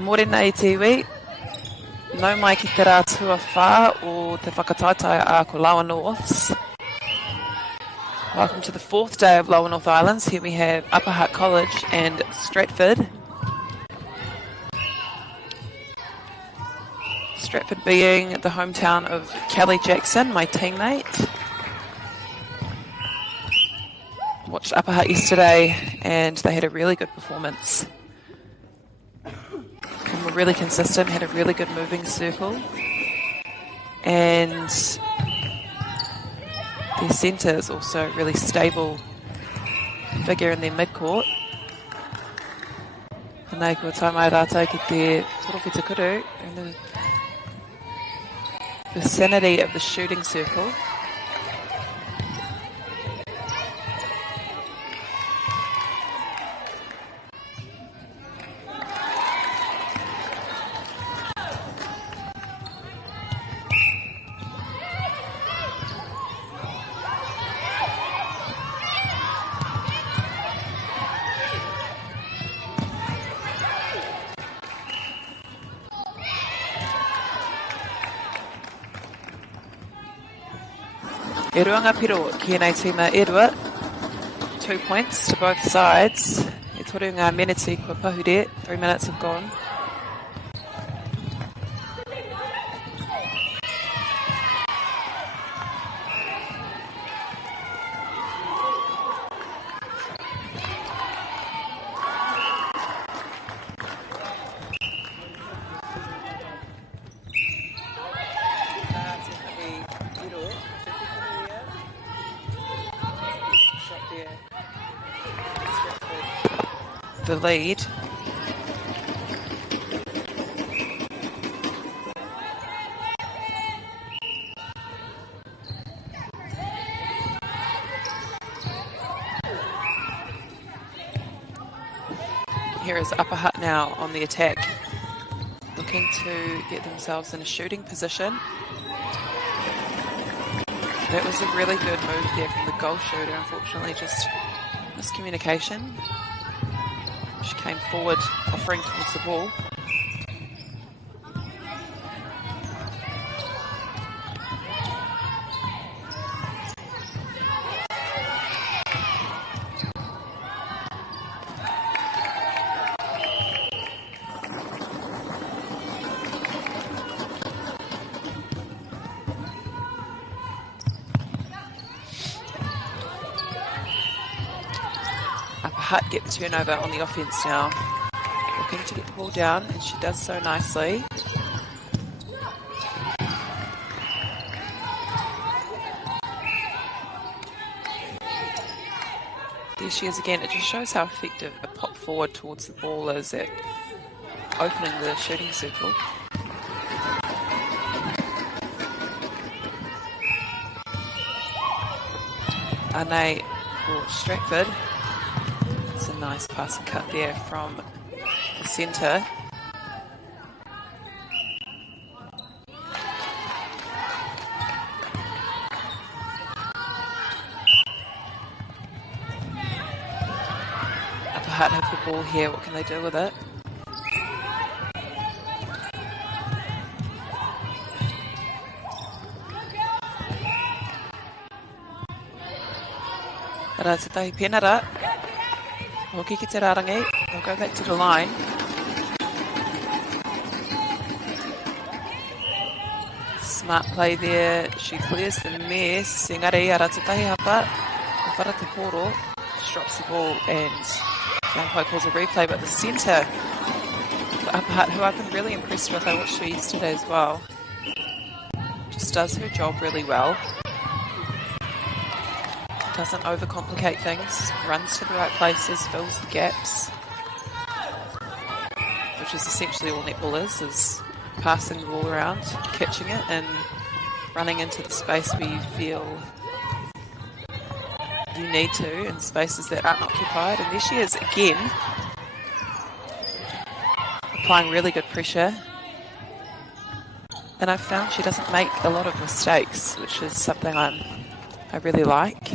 Morena i te iwi. Nau mai ki te rā tuawha o te whakataitai a ko Lower Norths. Welcome to the fourth day of Lower North Islands. Here we have Upper Hutt College and Stratford. Stratford being the hometown of Kelly Jackson, my teammate. Watched Upper Hutt yesterday and they had a really good performance. And were really consistent, had a really good moving circle. And their centre is also a really stable figure in their mid-court. Nei kua tai mai rātou ki te porowhita kuru in the vicinity of the shooting circle. E ruanga piro ki nei tima e rua. 2 points to both sides. E toru ngā meneti kua pahure. 3 minutes have gone. The lead. Here is Upper Hutt now on the attack, looking to get themselves in a shooting position. That was a really good move there from the goal shooter, unfortunately just miscommunication. She came forward, offering towards the ball. Hutt get the turnover on the offence now. Looking to get the ball down, and she does so nicely. There she is again. It just shows how effective a pop forward towards the ball is at opening the shooting circle. Ane for Stratford. It's a nice pass and cut there from the centre. Upper Hutt have the ball here. What can they do with it? Ara te tahi penara. Hoki ki te rarangi. They'll go back to the line. Smart play there. She clears the mess. Engari ara te tahi hapa. Whara te koro. She drops the ball and Young calls a replay, but the centre for Upper Hutt, who I've been really impressed with, I watched her yesterday as well, just does her job really well. Doesn't overcomplicate things, runs to the right places, fills the gaps, which is essentially all netball is passing the ball around, catching it and running into the space where you feel you need to in spaces that aren't occupied. And there she is again, applying really good pressure. And I've found she doesn't make a lot of mistakes, which is something I really like.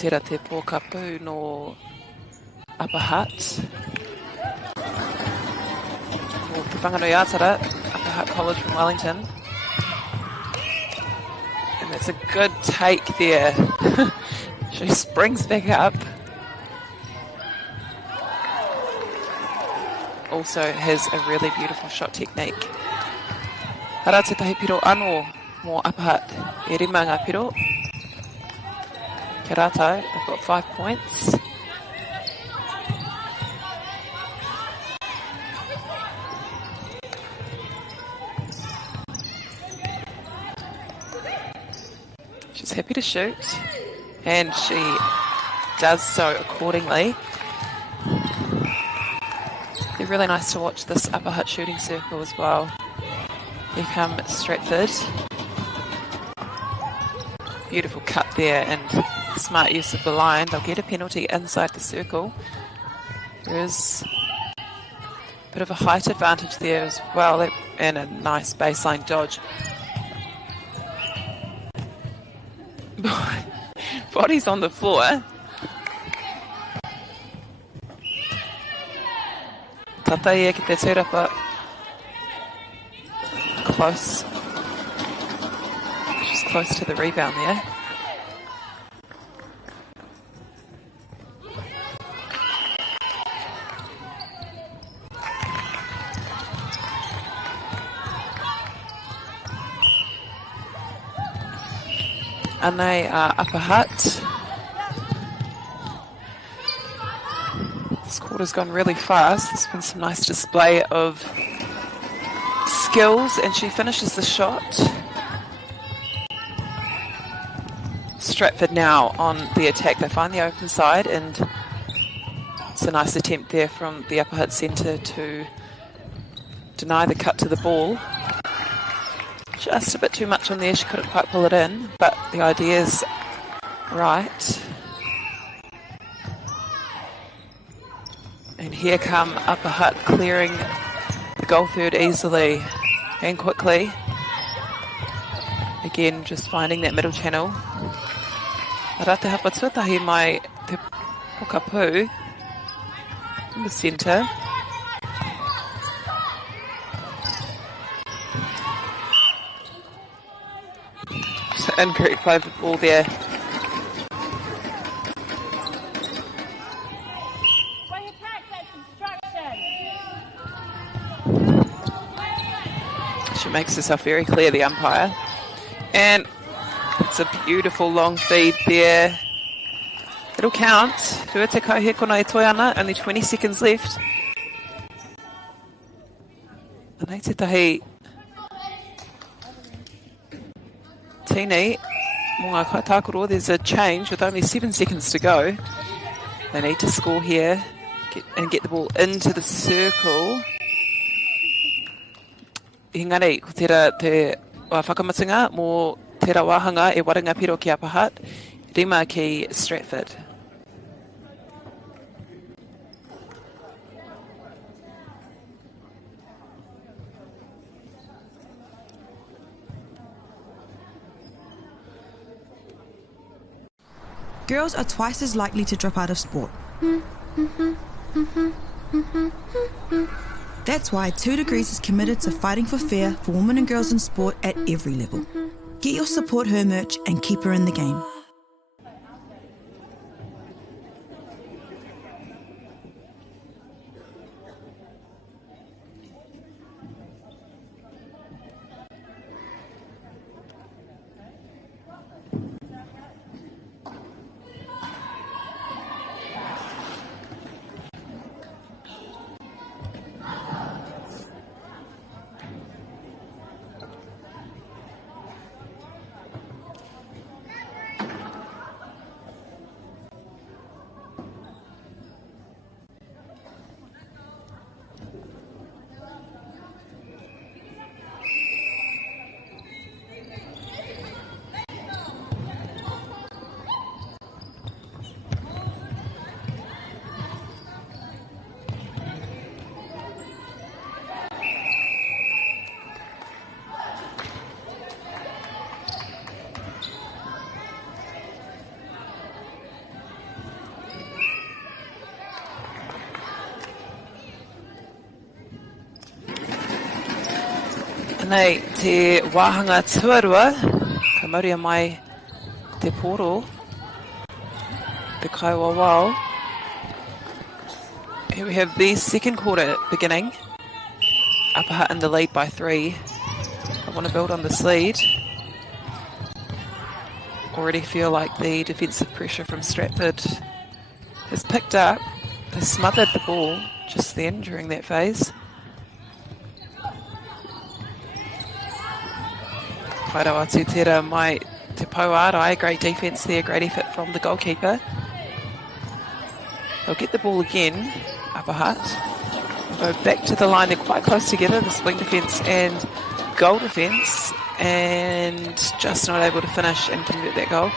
tērā te pōkapu no Upper Hutt. Or te whanganui ātara, Upper Hutt College from Wellington. And that's a good take there. She springs back up. Also has a really beautiful shot technique. Hara te tahi piro anō mō Upper Hutt. E rima ngā piro. Kia rātou, they've got 5 points. She's happy to shoot, and she does so accordingly. They're really nice to watch, this Upper Hutt shooting circle as well. Here come Stratford. Beautiful cut there and smart use of the line. They'll get a penalty inside the circle. There is a bit of a height advantage there as well, and a nice baseline dodge. Body's on the floor. Tataia ki te tūrapa. Close. She's close to the rebound there. And they are Upper Hutt. This quarter's gone really fast. There's been some nice display of skills, and she finishes the shot. Stratford now on the attack. They find the open side, and it's a nice attempt there from the Upper Hutt centre to deny the cut to the ball. Just a bit too much on there, she couldn't quite pull it in, but the idea is right. And here come Upper Hutt clearing the goal third easily and quickly. Again, just finding that middle channel. Ara te hapa tuatahi mai te pokapū in the centre. Incorrect play of the ball there. She makes herself very clear, the umpire. And it's a beautiful long feed there. It'll count. Rua te kauhe kona e toi ana, only 20 seconds left. Anei te tahi Tini, mō ngā kaitākoro, there's a change with only 7 seconds to go. They need to score here and get the ball into the circle. Engari, ko tērā te whakamatinga mō tērā wāhanga e waringa piro ki Upper Hutt, rima ki Stratford. Girls are twice as likely to drop out of sport. That's why 2 Degrees is committed to fighting for fair for women and girls in sport at every level. Get your Support Her merch and keep her in the game. Nei, te wāhanga tuarua, ka mauria mai te poro, te kaiwa wao. Here we have the second quarter beginning. Upper Hutt in the lead by 3. I want to build on this lead. Already feel like the defensive pressure from Stratford has picked up. They smothered the ball just then during that phase. Kairawa Tutera mai te Pauarai, great defence there, great effort from the goalkeeper. They'll get the ball again, Upper Hutt. Go back to the line, they're quite close together, the swing defence and goal defence, and just not able to finish and convert that goal.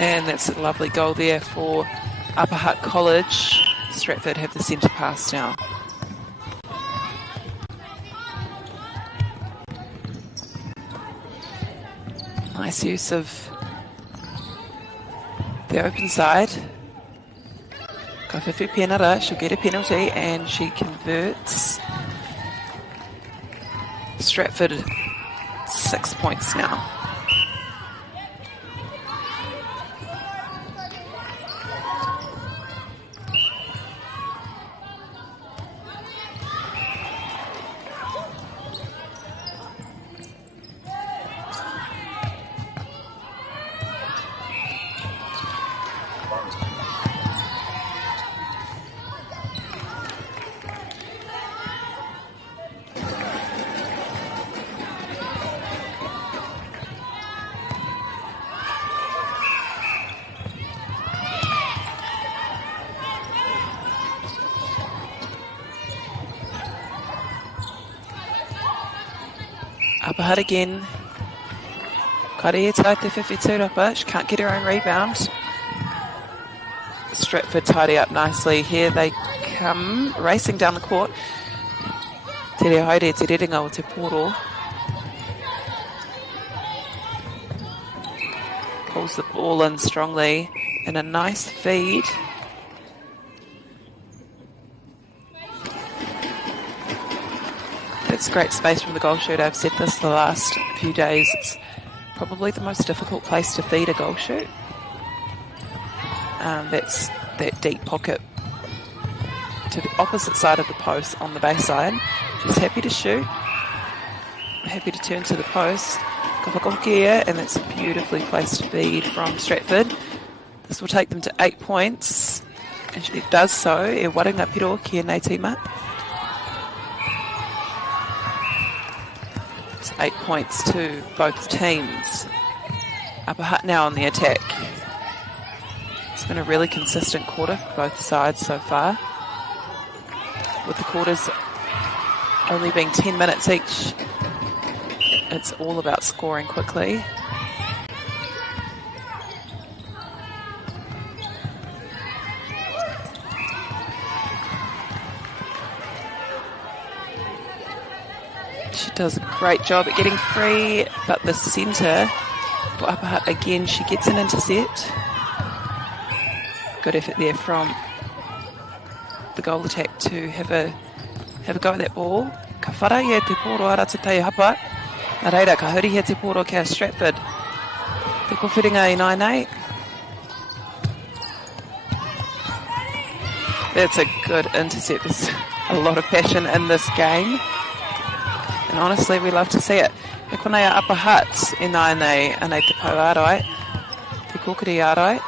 And that's a lovely goal there for Upper Hutt College. Stratford have the centre pass now. Nice use of the open side. Kawhiwhi Penara, she'll get a penalty and she converts. Stratford 6 points now. Upper Hutt again. Karia tai te whiwhi she can't get her own rebound. Stratford tidy up nicely. Here they come racing down the court. Te reo haere te rerenga o te poro. Pulls the ball in strongly and a nice feed. It's great space from the goal shoot. I've said this the last few days. It's probably the most difficult place to feed a goal shoot. That's that deep pocket to the opposite side of the post on the backside. She's happy to shoot, happy to turn to the post. Kokoha, and that's a beautifully placed feed from Stratford. This will take them to 8 points, and it does so. E waringa piro kia nei tima. 8 points to both teams. Upper Hutt now on the attack. It's been a really consistent quarter for both sides so far, with the quarters only being 10 minutes each. It's all about scoring quickly. She does a great job at getting free, but the centre for Upper Hutt again, she gets an intercept. Good effort there from the goal attack to have a go at that ball. Ka whara ia te poro ara te tei hapa. Nā reira, ka huri hea te poro kia Stratford. Te kowhiringa I nai nei. That's a good intercept. There's a lot of passion in this game. And honestly, we love to see it. He konei a Upper Hutt I nai nei anei te pau ārai. Te kokiri ārai.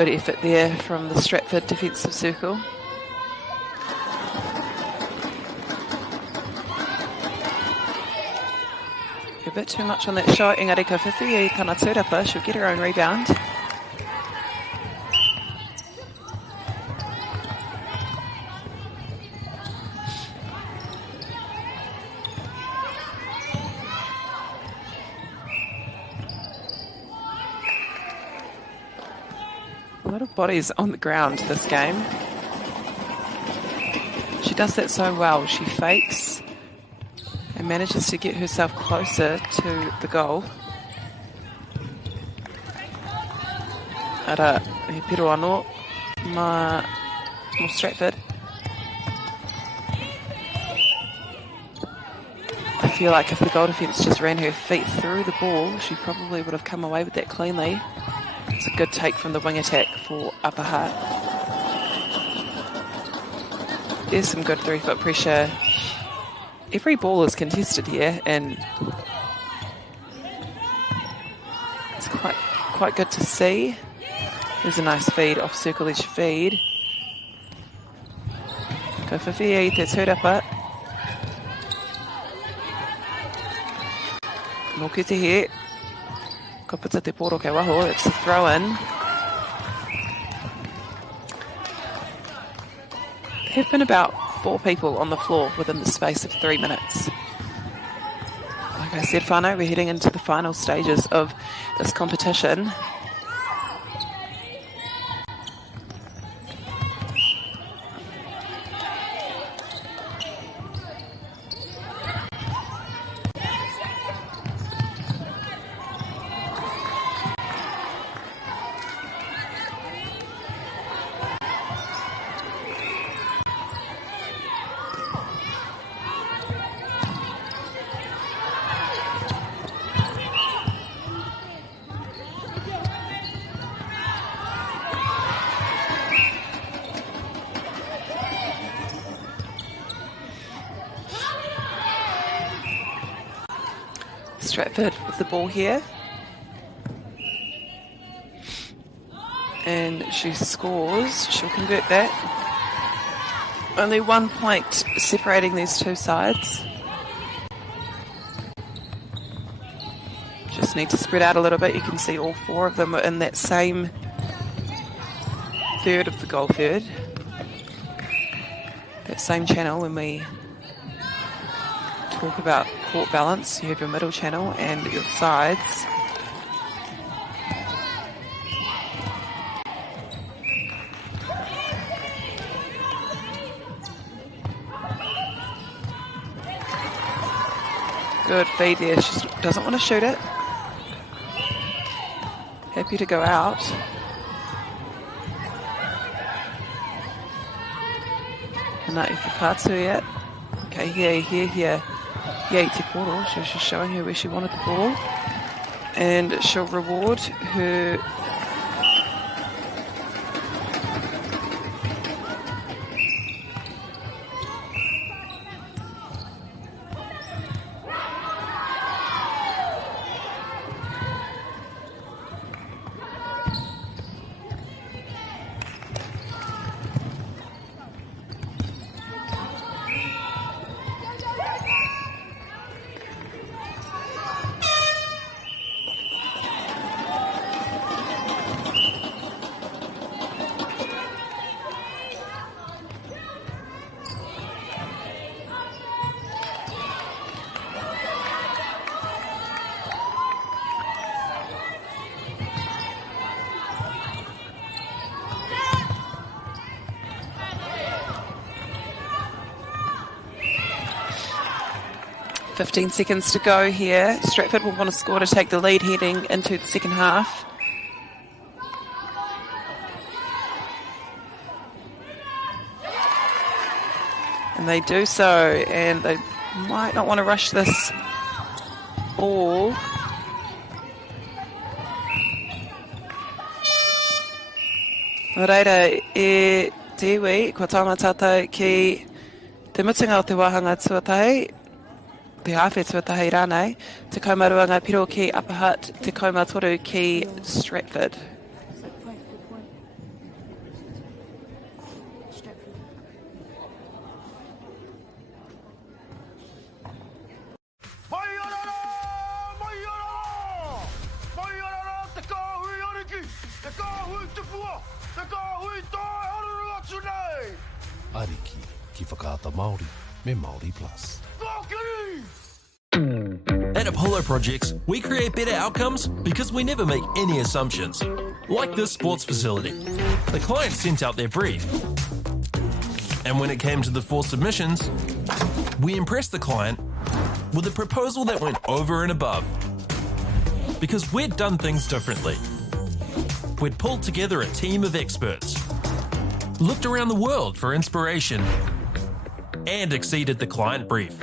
Good effort there from the Stratford defensive circle. A bit too much on that shot. Engari ka whiwhi i kana tūrapa. She'll get her own rebound. A lot of bodies on the ground this game. She does that so well. She fakes and manages to get herself closer to the goal. Ara, he piro anō, mo Stratford. I feel like if the goal defence just ran her feet through the ball, she probably would have come away with that cleanly. It's a good take from the wing attack for Upper Hutt. There's some good 3-foot pressure. Every ball is contested here, and it's quite good to see. There's a nice feed, off circle edge feed. Ko whiwhi, that's hurapa. Moku te he. Ko puta te poro kei waho, it's a throw in. There have been about 4 people on the floor within the space of 3 minutes. Like I said, whānau, we're heading into the final stages of this competition. Stratford with the ball here. And she scores. She'll convert that. Only 1 point separating these two sides. Just need to spread out a little bit. You can see all 4 of them are in that same third of the goal third. That same channel when we talk about court balance. You have your middle channel and your sides. Good feed there. She doesn't want to shoot it. Happy to go out. And that is the Katsu yet. Okay, here. Yay, te poro. So she's showing her where she wanted the ball. And she'll reward her .15 seconds to go here. Stratford will want to score to take the lead heading into the second half. And they do so, and they might not want to rush this ball. Reira, e te iwi, kua taonga tātou ki te mutunga o te wāhanga tuatahi, te hawhi tuatahi rānei, te kaumaruanga piro ki Upper Hutt, te kaumatoru ki Stratford. ki whakaata Māori me Māori Plus. At Apollo Projects, we create better outcomes because we never make any assumptions. Like this sports facility. The client sent out their brief. And when it came to the 4 submissions, we impressed the client with a proposal that went over and above. Because we'd done things differently. We'd pulled together a team of experts, looked around the world for inspiration, and exceeded the client brief.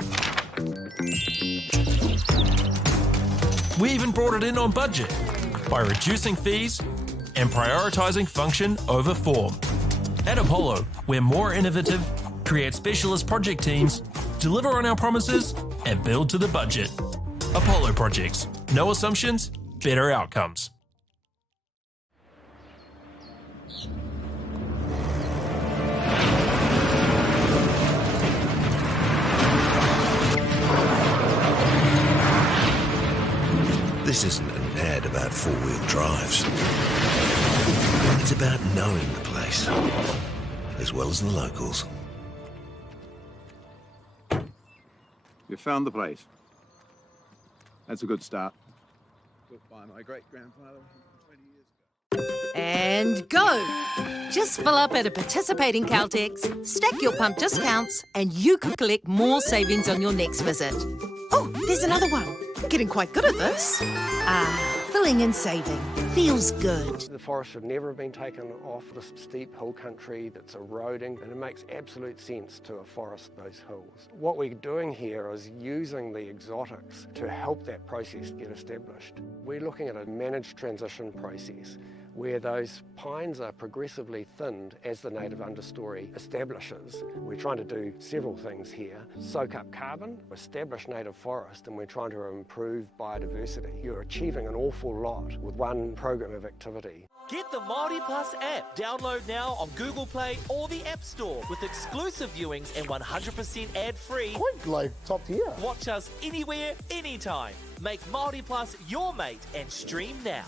We even brought it in on budget by reducing fees and prioritising function over form. At Apollo, we're more innovative, create specialist project teams, deliver on our promises, and build to the budget. Apollo Projects. No assumptions, better outcomes. This isn't an ad about four-wheel drives. It's about knowing the place, as well as the locals. You found the place. That's a good start. Built by my great-grandfather 20 years ago. And go! Just fill up at a participating Caltex, stack your pump discounts, and you could collect more savings on your next visit. Oh, there's another one. Getting quite good at this. Filling and saving. Feels good. The forest should never have been taken off this steep hill country that's eroding, and it makes absolute sense to afforest those hills. What we're doing here is using the exotics to help that process get established. We're looking at a managed transition process where those pines are progressively thinned as the native understory establishes. We're trying to do several things here. Soak up carbon, establish native forest, and we're trying to improve biodiversity. You're achieving an awful lot with one program of activity. Get the MāORI Plus app. Download now on Google Play or the App Store with exclusive viewings and 100% ad-free. Quite like top tier. Watch us anywhere, anytime. Make MāORI Plus your mate and stream now.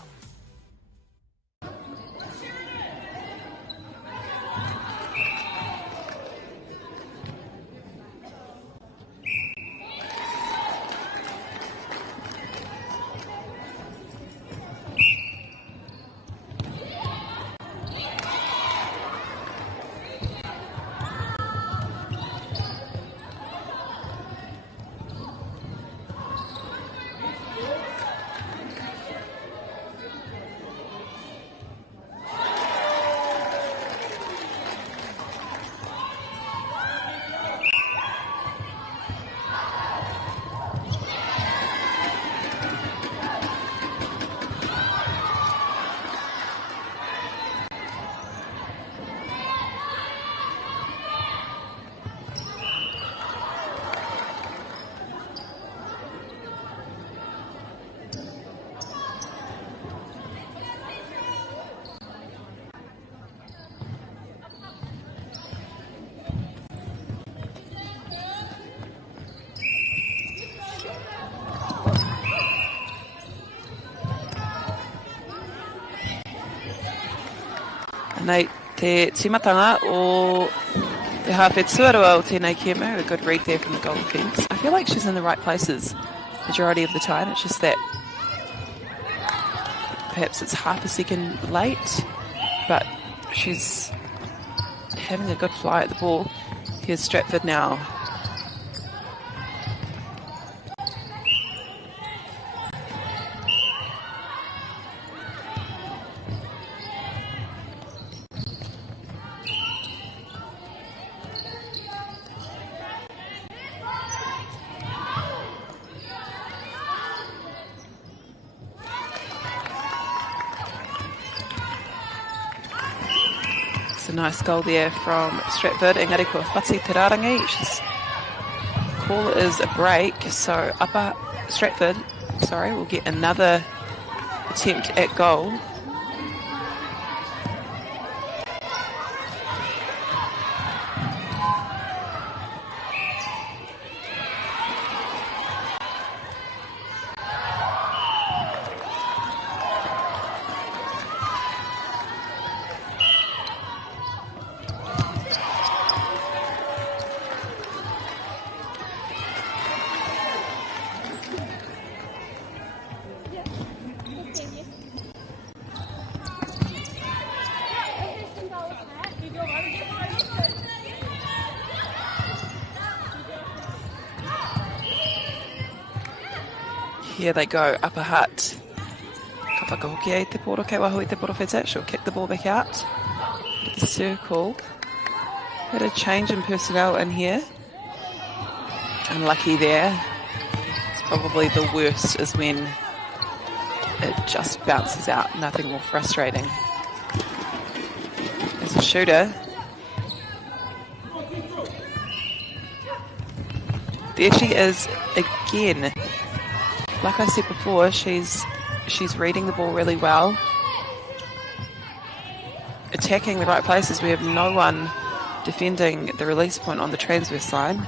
Nei, te timatanga o te hawhe tuarua o tēnei kēmu, a good read there from the Golden Fence. I feel like she's in the right places majority of the time. It's just that perhaps it's half a second late, but she's having a good fly at the ball. Here's Stratford now. A nice goal there from Stratford. Engari kua whati te rarangi. Call is a break, so Upper Stratford, will get another attempt at goal. Here they go, Upper Hutt. Ka whakahoki e te poro, kei waho i te poro whete. She'll kick the ball back out. The circle. Had a change in personnel in here. Unlucky there. It's probably the worst is when it just bounces out. Nothing more frustrating. As a shooter. There she is again. Like I said before, she's reading the ball really well. Attacking the right places. We have no one defending the release point on the transverse line.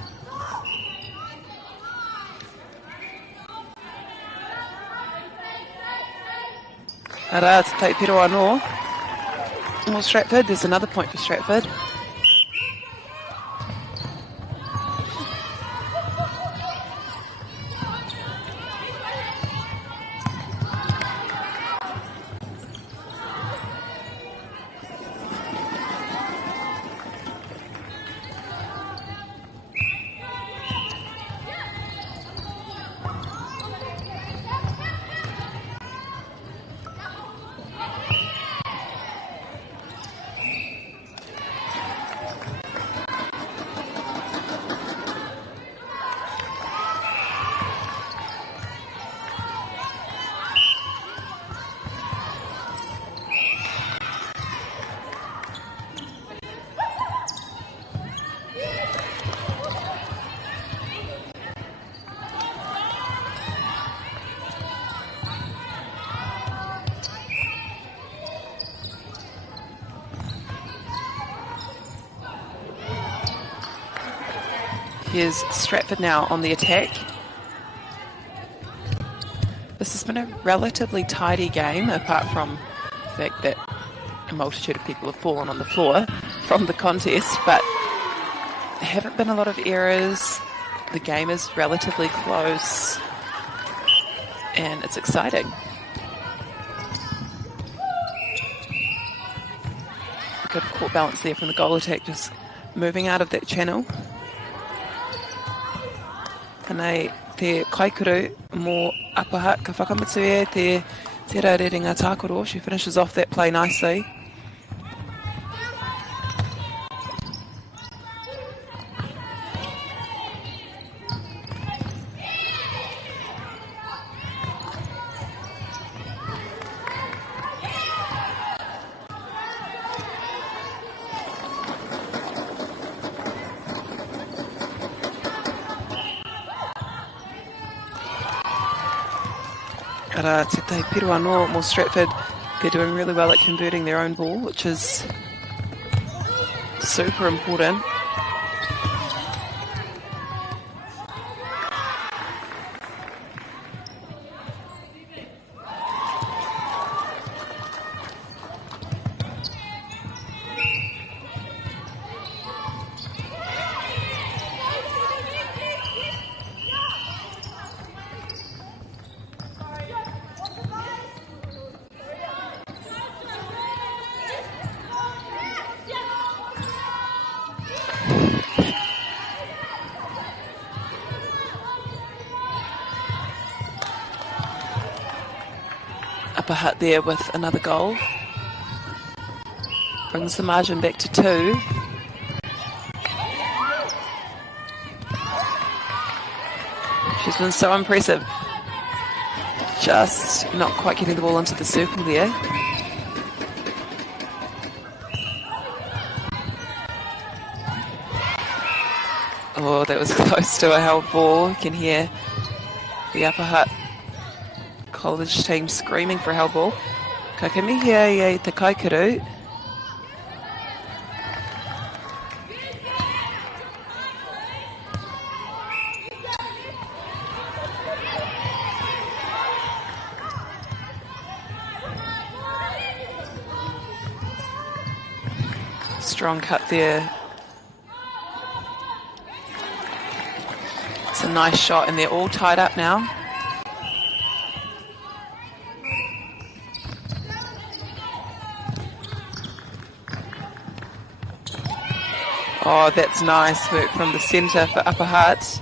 Ara, te take Pero anō. More Stratford. There's another point for Stratford. Here's Stratford now on the attack. This has been a relatively tidy game, apart from the fact that a multitude of people have fallen on the floor from the contest, but there haven't been a lot of errors. The game is relatively close, and it's exciting. Good court balance there from the goal attack, just moving out of that channel. Nei te kaikuru mō Upper Hutt ka whakamutu e te raurerenga tākoro. She finishes off that play nicely. Ara, te tai Pero anō mō Stratford. They're doing really well at converting their own ball, which is super important. Upper Hutt there with another goal. Brings the margin back to 2. She's been so impressive. Just not quite getting the ball into the circle there. Oh, that was close to a held ball. You can hear the Upper Hutt college team screaming for a held ball. Ka mihi e te kaikuru. Strong cut there. It's a nice shot and they're all tied up now. Oh, that's nice work from the centre for Upper Hutt.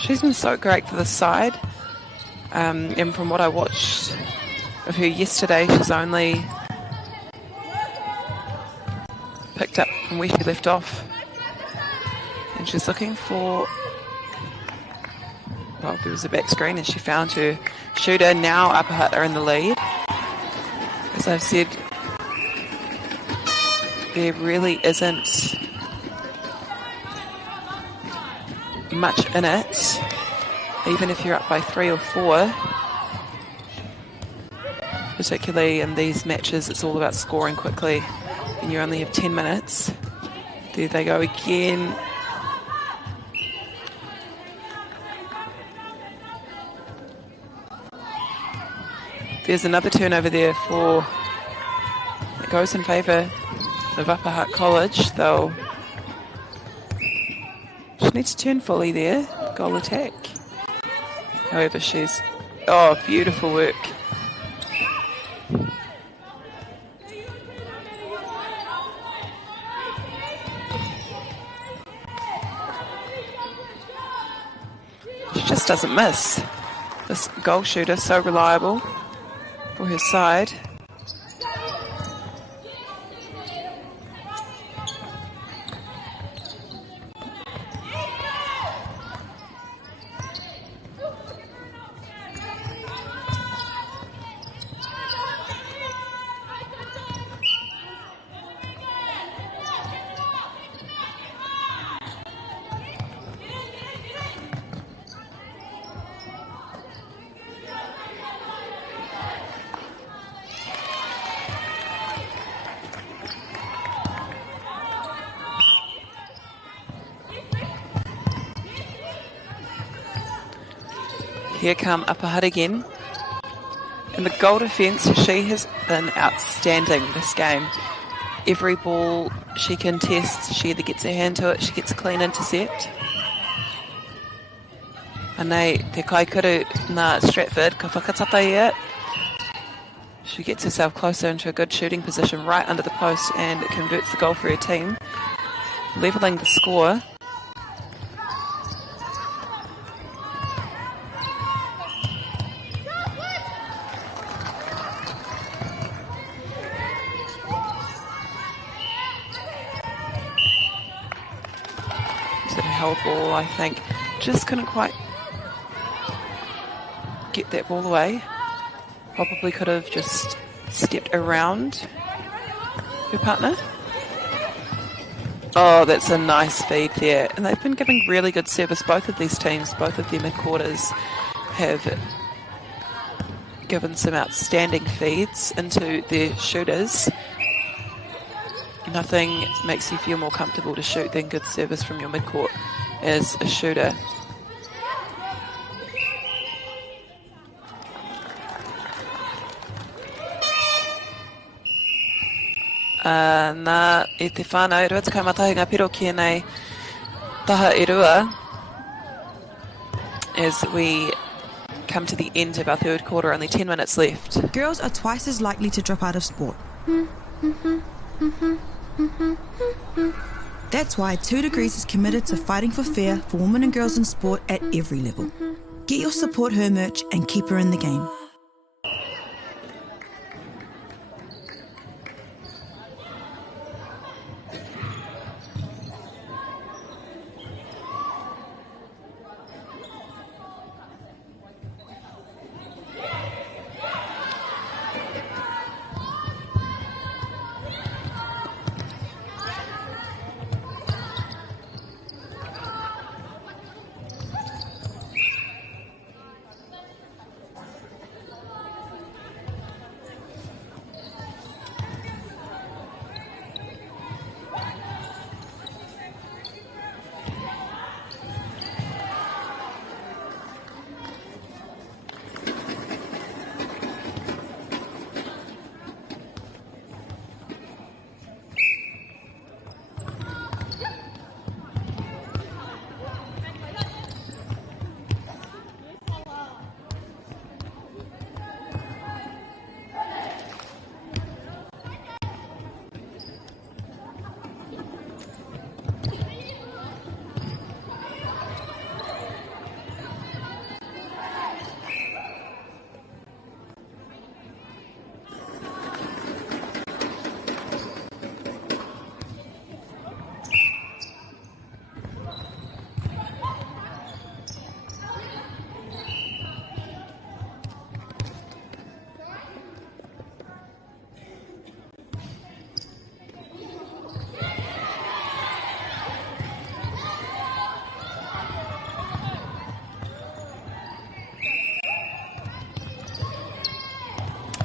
She's been so great for this side. And from what I watched of her yesterday, she's only picked up from where she left off. And she's looking for... Well, there was a back screen and she found her shooter. Now Upper Hutt are in the lead. As I've said, there really isn't much in it, even if you're up by 3 or 4. Particularly in these matches, it's all about scoring quickly, and you only have 10 minutes. There they go again. There's another turnover there for... It goes in favour of Upper Hutt College. They'll just need to turn fully there. Goal attack. However, she's... Oh, beautiful work. She just doesn't miss. This goal shooter, so reliable for her side. Here come Upper Hutt again. In the goal defence, she has been outstanding this game. Every ball she contests, she either gets her hand to it, she gets a clean intercept. Anei te kaikuru na Stratford, ka whakatata ia. She gets herself closer into a good shooting position right under the post and converts the goal for her team, levelling the score. Ball, I think, just couldn't quite get that ball away. Probably could have just stepped around her partner. Oh, that's a nice feed there. And they've been giving really good service. Both of these teams, both of their mid-quarters have given some outstanding feeds into their shooters. Nothing makes you feel more comfortable to shoot than good service from your midcourt as a shooter. Nā e te whānau, rua te kaimatahinga piro ki nei taha e rua as we come to the end of our third quarter, only 10 minutes left. Girls are twice as likely to drop out of sport. That's why 2 Degrees is committed to fighting for fair for women and girls in sport at every level. Get your Support Her merch and keep her in the game.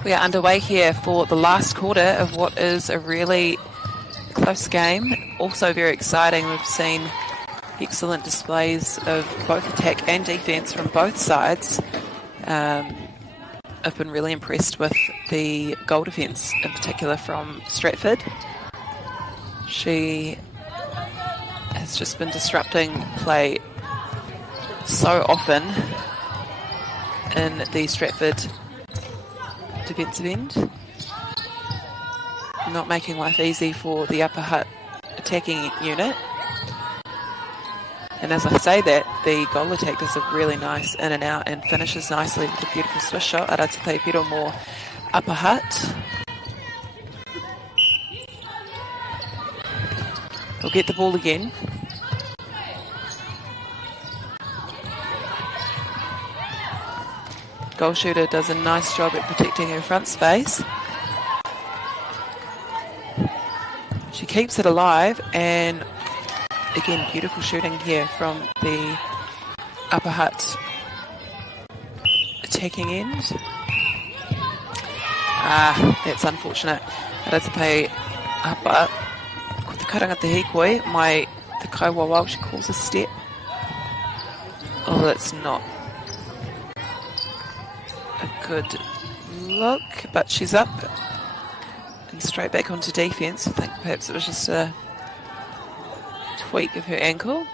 We are underway here for the last quarter of what is a really close game. Also very exciting. We've seen excellent displays of both attack and defence from both sides. I've been really impressed with the goal defence, in particular from Stratford. She has just been disrupting play so often in the Stratford defensive end, not making life easy for the Upper Hutt attacking unit. And as I say that, the goal attack does a really nice in and out and finishes nicely with a beautiful Swiss shot. Arate Piro more Upper Hutt. He'll get the ball again. Goal shooter does a nice job at protecting her front space. She keeps it alive, and again, beautiful shooting here from the Upper Hutt attacking end. That's unfortunate. Arate Hapa, ko te karanga te hikoi, mai te kaiwawau, she calls a step. Oh, that's not a good look, but she's up and straight back onto defence. I think perhaps it was just a tweak of her ankle.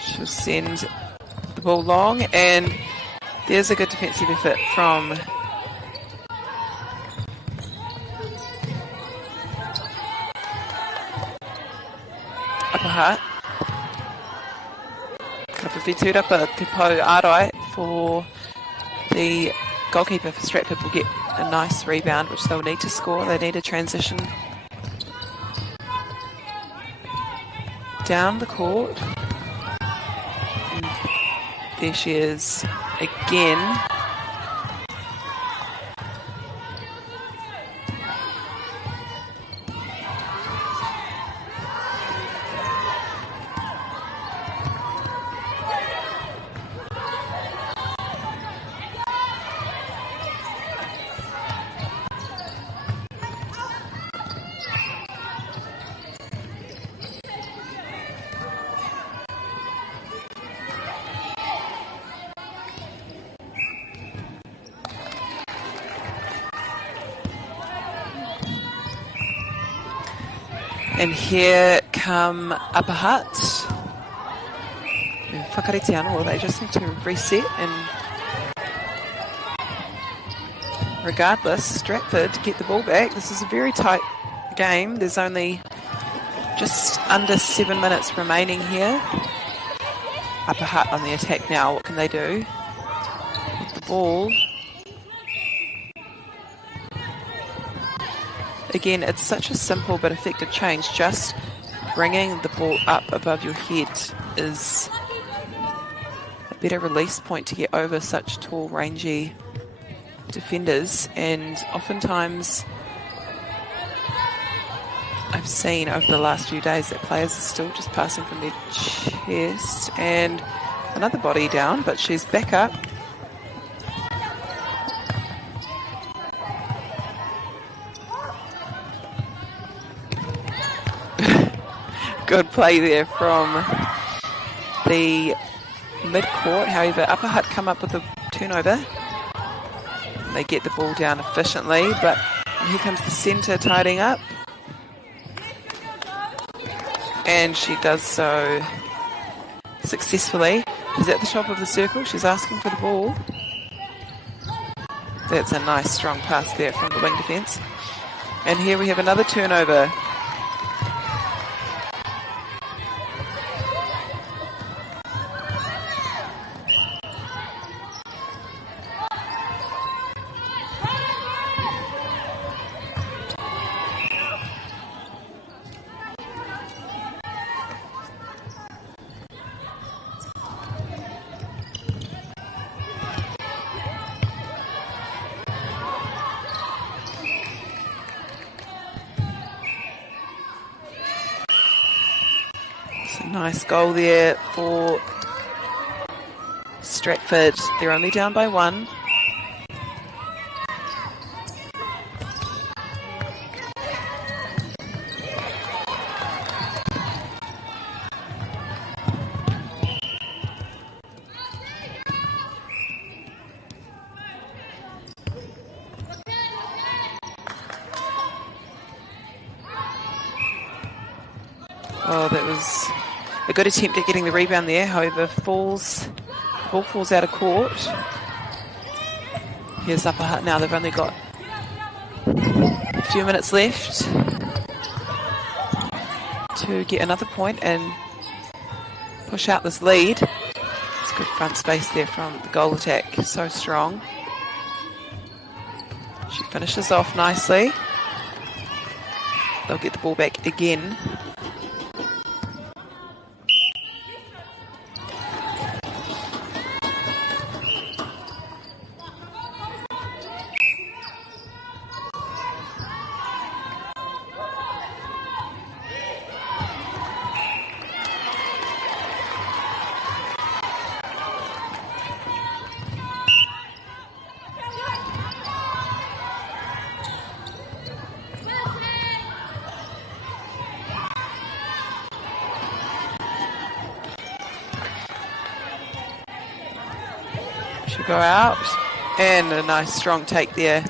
She'll send the ball long, and there's a good defensive effort from Upper Hutt. Ka whiwhiturapa te pau ārai for the goalkeeper for Stratford. Will get a nice rebound, which they'll need to score. They need a transition down the court. And there she is again. And here come Upper Hutt. Whakarete ana, well, they just need to reset, and regardless, Stratford get the ball back. This is a very tight game. There's only just under 7 minutes remaining here. Upper Hutt on the attack now. What can they do with the ball? Again, it's such a simple but effective change. Just bringing the ball up above your head is a better release point to get over such tall, rangy defenders. And oftentimes, I've seen over the last few days that players are still just passing from their chest. And another body down, but she's back up. Good play there from the mid-court. However, Upper Hutt come up with a turnover. They get the ball down efficiently, but here comes the centre tidying up. And she does so successfully. She's at the top of the circle. She's asking for the ball. That's a nice strong pass there from the wing defence. And here we have another turnover. Nice goal there for Stratford. They're only down by 1. Oh, that was a good attempt at getting the rebound there. However, the ball falls out of court. Here's Upper Hutt now. They've only got a few minutes left to get another point and push out this lead. It's good front space there from the goal attack. So strong. She finishes off nicely. They'll get the ball back again. Should go out, and a nice strong take there.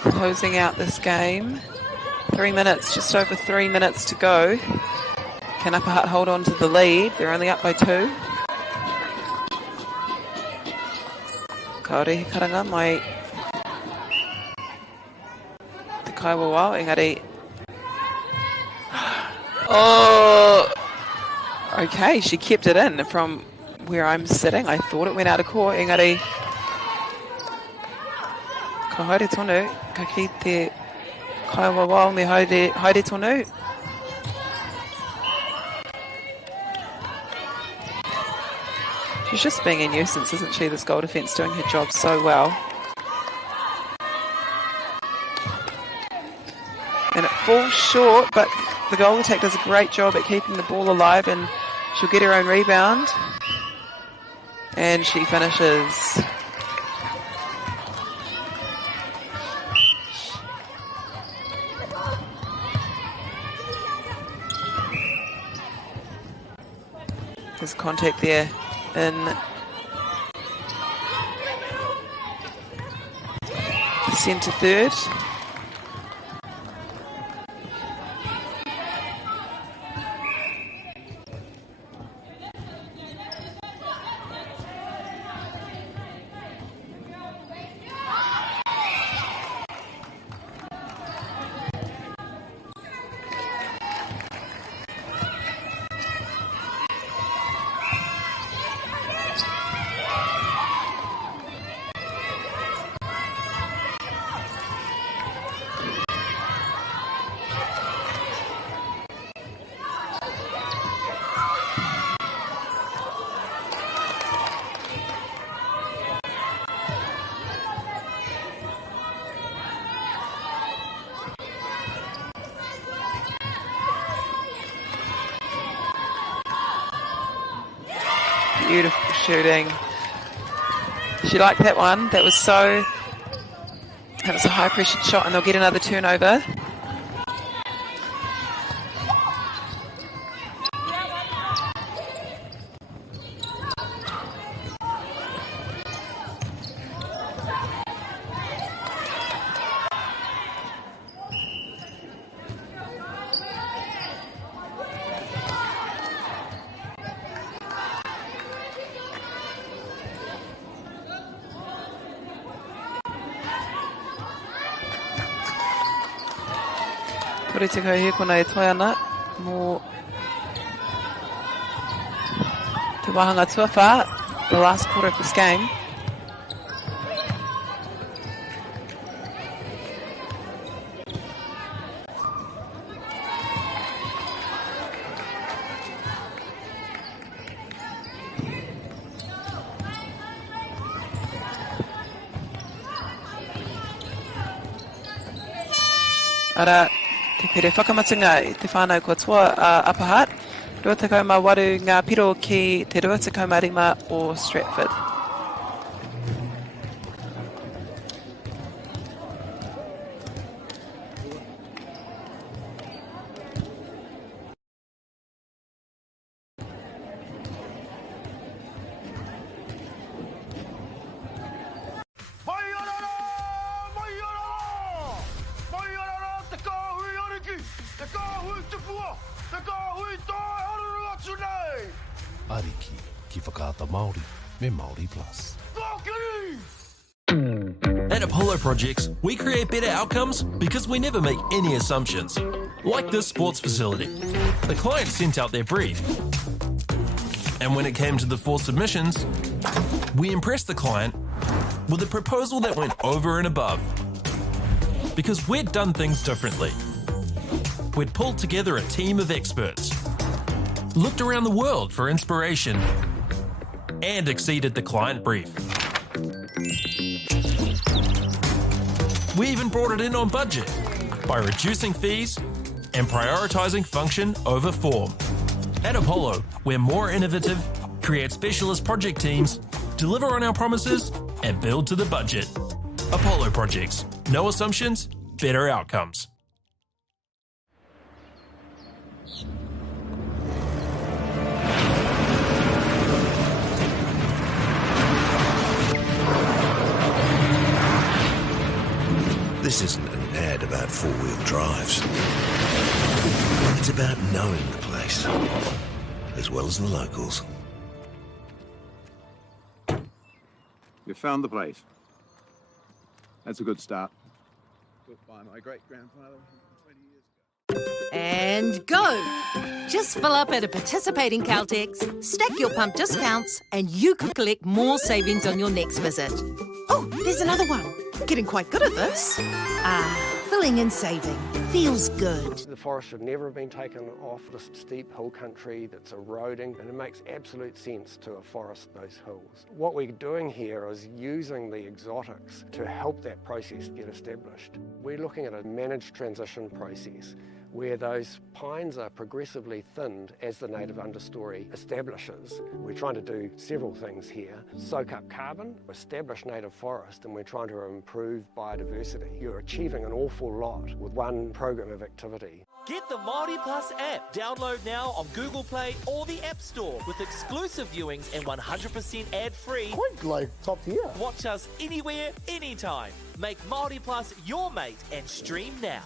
Closing out this game. 3 minutes, just over 3 minutes to go. Can Upper Hutt hold on to the lead? They're only up by 2. Kaore karanga mai te kaiwa wao, engari. Oh, okay, she kept it in from where I'm sitting. I thought it went out of court, engari. Ka haere tonu, ka ki te kaiwa wao me haere tonu. She's just being a nuisance, isn't she, this goal defence, doing her job so well. And it falls short, but the goal attack does a great job at keeping the ball alive, and she'll get her own rebound. And she finishes. There's contact there. In centre third. Beautiful shooting. She liked that one. That was a high pressured shot, and they'll get another turnover. Kore te kauhia kona e toi ana mō te wahanga tuawha, the last quarter of this game. Ara, te pere whakamatunga i te whānau kua toa a Upper Hutt, 28 ngā piro ki te 25 o Stratford. Ariki ki whakaata Māori me MāORI Plus. At Apollo Projects, we create better outcomes because we never make any assumptions. Like this sports facility. The client sent out their brief. And when it came to the 4 submissions, we impressed the client with a proposal that went over and above. Because we'd done things differently. We'd pulled together a team of experts, looked around the world for inspiration, and exceeded the client brief. We even brought it in on budget by reducing fees and prioritising function over form. At Apollo, we're more innovative, create specialist project teams, deliver on our promises, and build to the budget. Apollo Projects. No assumptions, better outcomes. This isn't an ad about four-wheel drives. It's about knowing the place, as well as the locals. You found the place. That's a good start. Built by my great-grandfather 20 years ago. And go! Just fill up at a participating Caltex, stack your pump discounts, and you could collect more savings on your next visit. Oh, there's another one. Getting quite good at this. Filling and saving. Feels good. The forest should never have been taken off this steep hill country that's eroding, and it makes absolute sense to afforest those hills. What we're doing here is using the exotics to help that process get established. We're looking at a managed transition process where those pines are progressively thinned as the native understory establishes. We're trying to do several things here. Soak up carbon, establish native forest, and we're trying to improve biodiversity. You're achieving an awful lot with one program of activity. Get the MāORI Plus app. Download now on Google Play or the App Store with exclusive viewings and 100% ad-free. Quite like top tier. Watch us anywhere, anytime. Make MāORI Plus your mate and stream now.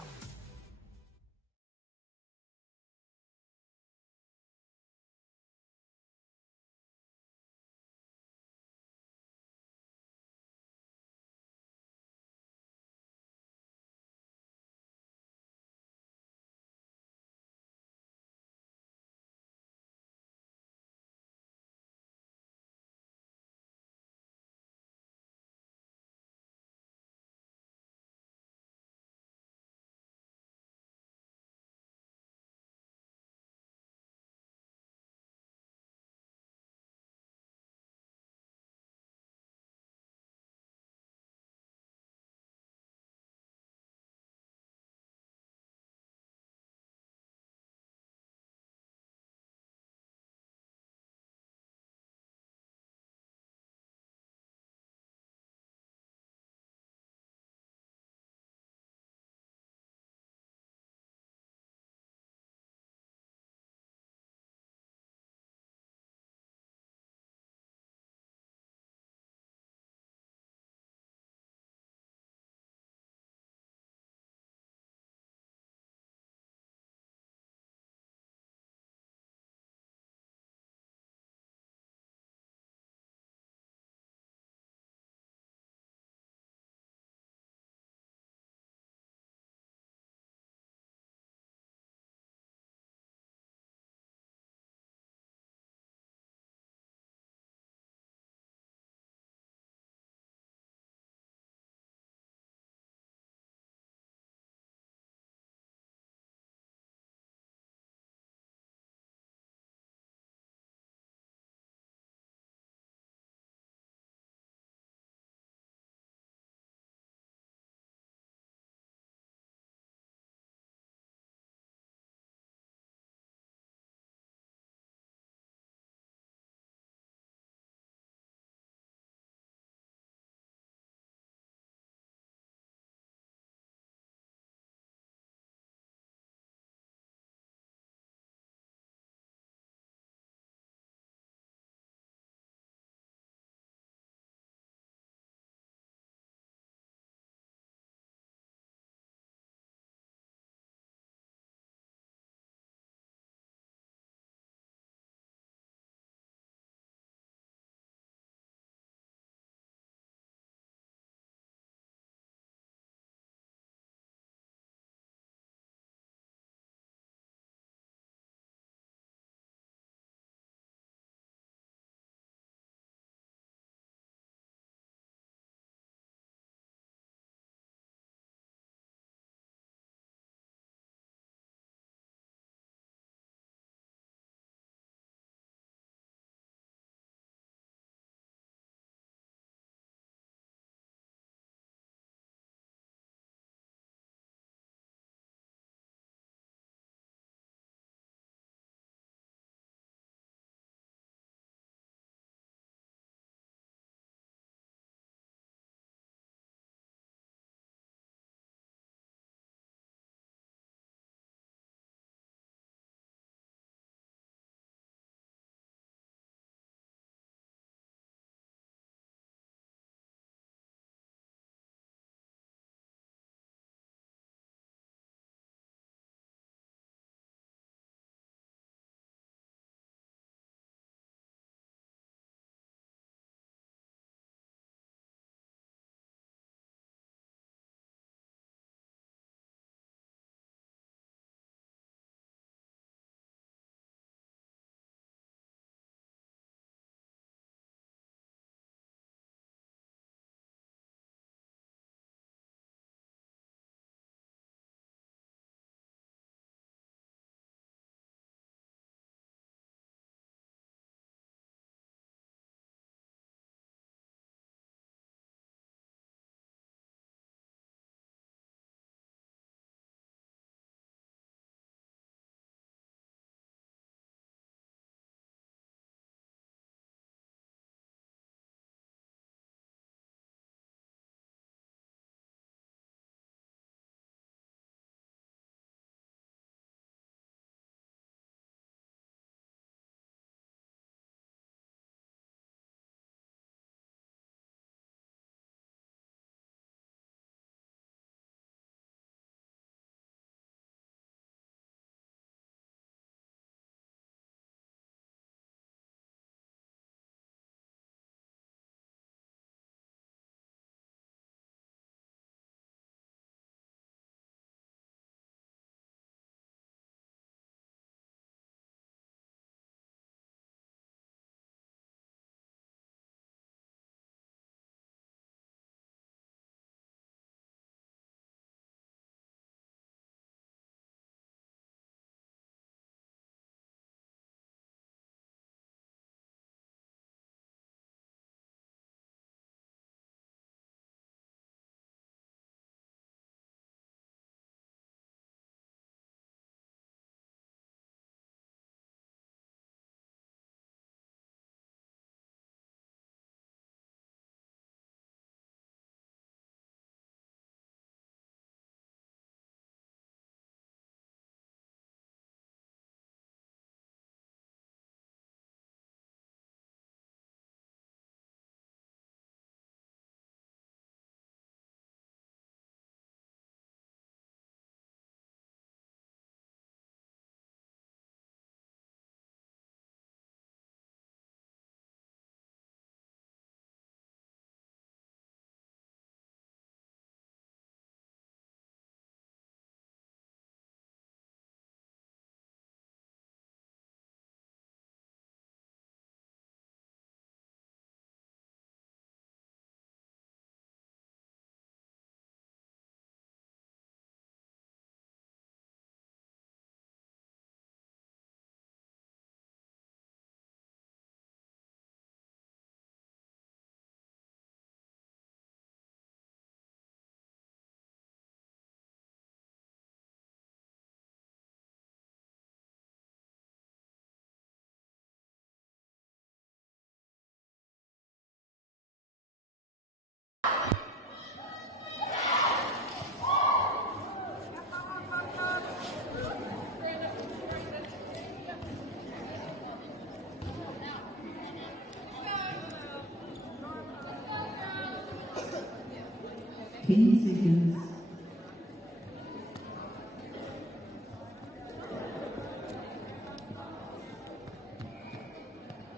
10 seconds.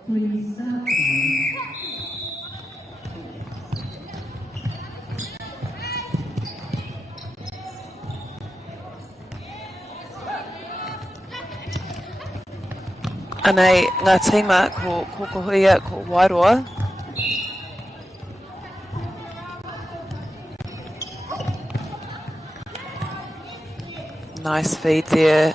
Please start time. Anei ngā tīma ko Kokoha ko Wairoa. Nice feed there.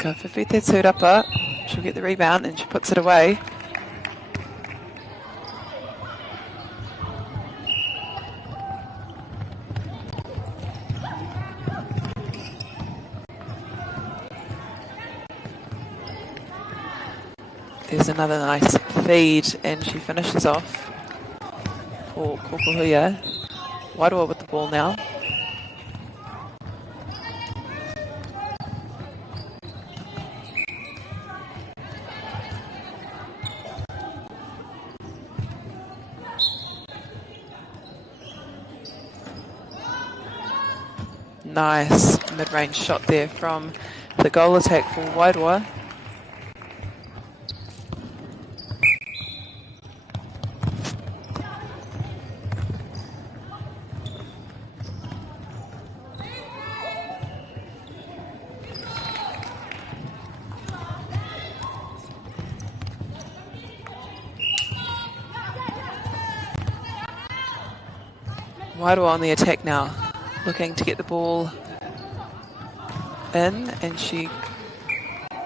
Ka whiwhi te tūrapa. She'll get the rebound and she puts it away. There's another nice feed and she finishes off for Kokoha. Wairoa with the ball now. Nice mid-range shot there from the goal attack for Wairoa. Wairoa on the attack now, looking to get the ball in, and she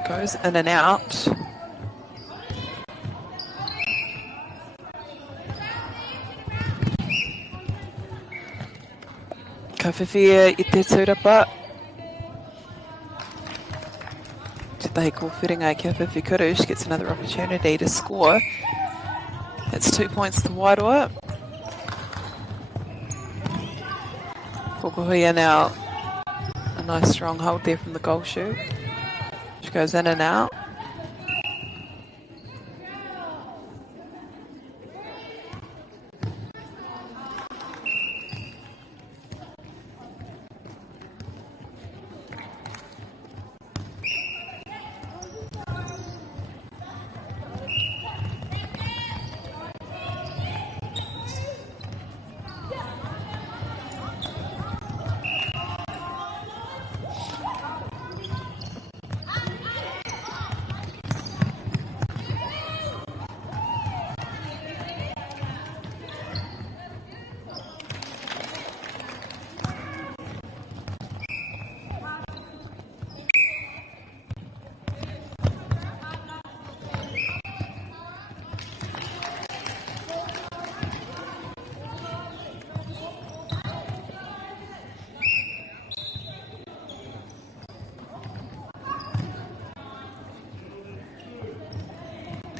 goes in and out. Ka whiwhi I te tūrapa. Te tahi ko whiringa kia whiwhi kuru. She gets another opportunity to score. It's 2 points to Wairoa. Kokoha now, a nice strong hold there from the goal shoot. She goes in and out.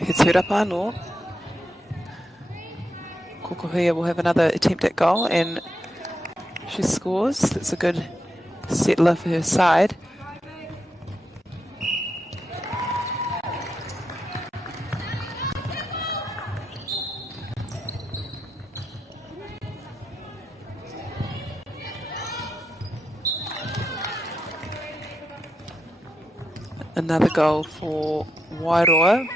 He tūrapa anō. Kokoha will have another attempt at goal and she scores. That's a good settler for her side. Another goal for Wairoa.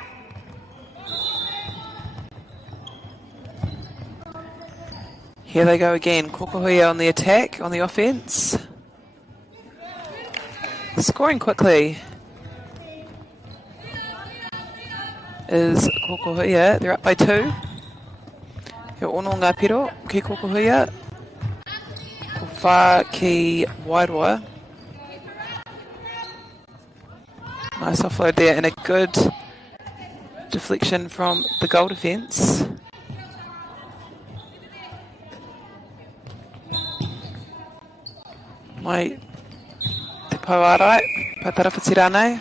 Here they go again. Kokoha on the attack, on the offense. Scoring quickly is Kokoha. They're up by 2. He ono ngā piro ki Kokoha. Ko whā ki Wairoa. Nice offload there and a good deflection from the goal defence. Mai te pau ārai, patarawhiti rānei.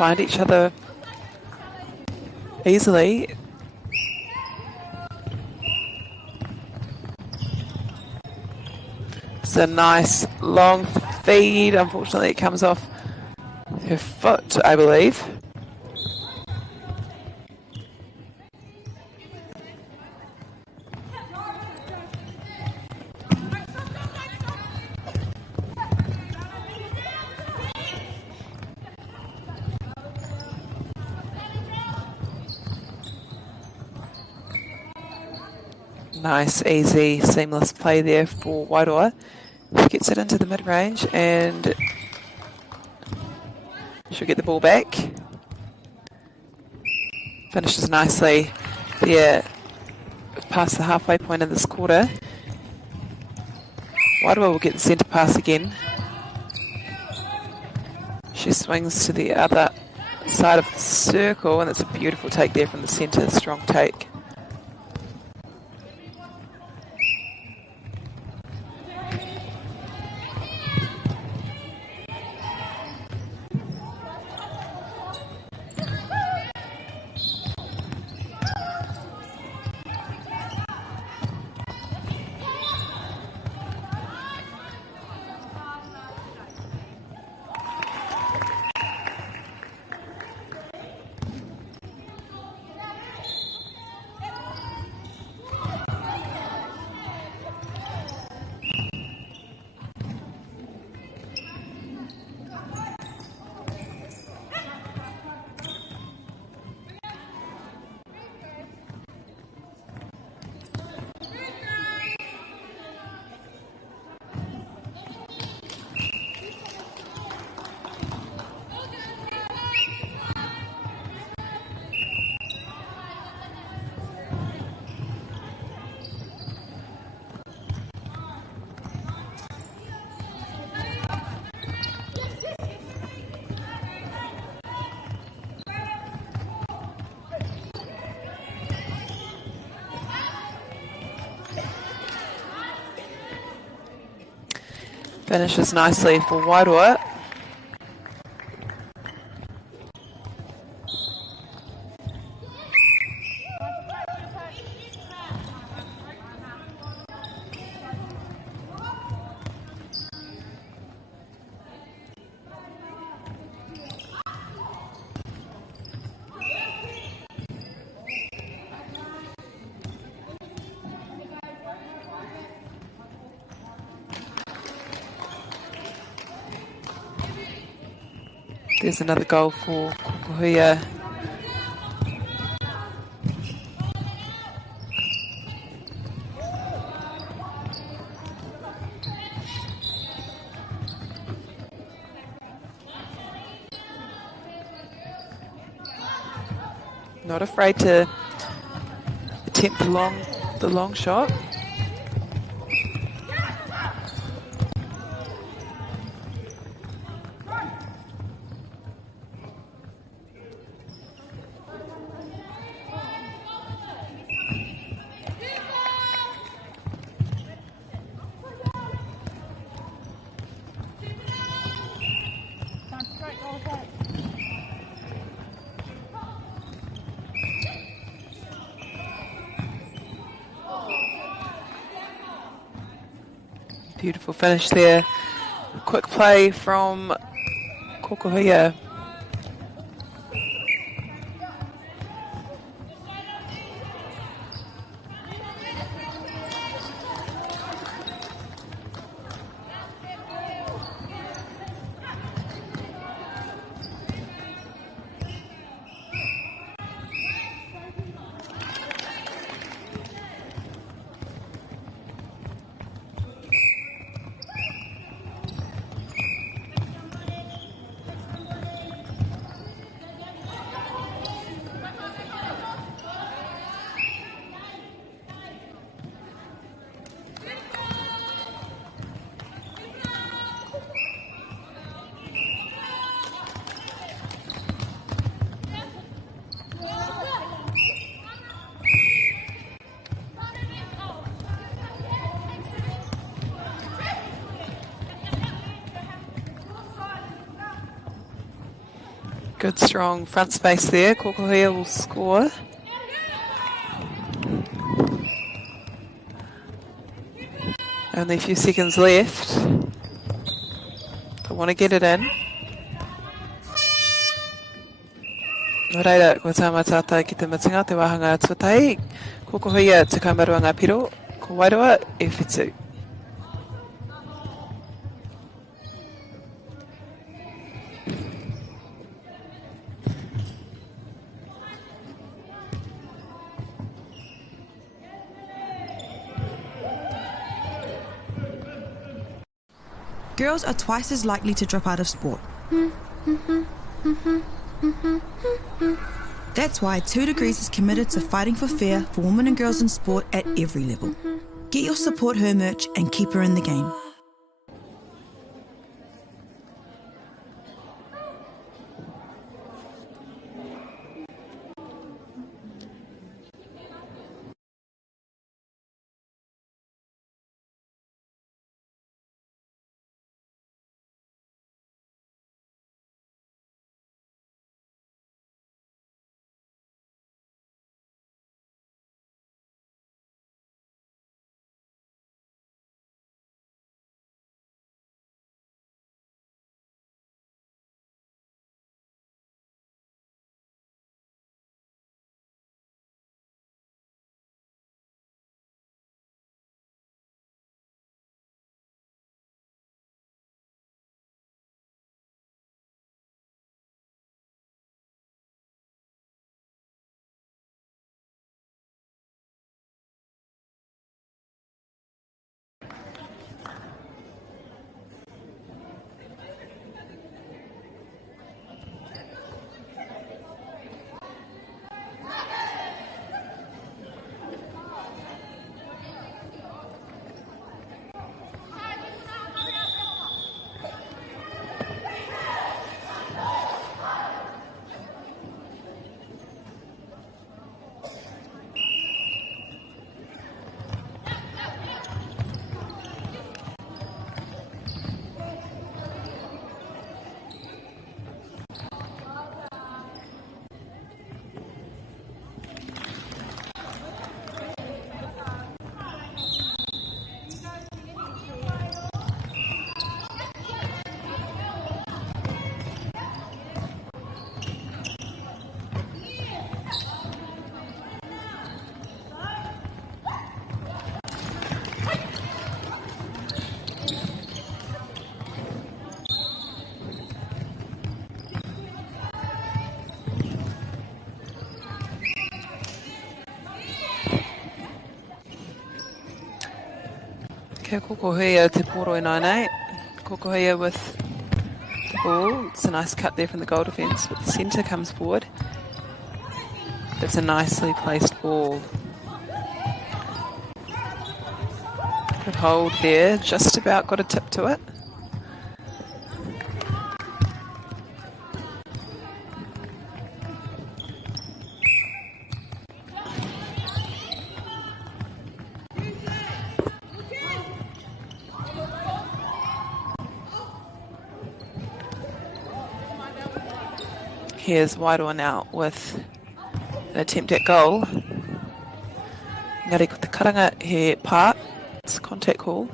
find each other easily. It's a nice long feed. Unfortunately, it comes off her foot, I believe. Nice, easy, seamless play there for Wairoa. She gets it into the mid-range and she'll get the ball back. Finishes nicely there past the halfway point of this quarter. Wairoa will get the centre pass again. She swings to the other side of the circle and it's a beautiful take there from the centre, strong take. Finishes nicely for Wairoa. There's another goal for Kokoha. Not afraid to attempt the long shot. Beautiful finish there. Quick play from Kokoha. Good strong front space there. Kokoha will score. Only a few seconds left. They want to get it in. No reira, ko tāmatata ki te matinga, te wahanga tuatai. Kokoha te kaumaruanga piro. Ko Wairoa e whitu. Girls are twice as likely to drop out of sport. That's why 2 Degrees is committed to fighting for fair for women and girls in sport at every level. Get your Support Her merch and keep her in the game. Kia Kokoha te poro e nānei. Kokoha with the ball. It's a nice cut there from the goal defence, but the centre comes forward. It's a nicely placed ball. Good hold there, just about got a tip to it. Here's Wairoa now with an attempt at goal. Engari ko te karanga he pā. It's a contact call.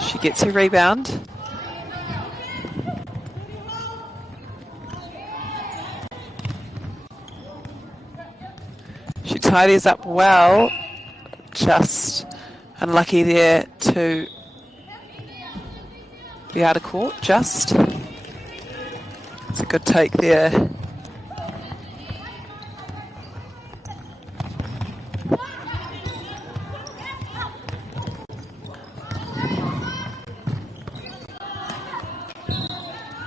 She gets her rebound. She tidies up well, just Unlucky there to be out of court, just. It's a good take there.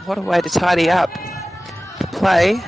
What a way to tidy up the play.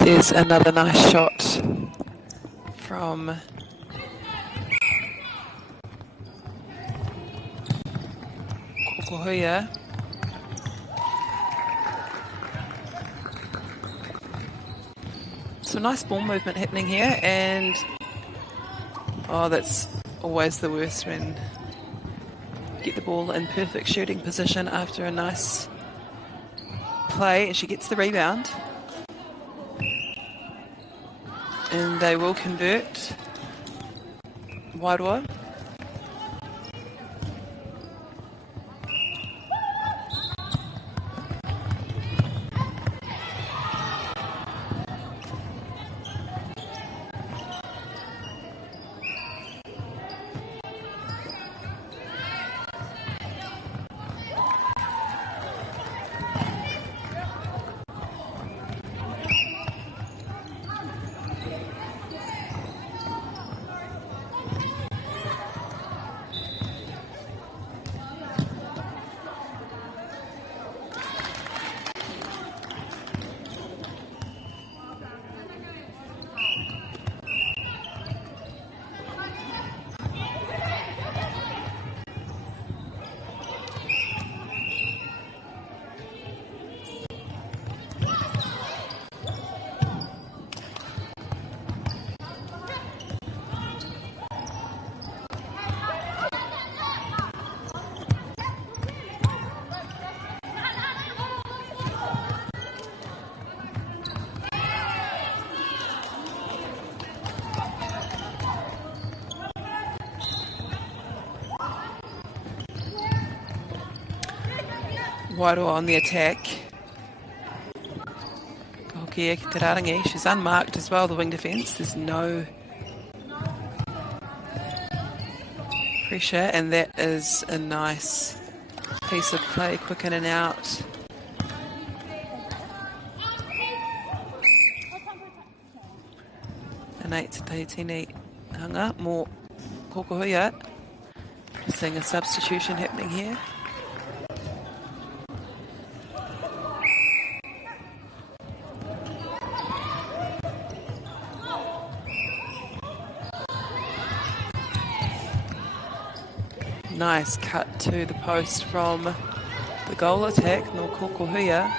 There's another nice shot from Kokoha. So nice ball movement happening here, and oh, that's always the worst when you get the ball in perfect shooting position after a nice play, and she gets the rebound. And they will convert. Wora. Wora on the attack. Kokoha Tararangi, she's unmarked as well, the wing defence. There's no pressure, and that is a nice piece of play, quick in and out. An 8-18 hung up, more Kokoha. Seeing a substitution happening here. Nice cut to the post from the goal attack, no Kokoha.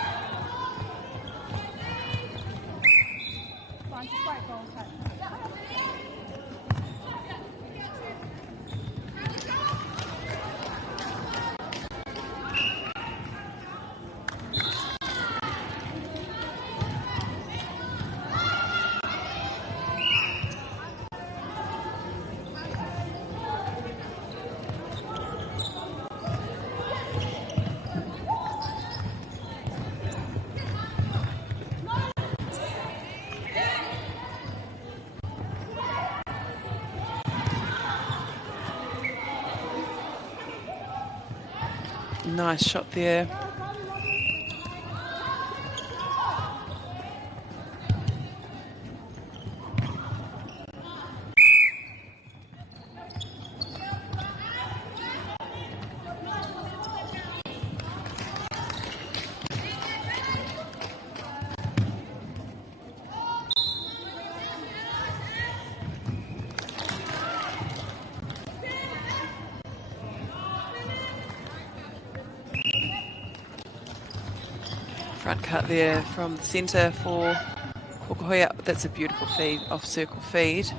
Nice shot there. Front cut there from the centre for Kokoha. That's a beautiful feed, off circle feed.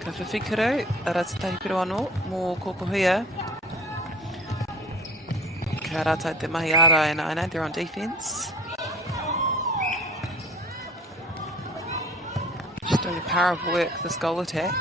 Ka whiwhikuru, aratahi pero anō, mō Kokoha. Ka rata te mahi ara and aina, they're on defence. Just doing a power of work, this goal attack.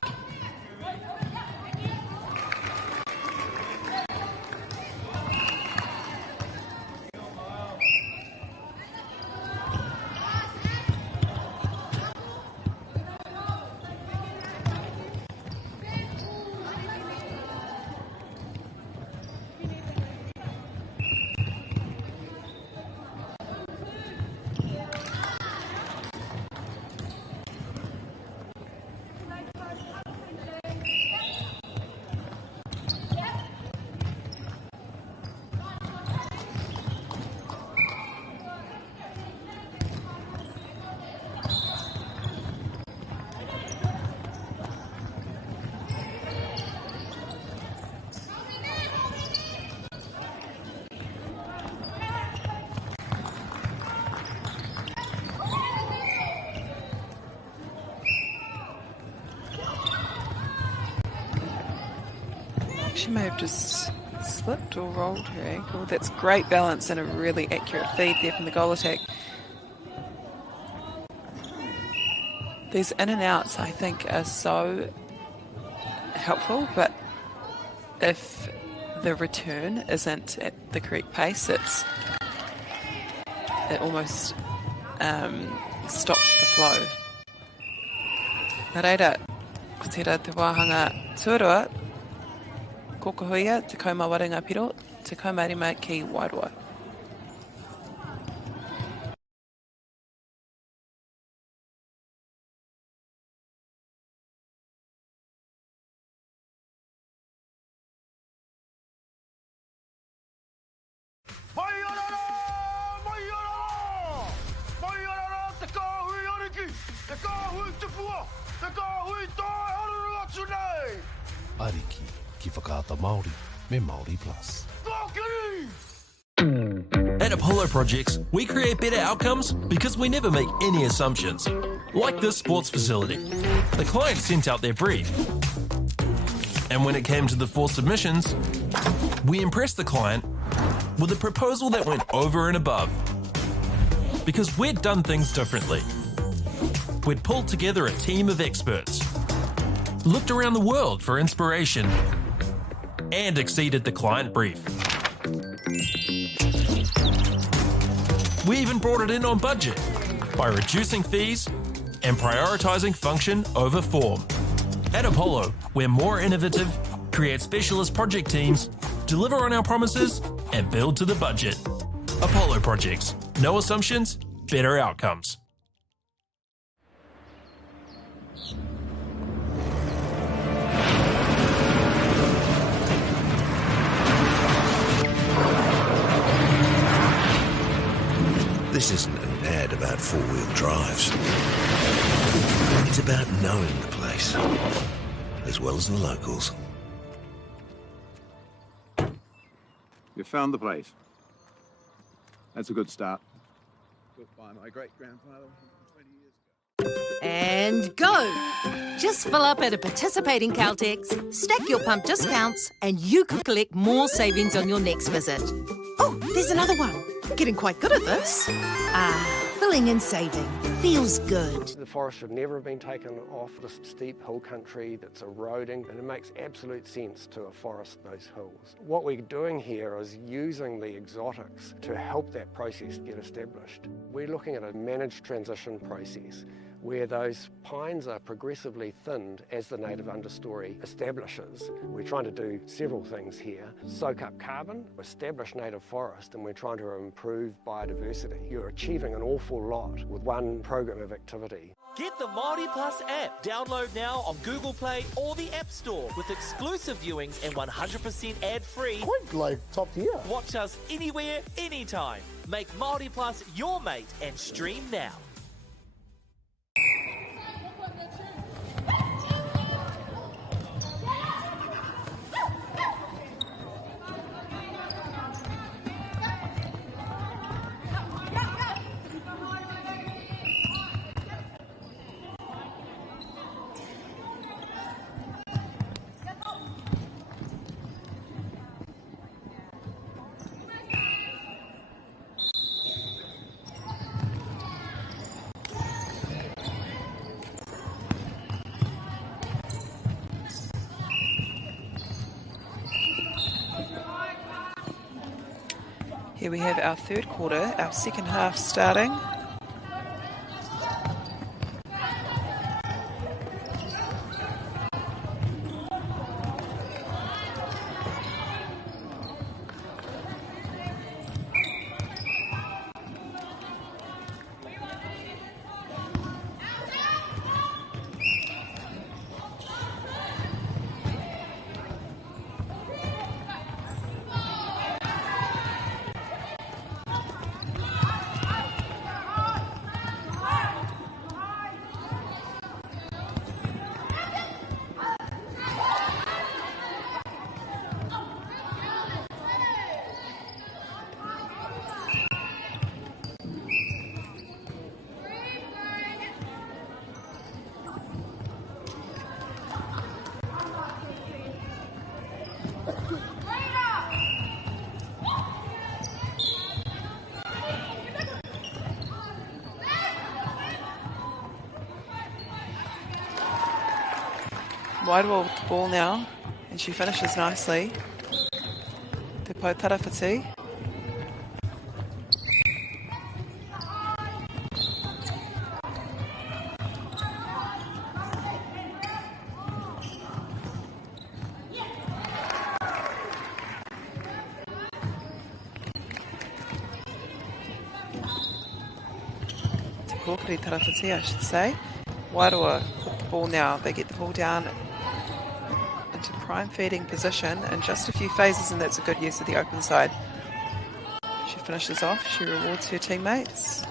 She may have just slipped or rolled her ankle. That's great balance and a really accurate feed there from the goal attack. These in and outs, I think, are so helpful, but if the return isn't at the correct pace, it almost stops the flow. Nā reira, ko tērā te wāhanga tuarua, Kokoha, te kaumawaringa piro, te kaumarima ki Wora. Ariki, ki whakaata Māori, me MāORI Plus. At Apollo Projects, we create better outcomes because we never make any assumptions. Like this sports facility. The client sent out their brief. And when it came to the 4 submissions, we impressed the client with a proposal that went over and above. Because we'd done things differently. We'd pulled together a team of experts, looked around the world for inspiration, and exceeded the client brief. We even brought it in on budget by reducing fees and prioritising function over form. At Apollo, we're more innovative, create specialist project teams, deliver on our promises, and build to the budget. Apollo Projects. No assumptions, better outcomes. This isn't an ad about 4-wheel drives. It's about knowing the place, as well as the locals. You found the place. That's a good start. Built by my great-grandfather 20 years ago. And go! Just fill up at a participating Caltex, stack your pump discounts, and you could collect more savings on your next visit. Oh, there's another one. Getting quite good at this. Filling and saving. Feels good. The forest should never have been taken off this steep hill country that's eroding, and it makes absolute sense to afforest those hills. What we're doing here is using the exotics to help that process get established. We're looking at a managed transition process where those pines are progressively thinned as the native understory establishes. We're trying to do several things here. Soak up carbon, establish native forest, and we're trying to improve biodiversity. You're achieving an awful lot with one program of activity. Get the MāORI Plus app. Download now on Google Play or the App Store with exclusive viewings and 100% ad-free. Quite like top tier. Watch us anywhere, anytime. Make MāORI Plus your mate and stream now. Here we have our third quarter, our second half starting. Wide with the ball now, and she finishes nicely. Te pau tarawhiti. Te kōkiri tarawhiti, I should say. Wairoa with the ball now. They get the ball down into prime feeding position in just a few phases, and that's a good use of the open side. She finishes off, she rewards her teammates.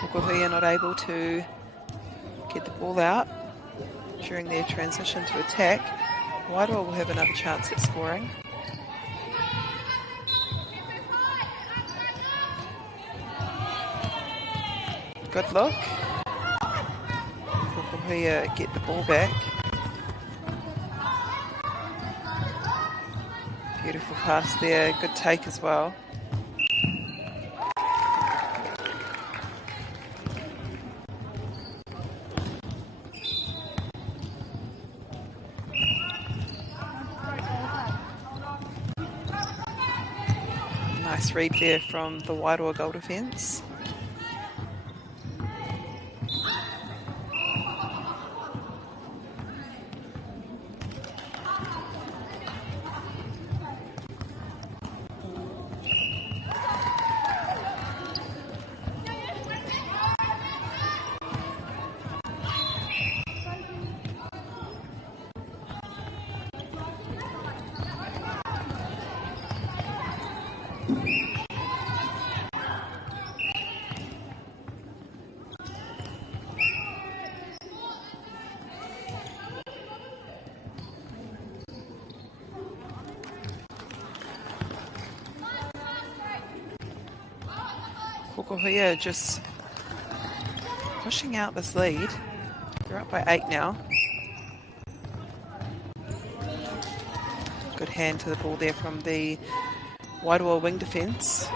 Kokoha not able to get the ball out during their transition to attack. Wairoa will have another chance at scoring. Good look. Kokoha get the ball back. Beautiful pass there, good take as well. Nice read there from the Wairoa goal defence. Kokoha just pushing out this lead. They're up by 8 now. Good hand to the ball there from the Wairoa wing defence.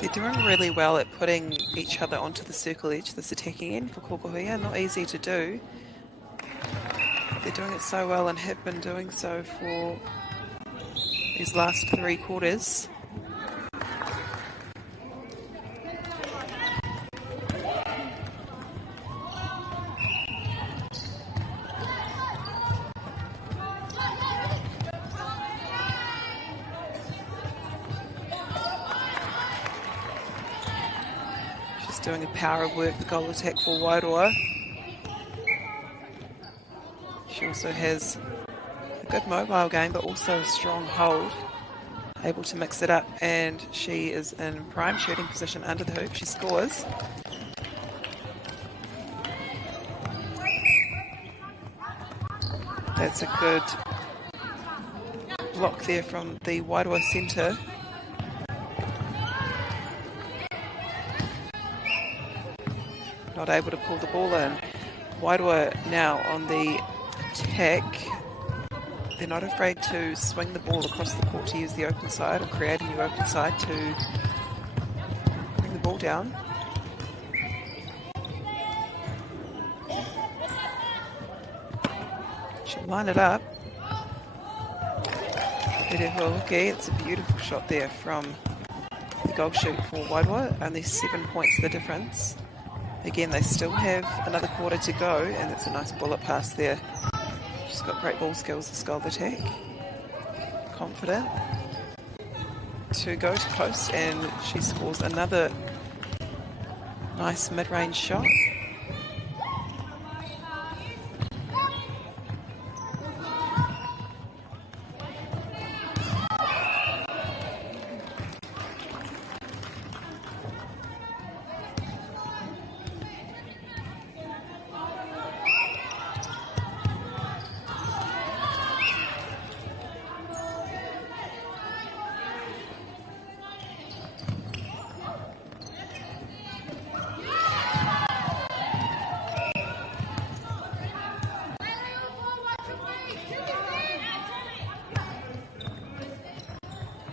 They're doing really well at putting each other onto the circle edge, this attacking end for Kokoha. Not easy to do. But they're doing it so well and have been doing so for these last 3 quarters. Doing a power of work, the goal attack for Wairoa. She also has a good mobile game, but also a strong hold, able to mix it up, and she is in prime shooting position under the hoop. She scores. That's a good block there from the Wairoa centre. Not able to pull the ball in. Wairoa now on the attack. They're not afraid to swing the ball across the court to use the open side or create a new open side to bring the ball down. She'll line it up. It's a beautiful shot there from the goal shoot for Wairoa. Only 7 points the difference. Again, they still have another quarter to go, and it's a nice bullet pass there. She's got great ball skills, this goal attack. Confident. To go to post, and she scores another nice mid-range shot.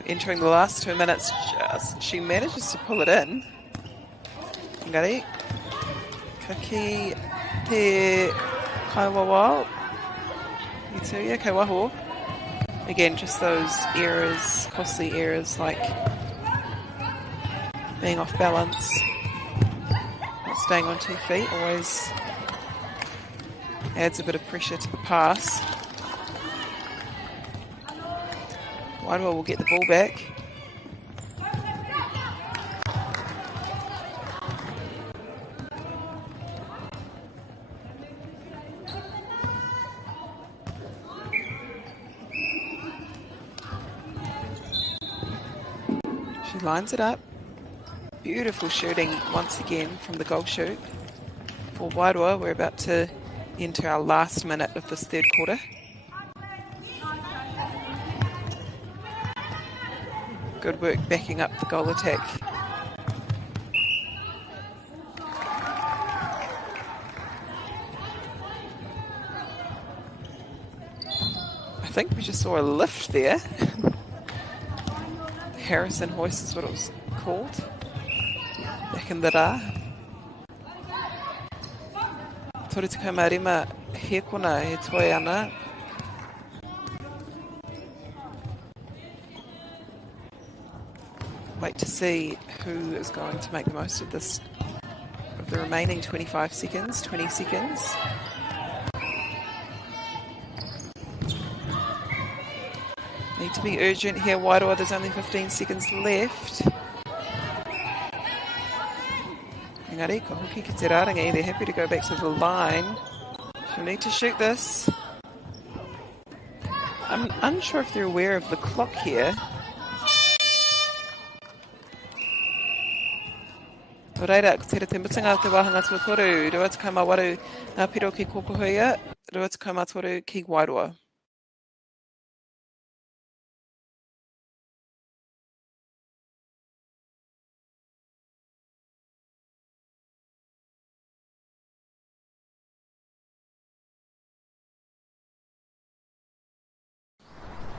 Entering the last 2 minutes, she manages to pull it in. Engari, Kaki te kaiwawa, Ituia kaiwaho. Again, just those errors, costly errors like being off balance, not staying on 2 feet, always adds a bit of pressure to the pass. Wairoa will get the ball back. She lines it up. Beautiful shooting once again from the goal shoot for Wairoa. We're about to enter our last minute of this 3rd quarter. Good work backing up the goal attack. I think we just saw a lift there. The Harrison hoist is what it was called back in the ra. Tori te kamarima he kona he toi ana. wait to see who is going to make the most of this, of the remaining 25 seconds, 20 seconds. Need to be urgent here, Wairoa. There's only 15 seconds left. Engari, ka hoki ki te rārangi. They're happy to go back to the line. She'll need to shoot this. I'm unsure if they're aware of the clock here. O reira, ko tera te mutunga te wāhanga tuatoru. Rua te kaumawaru ngā piro ki Kokoha. Rua te kaumatoru ki Wairoa.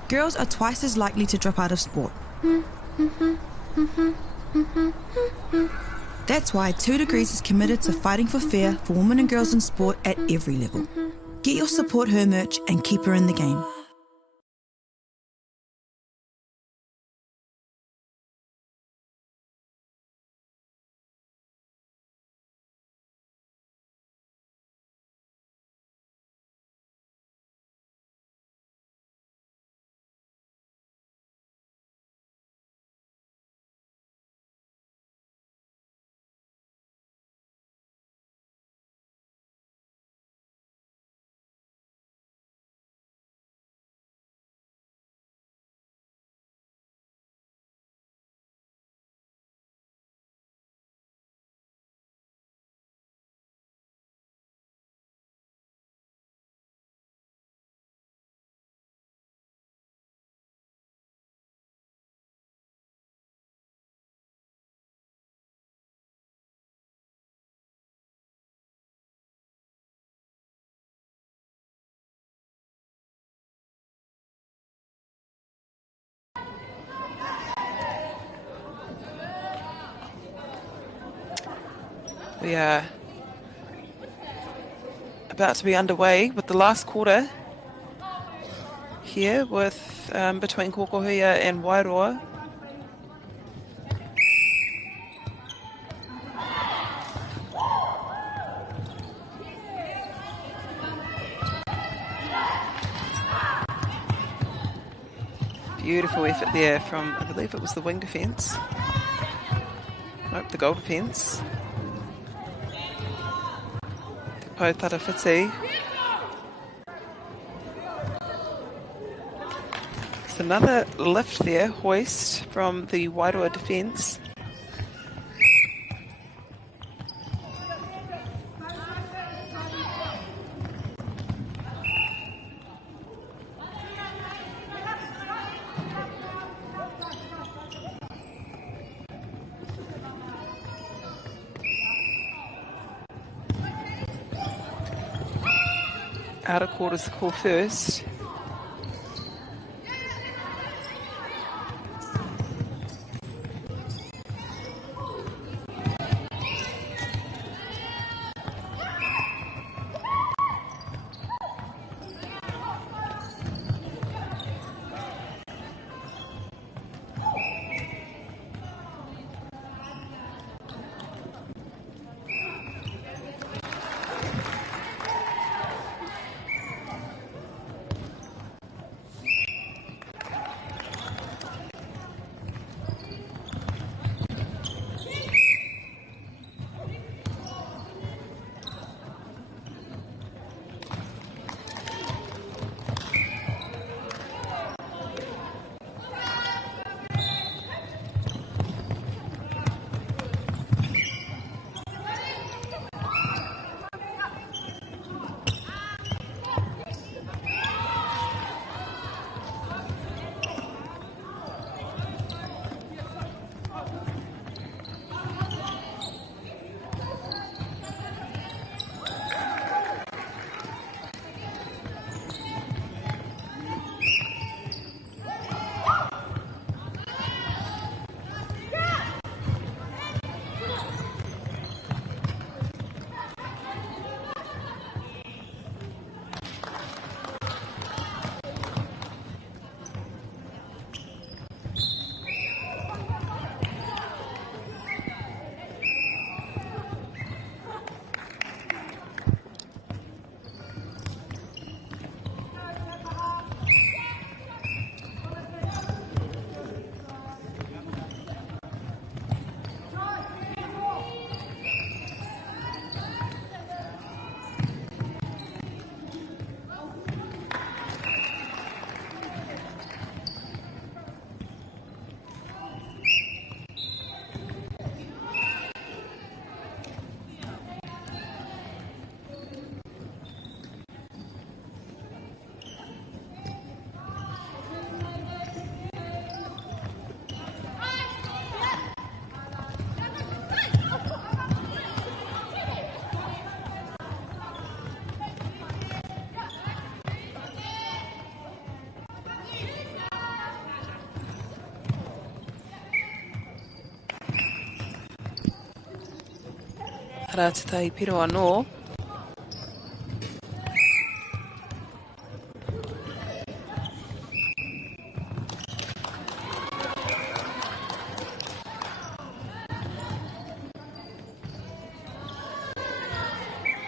Girls are twice as likely to drop out of sport. That's why 2 Degrees is committed to fighting for fair for women and girls in sport at every level. Get your Support Her merch and keep her in the game. We are about to be underway with the last quarter here with between Kokoha and Wairoa. Beautiful effort there from, I believe it was the wing defence. Nope, the goal defence. Pautara Whiti. It's another lift there, hoist from the Wairoa defence. Outer quarters call first. Ara te tai piro anō.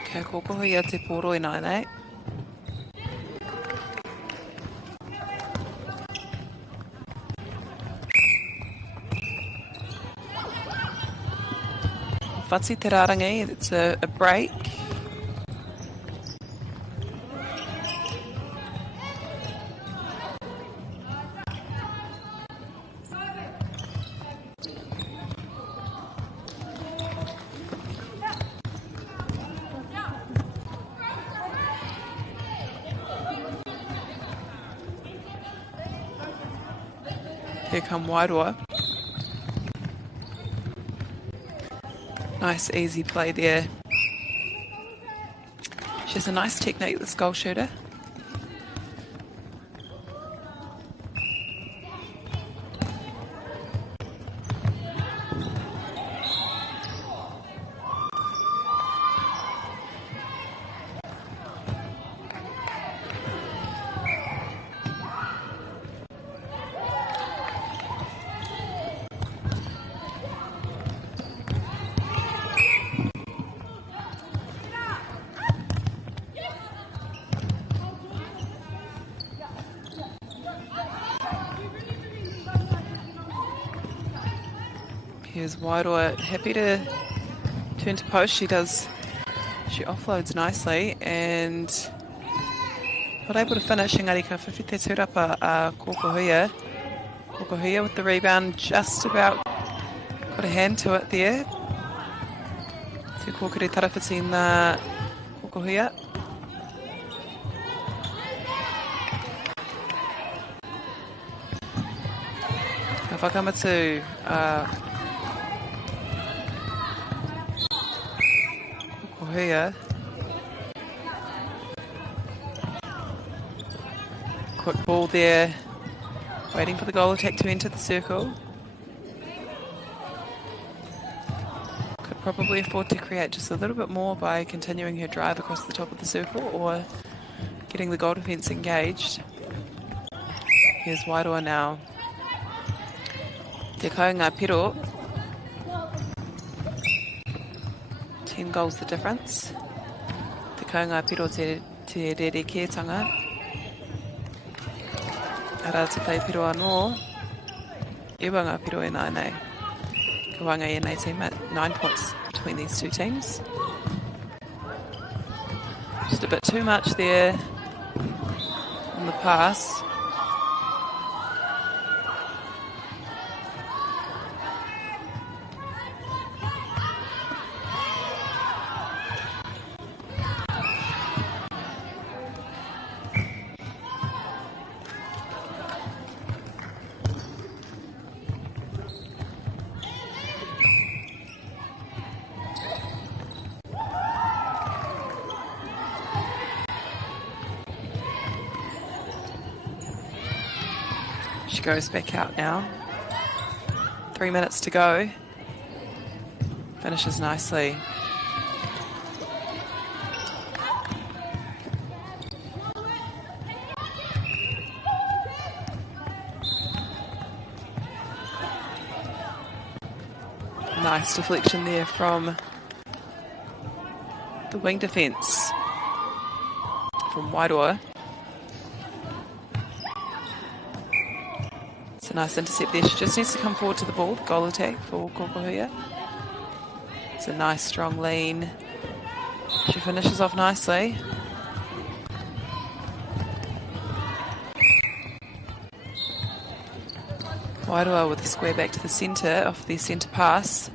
Kia kokoha ia te poro i nei. Whati te rārangi, it's a break. Here come Wairoa. Nice easy play there. She has a nice technique, this goal shooter. Here's Wairoa, happy to turn to post. She offloads nicely and not able to finish. Engari ka whiwhi te tūrapa a Kokoha. Kokoha with the rebound, just about got a hand to it there. Te kōkere tarawhiti nā Kokoha. Ka whakamatu here. Quick ball there, waiting for the goal attack to enter the circle. Could probably afford to create just a little bit more by continuing her drive across the top of the circle or getting the goal defence engaged. Here's Wairoa now. Te kaunga piro. 10 goals the difference. Te kaunga piro te rere kētanga. Ara te kai piro anō. Ewa ngā piro e nei. Ka wanga e nei team at 9 points between these two teams. Just a bit too much there on the pass. She goes back out now. 3 minutes to go. Finishes nicely. Nice deflection there from the wing defence from Wairoa. It's a nice intercept there. She just needs to come forward to the ball. Goal attack for Kokoha. It's a nice strong lean. She finishes off nicely. Wairoa with a square back to the centre off their centre pass.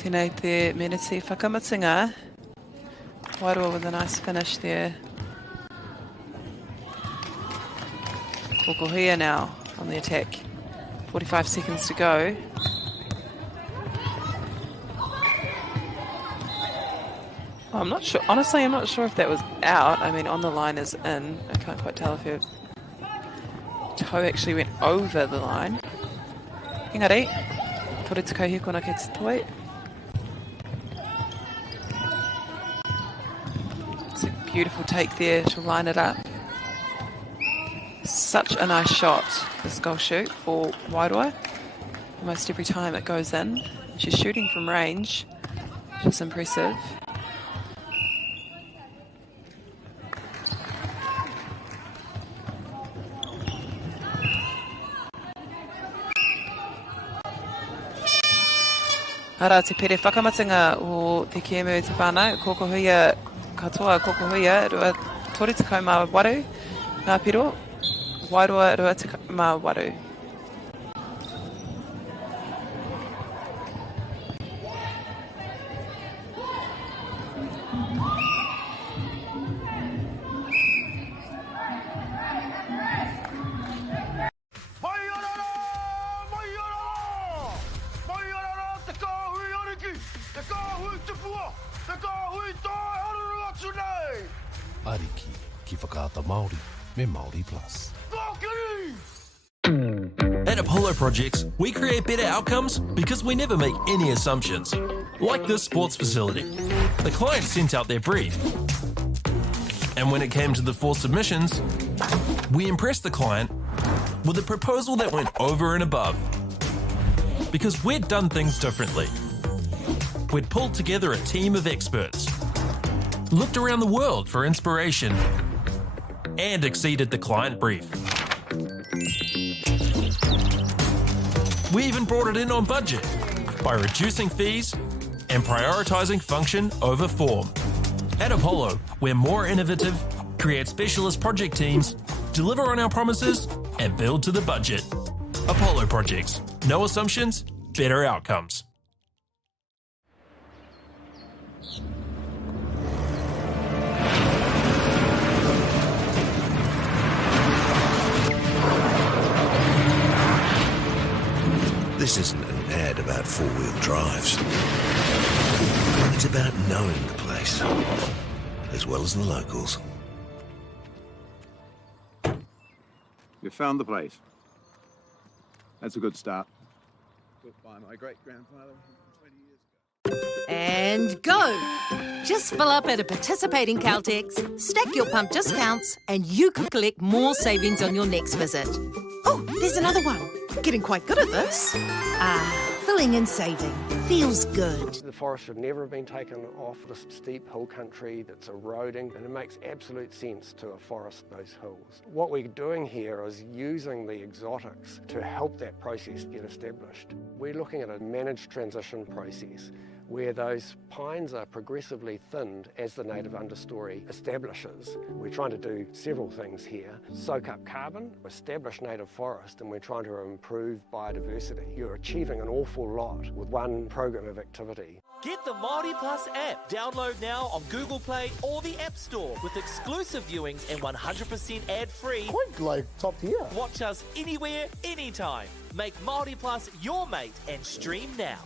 Tēnei te meneti whakamatinga. Wora with a nice finish there. Kokoha now on the attack. 45 seconds to go. I'm not sure. Honestly, I'm not sure if that was out. I mean, on the line is in. I can't quite tell if her toe actually went over the line. Engari, kore te kauhiko na kei te toi. It's a beautiful take there to line it up. Such a nice shot, this goal shoot for Wairoa. Almost every time it goes in. She's shooting from range, which is impressive. Ara te pere whakamatinga o te kēmu te whānau, Kokoha katoa Kokoha, rua tori te kau mā waru, ngā piro, Wairoa rua te kau mā waru. Ariki ki whakaata Māori me MāORI Plus. At Apollo Projects, we create better outcomes because we never make any assumptions. Like this sports facility. The client sent out their brief. And when it came to the 4 submissions, we impressed the client with a proposal that went over and above. Because we'd done things differently. We'd pulled together a team of experts, looked around the world for inspiration, and exceeded the client brief. We even brought it in on budget by reducing fees and prioritising function over form. At Apollo, we're more innovative, create specialist project teams, deliver on our promises, and build to the budget. Apollo Projects. No assumptions, better outcomes. This isn't an ad about four-wheel drives. It's about knowing the place, as well as the locals. You found the place. That's a good start. Built by my great-grandfather 20 years ago. And go! Just fill up at a participating Caltex, stack your pump discounts, and you could collect more savings on your next visit. Oh, there's another one. Getting quite good at this. Filling and saving. Feels good. The forest should never have been taken off this steep hill country that's eroding, and it makes absolute sense to afforest those hills. What we're doing here is using the exotics to help that process get established. We're looking at a managed transition process where those pines are progressively thinned as the native understory establishes. We're trying to do several things here. Soak up carbon, establish native forest, and we're trying to improve biodiversity. You're achieving an awful lot with one program of activity. Get the MāORI Plus app. Download now on Google Play or the App Store with exclusive viewings and 100% ad-free. Quite like top tier. Watch us anywhere, anytime. Make MāORI Plus your mate and stream now.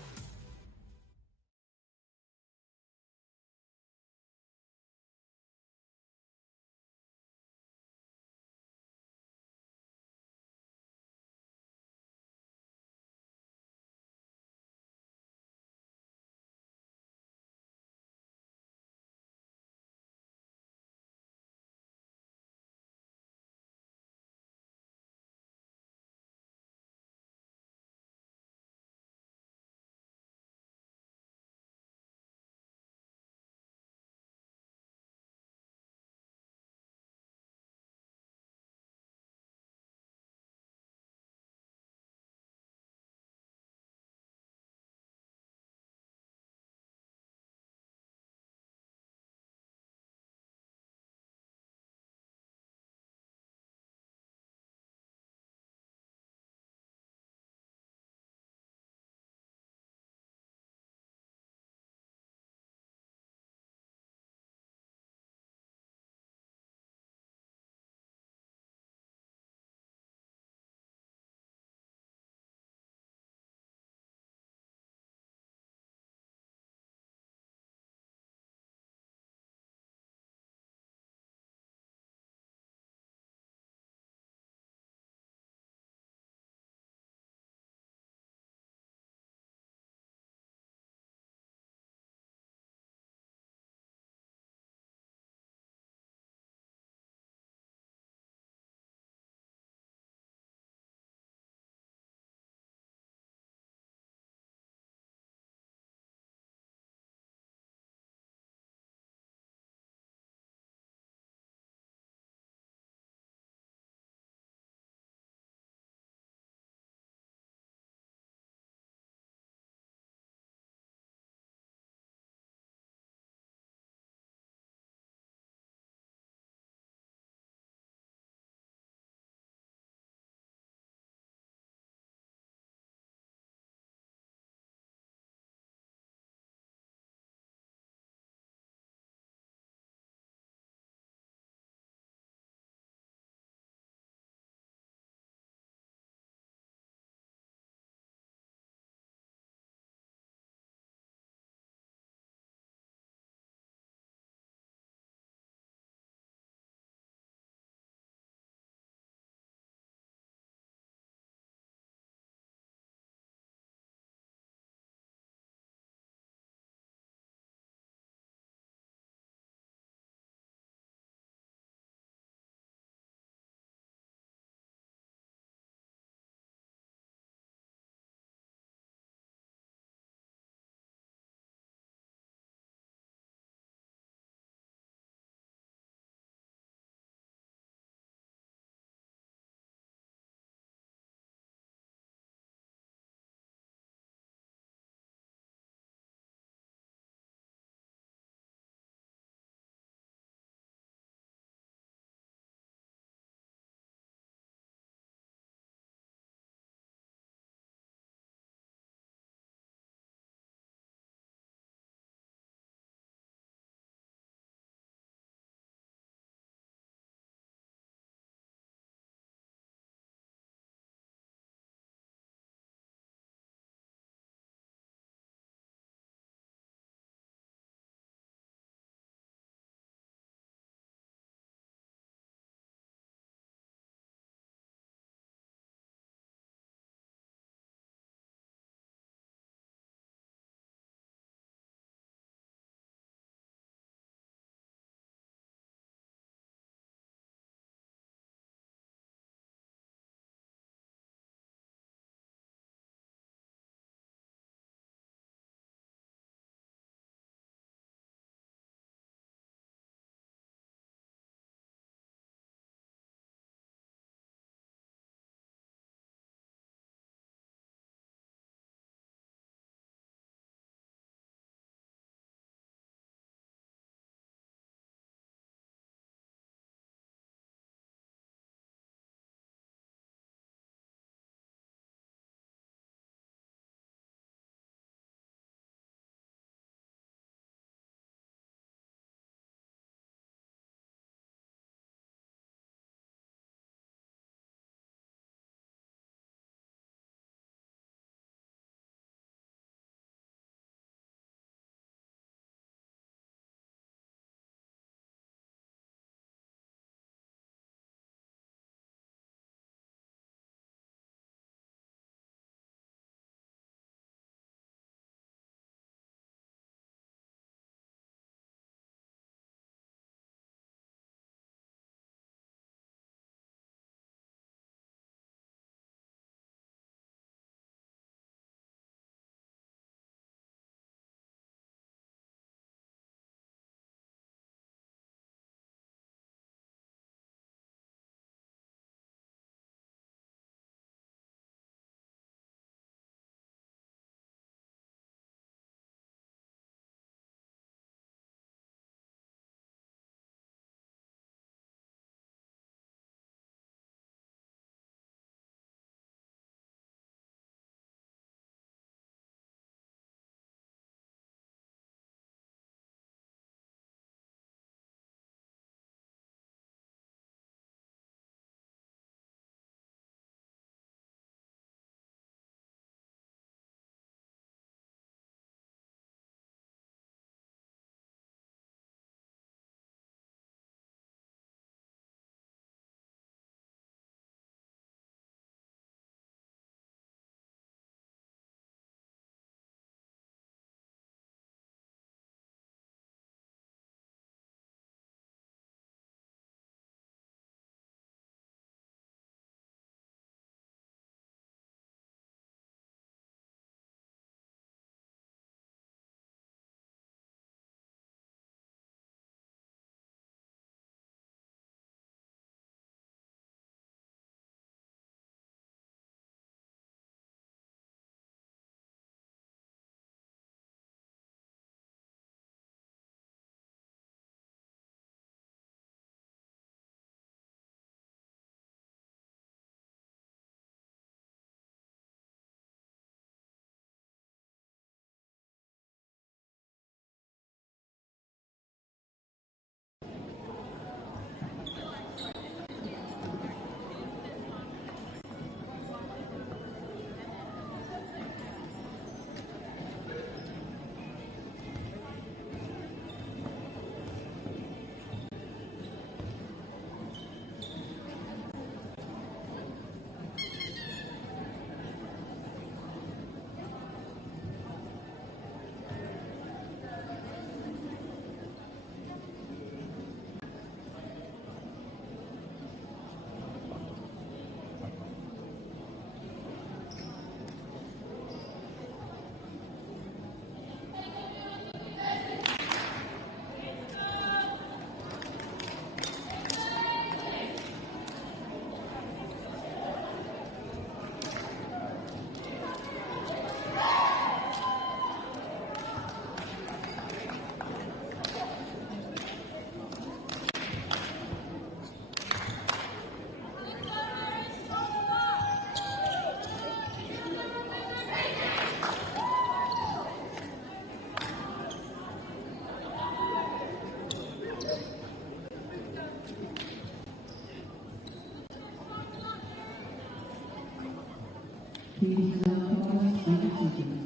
Please start pause 20 seconds.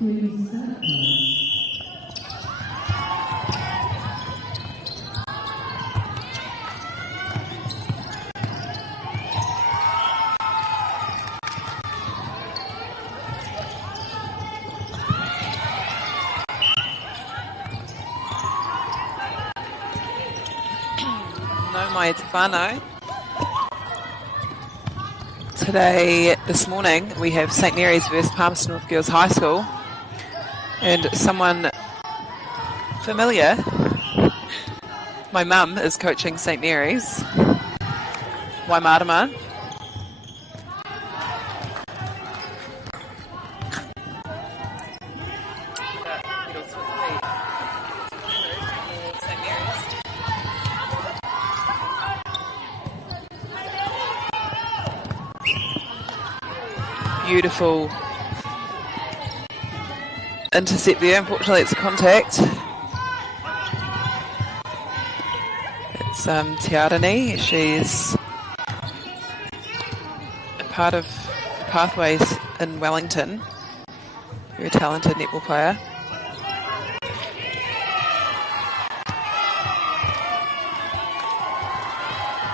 Please start pause. No mai te whānau. Today, this morning, we have St Mary's versus Palmerston North Girls High School. And someone familiar, my mum is coaching St Mary's, Waimarama. Beautiful intercept there. Unfortunately, it's a contact. It's Tiarani. She's a part of Pathways in Wellington. Very talented netball player.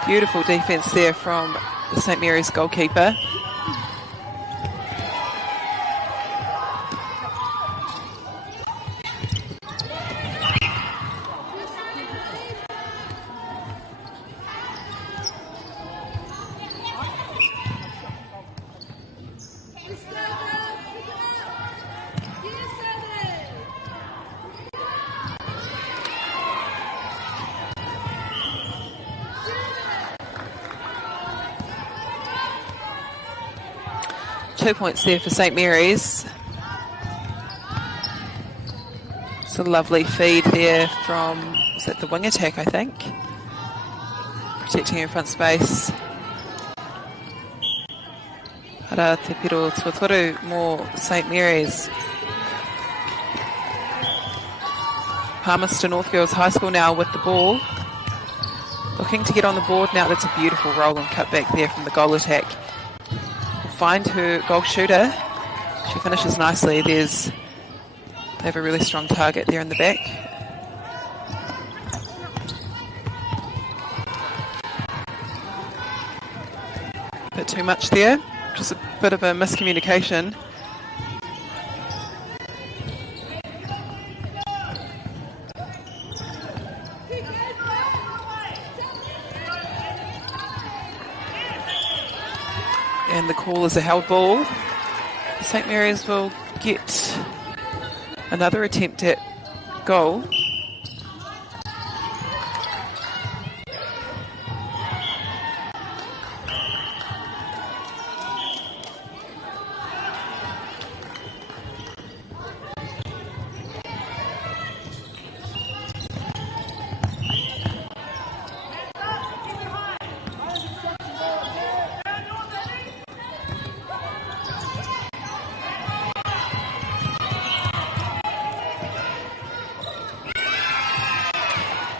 Beautiful defence there from the St Mary's goalkeeper. Two points there for St Mary's. It's a lovely feed there from, was that the wing attack, I think? Protecting her front space. Hara te piro tuatoru more St Mary's. Palmerston North Girls High School now with the ball. Looking to get on the board now. That's a beautiful roll and cut back there from the goal attack. Find her goal shooter. She finishes nicely. They have a really strong target there in the back. A bit too much there. Just a bit of a miscommunication. And the call is a held ball. St Mary's will get another attempt at goal.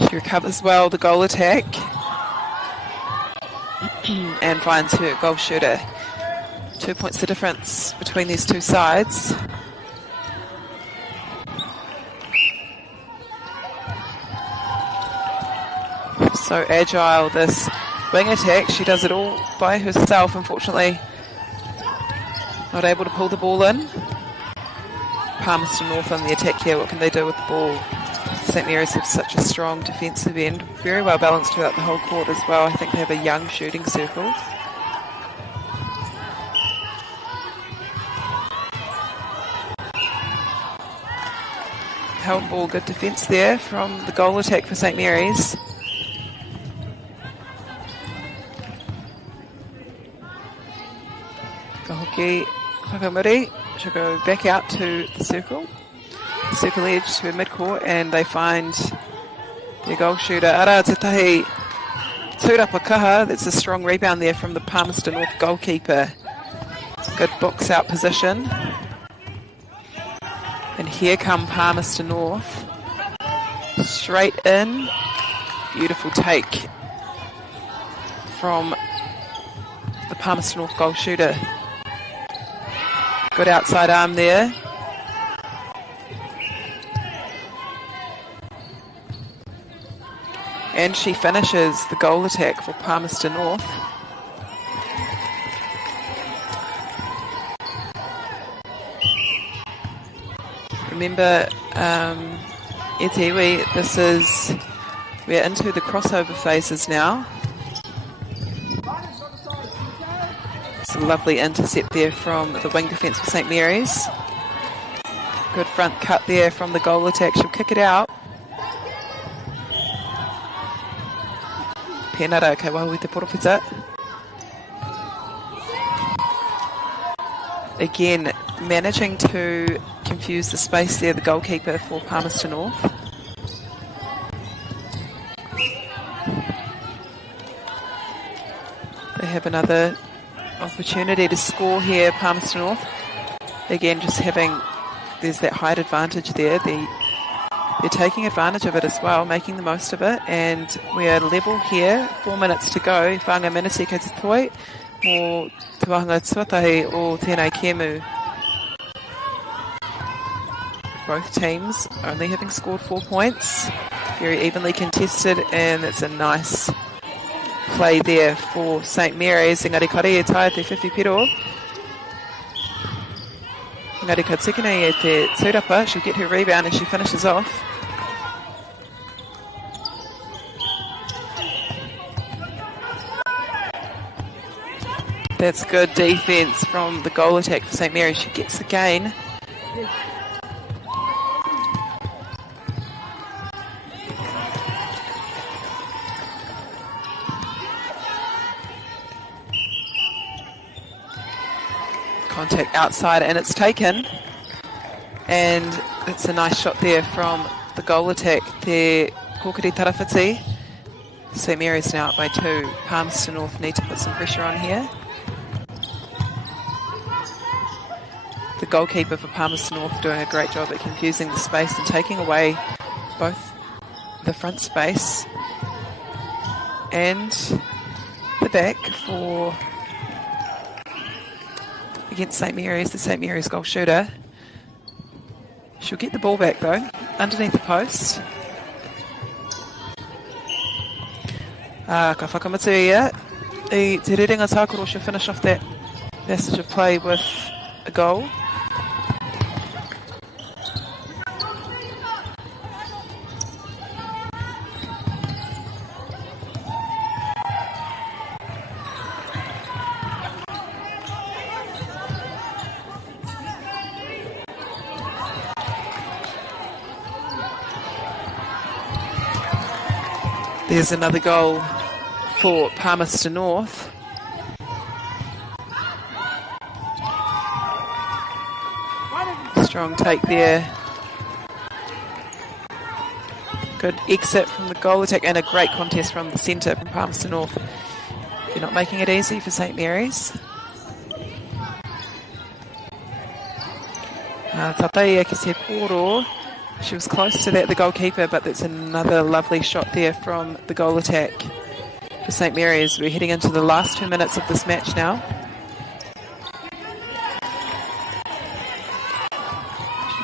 She recovers well the goal attack and finds her goal shooter. 2 points the difference between these two sides. So agile, this wing attack. She does it all by herself, unfortunately. Not able to pull the ball in. Palmerston North on the attack here. What can they do with the ball? St Mary's have such a strong defensive end. Very well balanced throughout the whole court as well. I think they have a young shooting circle. Held ball, good defence there from the goal attack for St Mary's. Ka hoki whakamuri. She'll go back out to the circle edge to her midcourt, and they find their goal shooter, Ara Tatahi Turapakaha. That's a strong rebound there from the Palmerston North goalkeeper. Good box out position. And here come Palmerston North. Straight in. Beautiful take from the Palmerston North goal shooter. Good outside arm there. And she finishes the goal attack for Palmerston North. Remember, Etiwi, we're into the crossover phases now. It's a lovely intercept there from the wing defence for St Mary's. Good front cut there from the goal attack. She'll kick it out. Penara, okay, wahui te porowhita. Again, managing to confuse the space there, the goalkeeper for Palmerston North. They have another opportunity to score here, Palmerston North. Again, just there's that height advantage there. They're taking advantage of it as well, making the most of it, and we are level here, 4 minutes to go. Whanga miniti kei te toi, mō te wahanga tuatahi o tēnei kēmu. Both teams only having scored 4 points, very evenly contested, and it's a nice play there for St Mary's. Engari kare e taia te whiwhi piro. Engari ka tikina e te tūrapa. She'll get her rebound and she finishes off. That's good defence from the goal attack for St Mary's. She gets the gain. Contact outside and it's taken, and it's a nice shot there from the goal attack there. Kokiri Tarawhiti. St Mary's now up by 2. Palmerston North need to put some pressure on here. The goalkeeper for Palmerston North doing a great job at confusing the space and taking away both the front space and the back for against St Mary's, the St Mary's goal shooter. She'll get the ball back though, underneath the post. Ka whakamatu ia. I te rerenga tākoro, she'll finish off that passage of play with a goal. There's another goal for Palmerston North. Strong take there. Good exit from the goal attack and a great contest from the centre from Palmerston North. They're not making it easy for St Mary's. Tatai ki te poro. She was close to that, the goalkeeper, but that's another lovely shot there from the goal attack for St Mary's. We're heading into the last 2 minutes of this match now.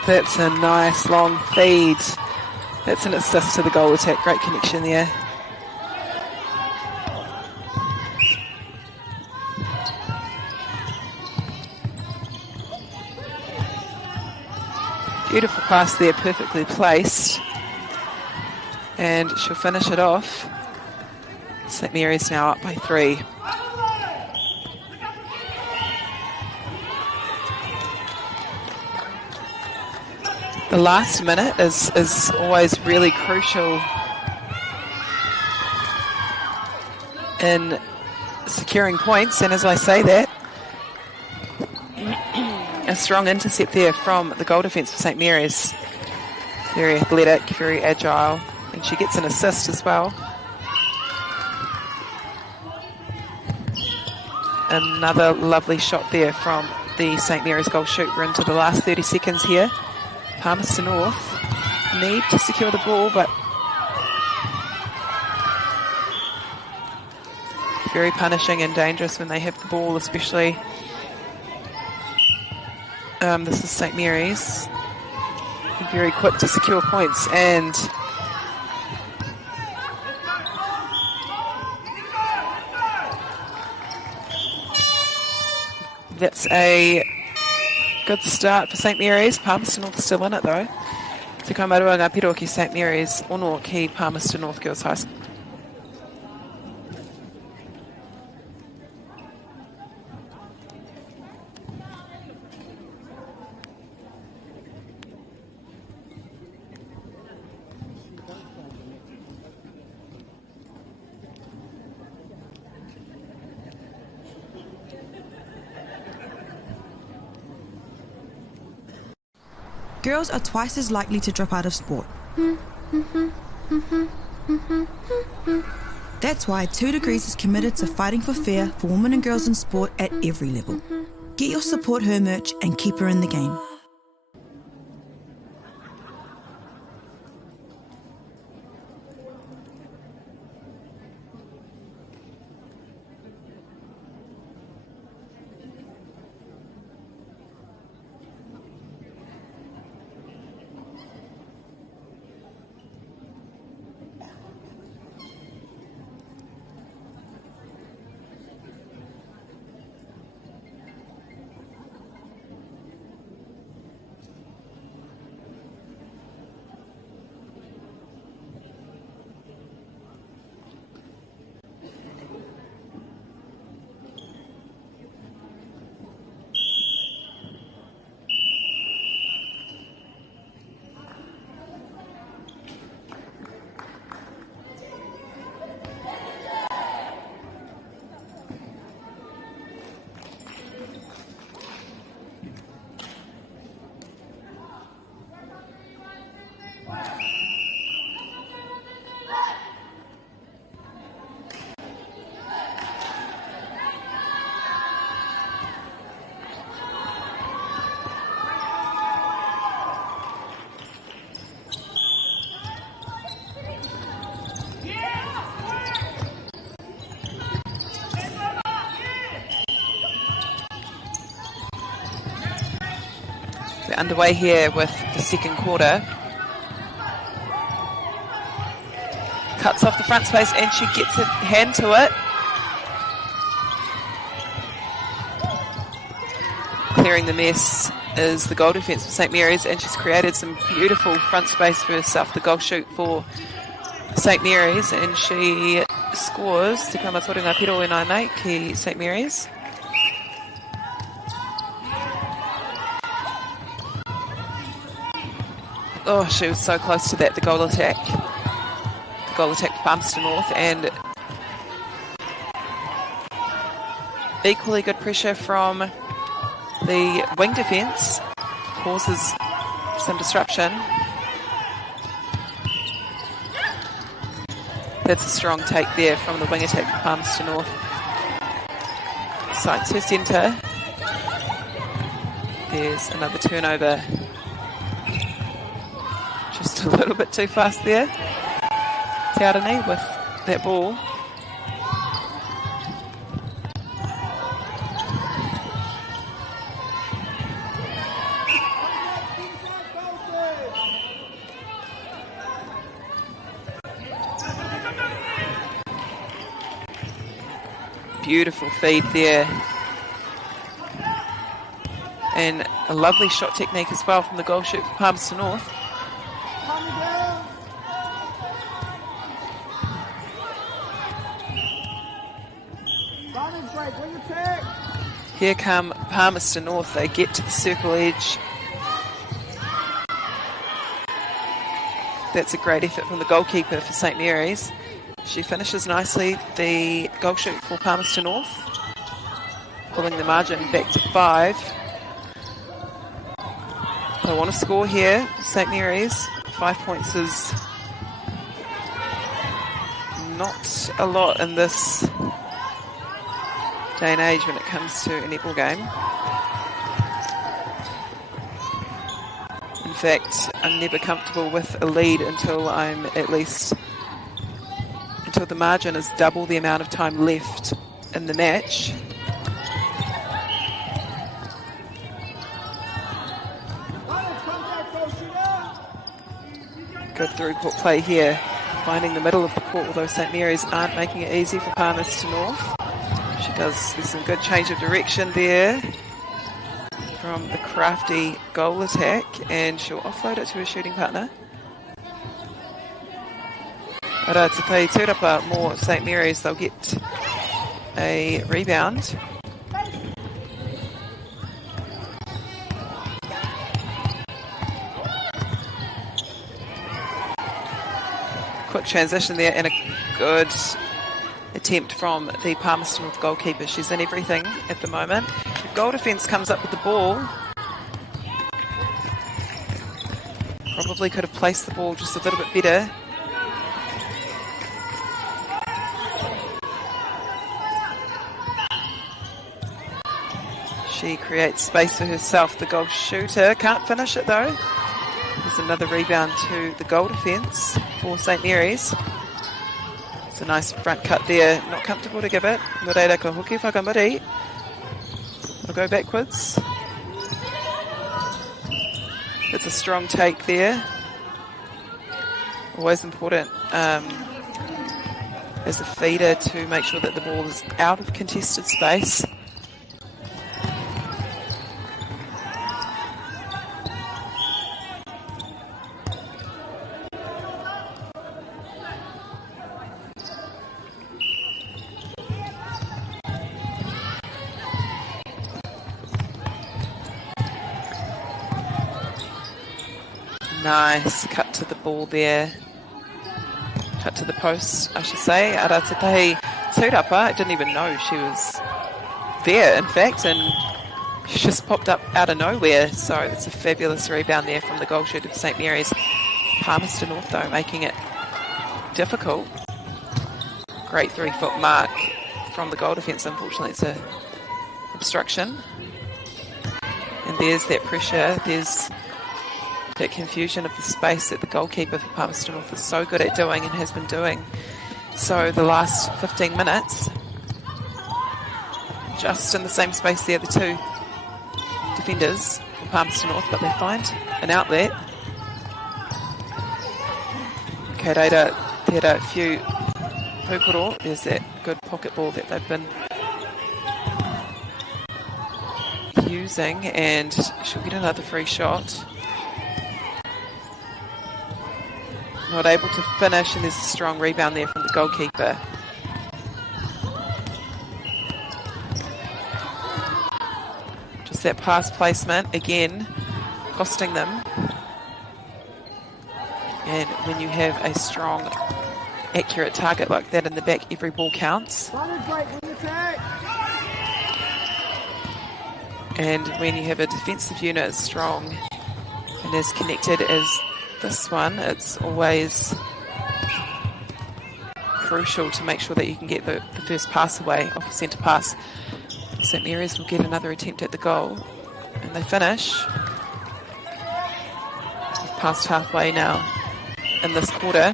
That's a nice long feed. That's an assist to the goal attack. Great connection there. Beautiful pass there, perfectly placed. And she'll finish it off. St Mary's now up by 3. The last minute is always really crucial in securing points, and as I say that, A strong intercept there from the goal defence for St Mary's. Very athletic, very agile, and she gets an assist as well. Another lovely shot there from the St Mary's goal shoot. We're into the last 30 seconds here. Palmerston North need to secure the ball, but very punishing and dangerous when they have the ball, especially. This is St Mary's. Very quick to secure points, and that's a good start for St Mary's. Palmerston North still in it though. Te kaimarua ngā piro ki St Mary's, ono ki Palmerston North Girls High School. Girls are twice as likely to drop out of sport. That's why 2 Degrees is committed to fighting for fair for women and girls in sport at every level. Get your Support Her merch and keep her in the game. We're underway here with the second quarter. Cuts off the front space and she gets a hand to it. Clearing the mess is the goal defence for St Mary's, and she's created some beautiful front space for herself, the goal shoot for St Mary's, and she scores. Te kaimatori ngā piro e nānei ki St Mary's. Oh, she was so close to that, the goal attack. The goal attack for Palmerston North, and equally good pressure from the wing defence. Causes some disruption. That's a strong take there from the wing attack for Palmerston North. Sights her centre. There's another turnover. Just a little bit too fast there. Te Arani with that ball. Beautiful feed there. And a lovely shot technique as well from the goal shoot for Palmerston North. Here come Palmerston North. They get to the circle edge. That's a great effort from the goalkeeper for St Mary's. She finishes nicely the goal shoot for Palmerston North, pulling the margin back to 5. They want to score here, St Mary's. 5 points is not a lot in this day and age when it comes to a netball game. In fact, I'm never comfortable with a lead until the margin is double the amount of time left in the match. Good through court play here, finding the middle of the court, although St Mary's aren't making it easy for Palmerston North. There's some good change of direction there from the crafty goal attack, and she'll offload it to her shooting partner. Ara te pai tūrapa more St Mary's, they'll get a rebound. Quick transition there and a good attempt from the Palmerston North goalkeeper. She's in everything at the moment. The goal defence comes up with the ball. Probably could have placed the ball just a little bit better. She creates space for herself. The goal shooter can't finish it though. There's another rebound to the goal defence for St Mary's. It's a nice front cut there. Not comfortable to give it. Moreira ka hoki whakamari. I'll go backwards. It's a strong take there. Always important as a feeder to make sure that the ball is out of contested space. Nice cut to the ball there. Cut to the post, I should say. Ara te tahi tūrapa. I didn't even know she was there, in fact, and she just popped up out of nowhere. So it's a fabulous rebound there from the goal shooter of St Mary's. Palmerston North, though, making it difficult. Great 3-foot mark from the goal defence. Unfortunately, it's a obstruction. And there's that pressure. There's that confusion of the space that the goalkeeper for Palmerston North is so good at doing and has been doing. So the last 15 minutes, just in the same space there, the two defenders for Palmerston North, but they find an outlet. Kei reira, te ra whiu pūkoro. There's that good pocket ball that they've been using, and she'll get another free shot. Not able to finish, and there's a strong rebound there from the goalkeeper. Just that pass placement, again, costing them. And when you have a strong, accurate target like that in the back, every ball counts. And when you have a defensive unit as strong and as connected as this one, it's always crucial to make sure that you can get the first pass away off a centre pass. St Mary's will get another attempt at the goal, and they finish. We've passed halfway now in this quarter.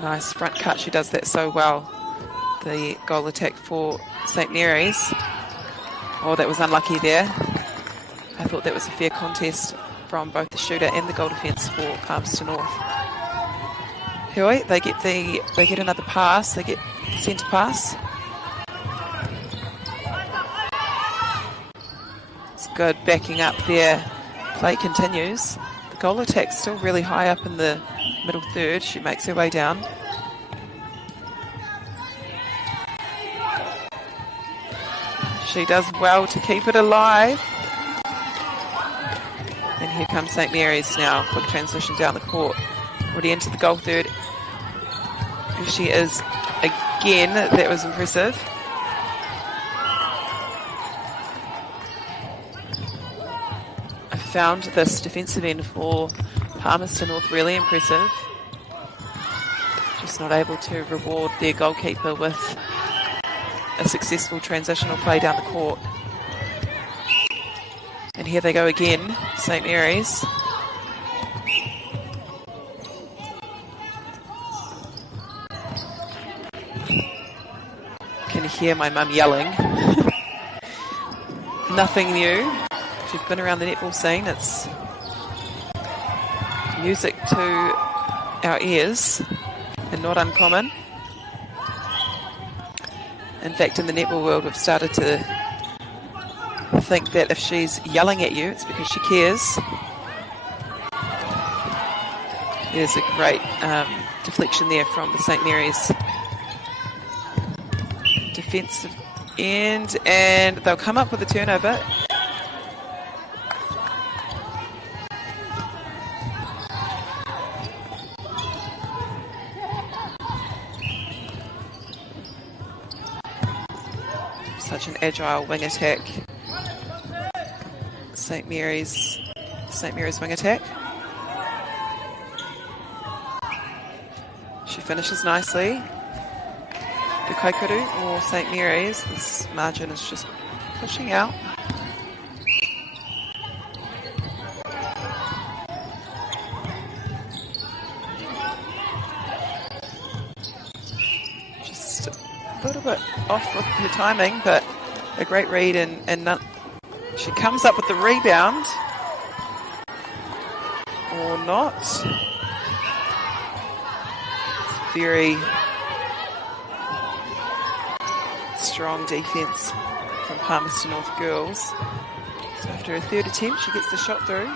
Nice front cut, she does that so well. The goal attack for St Mary's. Oh, that was unlucky there. I thought that was a fair contest from both the shooter and the goal defence for Palmerston North. Hui, they get another pass. They get the centre pass. It's good backing up there. Play continues. The goal attack's still really high up in the middle third. She makes her way down. She does well to keep it alive. And here comes St Mary's now. Quick transition down the court. Already into the goal third. Here she is again. That was impressive. I found this defensive end for Palmerston North really impressive. Just not able to reward their goalkeeper with a successful transitional play down the court. And here they go again, St Mary's. Can hear my mum yelling. Nothing new. If you've been around the netball scene, it's music to our ears and not uncommon. In fact, in the netball world, we've started to think that if she's yelling at you, it's because she cares. There's a great deflection there from the St Mary's defensive end, and they'll come up with a turnover. Such an agile wing attack. St Mary's wing attack. She finishes nicely. The Kokoha or St Mary's, this margin is just pushing out. Just a little bit off with her timing, but a great read, and none, she comes up with the rebound. Or not. It's very strong defence from Palmerston North girls. So after her third attempt, she gets the shot through.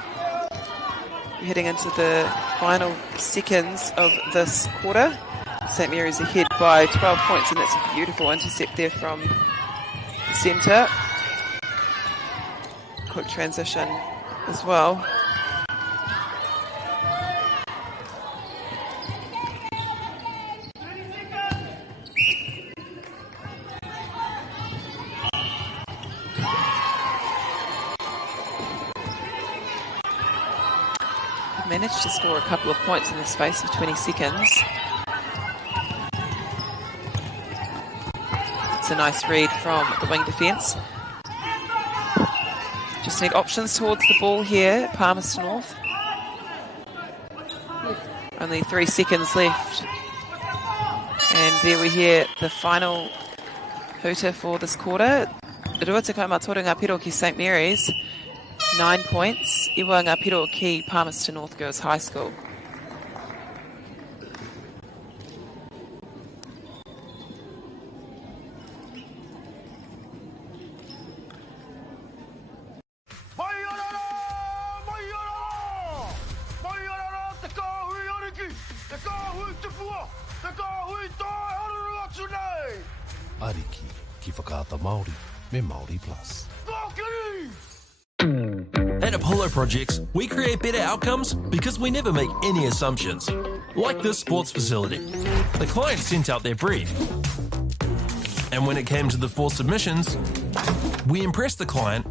We're heading into the final seconds of this quarter. St Mary's ahead by 12 points, and that's a beautiful intercept there from the centre. Quick transition as well. Managed to score a couple of points in the space of 20 seconds. It's a nice read from the wing defence. Just need options towards the ball here, Palmerston North. Only 3 seconds left. And there we hear the final hooter for this quarter. Ruatako Matoringa Piroki St Mary's, 9 points. Iwanga Piroki Palmerston North Girls High School. Ariki ki whakaata Māori me MāORI Plus. At Apollo Projects, we create better outcomes because we never make any assumptions. Like this sports facility. The client sent out their brief. And when it came to the 4 submissions, we impressed the client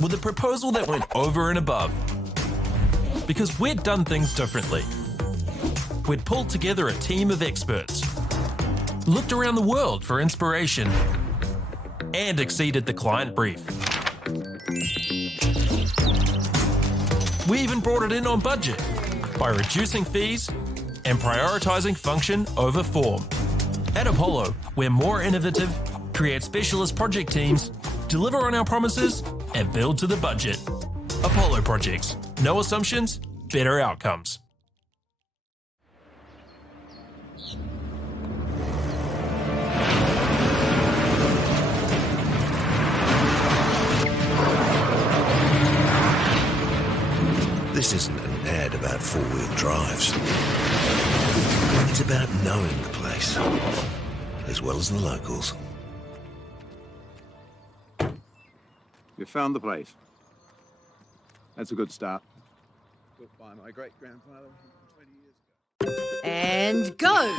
with a proposal that went over and above. Because we'd done things differently. We'd pulled together a team of experts, looked around the world for inspiration, and exceeded the client brief. We even brought it in on budget by reducing fees and prioritising function over form. At Apollo, we're more innovative, create specialist project teams, deliver on our promises, and build to the budget. Apollo Projects. No assumptions, better outcomes. This isn't an ad about four-wheel drives. It's about knowing the place, as well as the locals. You found the place. That's a good start. Built by my great-grandfather 20 years ago. And go!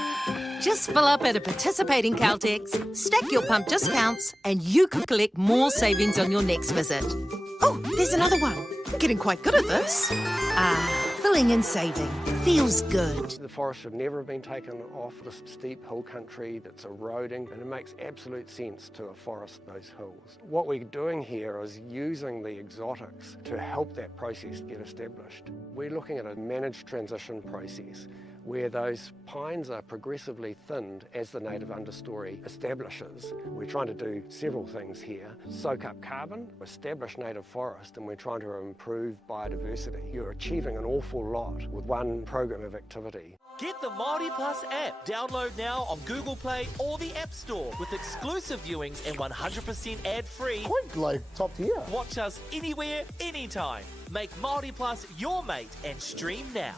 Just fill up at a participating Caltex, stack your pump discounts, and you could collect more savings on your next visit. Oh, there's another one. Getting quite good at this. Filling and saving. Feels good. The forest should never have been taken off this steep hill country that's eroding, and it makes absolute sense to afforest those hills. What we're doing here is using the exotics to help that process get established. We're looking at a managed transition process where those pines are progressively thinned as the native understory establishes. We're trying to do several things here. Soak up carbon, establish native forest, and we're trying to improve biodiversity. You're achieving an awful lot with one program of activity. Get the MāORI Plus app. Download now on Google Play or the App Store with exclusive viewings and 100% ad-free. Quite like top tier. Watch us anywhere, anytime. Make MāORI Plus your mate and stream now.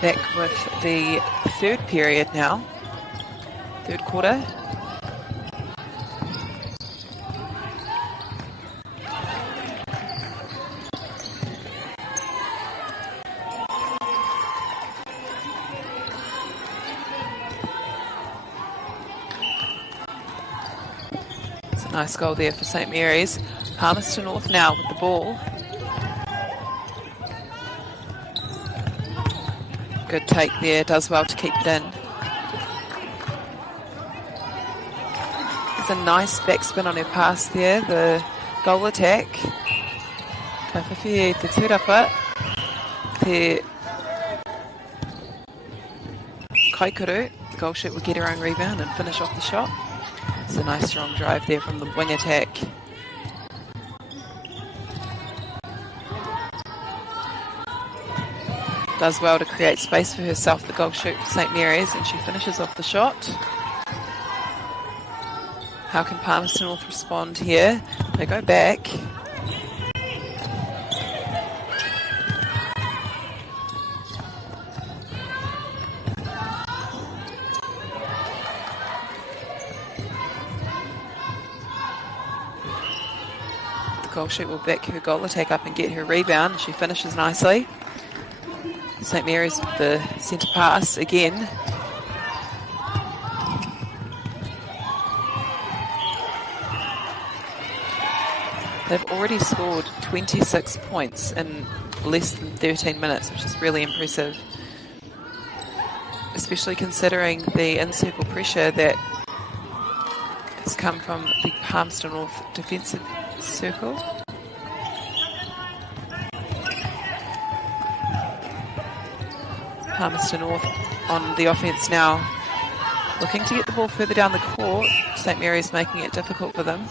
Back with the third period now, third quarter. It's a nice goal there for St Mary's. Palmerston North now with the ball. Good take there, does well to keep it in. There's a nice backspin on her pass there, the goal attack. Kawhawhi te tūrapa, te Kaikuru, the goal shoot will get her own rebound and finish off the shot. It's a nice strong drive there from the wing attack. Does well to create space for herself, the goal shoot for St Mary's, and she finishes off the shot. How can Palmerston North respond here? They go back. The goal shoot will back her goal attack up and get her rebound. She finishes nicely. St Mary's with the centre pass again. They've already scored 26 points in less than 13 minutes, which is really impressive. Especially considering the in-circle pressure that has come from the Palmerston North defensive circle. Palmerston North on the offence now, looking to get the ball further down the court. St Mary's making it difficult for them.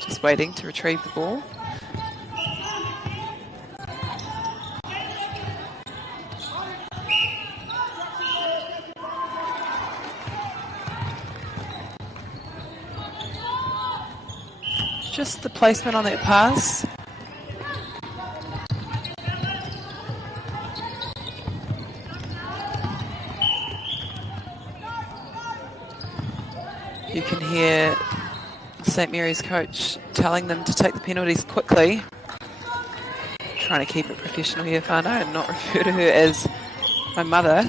Just waiting to retrieve the ball. just the placement on that pass. You can hear St Mary's coach telling them to take the penalties quickly. Trying to keep it professional here, Whānau, and not refer to her as my mother.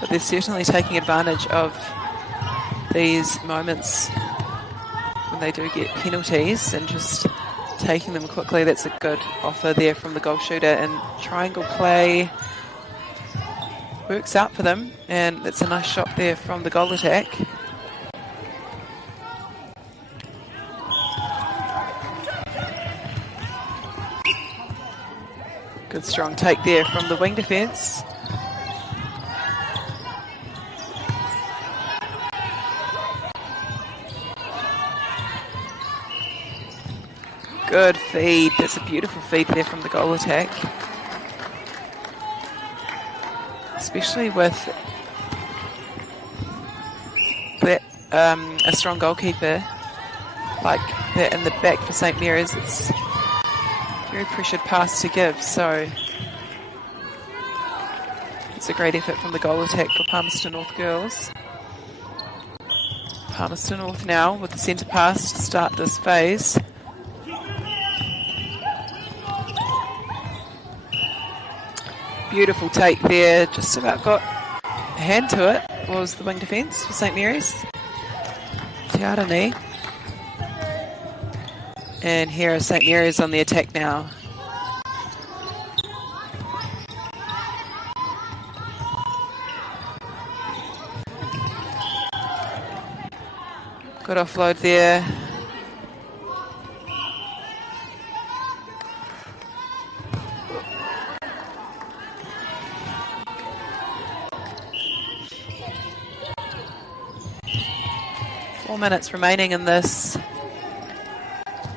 But they're certainly taking advantage of these moments when they do get penalties and just taking them quickly. That's a good offer there from the goal shooter, and triangle play works out for them, and it's a nice shot there from the goal attack. Good strong take there from the wing defence. Good feed. That's a beautiful feed there from the goal attack. Especially with that, a strong goalkeeper like that in the back for St Mary's. It's a very pressured pass to give, so it's a great effort from the goal attack for Palmerston North girls. Palmerston North now with the centre pass to start this phase. Beautiful take there, just about got a hand to it, was the wing defence for St Mary's. Tiarani. And here are St Mary's on the attack now. Good offload there. Minutes remaining in this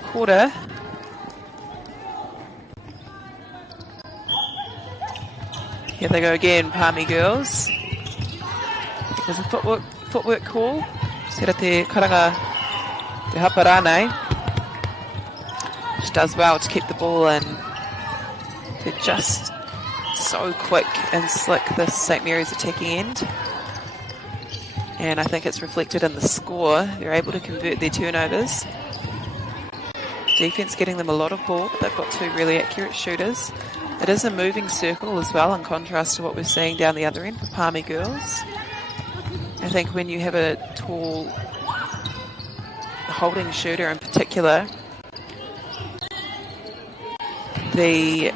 quarter. Here they go again, Palmy girls. There's a footwork call. Sera te karanga te haparane. She does well to keep the ball in. They're just so quick and slick, this St Mary's attacking end. And I think it's reflected in the score. They're able to convert their turnovers. Defence getting them a lot of ball, but they've got two really accurate shooters. It is a moving circle as well, in contrast to what we're seeing down the other end for Palmy girls. I think when you have a tall holding shooter in particular, the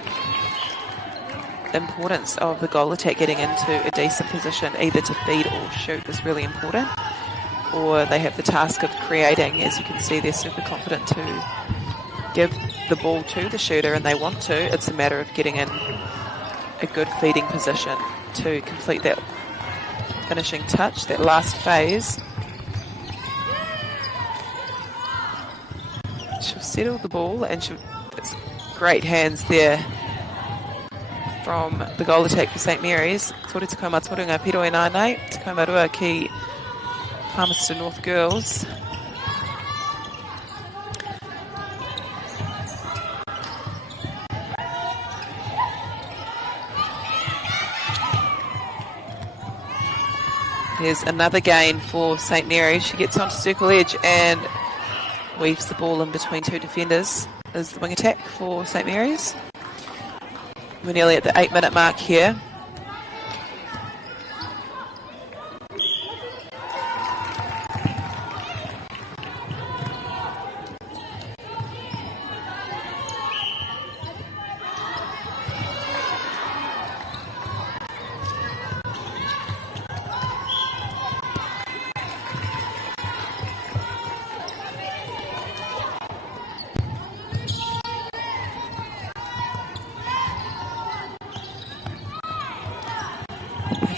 importance of the goal attack getting into a decent position, either to feed or shoot, is really important. Or they have the task of creating. As you can see, they're super confident to give the ball to the shooter, and they want to. It's a matter of getting in a good feeding position to complete that finishing touch, that last phase. She'll settle the ball, and it's great hands there from the goal attack for St Mary's. Tore te kaumātorenga piro e nānei, te kaumarua ki Palmerston North girls. There's another gain for St Mary's. She gets onto circle edge and weaves the ball in between two defenders. Is the wing attack for St Mary's. We're nearly at the 8-minute mark here.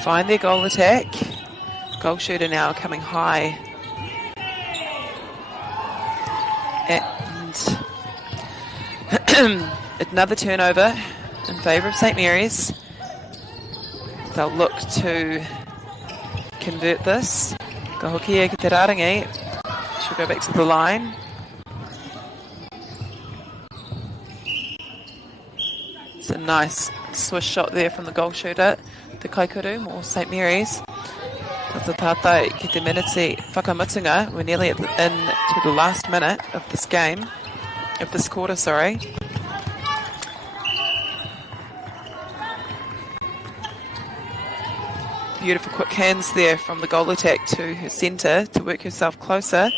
Find their goal attack. Goal shooter now coming high. And another turnover in favour of St Mary's. They'll look to convert this. Ka hoki e ki te rarangi. She'll go back to the line. It's a nice swish shot there from the goal shooter. Te Kaikouru, more St Mary's. Tata tātai ki te miniti whakamutunga. We're nearly into the last minute of this game. Of this quarter, sorry. Beautiful quick hands there from the goal attack to her centre to work herself closer.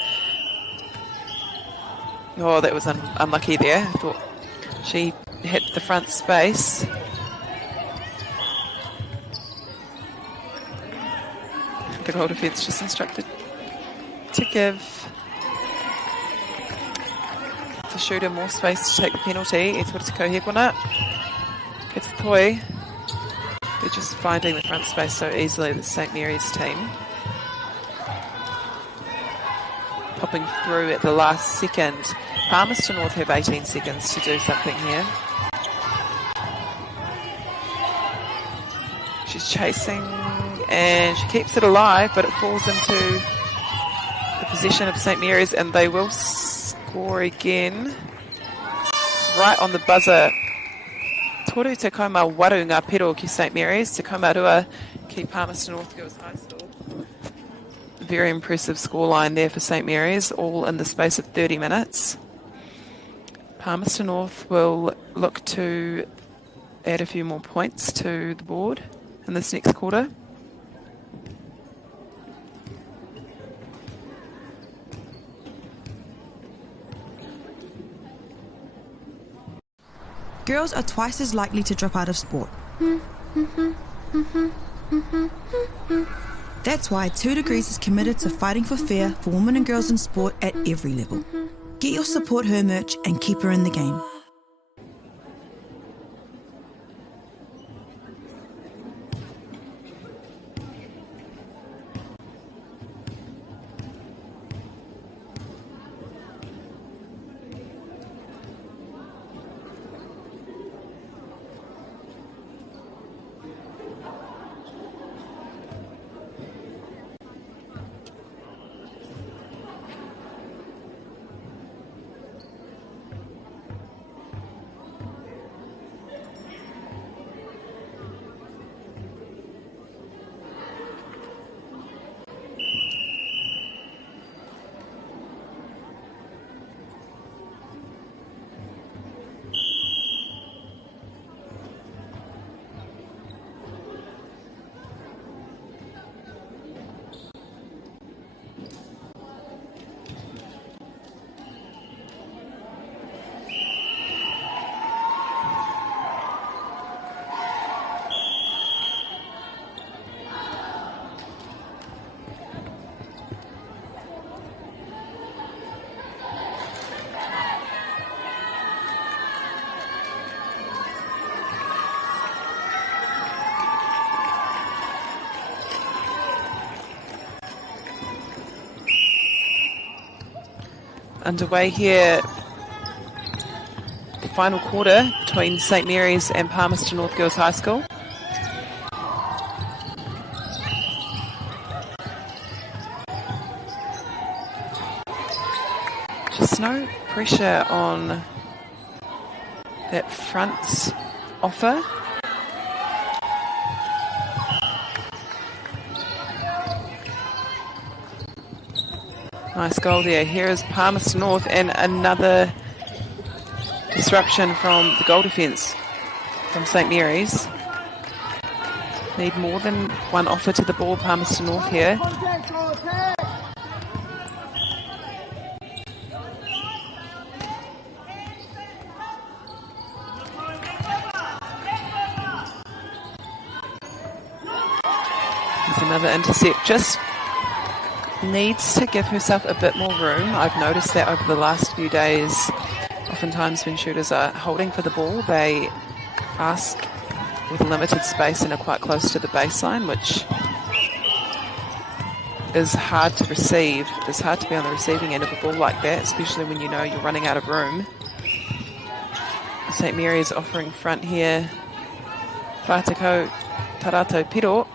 Oh, that was unlucky there. I thought she hit the front space. The goal defence just instructed to give the shooter more space to take the penalty. It's what it's Kohekwana. It's the toy. They're just finding the front space so easily, the St Mary's team. Popping through at the last second. Palmerston North have 18 seconds to do something here. She's chasing and she keeps it alive, but it falls into the possession of St Mary's, and they will score again. Right on the buzzer. Toru te kaumā ngā pero ki St Mary's, te kaumārua ki Palmerston North Girls High School. Very impressive scoreline there for St Mary's, all in the space of 30 minutes. Palmerston North will look to add a few more points to the board in this next quarter. Girls are twice as likely to drop out of sport. That's why 2 Degrees is committed to fighting for fair for women and girls in sport at every level. Get your Support Her merch and keep her in the game. Underway here, the final quarter between St Mary's and Palmerston North Girls High School. Just no pressure on that front offer. Nice goal there. Here is Palmerston North, and another disruption from the goal defence from St Mary's. Need more than one offer to the ball, Palmerston North here. There's another intercept. Just needs to give herself a bit more room. I've noticed that over the last few days, oftentimes when shooters are holding for the ball, they ask with limited space and are quite close to the baseline, which is hard to receive. It's hard to be on the receiving end of a ball like that, especially when you know you're running out of room. St Mary's offering front here. Whāteko Tarato Piro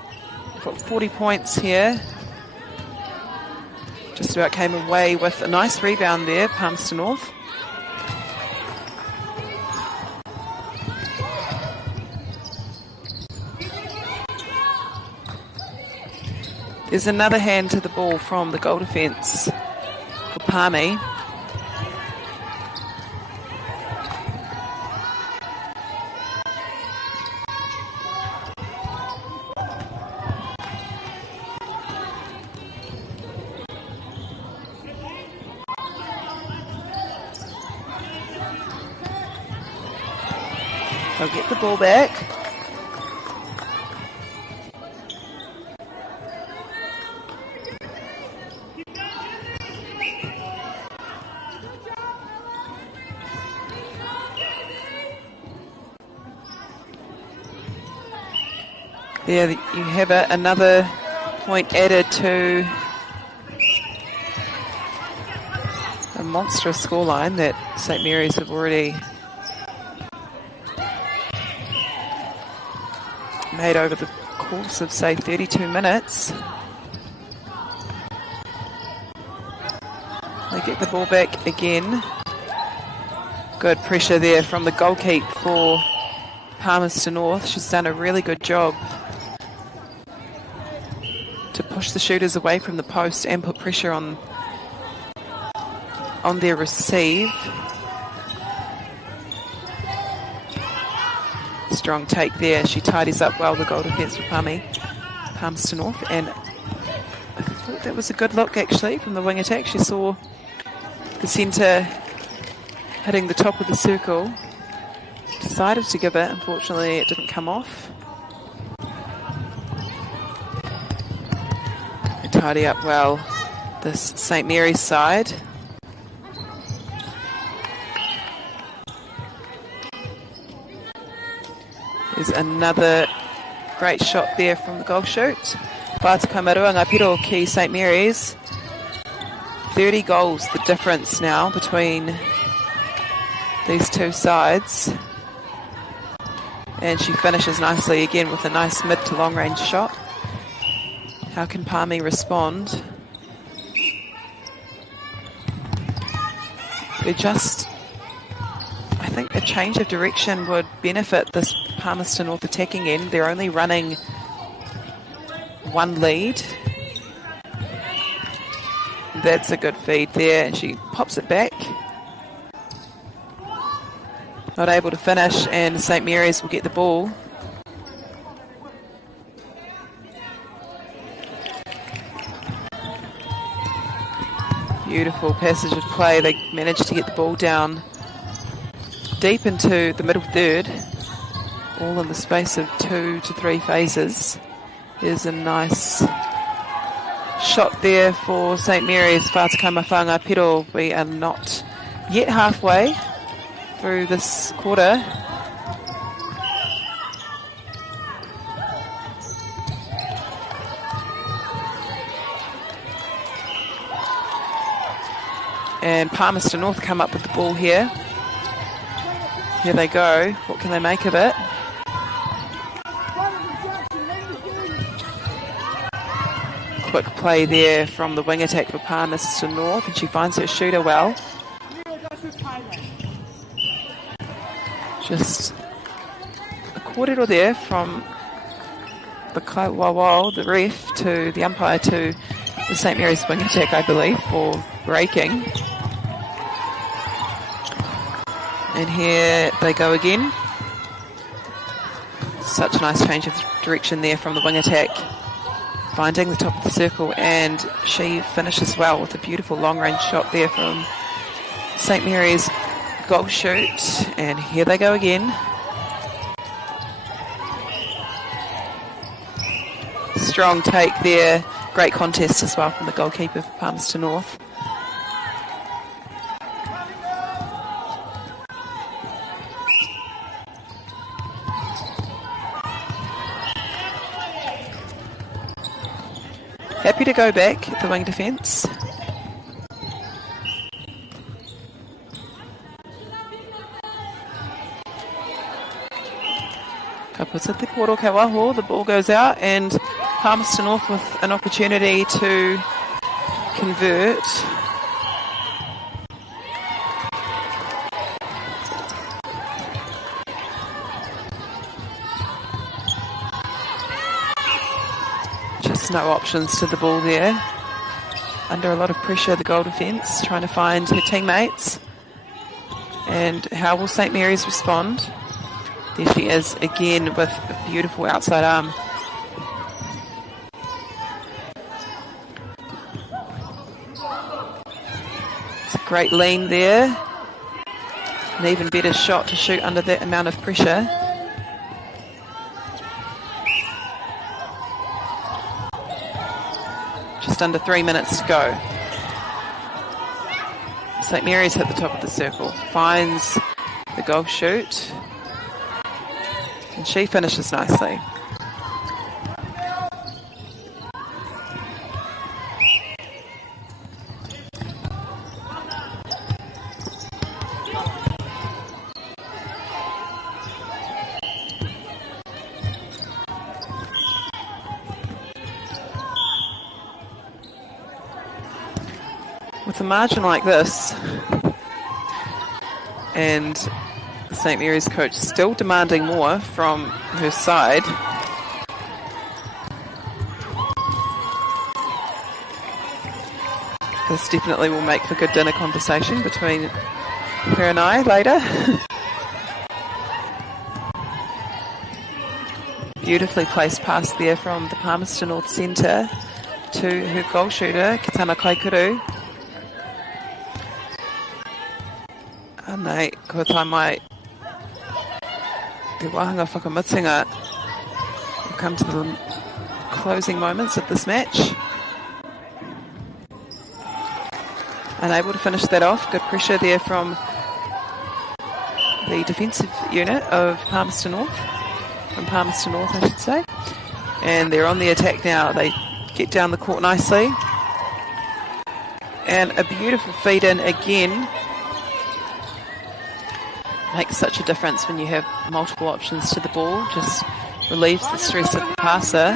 Got 40 points here. Just about came away with a nice rebound there, Palmerston North. There's another hand to the ball from the goal defence for Palmy. They'll get the ball back. There you have it, another point added to a monstrous scoreline that St Mary's have already made over the course of, say, 32 minutes. They get the ball back again. Good pressure there from the goalkeeper for Palmerston North. She's done a really good job to push the shooters away from the post and put pressure on their receive. Strong take there. She tidies up well the goal defence for Palmerston North, and I thought that was a good look actually from the wing attack. She saw the centre hitting the top of the circle, decided to give it. Unfortunately, it didn't come off. They tidy up well this St Mary's side. There's another great shot there from the goal shoot. Whātakamarua Piro ki St Mary's. 30 goals the difference now between these two sides. And she finishes nicely again with a nice mid to long range shot. How can Palmy respond? They're just, I think a change of direction would benefit this Palmerston North attacking end. They're only running one lead. That's a good feed there, and she pops it back. Not able to finish, and St Mary's will get the ball. Beautiful passage of play. They managed to get the ball down deep into the middle third, all in the space of 2 to 3 phases. There's a nice shot there for St Mary's. Whātakamarua Piro. We are not yet halfway through this quarter. And Palmerston North come up with the ball here. Here they go. What can they make of it? Quick play there from the wing attack for Palmerston North, and she finds her shooter well. Just a quarter there from the ref to the umpire to the St Mary's wing attack, I believe, for breaking. And here they go again. Such a nice change of direction there from the wing attack, finding the top of the circle, and she finishes well with a beautiful long range shot there from St Mary's goal shoot. And here they go again. Strong take there. Great contest as well from the goalkeeper for Palmerston North. Happy to go back, the wing defence. Ka puta te poro ka waho, the ball goes out, and Palmerston North with an opportunity to convert. Just no options to the ball there. Under a lot of pressure, the goal defence, trying to find her teammates. And how will St Mary's respond? There she is again with a beautiful outside arm. It's a great lean there. An even better shot to shoot under that amount of pressure. Just under 3 minutes to go. St Mary's hit the top of the circle, finds the goal shoot, and she finishes nicely. With a margin like this, and the St Mary's coach still demanding more from her side, this definitely will make for good dinner conversation between her and I later. Beautifully placed pass there from the Palmerston North Centre to her goal shooter, Kitana Kaikuru. Nei, kua tai mai te wahanga whakamutinga. We've come to the closing moments of this match. Unable to finish that off. Good pressure there from the defensive unit of Palmerston North. From Palmerston North, I should say. And they're on the attack now. They get down the court nicely. And a beautiful feed in again. Makes such a difference when you have multiple options to the ball. Just relieves the stress of the passer.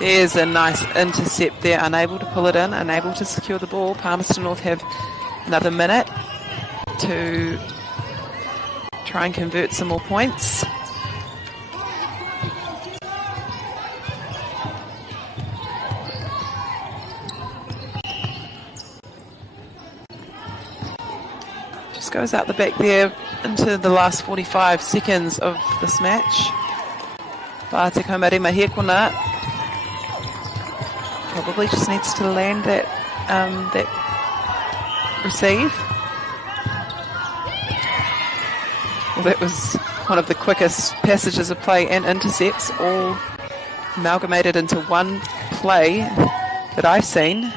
There's a nice intercept there. Unable to pull it in, unable to secure the ball. Palmerston North have another minute to try and convert some more points. Goes out the back there into the last 45 seconds of this match. Te Kaumarima Hekona probably just needs to land that receive. Well, that was one of the quickest passages of play and intercepts, all amalgamated into one play that I've seen.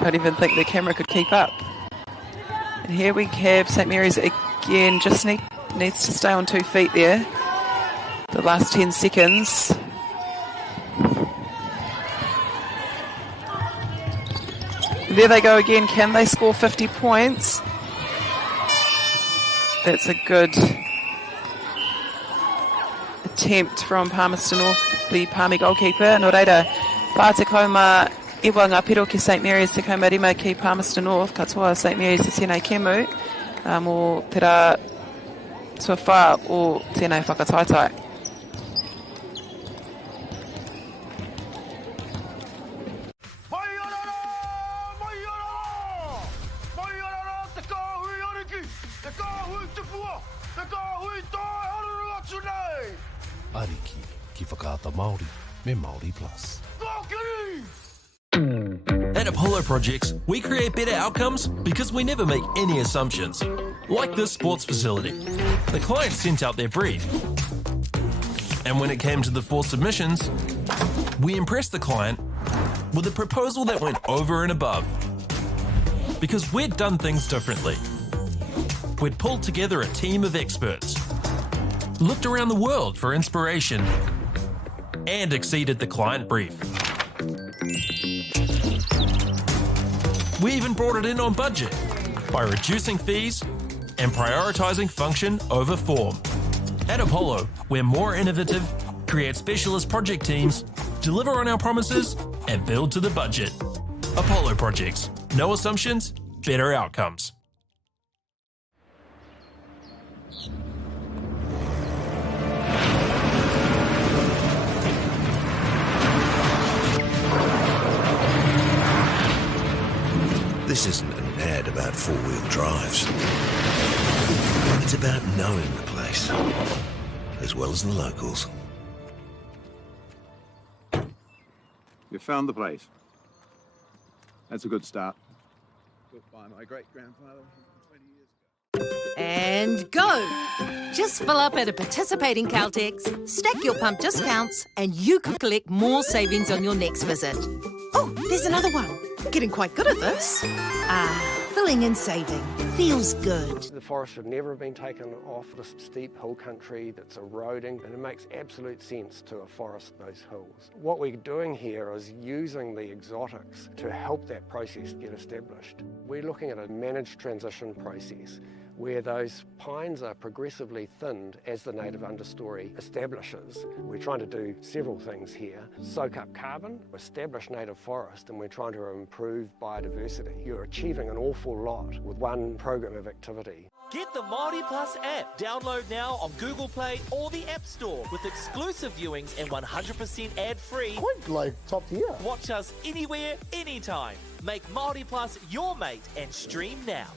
Don't even think the camera could keep up. And here we have St Mary's again, just needs to stay on 2 feet there. The last 10 seconds. There they go again. Can they score 50 points? That's a good attempt from Palmerston North, the Palmy goalkeeper. No reira, Pātekoma Ewa ngā piro ki St Mary's te kaumarima ki Palmerston North, katoa St Mary's te tēnei kemu, mō tērā tuawha o tēnei whakataitai. Ariki ki whakaata Māori me MāORI Plus. At Apollo Projects, we create better outcomes because we never make any assumptions. Like this sports facility. The client sent out their brief. And when it came to the 4 submissions, we impressed the client with a proposal that went over and above. Because we'd done things differently. We'd pulled together a team of experts, looked around the world for inspiration, and exceeded the client brief. We even brought it in on budget by reducing fees and prioritising function over form. At Apollo, we're more innovative, create specialist project teams, deliver on our promises, and build to the budget. Apollo Projects. No assumptions, better outcomes. This isn't an ad about four-wheel drives. It's about knowing the place, as well as the locals. You found the place. That's a good start. Built by my great-grandfather 20 years ago. And go! Just fill up at a participating Caltex, stack your pump discounts, and you could collect more savings on your next visit. Oh, there's another one. Getting quite good at this. Filling and saving. Feels good. The forest should never have been taken off this steep hill country that's eroding, and it makes absolute sense to afforest those hills. What we're doing here is using the exotics to help that process get established. We're looking at a managed transition process where those pines are progressively thinned as the native understory establishes. We're trying to do several things here. Soak up carbon, establish native forest, and we're trying to improve biodiversity. You're achieving an awful lot with one program of activity. Get the MāORI Plus app. Download now on Google Play or the App Store with exclusive viewings and 100% ad-free. Quite like top tier. Watch us anywhere, anytime. Make MāORI Plus your mate and stream now.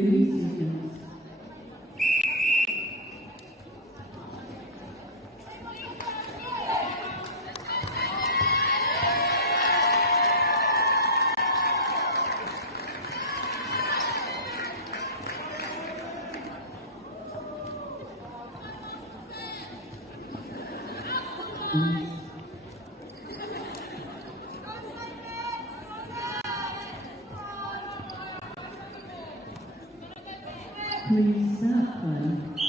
30 seconds. Please start play.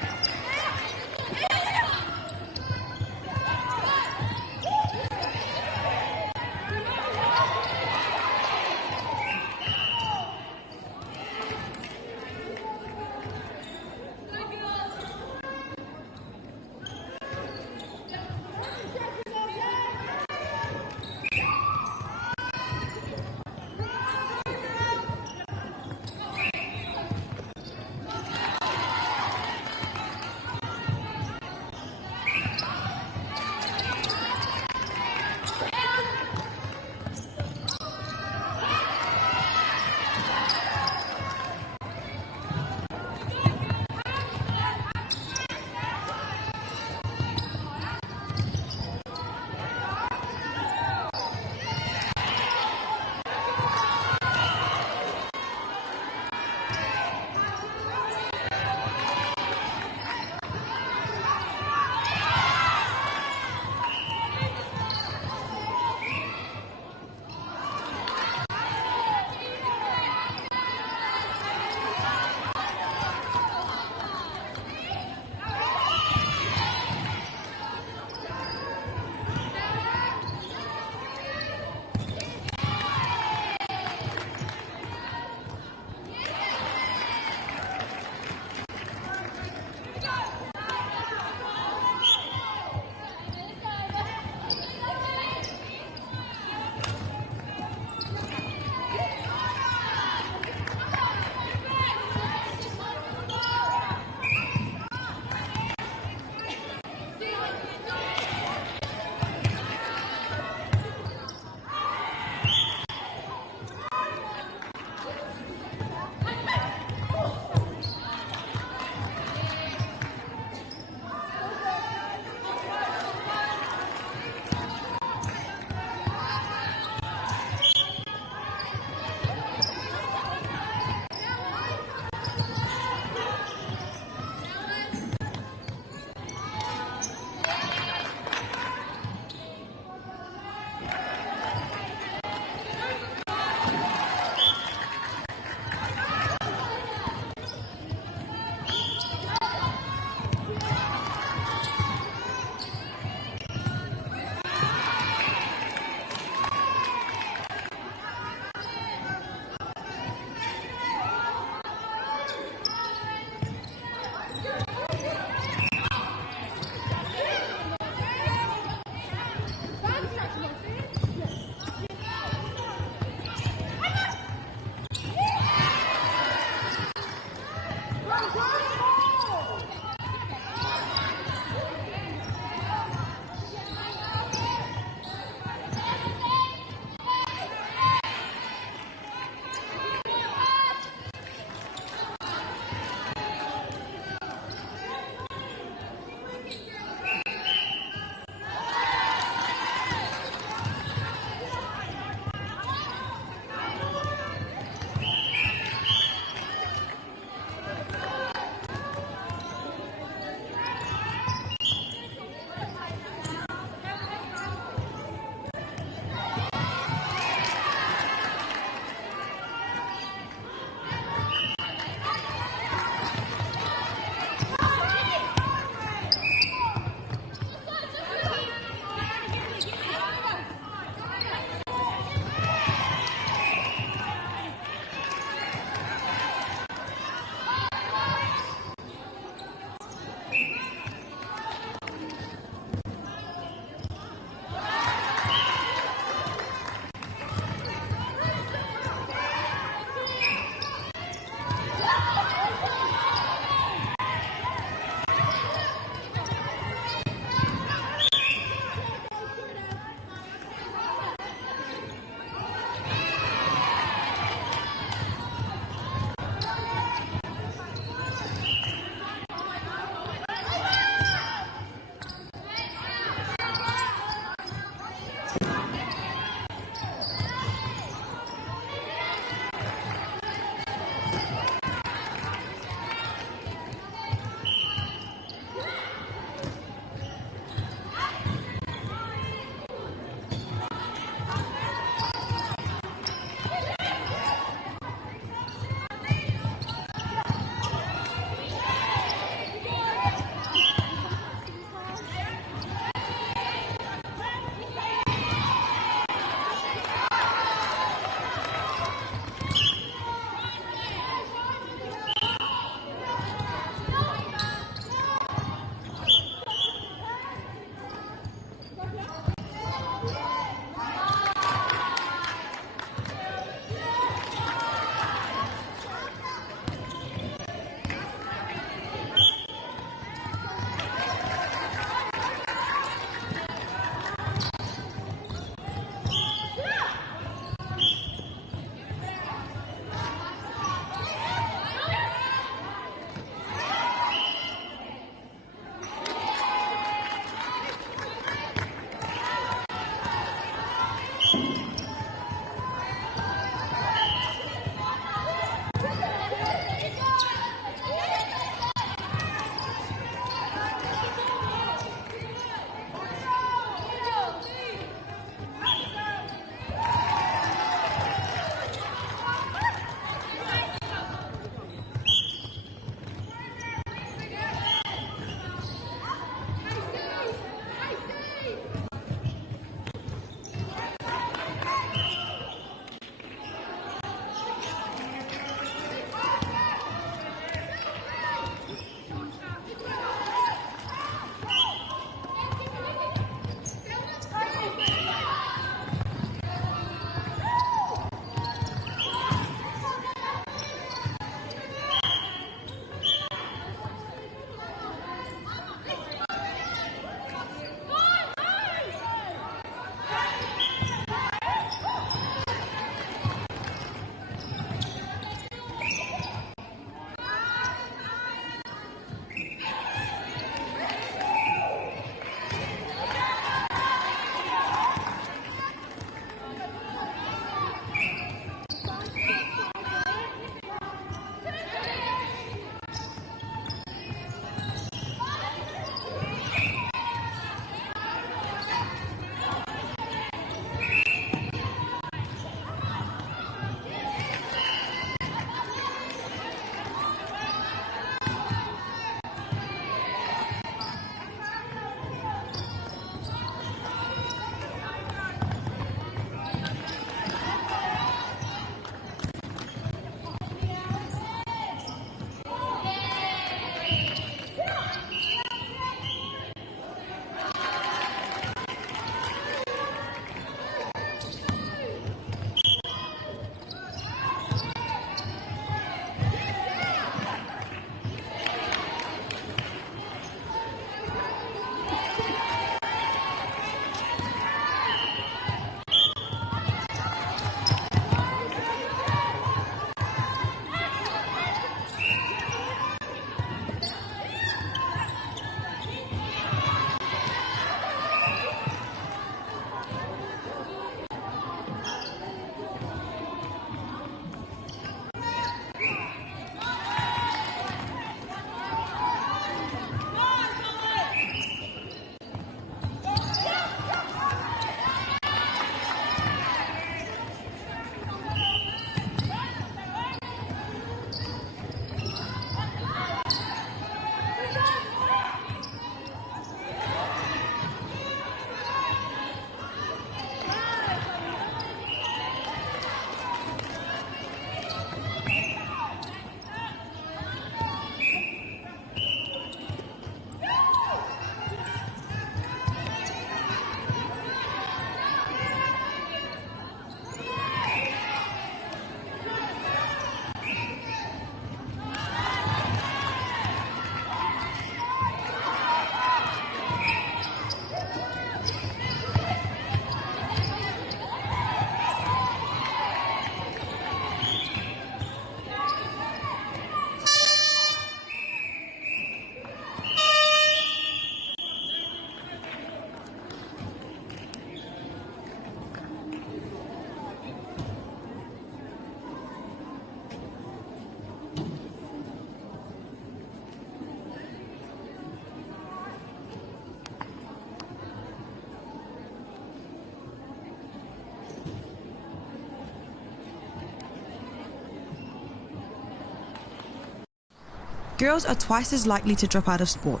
girls are twice as likely to drop out of sport.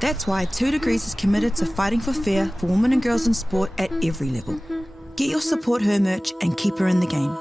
That's why 2 Degrees is committed to fighting for fair for women and girls in sport at every level. Get your Support Her merch and keep her in the game.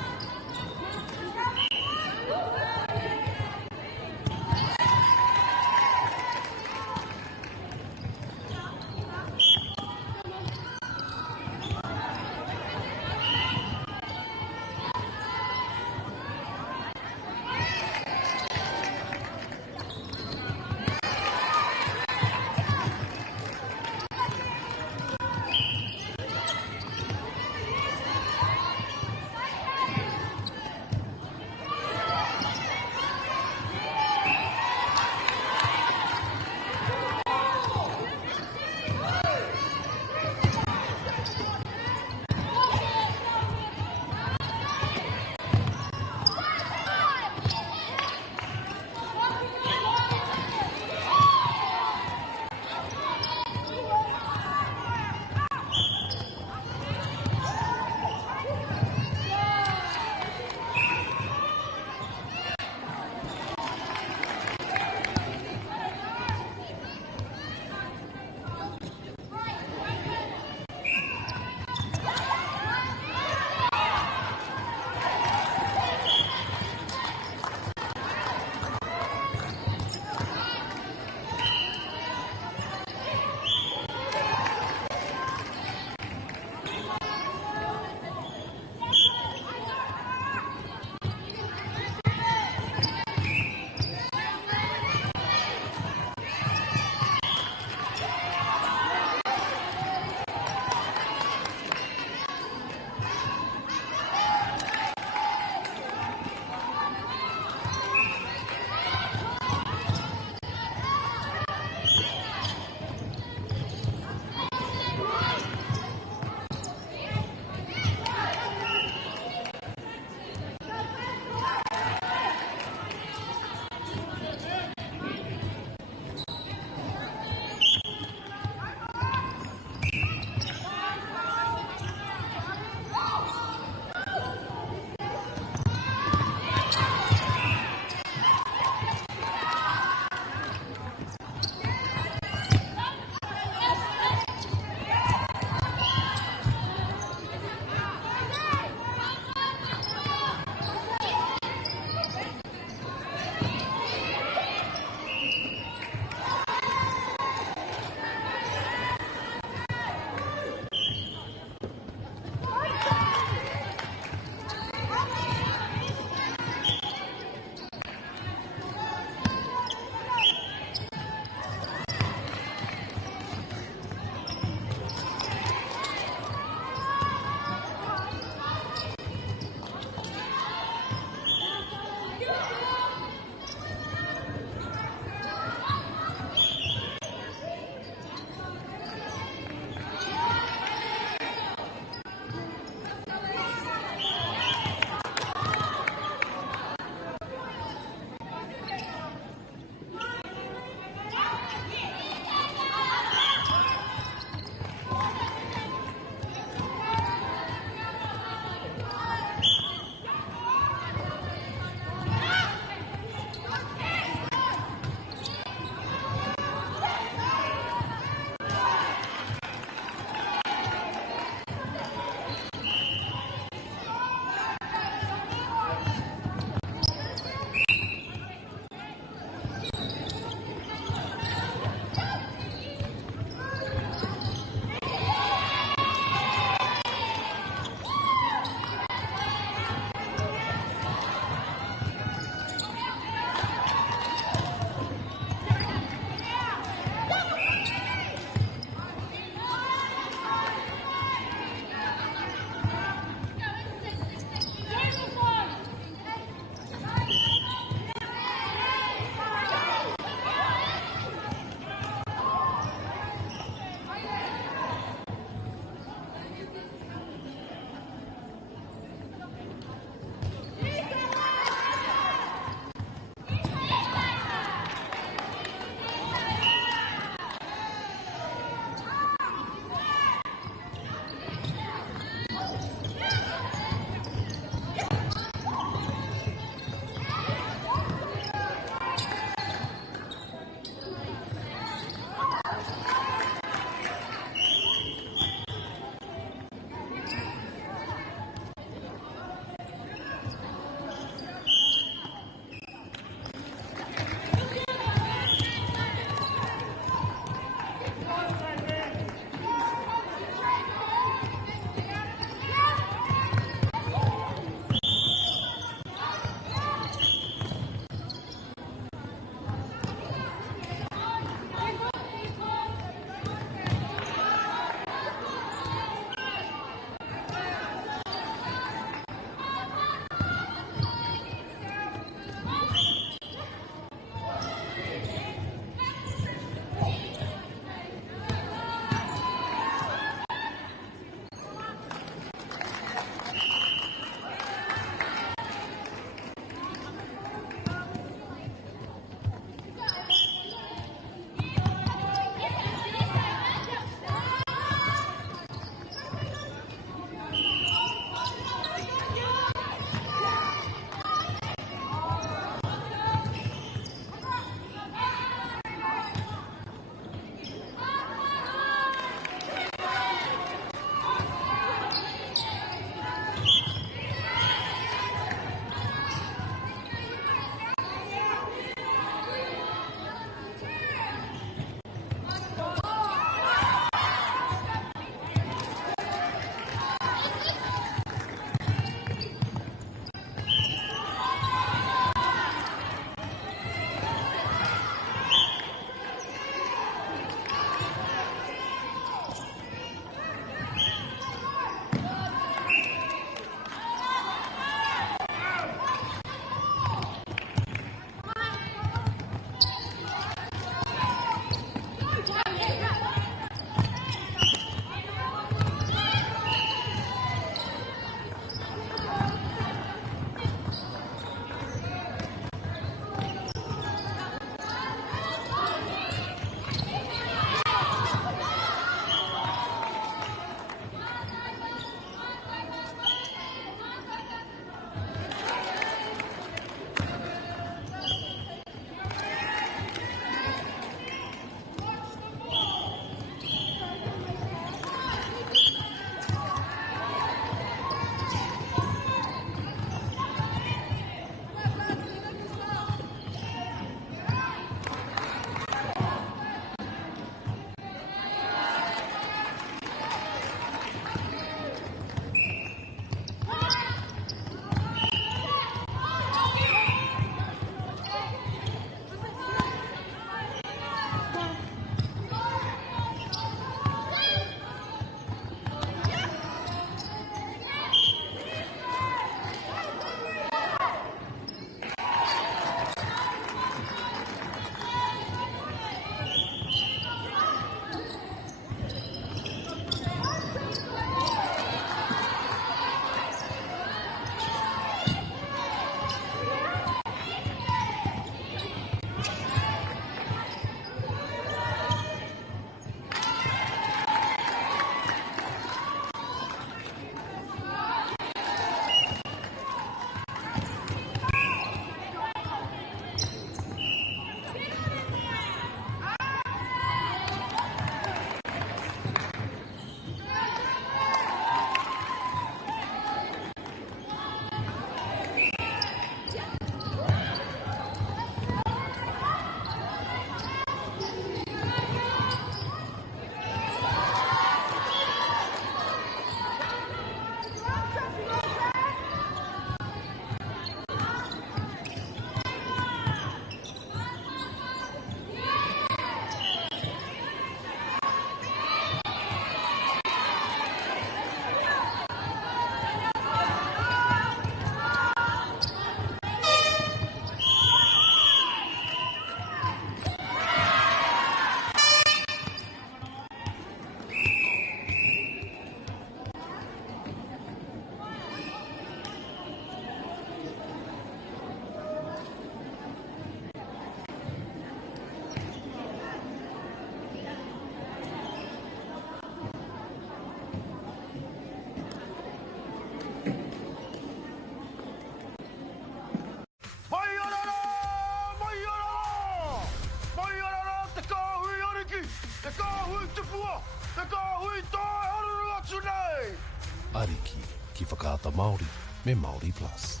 Ariki ki whakaata Māori me MāORI Plus.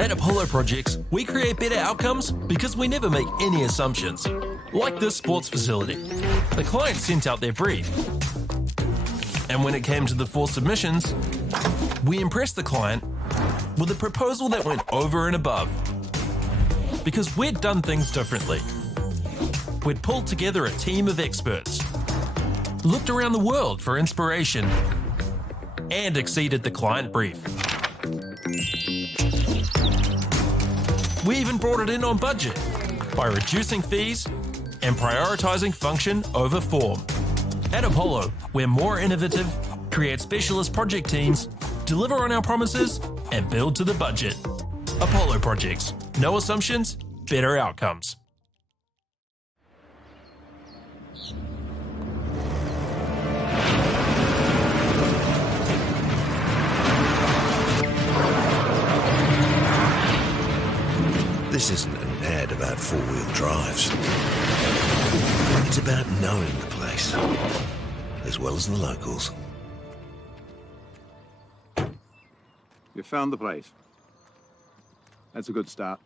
At Apollo Projects, we create better outcomes because we never make any assumptions. Like this sports facility. The client sent out their brief. And when it came to the 4 submissions, we impressed the client with a proposal that went over and above. Because we'd done things differently. We'd pulled together a team of experts, looked around the world for inspiration, and exceeded the client brief. We even brought it in on budget by reducing fees and prioritising function over form. At Apollo, we're more innovative, create specialist project teams, deliver on our promises, and build to the budget. Apollo Projects. No assumptions, better outcomes. This isn't an ad about four-wheel drives. It's about knowing the place, as well as the locals. You found the place. That's a good start.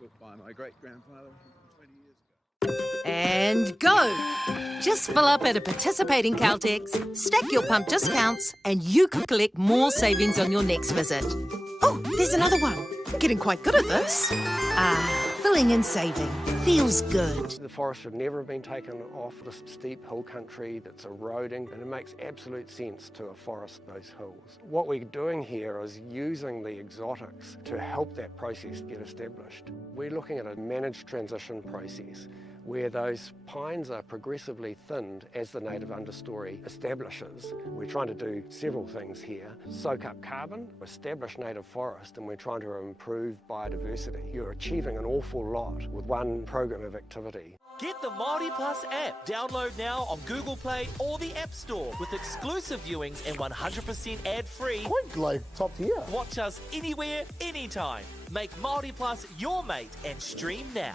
Built by my great-grandfather 20 years ago. And go! Just fill up at a participating Caltex, stack your pump discounts, and you could collect more savings on your next visit. Oh, there's another one. Getting quite good at this. Filling and saving. Feels good. The forest should never have been taken off this steep hill country that's eroding, and it makes absolute sense to afforest those hills. What we're doing here is using the exotics to help that process get established. We're looking at a managed transition process where those pines are progressively thinned as the native understory establishes. We're trying to do several things here. Soak up carbon, establish native forest, and we're trying to improve biodiversity. You're achieving an awful lot with one program of activity. Get the MāORI Plus app. Download now on Google Play or the App Store with exclusive viewings and 100% ad-free. Quite like top tier. Watch us anywhere, anytime. Make MāORI Plus your mate and stream now.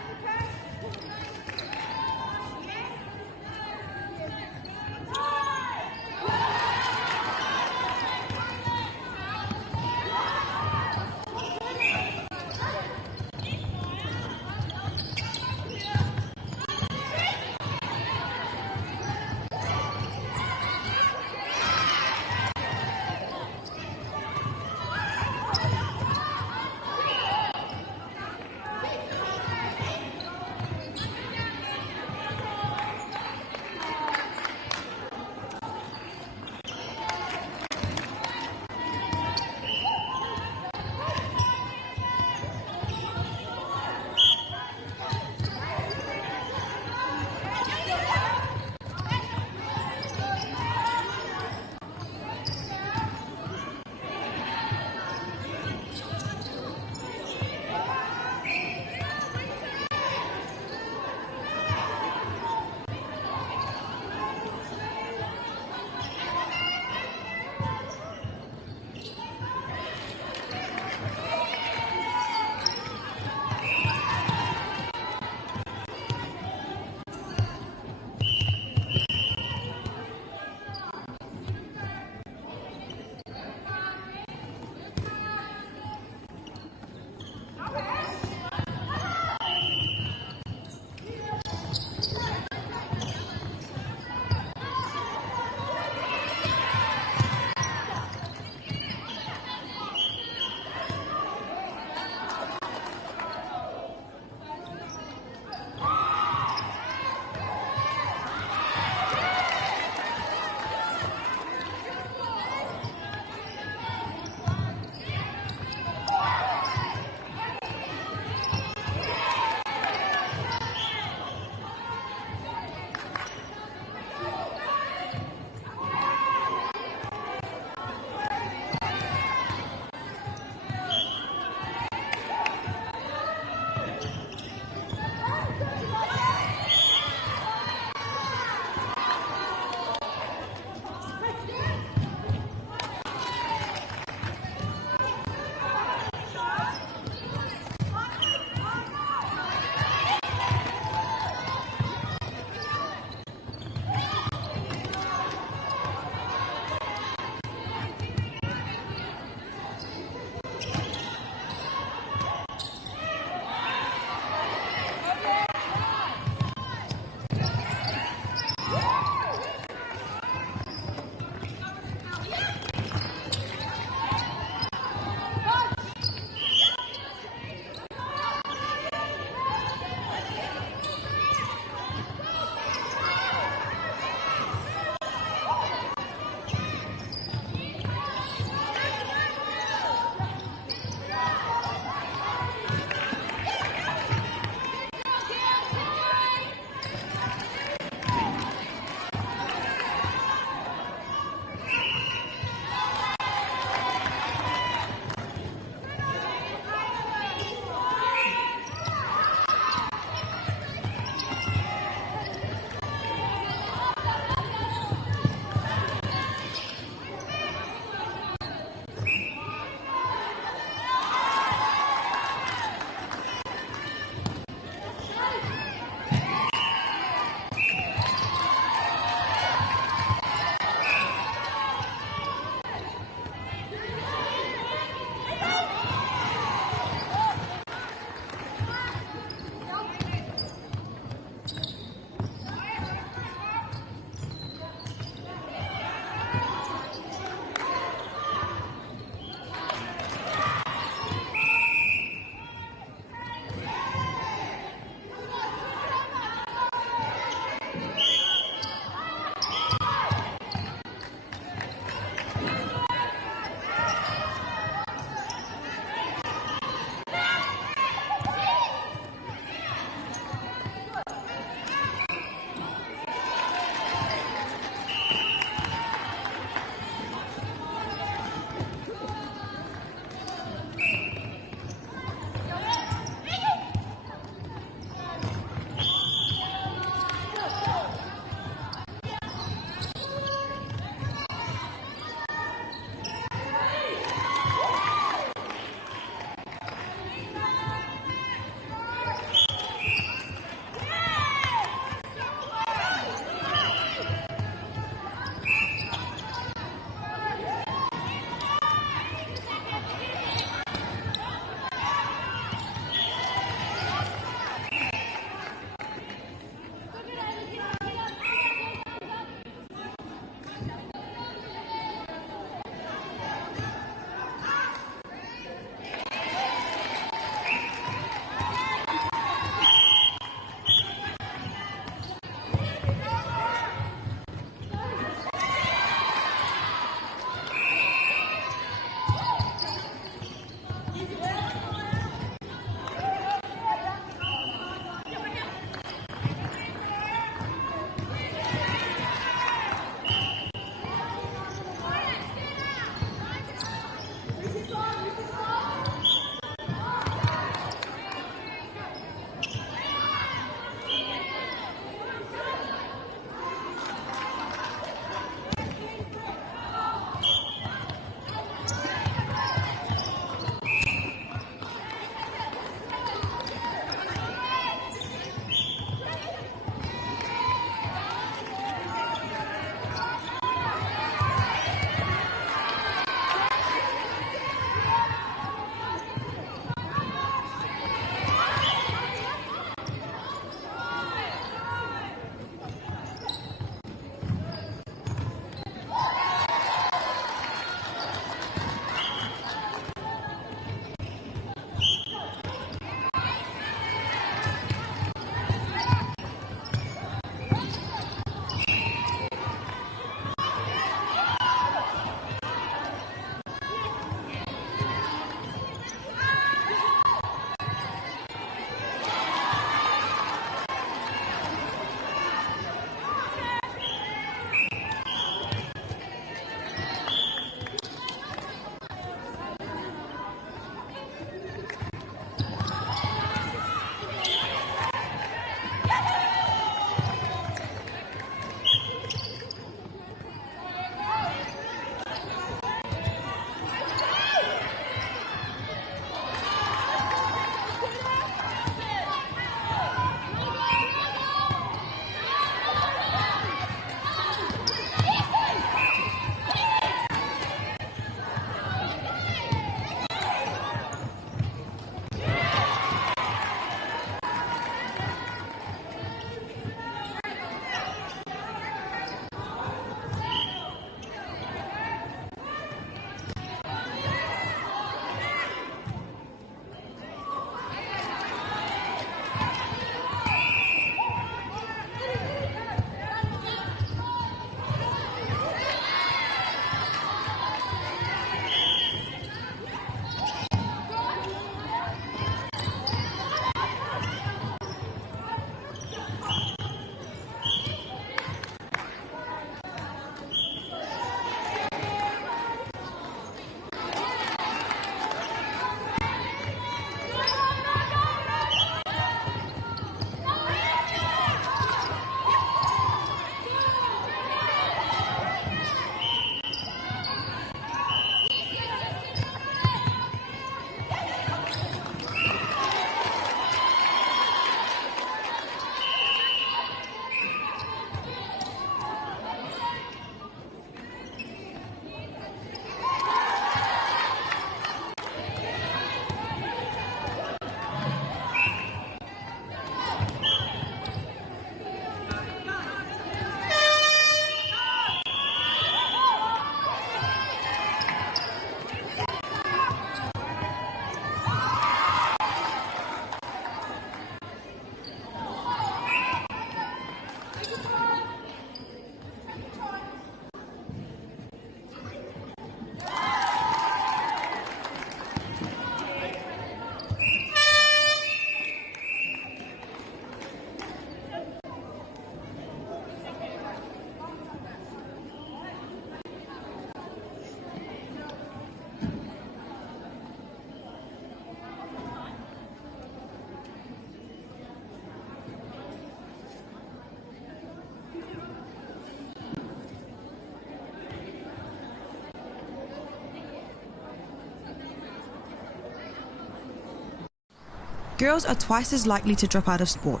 girls are twice as likely to drop out of sport.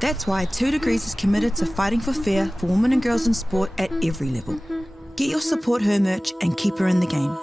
That's why 2 Degrees is committed to fighting for fair for women and girls in sport at every level. Get your Support Her merch and keep her in the game.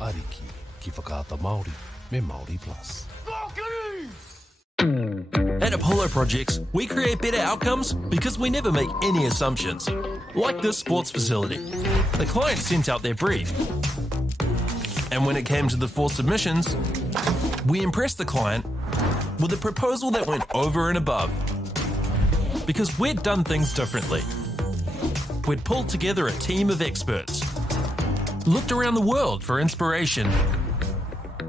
Ariki ki whakaata Māori me MāORI Plus. At Apollo Projects, we create better outcomes because we never make any assumptions. Like this sports facility. The client sent out their brief. And when it came to the 4 submissions, we impressed the client with a proposal that went over and above. Because we'd done things differently. We'd pulled together a team of experts, looked around the world for inspiration,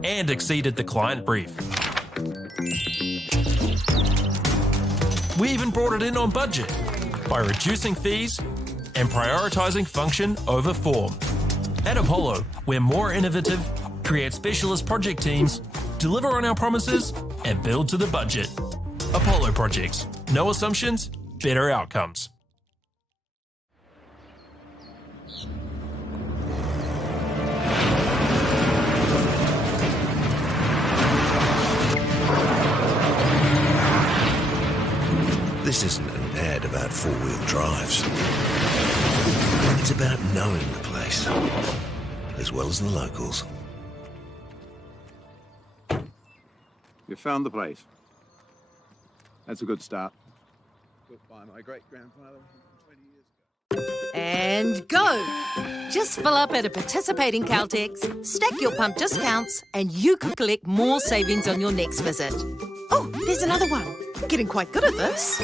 and exceeded the client brief. We even brought it in on budget by reducing fees and prioritising function over form. At Apollo, we're more innovative, create specialist project teams, deliver on our promises, and build to the budget. Apollo Projects. No assumptions, better outcomes. This isn't an ad about 4-wheel drives. It's about knowing the place, as well as the locals. You found the place. That's a good start. Built by my great-grandfather 20 years ago. And go! Just fill up at a participating Caltex, stack your pump discounts, and you could collect more savings on your next visit. Oh, there's another one. Getting quite good at this.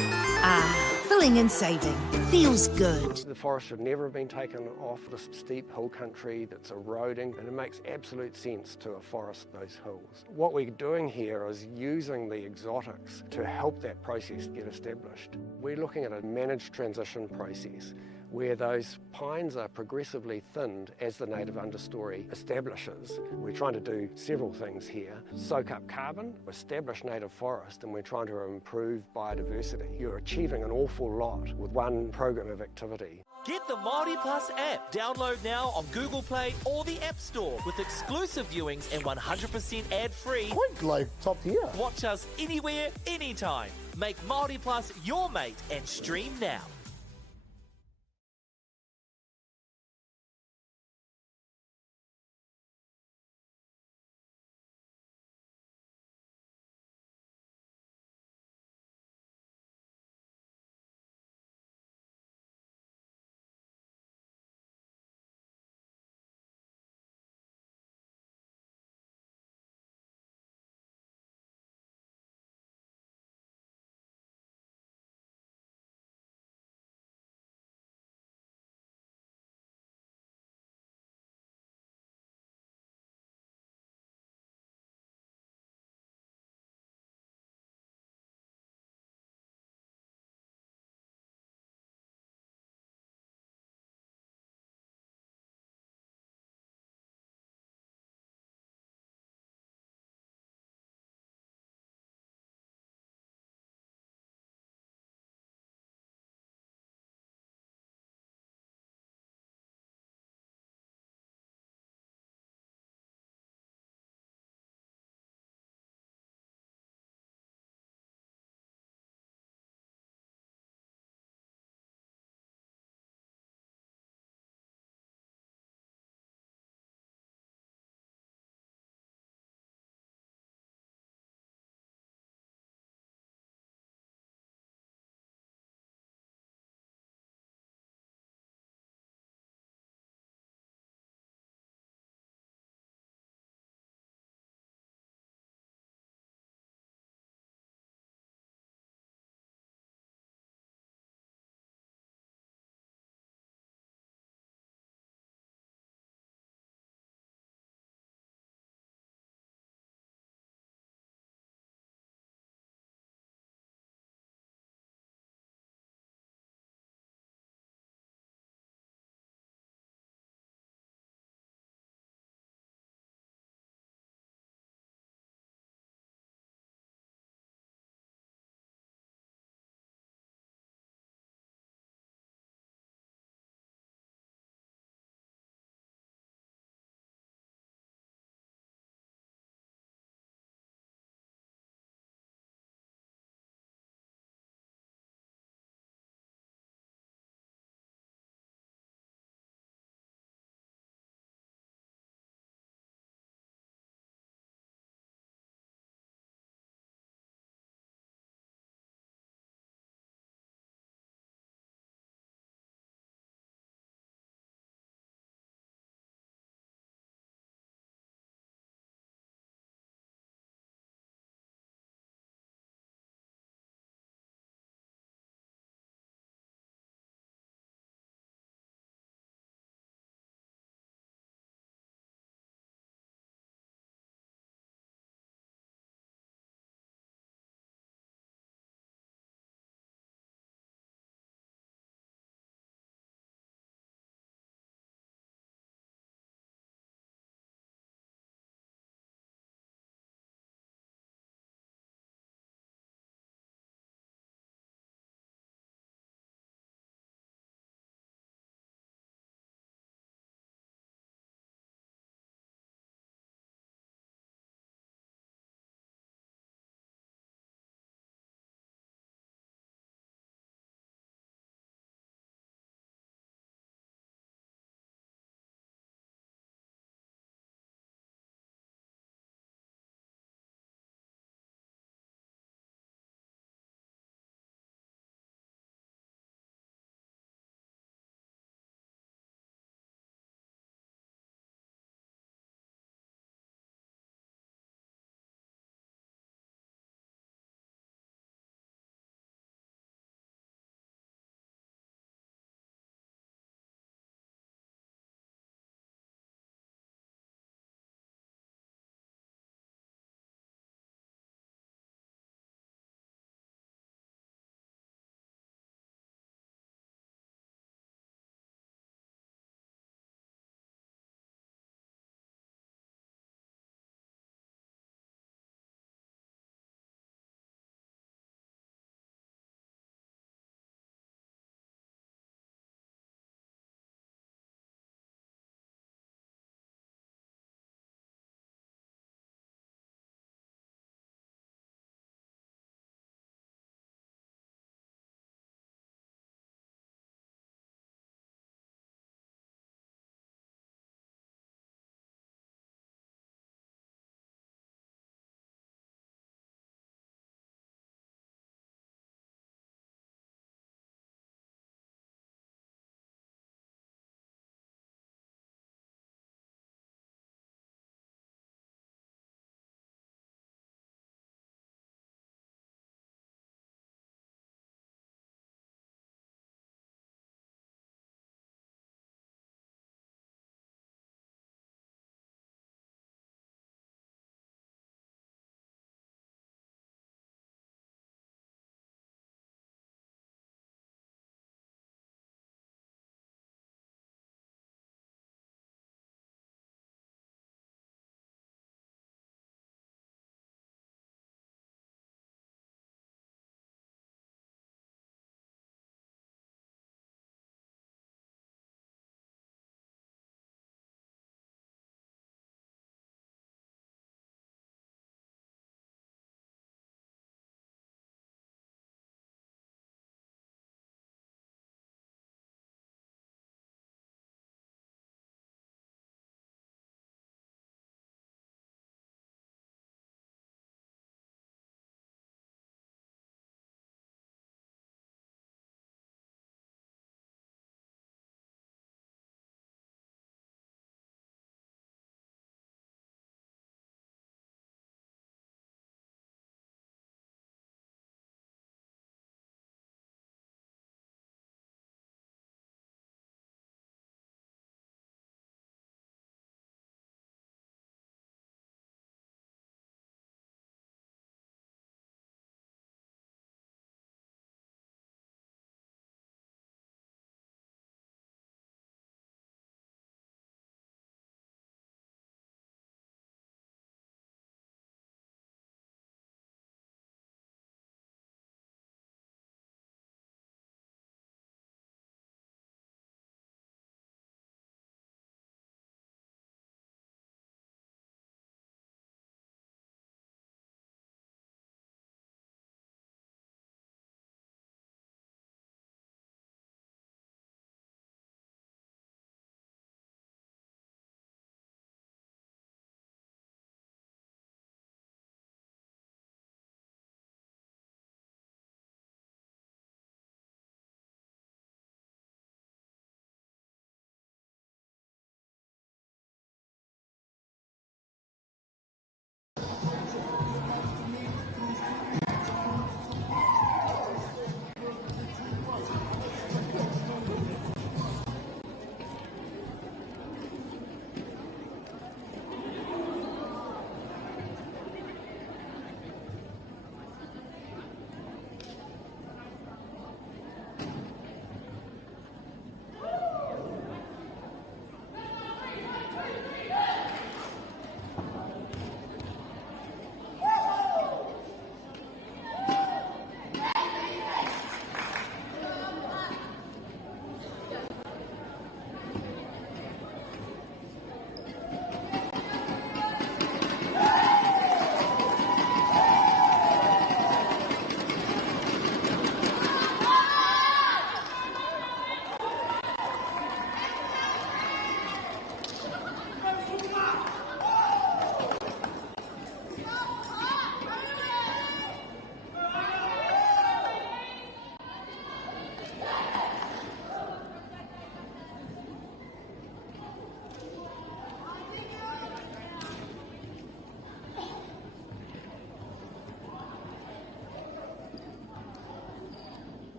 Filling and saving. Feels good. The forest should never have been taken off this steep hill country that's eroding, and it makes absolute sense to afforest those hills. What we're doing here is using the exotics to help that process get established. We're looking at a managed transition process where those pines are progressively thinned as the native understory establishes. We're trying to do several things here. Soak up carbon, establish native forest, and we're trying to improve biodiversity. You're achieving an awful lot with one program of activity. Get the MāORI Plus app. Download now on Google Play or the App Store with exclusive viewings and 100% ad-free. Quite like top tier. Watch us anywhere, anytime. Make MāORI Plus your mate and stream now.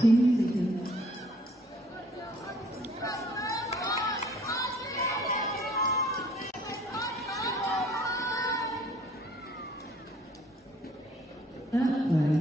10 seconds. Start play.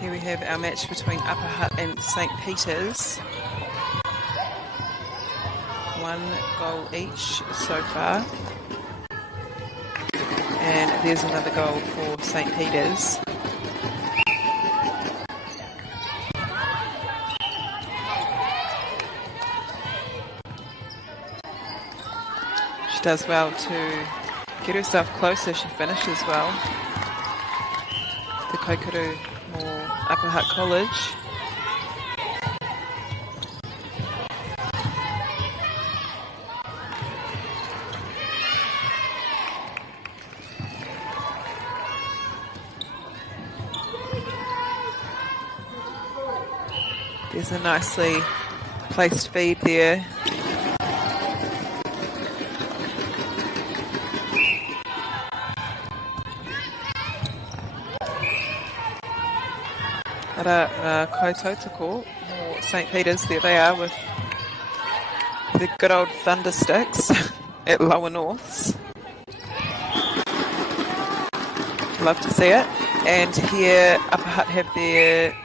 Here we have our match between Upper Hutt and St. Peter's. 1 goal each so far. And there's another goal for St. Peter's. She does well to get herself closer. She finishes well. The Kokoha or Upper Hutt College. There's a nicely placed feed there. Kaitautoko, or St. Peter's, there they are with the good old thunder sticks at Lower Norths. Love to see it. And here Upper Hutt have their,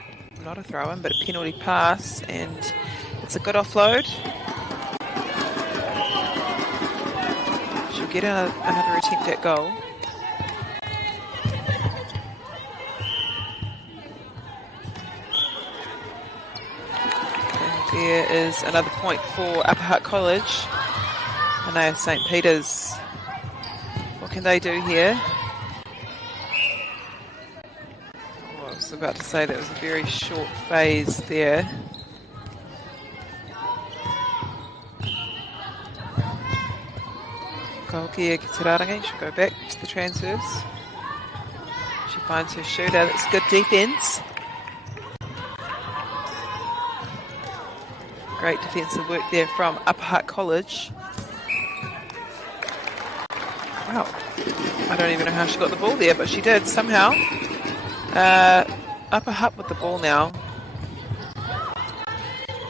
not a throw-in, but a penalty pass, and it's a good offload. She'll get another attempt at goal. There is another point for Upper Hutt College. And they have St. Peter's. What can they do here? Oh, I was about to say that was a very short phase there. Kokoha Kitararangi, she'll go back to the transfers. She finds her shooter. That's good defence. Great defensive work there from Upper Hutt College. Wow. I don't even know how she got the ball there, but she did somehow. Upper Hutt with the ball now.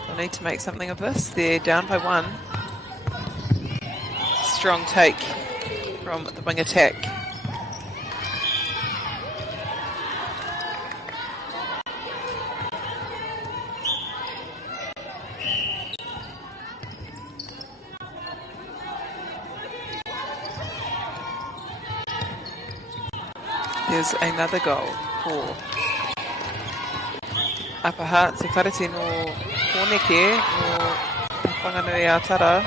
They'll need to make something of this. They're down by 1. Strong take from the wing attack. There's another goal for Upper Hutt. Se karate no Honeke no Whanganui Atara.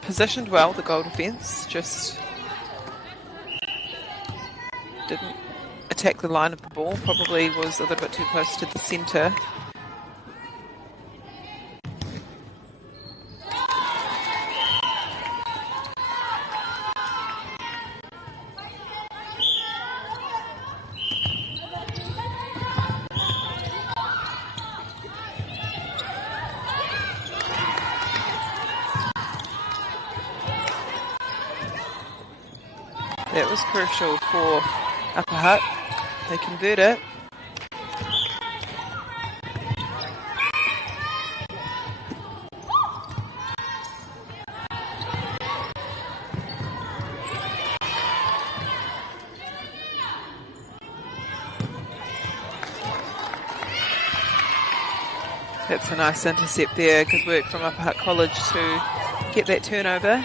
Positioned well, the goal defence, just didn't attack the line of the ball, probably was a little bit too close to the centre. That was crucial for Upper Hutt. They convert it. That's a nice intercept there. Good work from Upper Hutt College to get that turnover.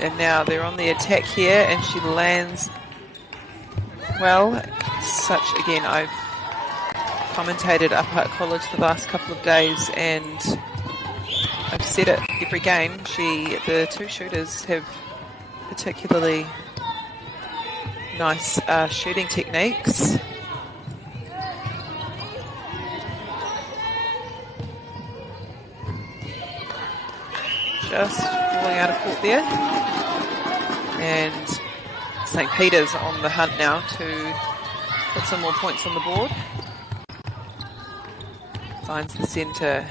And now they're on the attack here, and she lands well. Again, I've commentated Upper Hutt College the last couple of days, and I've said it every game. The two shooters have particularly nice shooting techniques. Just falling out of court there. And St. Peter's on the hunt now to put some more points on the board. Finds the centre.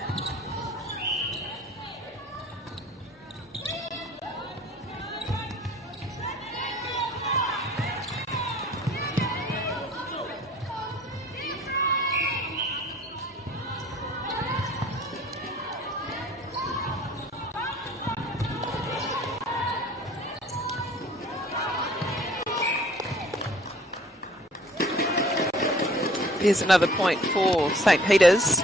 Here's another point for St. Peter's.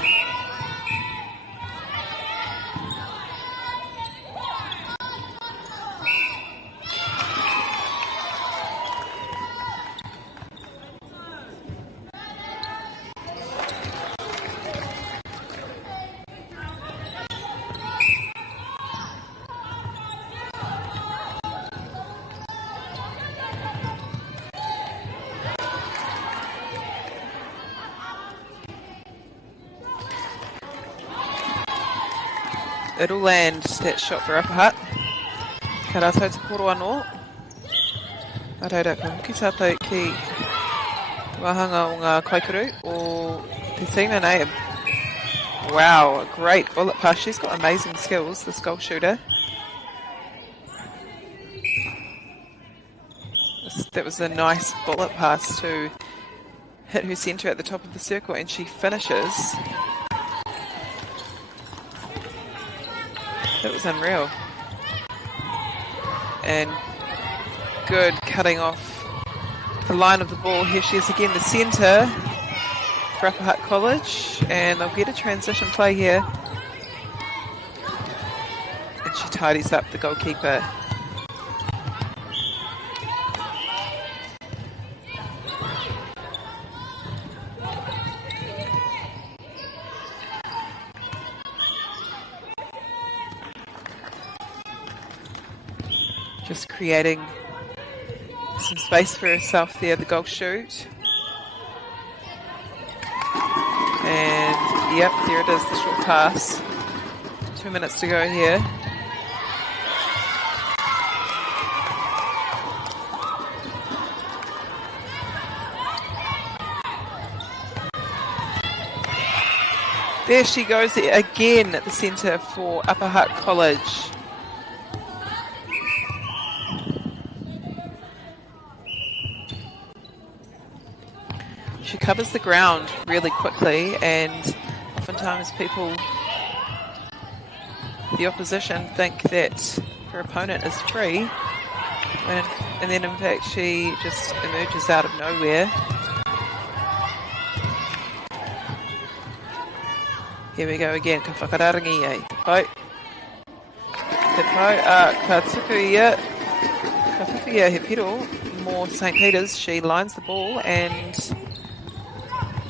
It'll land that shot for Upper Hutt. Ka rā tau te koro anō. Nā reira, ka hoki tātou ki wahanga o ngā kaikuru o te tīna nei. Wow, a great bullet pass. She's got amazing skills, this goal shooter. That was a nice bullet pass to hit her centre at the top of the circle, and she finishes. That was unreal. And good cutting off the line of the ball. Here she is again, the centre for Upper Hutt College. And they'll get a transition play here. And she tidies up the goalkeeper. Just creating some space for herself there, the goal shoot. And yep, there it is, the short pass. 2 minutes to go here. There she goes again at the centre for Upper Hutt College. She covers the ground really quickly, and oftentimes the opposition think that her opponent is free, and then in fact she just emerges out of nowhere. Here we go again, ka whakararangi e, te pau. Te pau, ka tuku ia, ka whiwhi ia he piro, more St. Peter's. She lines the ball and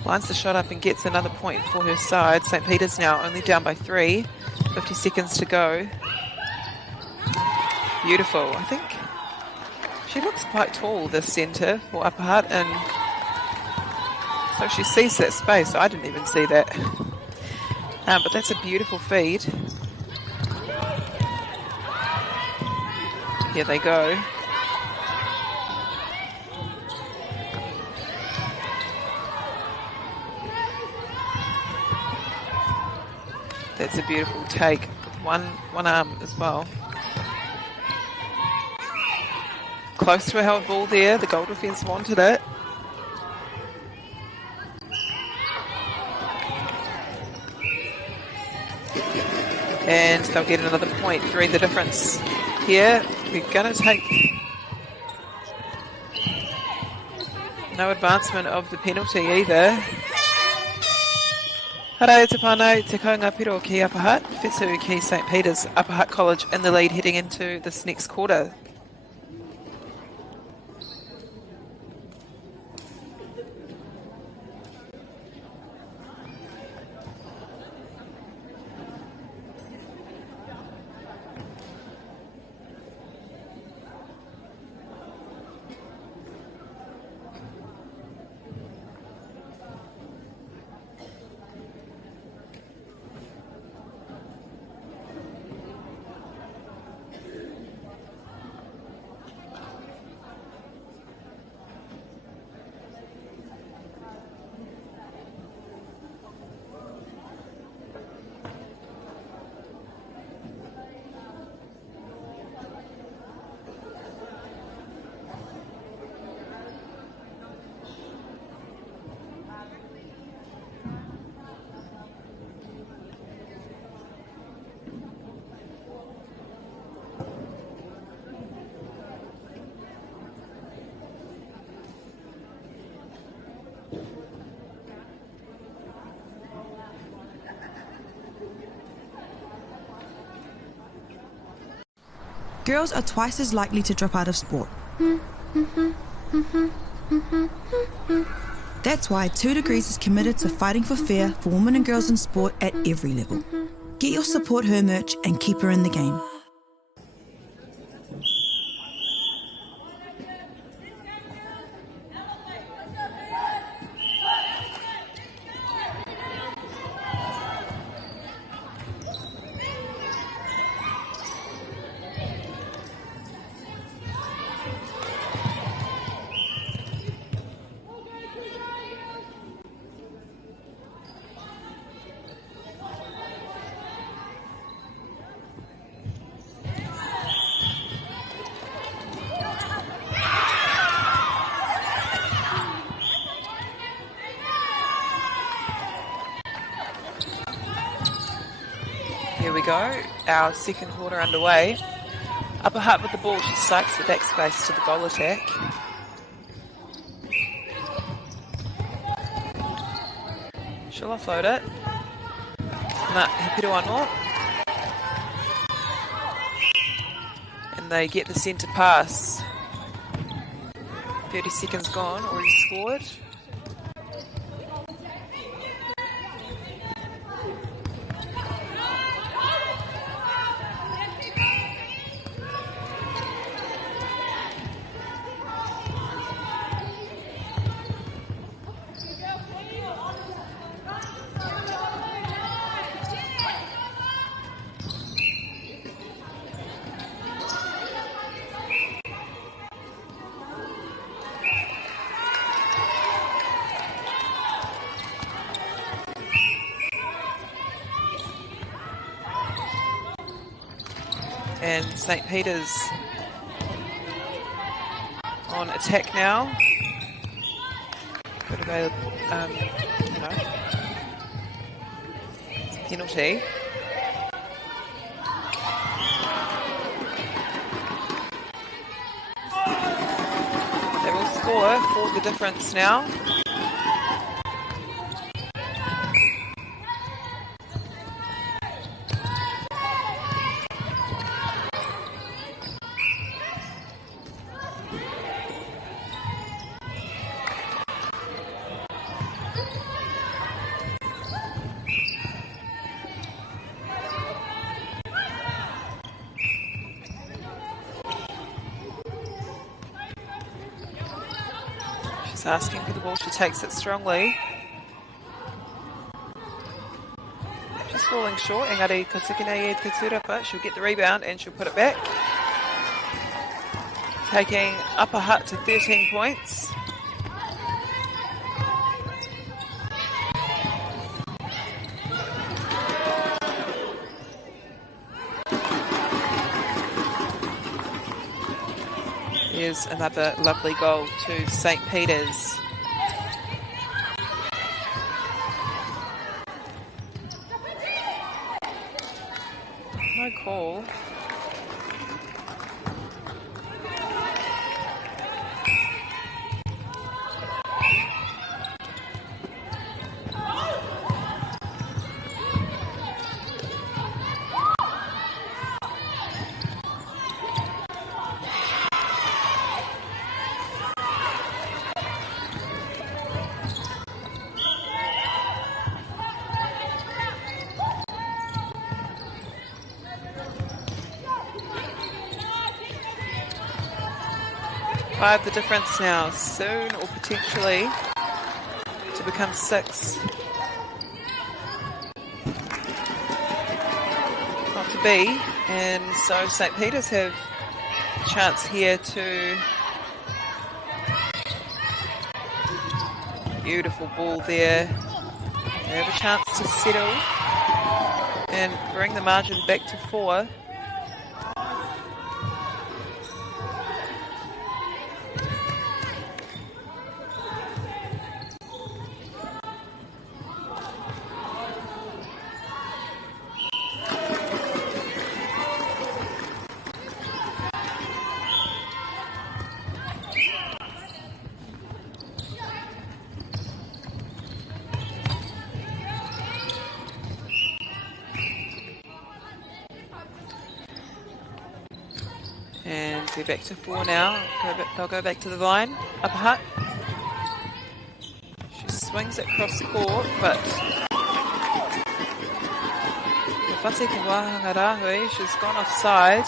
lines the shot up and gets another point for her side. St. Peter's now only down by 3. 50 seconds to go. Beautiful. I think she looks quite tall, this centre for Upper Hutt, and so she sees that space. I didn't even see that. But that's a beautiful feed. Here they go. That's a beautiful take with one arm as well. close to a held ball there. The goal defence wanted it. And they'll get another point. 3 the difference here. We're going to take no advancement of the penalty either. Harai te whānau, te kaunga piro ki Upper Hutt, whetū ki St Peter's. Upper Hutt College in the lead heading into this next quarter. Girls are twice as likely to drop out of sport. That's why 2 Degrees is committed to fighting for fair for women and girls in sport at every level. Get your Support Her merch and keep her in the game. Here we go, our second quarter underway. Upper Hutt with the ball, she sights the backspace to the goal attack. She'll offload it. He piro anō. And they get the centre pass. 30 seconds gone, already scored. And St Peter's on attack now. Could avail, penalty. They will score for the difference now. Asking for the ball, she takes it strongly. She's falling short. Engari Kotikine Ed Katurapa. She'll get the rebound and she'll put it back. Taking Upper Hutt to 13 points. There's another lovely goal to St. Peter's. No call. Five the difference now, soon or potentially to become 6. Not to be, and so St. Peter's have a chance here to... Beautiful ball there. They have a chance to settle and bring the margin back to 4. And they're back to 4 now. They'll go back to the line. Upper Hutt. She swings it across court, but Whati ki wahanga rahui, she's gone offside.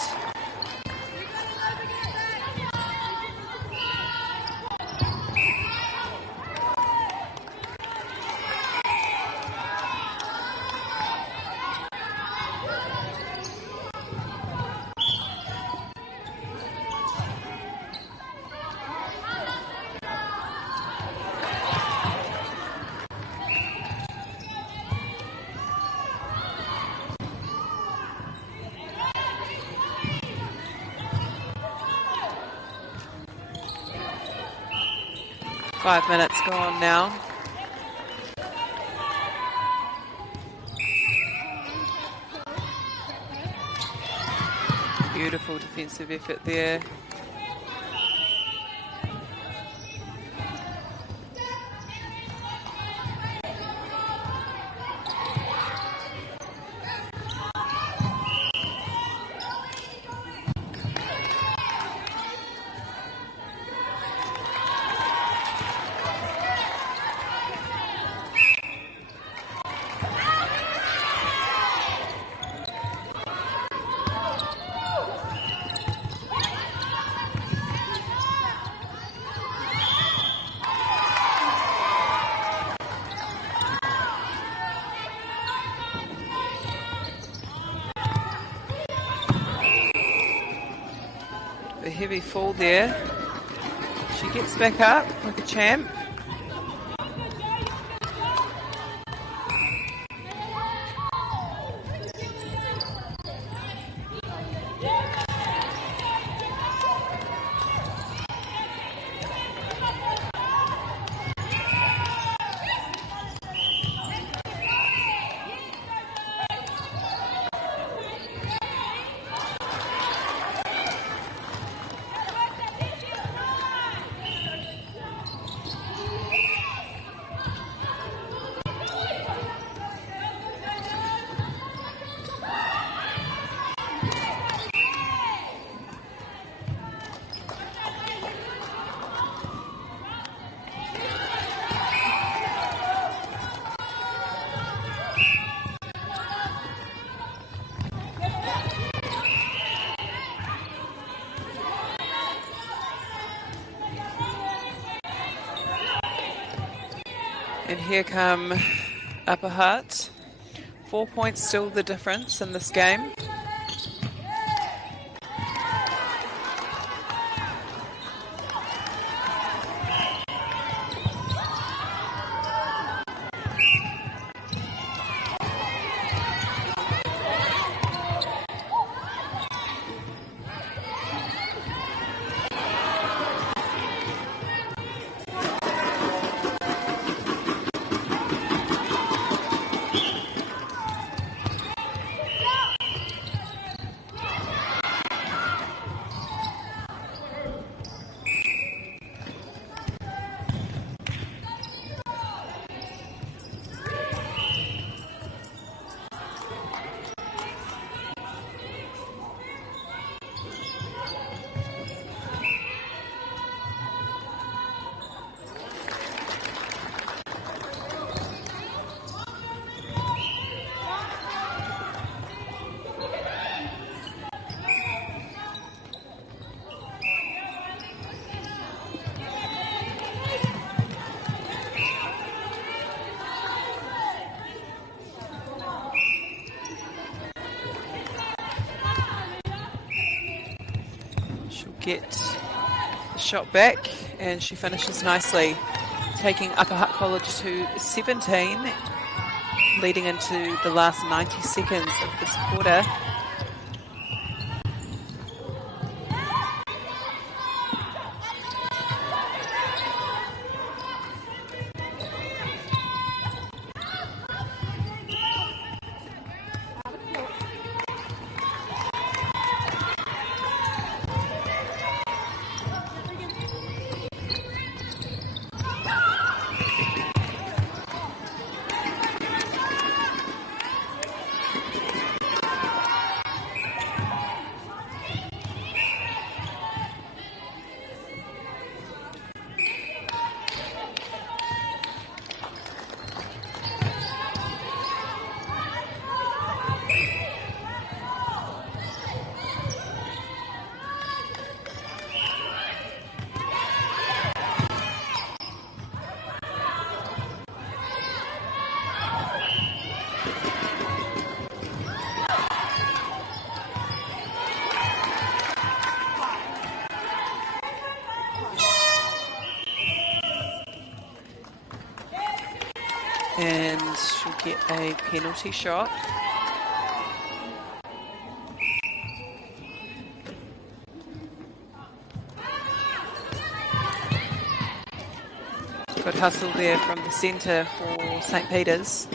Five minutes gone now. Beautiful defensive effort there. A heavy fall there. She gets back up like a champ. And here come Upper Hutt. 4 points still the difference in this game. get the shot back, and she finishes nicely, taking Upper Hutt College to 17, leading into the last 90 seconds of this quarter. And she'll get a penalty shot. Good hustle there from the centre for St Peter's.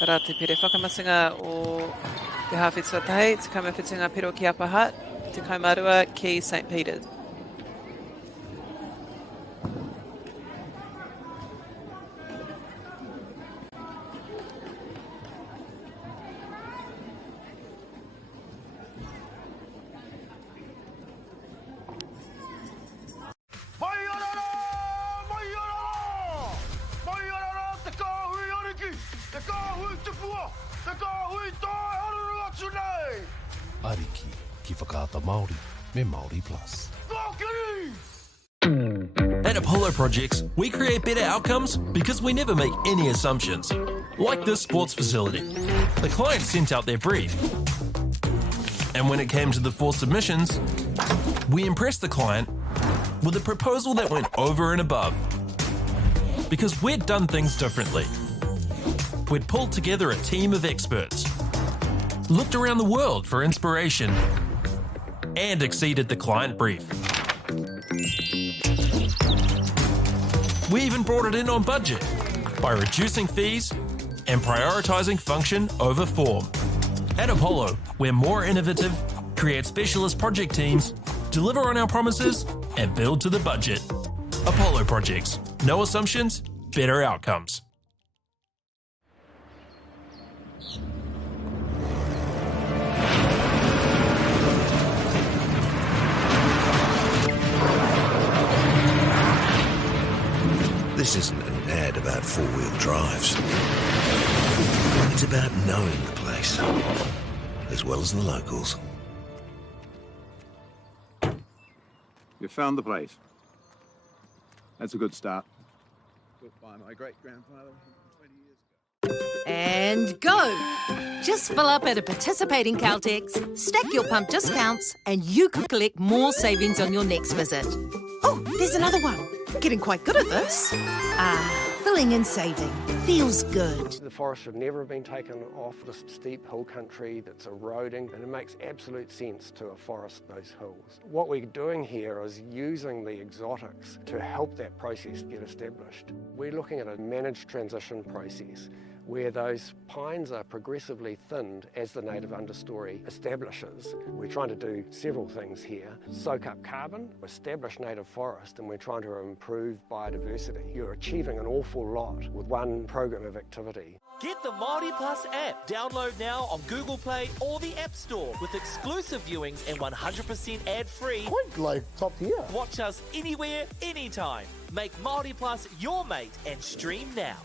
Tara te pere whakamasinga o te hawhetua tahi, te kamawhitunga pero ki Upper Hutt, te kaumarua ki St Peter's. Ariki ki whakaata Māori me MāORI Plus. At Apollo Projects, we create better outcomes because we never make any assumptions. Like this sports facility. The client sent out their brief. And when it came to the 4 submissions, we impressed the client with a proposal that went over and above. Because we'd done things differently. We'd pulled together a team of experts, looked around the world for inspiration, and exceeded the client brief. We even brought it in on budget by reducing fees and prioritising function over form. At Apollo, we're more innovative, create specialist project teams, deliver on our promises, and build to the budget. Apollo Projects. No assumptions, better outcomes. This isn't an ad about four-wheel drives. It's about knowing the place, as well as the locals. You found the place. That's a good start. Built by my great-grandfather 20 years ago. And go! Just fill up at a participating Caltex, stack your pump discounts, and you could collect more savings on your next visit. Oh, there's another one. Getting quite good at this. Filling and saving. Feels good. The forest should never have been taken off the steep hill country that's eroding, and it makes absolute sense to afforest those hills. What we're doing here is using the exotics to help that process get established. We're looking at a managed transition process where those pines are progressively thinned as the native understory establishes. We're trying to do several things here. Soak up carbon, establish native forest, and we're trying to improve biodiversity. You're achieving an awful lot with one program of activity. Get the MāORI Plus app. Download now on Google Play or the App Store with exclusive viewings and 100% ad-free. Quite like top tier. Watch us anywhere, anytime. Make MāORI Plus your mate and stream now.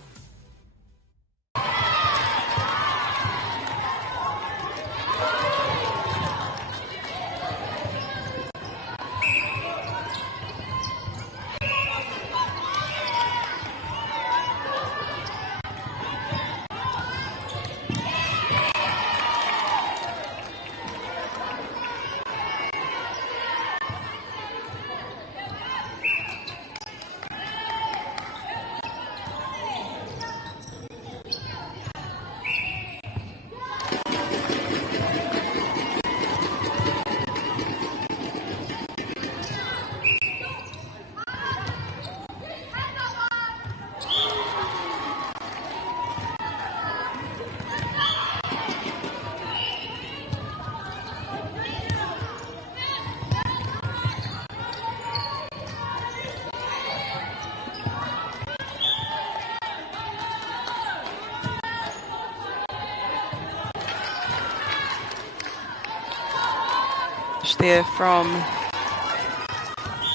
there from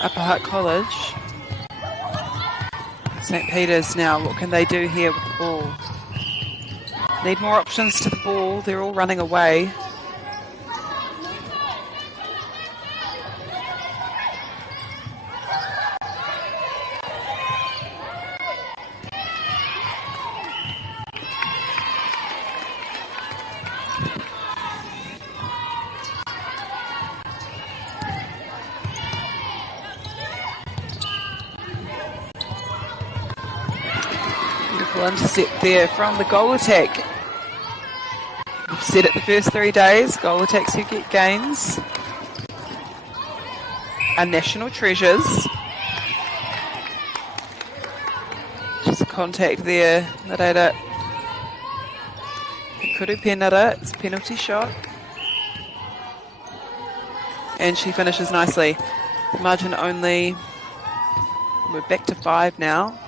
Upper Hutt College. St. Peter's now, what can they do here with the ball? Need more options to the ball. They're all running away. Intercept there from the goal attack. We've said it the first 3 days, goal attacks who get gains are national treasures. Just a contact there, Nareira Kuru Penara, it's a penalty shot. And she finishes nicely. The margin only, we're back to 5 now.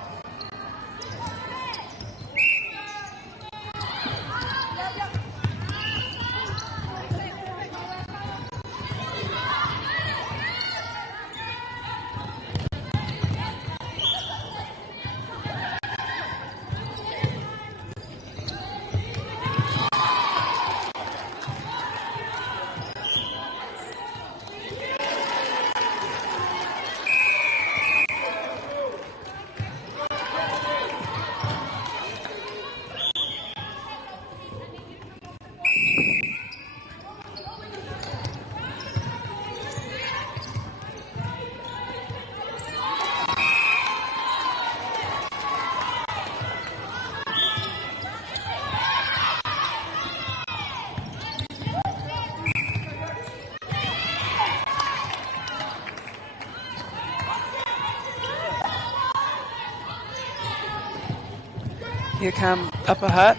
Here come Upper Hutt.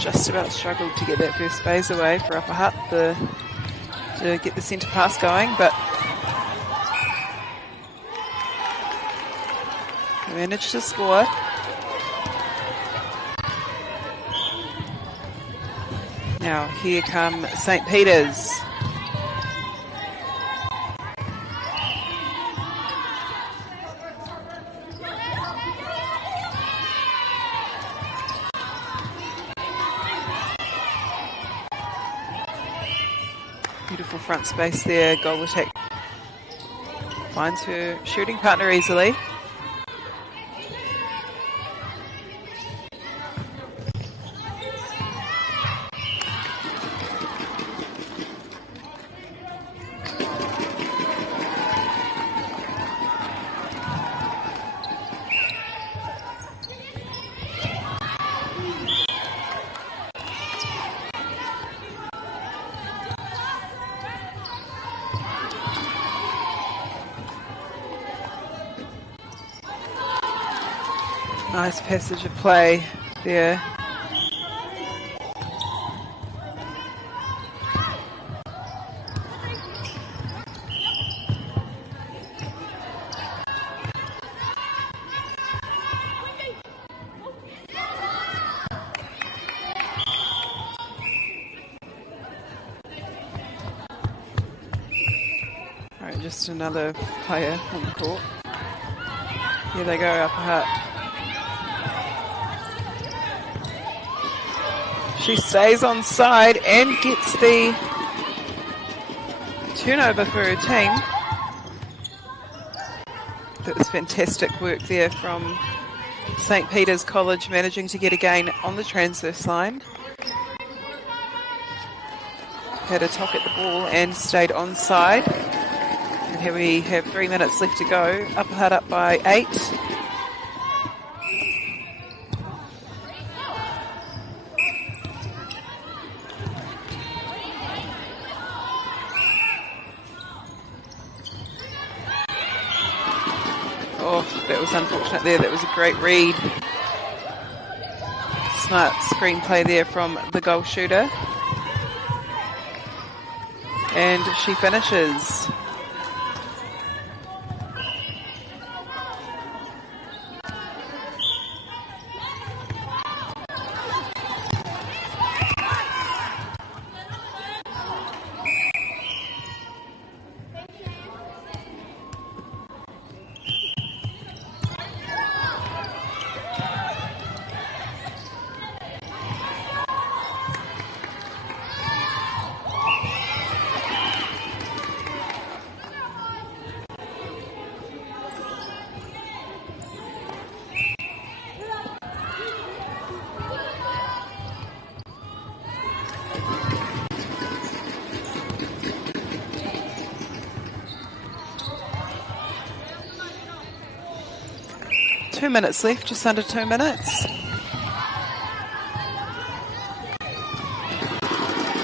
Just about struggled to get that first phase away for Upper Hutt to get the centre pass going, but they managed to score. Now here come St. Peter's. Beautiful front space there, goal attack finds her shooting partner easily. Nice passage of play there. All right, just another player on the court. Here they go, Upper Hutt. She stays on side and gets the turnover for her team. That was fantastic work there from St. Peter's College, managing to get a gain on the transverse line. Had a talk at the ball and stayed onside. And here we have 3 minutes left to go. Upper Hutt up by 8. Oh, that was unfortunate there. That was a great read. Smart screenplay there from the goal shooter. And she finishes. Minutes left, just under 2 minutes.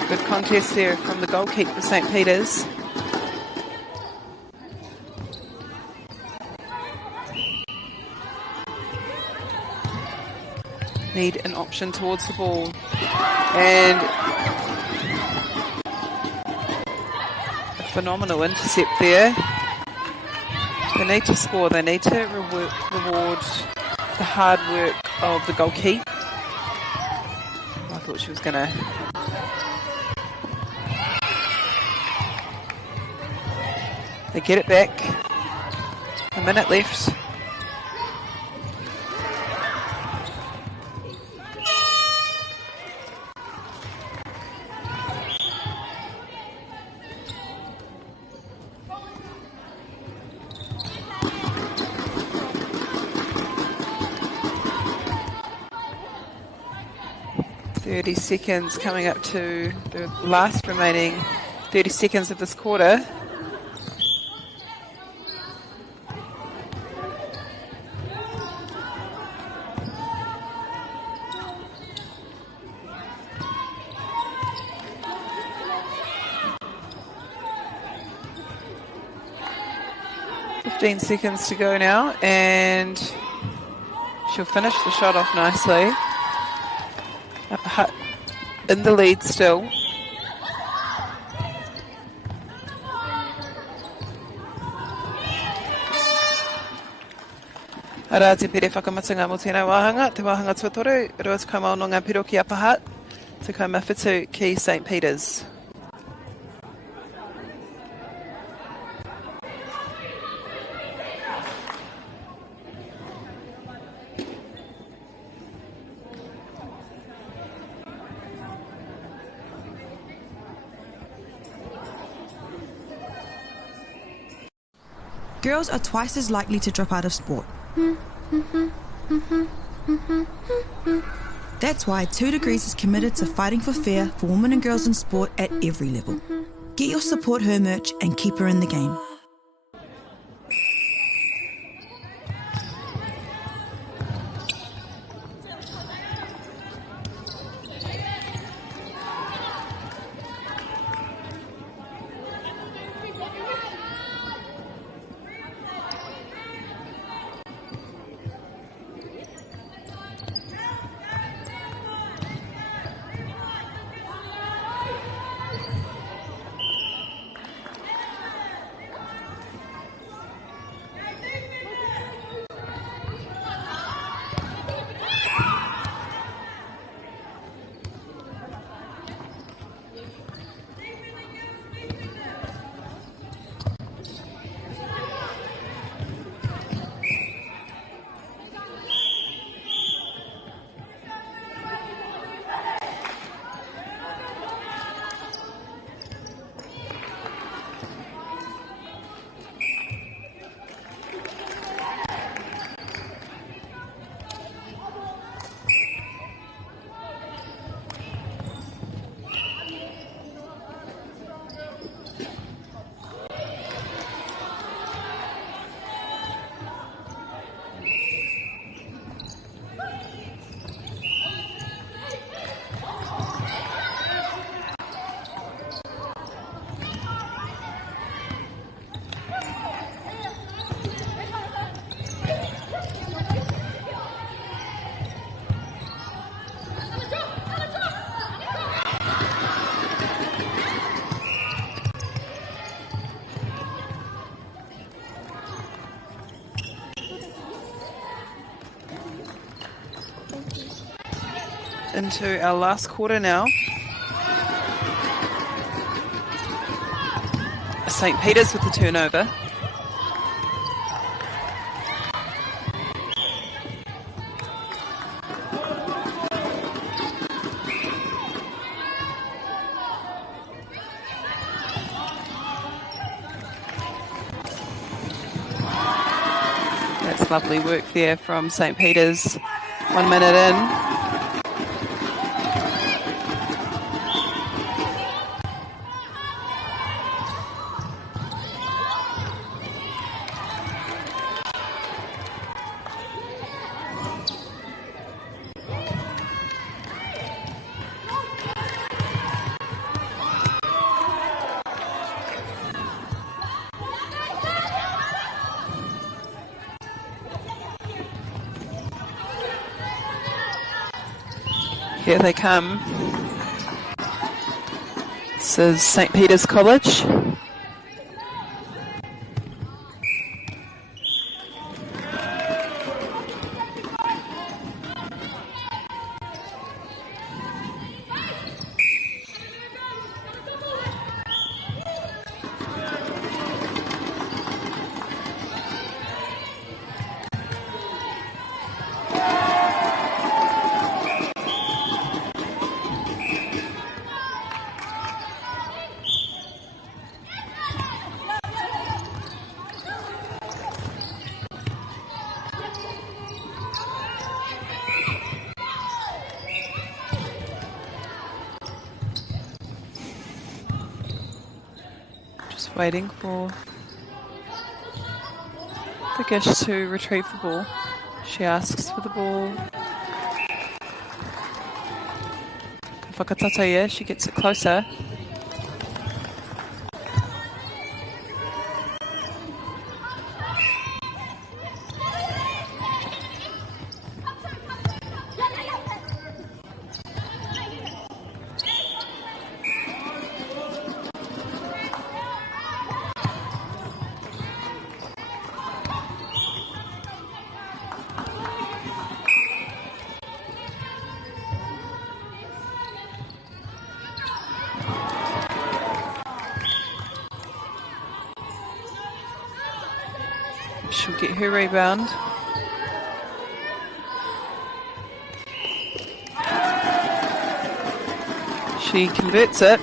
Good contest there from the goalkeeper for St. Peter's. Need an option towards the ball. And a phenomenal intercept there. They need to score. They need to reward the hard work of the goalkeeper. I thought she was going to... They get it back. A minute left. Seconds coming up to the last remaining 30 seconds of this quarter. Seconds to go now, and she'll finish the shot off nicely. Hutt in the lead still. Ara te pere whakamatunga mo tēnā wāhanga, te wāhanga tuatoru, rua te kaumau no ngā piro ki Upper Hutt, te kaumawhitu ki St. Peter's. Girls are twice as likely to drop out of sport. That's why 2 Degrees is committed to fighting for fair for women and girls in sport at every level. Get your Support Her merch and keep her in the game. into our last quarter now. St. Peter's with the turnover. That's lovely work there from St. Peter's. 1 minute in. Here they come. This is St. Peter's College. Waiting for the Gish to retrieve the ball. She asks for the ball. Whakatataia, she gets it closer. She'll get her rebound. She converts it.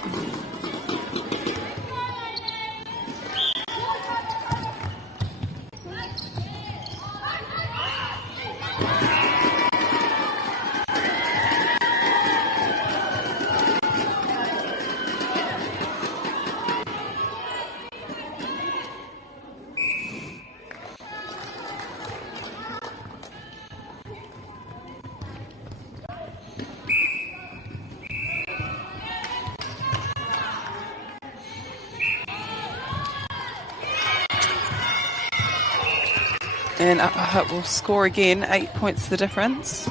And Upper Hutt will score again, 8 points the difference.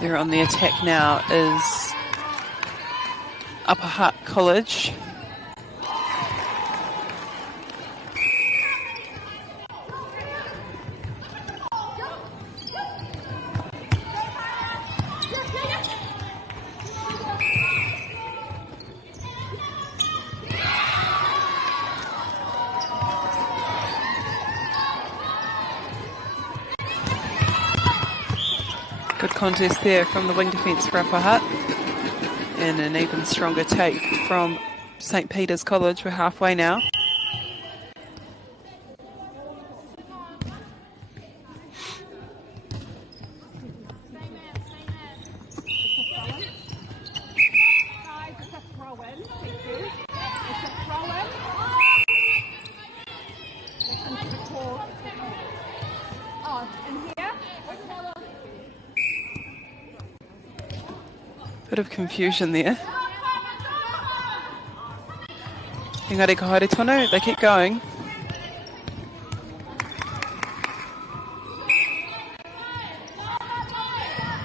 They're on the attack now is Upper Hutt College. Good contest there from the wing defence for Upper Hutt. And an even stronger take from St. Peter's College. We're halfway now. Bit of confusion there. Engari ka haere tonu, they keep going.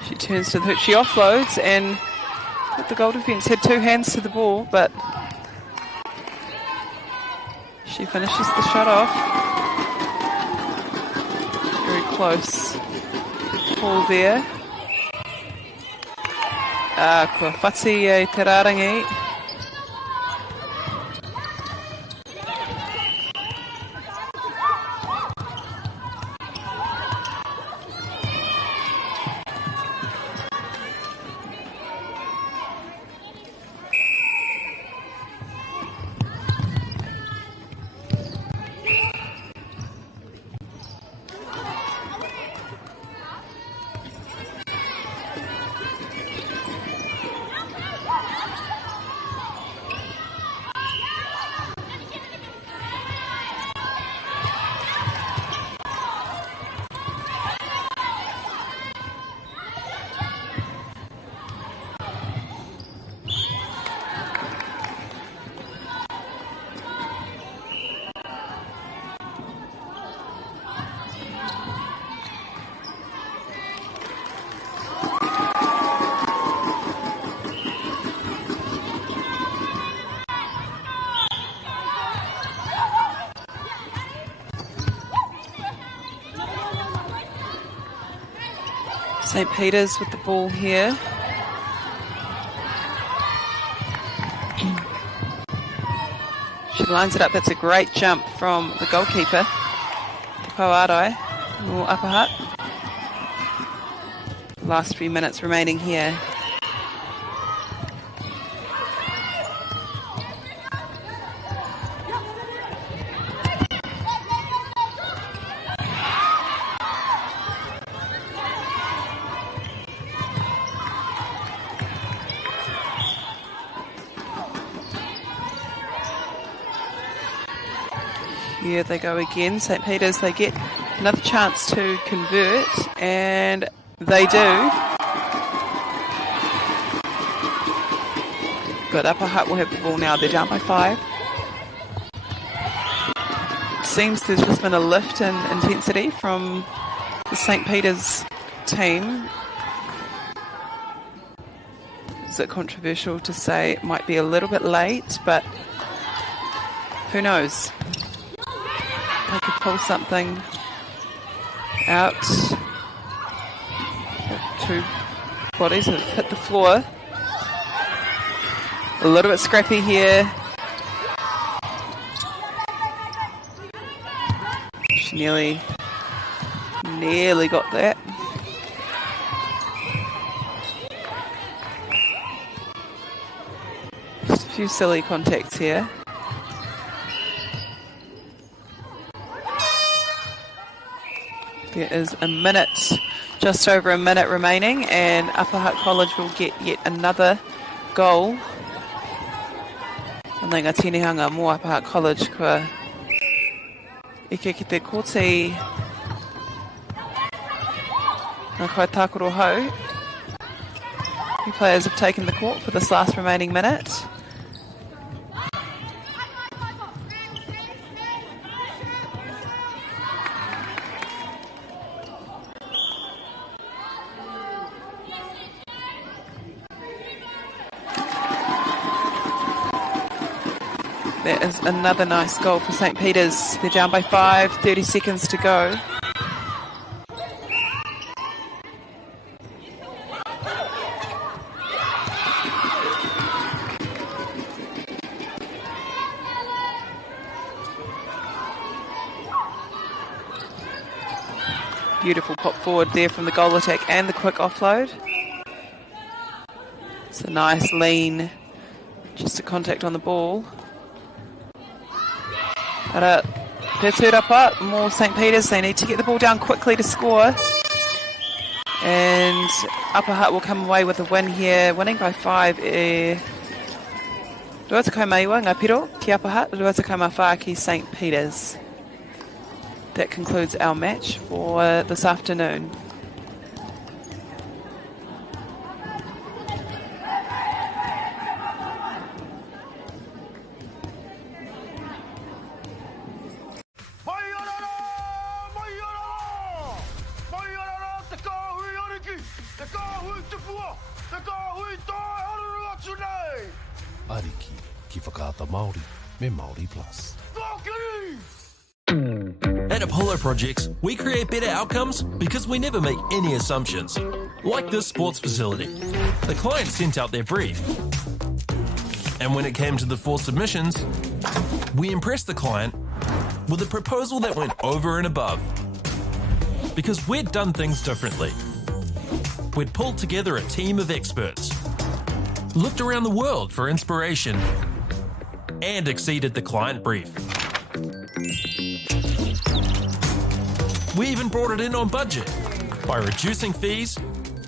She turns to the hook, she offloads, and the goal defence had two hands to the ball, but she finishes the shot off. Very close ball there. Kua whati e te rārangi. St. Peter's with the ball here. She lines it up. That's a great jump from the goalkeeper, Pauarai, or Upper Hutt. Last few minutes remaining here. Here they go again. St. Peter's, they get another chance to convert, and they do. But Upper Hutt will have the ball now. They're down by 5. Seems there's just been a lift in intensity from the St. Peter's team. Is it controversial to say it might be a little bit late, but who knows? They could pull something out. Two bodies have hit the floor. A little bit scrappy here. She nearly got that. Just a few silly contacts here. There is a minute, just over a minute remaining, and Upper Hutt College will get yet another goal. And ngā tinihanga mō Upper Hutt College kua ike ki te kōti ngā kai tākoro hau. The players have taken the court for this last remaining minute. That is another nice goal for St. Peter's. They're down by 5, 30 seconds to go. Beautiful pop forward there from the goal attack and the quick offload. It's a nice lean, just a contact on the ball. More St. Peter's, they need to get the ball down quickly to score. And Upper Hutt will come away with a win here, winning by 5. Ruatako maiwa ngā piro ki Upper Hutt, ruatako mawha ki St. Peter's. That concludes our match for this afternoon. ki whakaata Māori me MāORI Plus. At Apollo Projects, we create better outcomes because we never make any assumptions. Like this sports facility. The client sent out their brief. And when it came to the 4 submissions, we impressed the client with a proposal that went over and above. Because we'd done things differently. We'd pulled together a team of experts, looked around the world for inspiration, and exceeded the client brief. We even brought it in on budget by reducing fees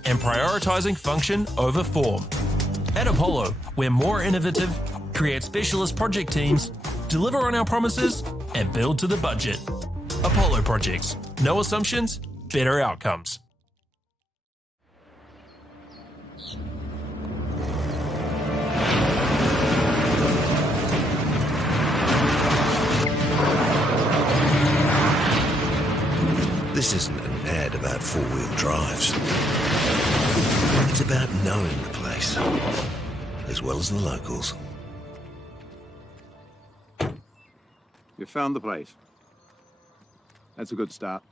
and prioritising function over form. At Apollo, we're more innovative, create specialist project teams, deliver on our promises, and build to the budget. Apollo Projects. No assumptions, better outcomes. This isn't an ad about four-wheel drives. It's about knowing the place, as well as the locals. You found the place. That's a good start.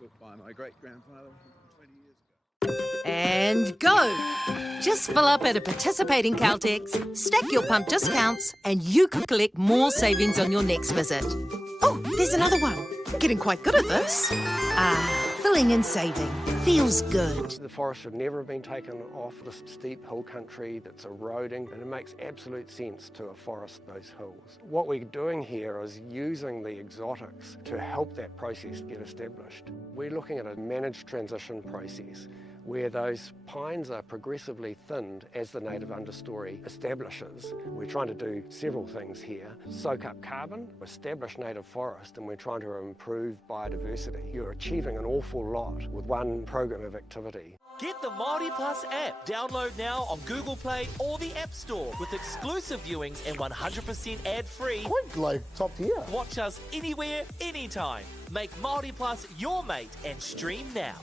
Built by my great-grandfather 20 years ago. And go! Just fill up at a participating Caltex, stack your pump discounts, and you could collect more savings on your next visit. Oh, there's another one. Getting quite good at this. Filling and saving. Feels good. The forest should never have been taken off this steep hill country that's eroding, and it makes absolute sense to afforest those hills. What we're doing here is using the exotics to help that process get established. We're looking at a managed transition process where those pines are progressively thinned as the native understory establishes. We're trying to do several things here. Soak up carbon, establish native forest, and we're trying to improve biodiversity. You're achieving an awful lot with one program of activity. Get the MāORI Plus app. Download now on Google Play or the App Store with exclusive viewings and 100% ad-free. Quite like top tier. Watch us anywhere, anytime. Make MāORI Plus your mate and stream now.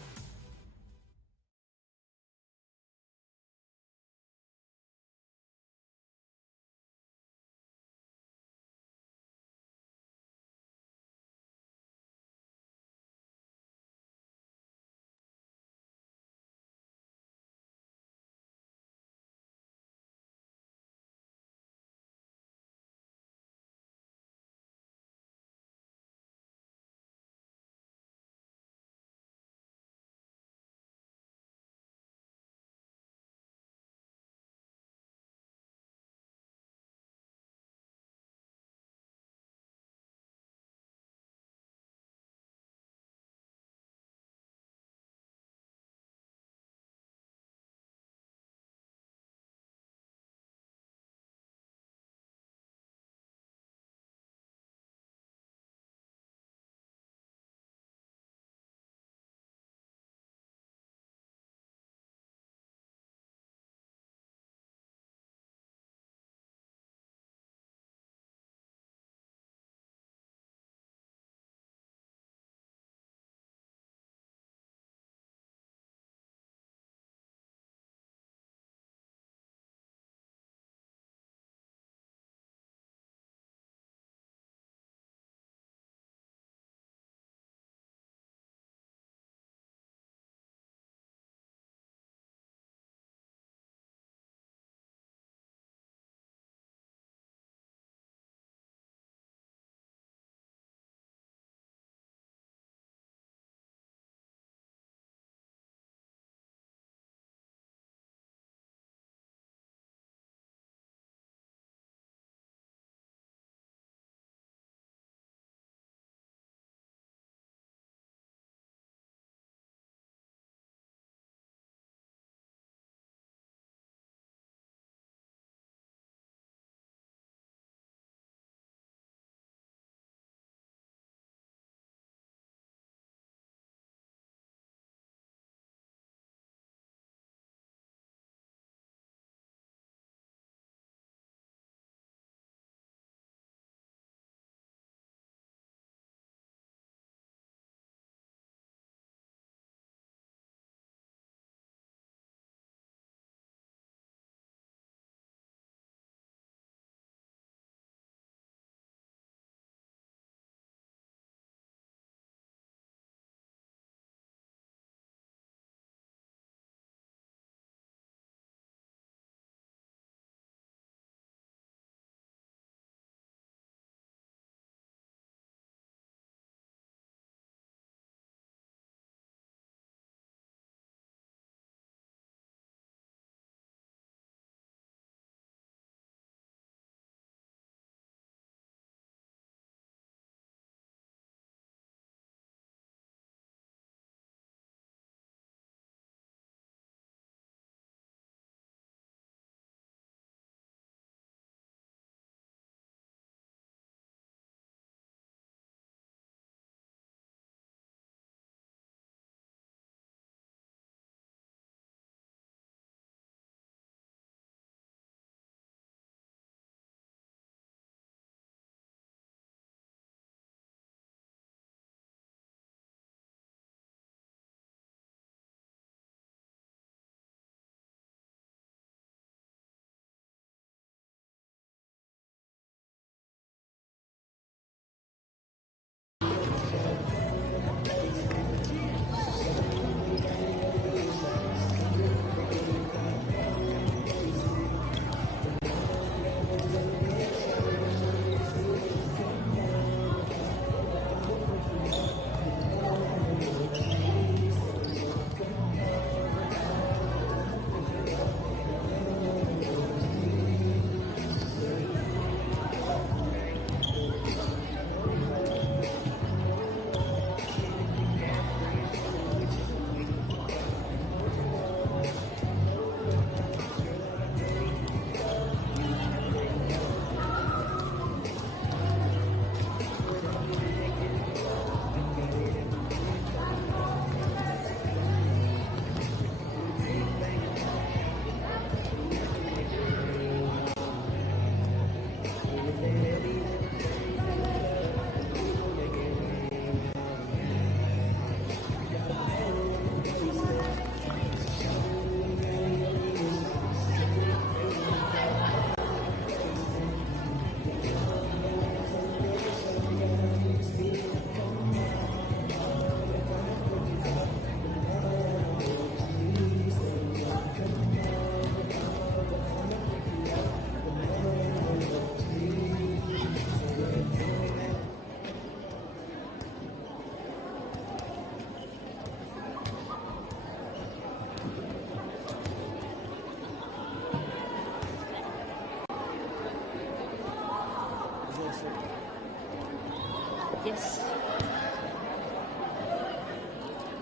Yes.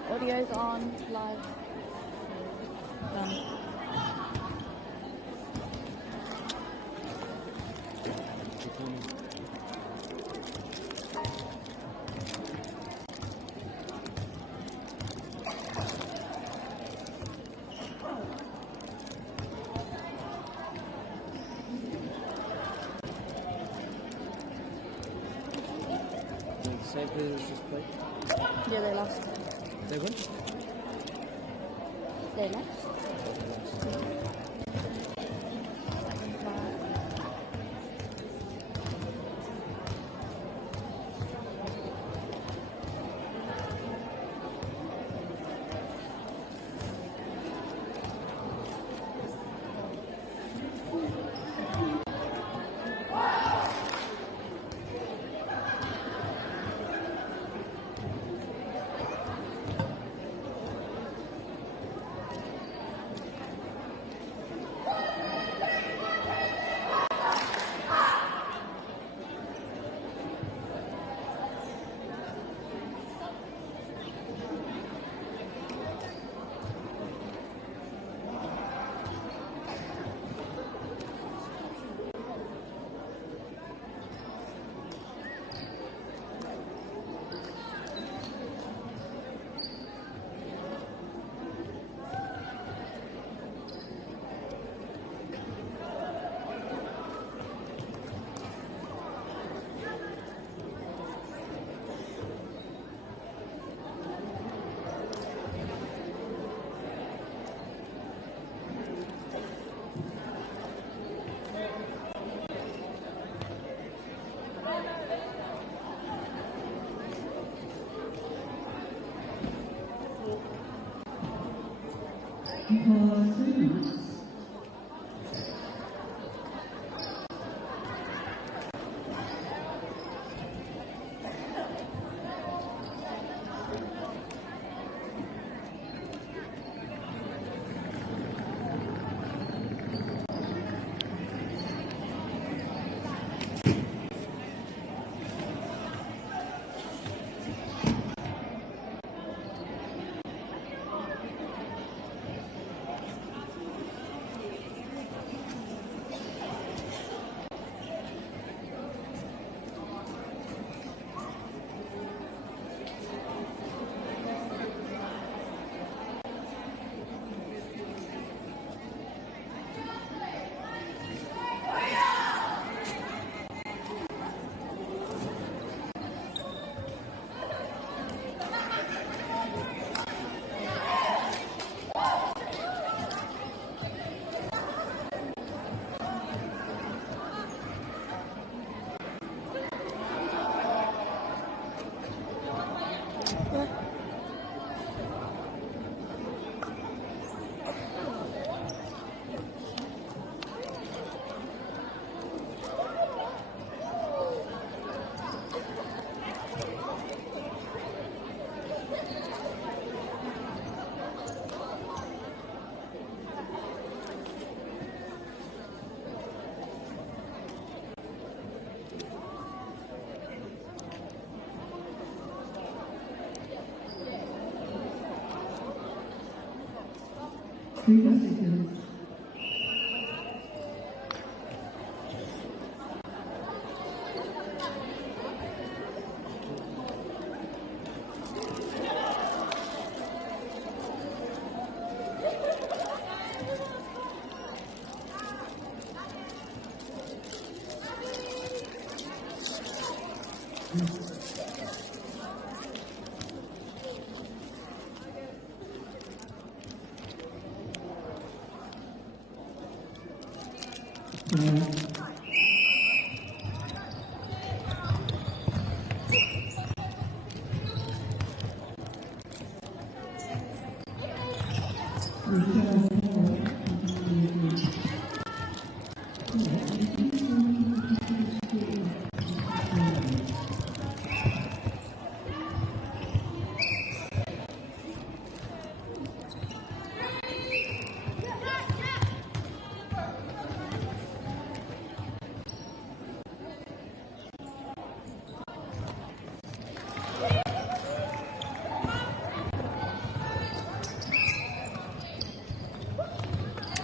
Audio's on, live. Done. Same players just played? Yeah, they lost. They won? They lost.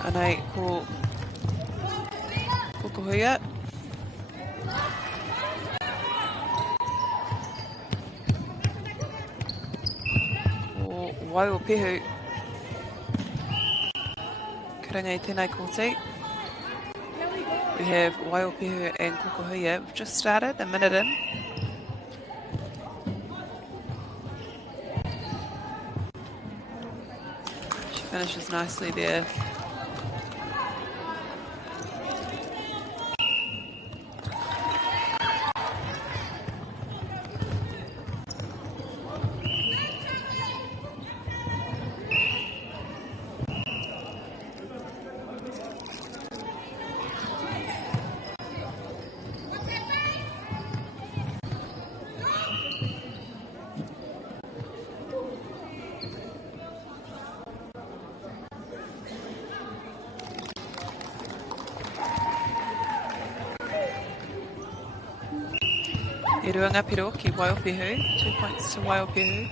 Anei ko Kokoha. Ko Waiupehu. Karangai tēnei kōti. We have Waiupehu and Kokoha. We've just started, a minute in. She finishes nicely there. E ruanga piro ki Waiupehu, 2 points to Waiupehu.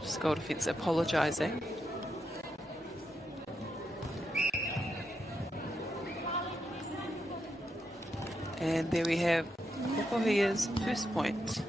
Just goal defence apologising. And there we have Kokoha's first point.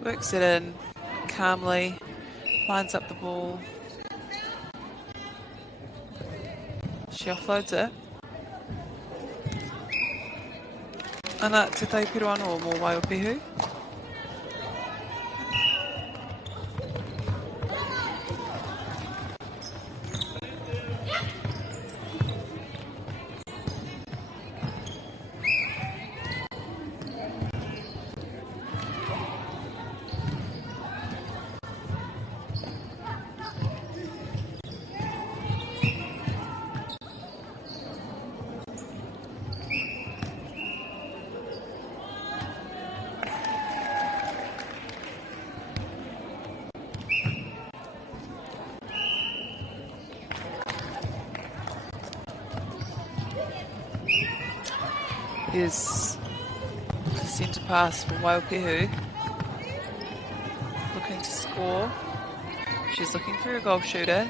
Works it in calmly, lines up the ball. She offloads it. Ana te taipiro anō mō Waiupehu. Here's the centre pass for Waiupehu. Looking to score. She's looking for a goal shooter.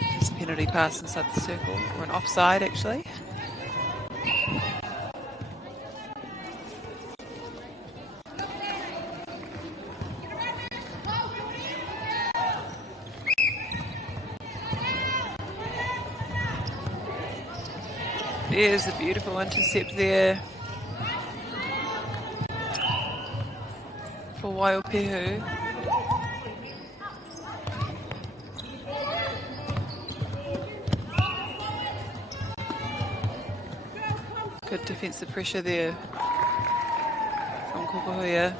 There's a penalty pass inside the circle, or an offside actually. There's a beautiful intercept there for Waiupehu. Good defensive pressure there from Kokoha.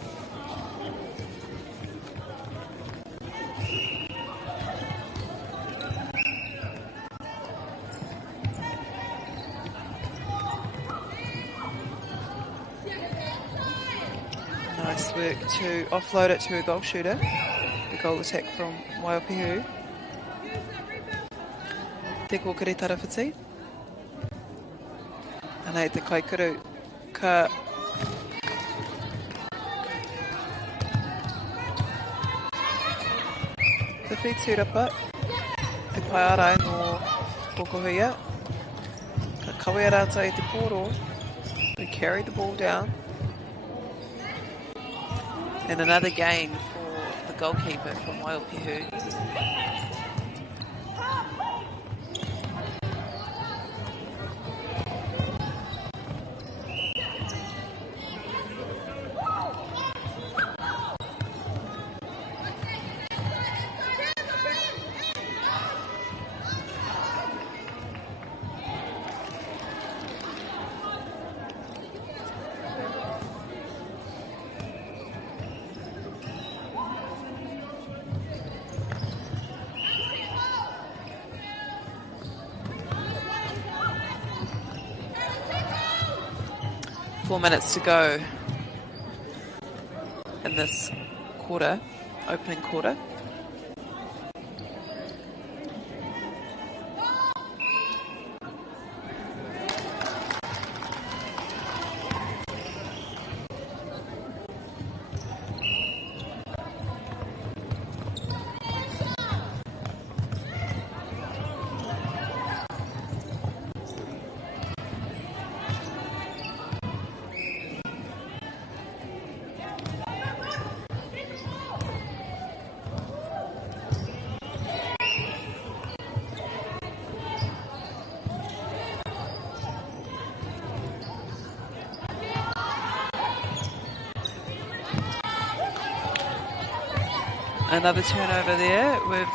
Nice work to offload it to a goal shooter. The goal attack from Waiupehu. Te kōkere tarawhiti. Anei te kaikuru ka te whiturapa, te paiarai no Kokoha. Ka kawea rātou i te pōro. They carry the ball down. And another gain for the goalkeeper from Waiupehu. 4 minutes to go in this quarter, opening quarter. Another turnover there with...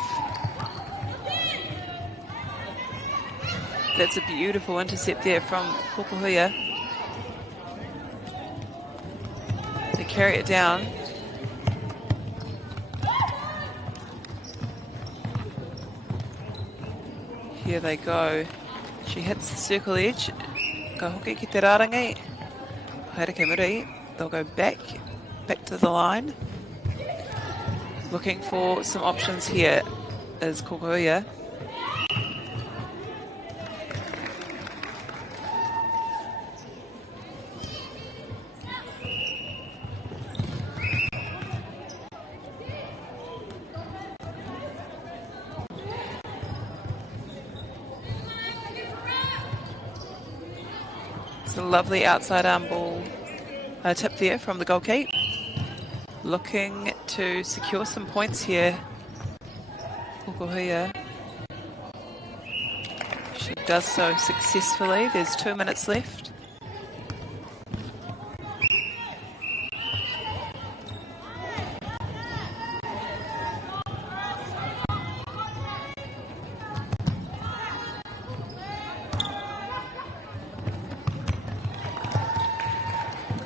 That's a beautiful intercept there from Kokoha. They carry it down. Here they go. She hits the circle edge. Ka hoki ki te rārangi. Haere ke muri. They'll go back to the line. Looking for some options here is Kokoha. It's a lovely outside arm ball tip there from the goalkeeper. Looking to secure some points here, Kokoha. She does so successfully. There's 2 minutes left.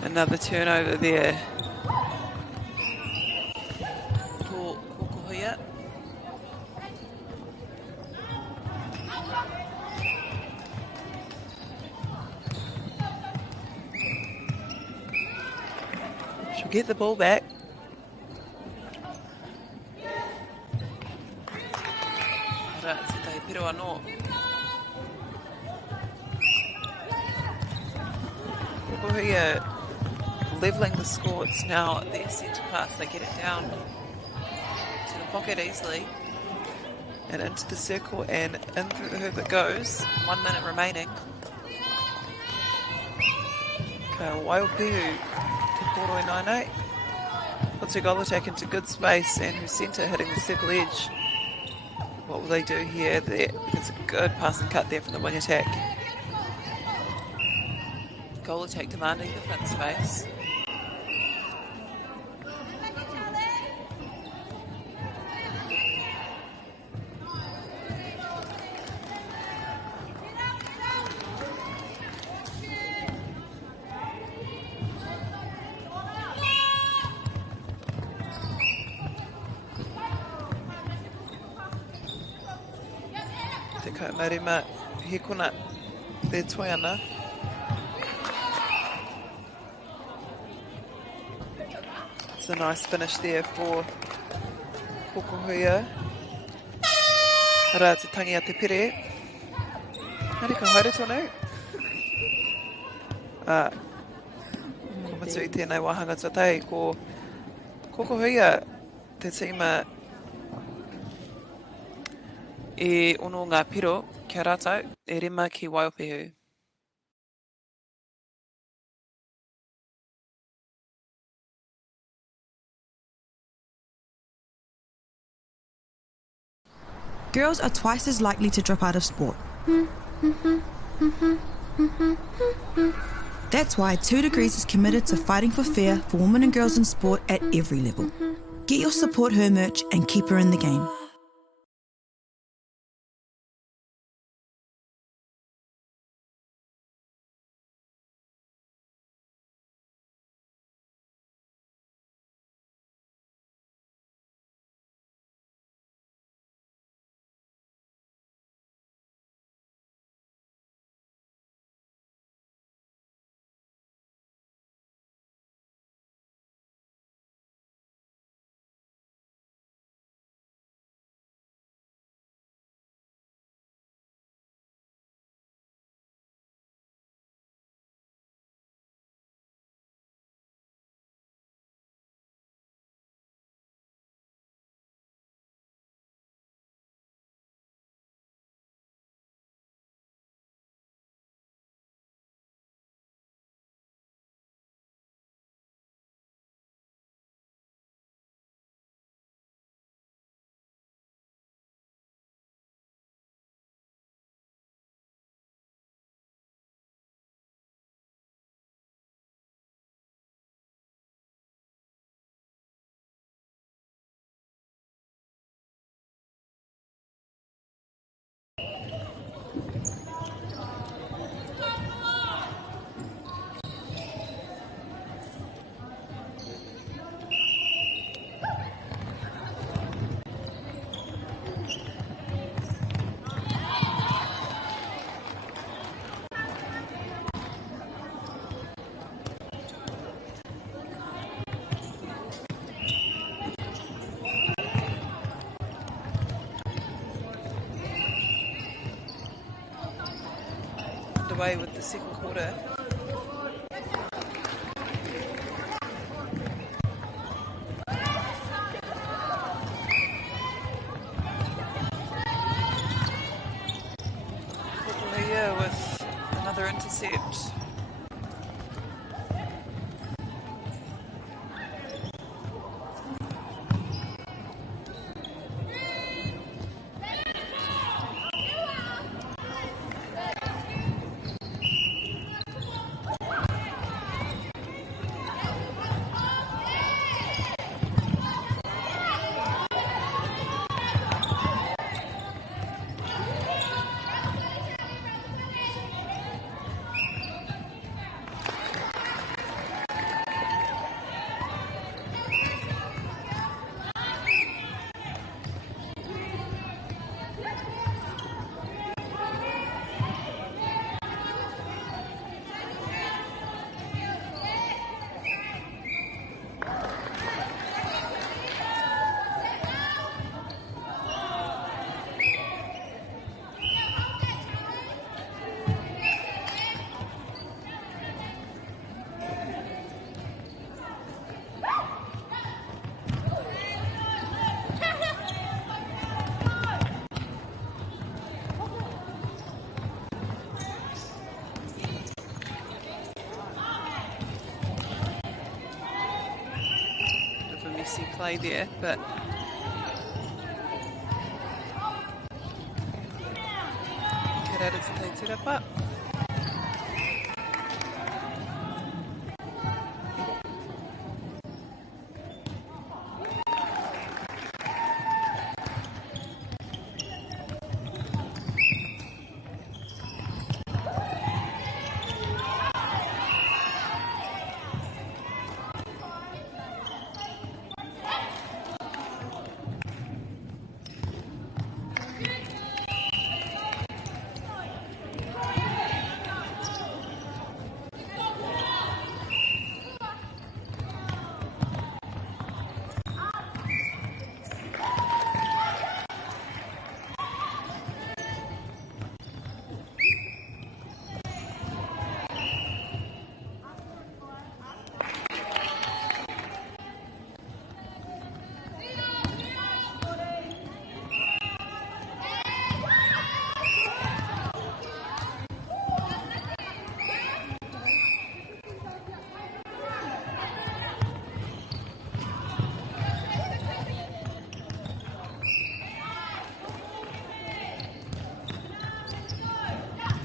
Another turnover there. She'll get the ball back. Kokoha levelling the Scots now at their centre pass. They get it down to the pocket easily and into the circle, and in through the hoop it goes. 1 minute remaining. Waiupihu te poroi nainei. Puts her goal attack into good space and her centre hitting the circle edge. What will they do here? It's a good pass and cut there from the wing attack. Goal attack demanding the front space. Te kamarima hekona te toiana. It's a nice finish there for Kokoha. Rā te tangi a te pere. Haere ka haere tonu. Ko matu I tēnei wahanga tatei ko Kokoha te tīma e ono ngā piro kia rātou e rema ki Waiupihu. Girls are twice as likely to drop out of sport. That's why 2 Degrees is committed to fighting for fair for women and girls in sport at every level. Get your Support Her merch and keep her in the game. underway with the second quarter. Kokoha with another intercept. Messy play there, but Karara te tirapa.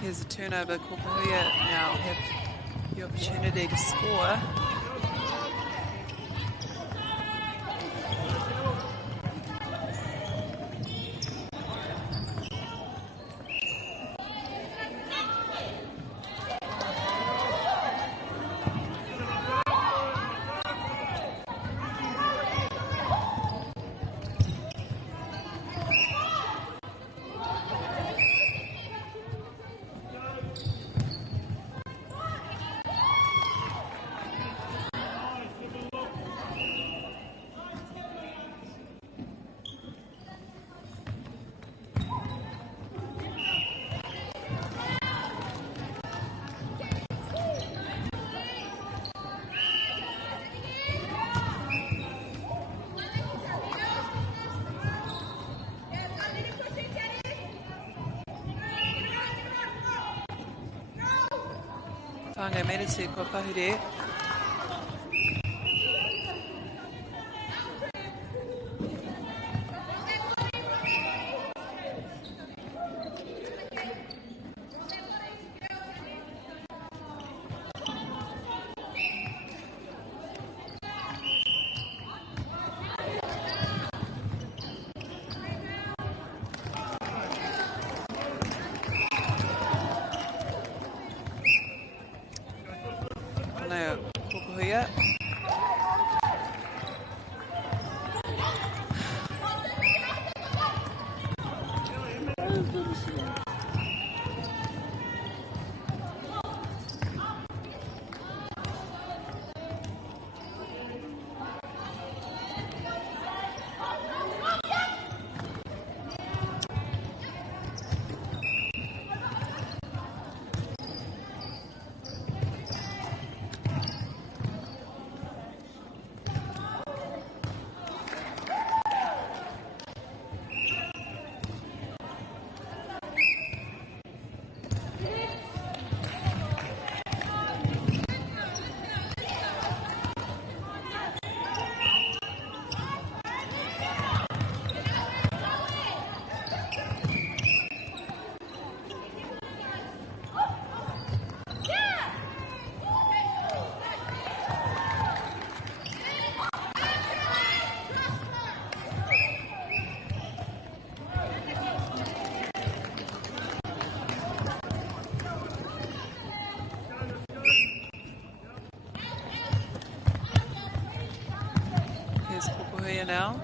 Here's a turnover. Kokoha now have the opportunity to score. Whāngai meneti kua pahure. Kokoha. It's Kokoha now.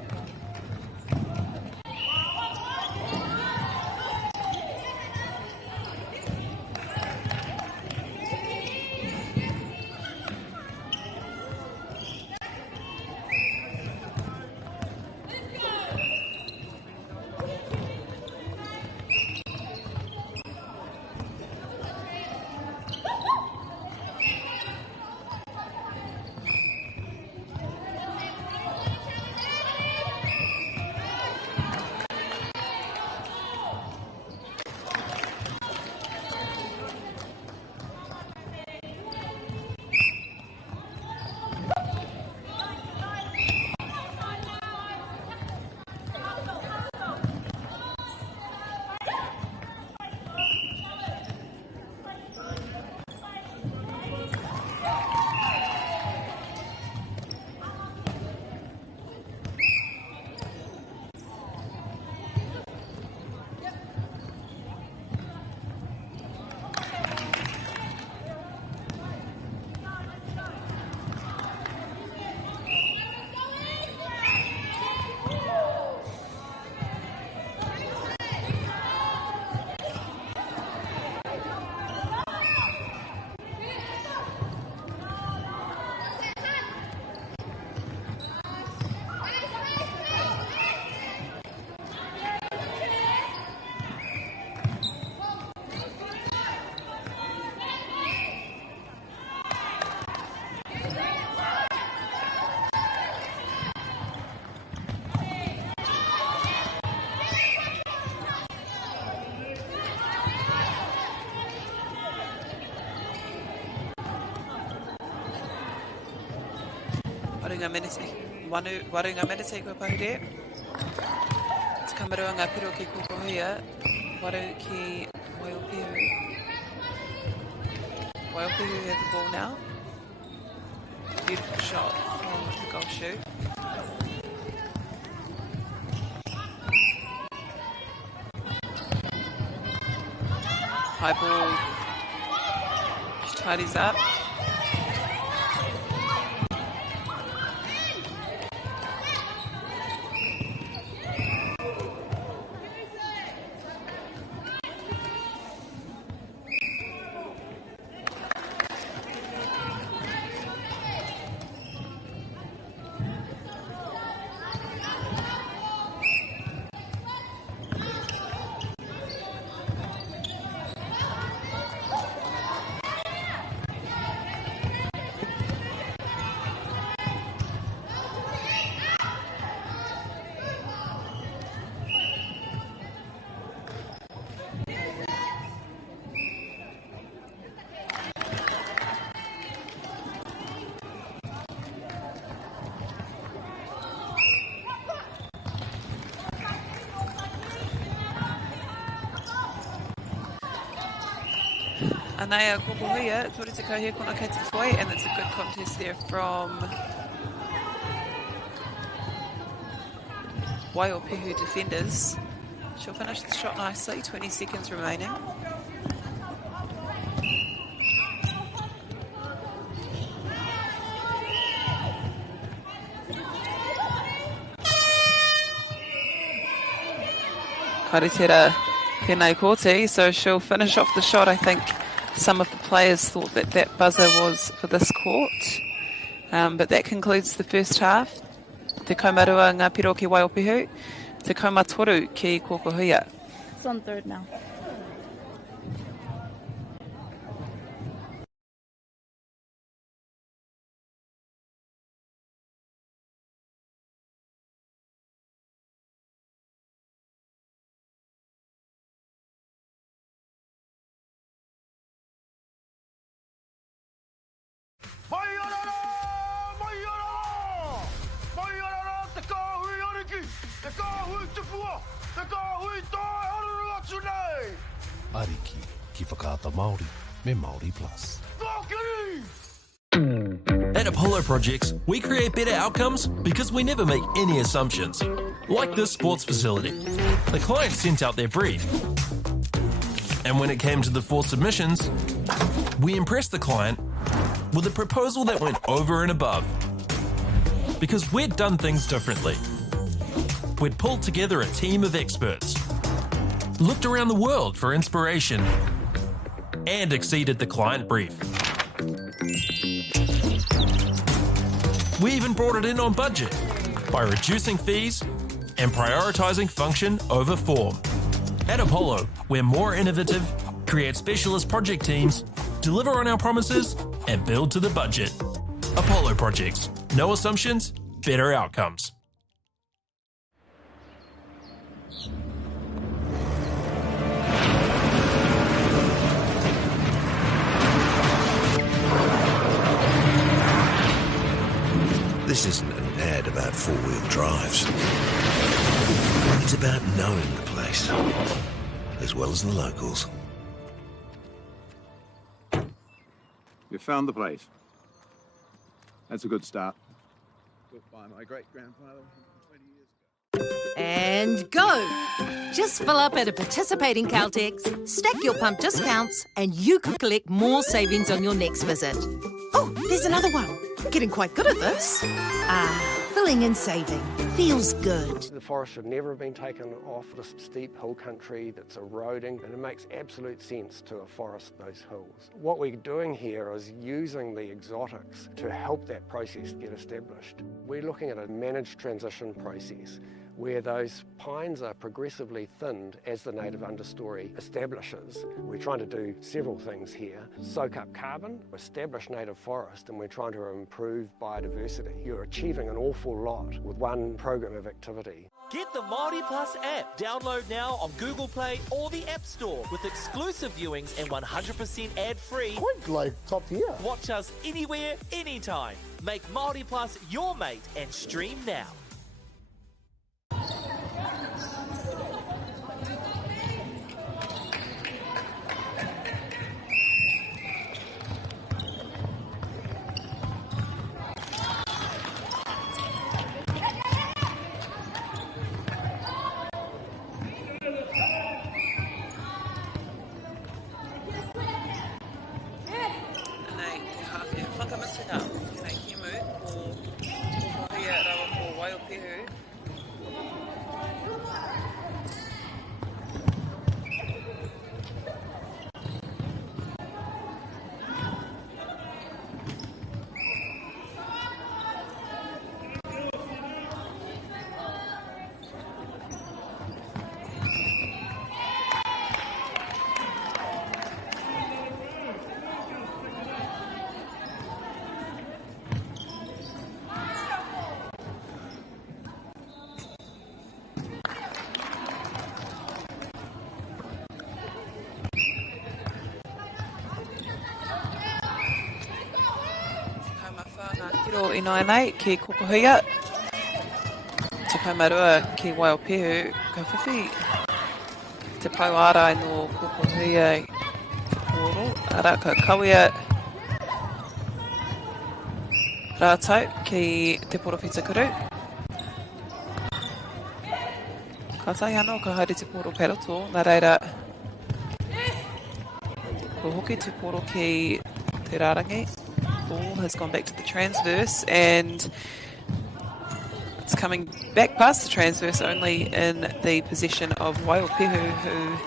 Warunga menete kua pahire. Te kamaruanga piro ki Kokoha, waru ki Waiupihu. Waiupihu have the ball now. Beautiful shot from the goal shoot. High ball. She tidies up. Anaya Kokoha, Tori Te Kauhia Kona Kei Te Toi, and it's a good contest there from Waiupihu defenders. She'll finish the shot nicely, 20 seconds remaining. Karitera Penei Korti, so she'll finish off the shot. I think some of the players thought that that buzzer was for this court. But that concludes the first half. Te kaumarua ngā piro ki Waiupihu, te kaumatoru ki Kokoha. It's on third now. Ariki ki whakaata Māori me MāORI Plus. At Apollo Projects, we create better outcomes because we never make any assumptions. Like this sports facility. The client sent out their brief. And when it came to the 4 submissions, we impressed the client with a proposal that went over and above. because we'd done things differently. We'd pulled together a team of experts, looked around the world for inspiration, and exceeded the client brief. We even brought it in on budget by reducing fees and prioritising function over form. At Apollo, we're more innovative, create specialist project teams, deliver on our promises, and build to the budget. Apollo Projects. No assumptions, better outcomes. This isn't an ad about four-wheel drives. It's about knowing the place, as well as the locals. You found the place. That's a good start. Built by my great-grandfather 20 years ago. And go! Just fill up at a participating Caltex, stack your pump discounts, and you could collect more savings on your next visit. Oh, there's another one. Getting quite good at this. Filling and saving. Feels good. The forest should never have been taken off this steep hill country that's eroding, and it makes absolute sense to afforest those hills. What we're doing here is using the exotics to help that process get established. We're looking at a managed transition process where those pines are progressively thinned as the native understory establishes. We're trying to do several things here. Soak up carbon, establish native forest, and we're trying to improve biodiversity. You're achieving an awful lot with one program of activity. Get the MāORI Plus app. Download now on Google Play or the App Store with exclusive viewings and 100% ad-free. Quite like top tier. Watch us anywhere, anytime. Make MāORI Plus your mate and stream now. Kiro inoa nei ki Kokoha. Te kaumarua ki Waiopēhu ka whiwhi. Te pauara no Kokoha te poro. Ara ka kawea rātau ki te porowhita kuru. Ka tai anō ka haere te poro peroto. Nā reira, ko hoki te poro ki te rārangi. Ball has gone back to the transverse and it's coming back past the transverse only in the possession of Waiopēhu, who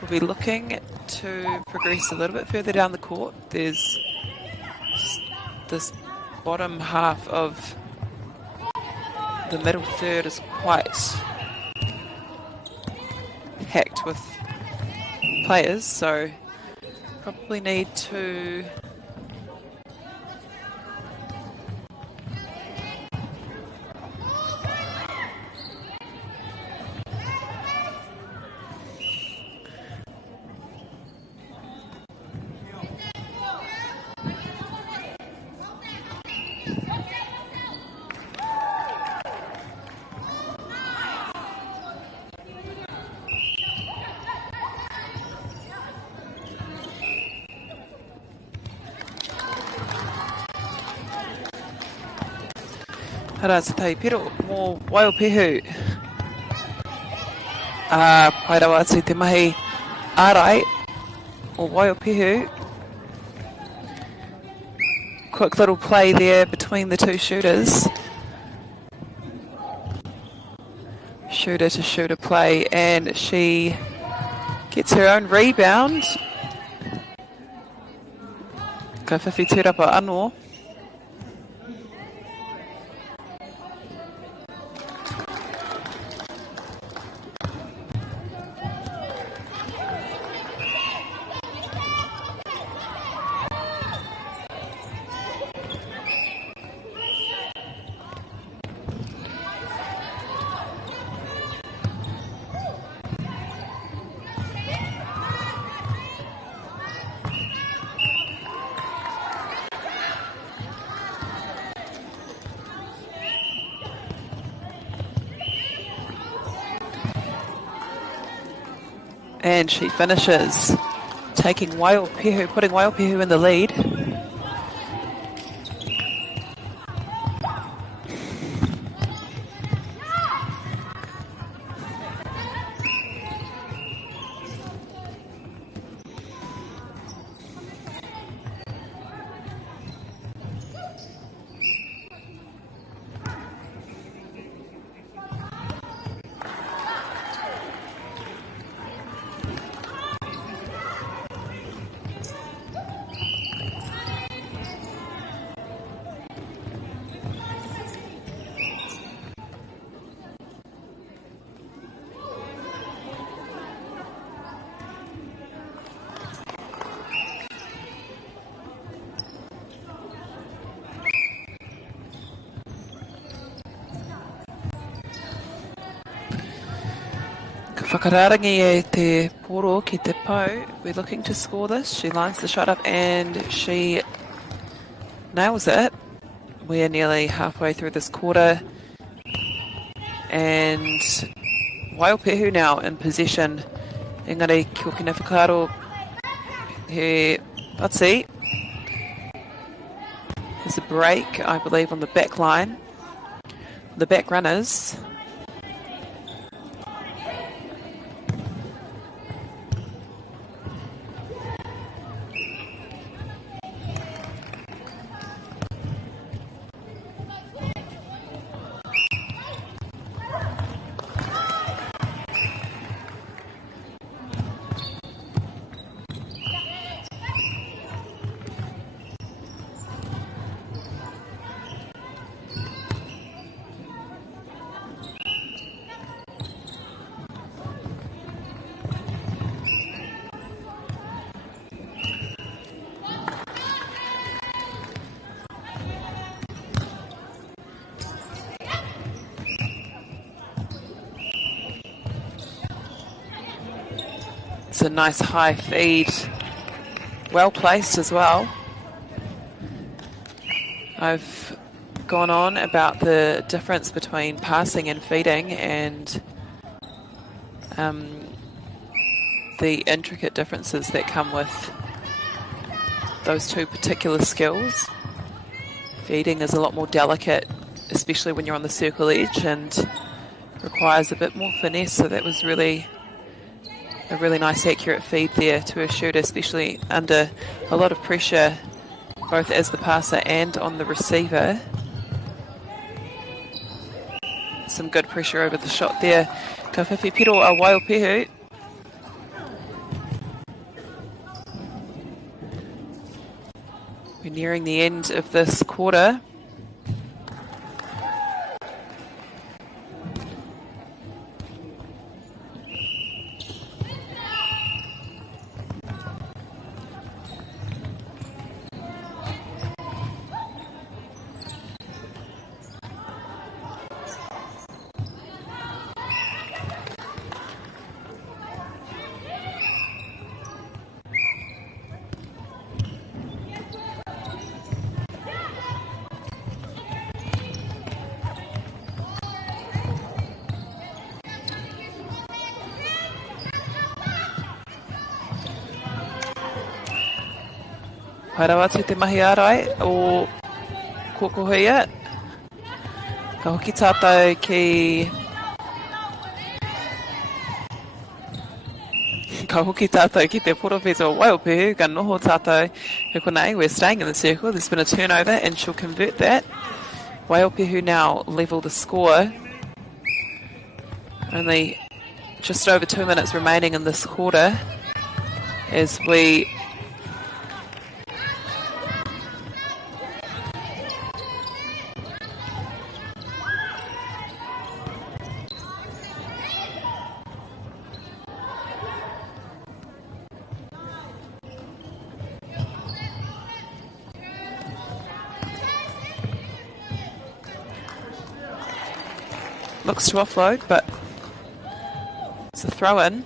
will be looking to progress a little bit further down the court. There's this bottom half of the middle third is quite packed with players, so probably need to Hara te taipiro mō Waiopēhu. Pai rawa atu te mahi ārai o Waiopēhu. Quick little play there between the two shooters. Shooter to shooter play, and she gets her own rebound. Ka whiwhi tūrapa anō. And she finishes, taking Waiupehu, putting Waiupehu in the lead. Whakararangi e te poro ki te pau. We're looking to score this. She lines the shot up and she nails it. We're nearly halfway through this quarter. And Waiupehu now in possession. Engari kia kina whakaro he Patsi. There's a break, I believe, on the back line. The back runners. It's a nice high feed, well placed as well. I've gone on about the difference between passing and feeding and the intricate differences that come with those two particular skills. Feeding is a lot more delicate, especially when you're on the circle edge, and requires a bit more finesse, so that was really a really nice accurate feed there to a shooter, especially under a lot of pressure, both as the passer and on the receiver. Some good pressure over the shot there. Ka whiwhi piro a Waiupehu. We're nearing the end of this quarter. Hairawa atu te mahi ārai o Kokoha. Ka hoki tātou ki... Ka hoki tātou ki te porowheto o Waiupehu, ka noho tātou he konei. We're staying in the circle. There's been a turnover and she'll convert that. Waiupehu now level the score. Only just over 2 minutes remaining in this quarter as we looks to offload, but it's a throw in.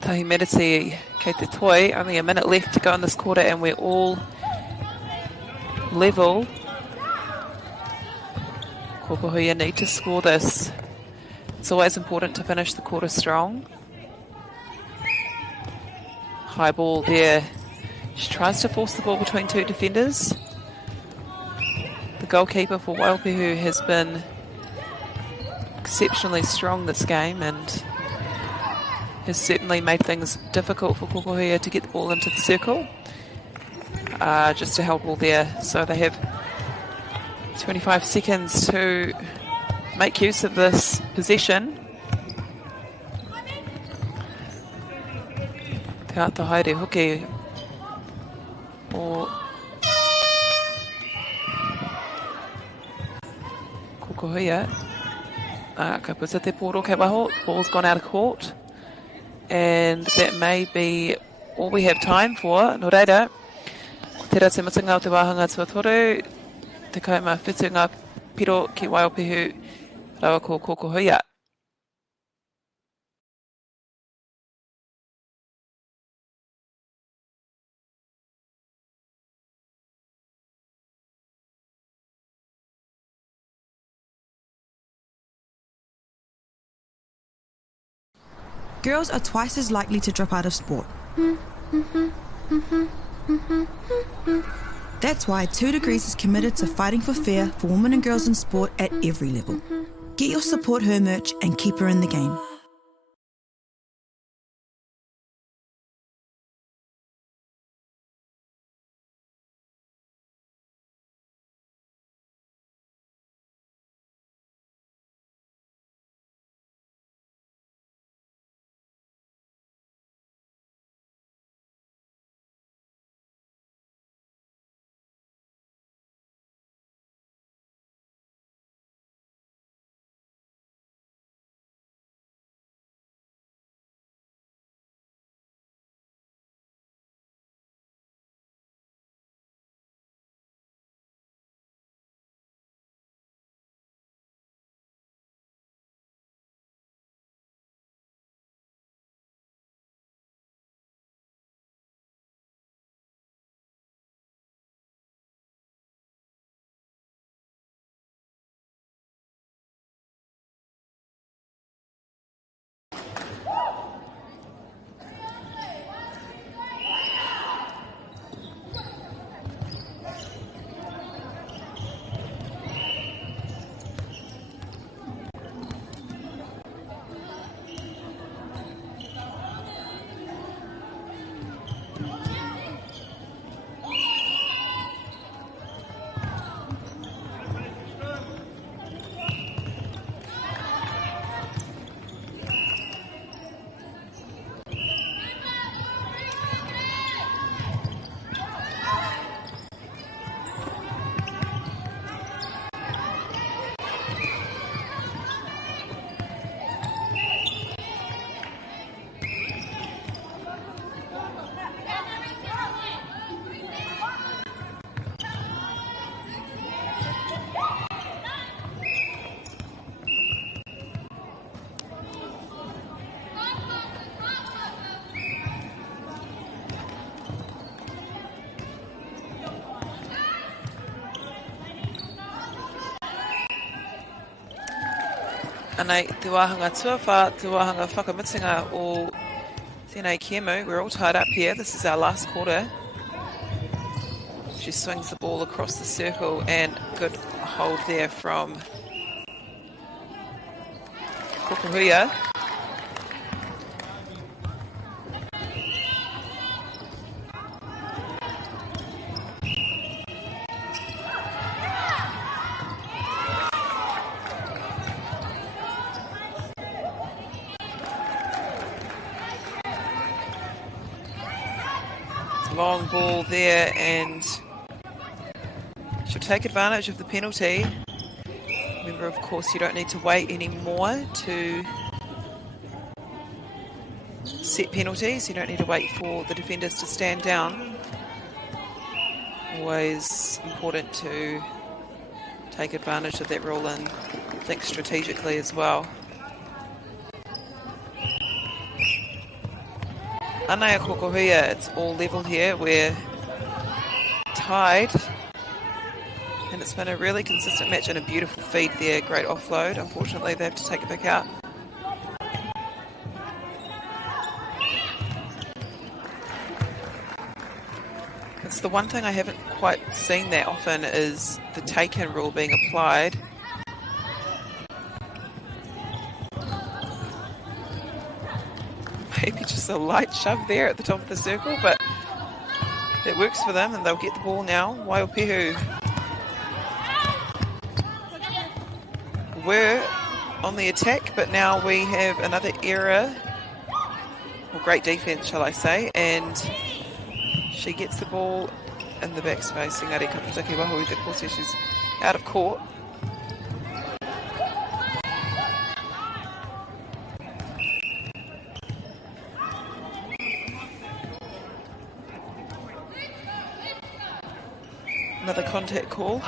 Tahi Meriti kei te toi, only a minute left to go in this quarter and we're all level. Kokoha need to score this. It's always important to finish the quarter strong. High ball there. She tries to force the ball between two defenders. The goalkeeper for Waipihu has been exceptionally strong this game and has certainly made things difficult for Kokoha to get the ball into the circle. Just a held ball there, so they have 25 seconds to make use of this possession. Te ata haere hoki o Kokoha. Ka puta te poro kei waho, the ball's gone out of court. And that may be all we have time for. No reira, tērā te matunga o te wāhanga tuatoru, te kaima whitunga piro ki Waipihu, rawa ko Kokoha. Girls are twice as likely to drop out of sport. That's why 2 Degrees is committed to fighting for fair for women and girls in sport at every level. Get your Support Her merch and keep her in the game. Anei, te wāhanga tuawha, te wāhanga whakamitinga o tēnei Kemu. We're all tied up here. This is our last quarter. She swings the ball across the circle and good hold there from Kokoha. Long ball there, and she'll take advantage of the penalty. Remember, of course, you don't need to wait anymore to set penalties. You don't need to wait for the defenders to stand down. Always important to take advantage of that rule and think strategically as well. Anea Kokoha, it's all level here. We're tied. And it's been a really consistent match and a beautiful feed there. Great offload. Unfortunately, they have to take it back out. It's the one thing I haven't quite seen that often is the take-in rule being applied. Maybe just a light shove there at the top of the circle, but it works for them and they'll get the ball now. Waiupehu were on the attack, but now we have another error, or great defense, shall I say, and she gets the ball in the backspace. Engari Kaputaki Wahui, of course, she's out of court. Another contact call.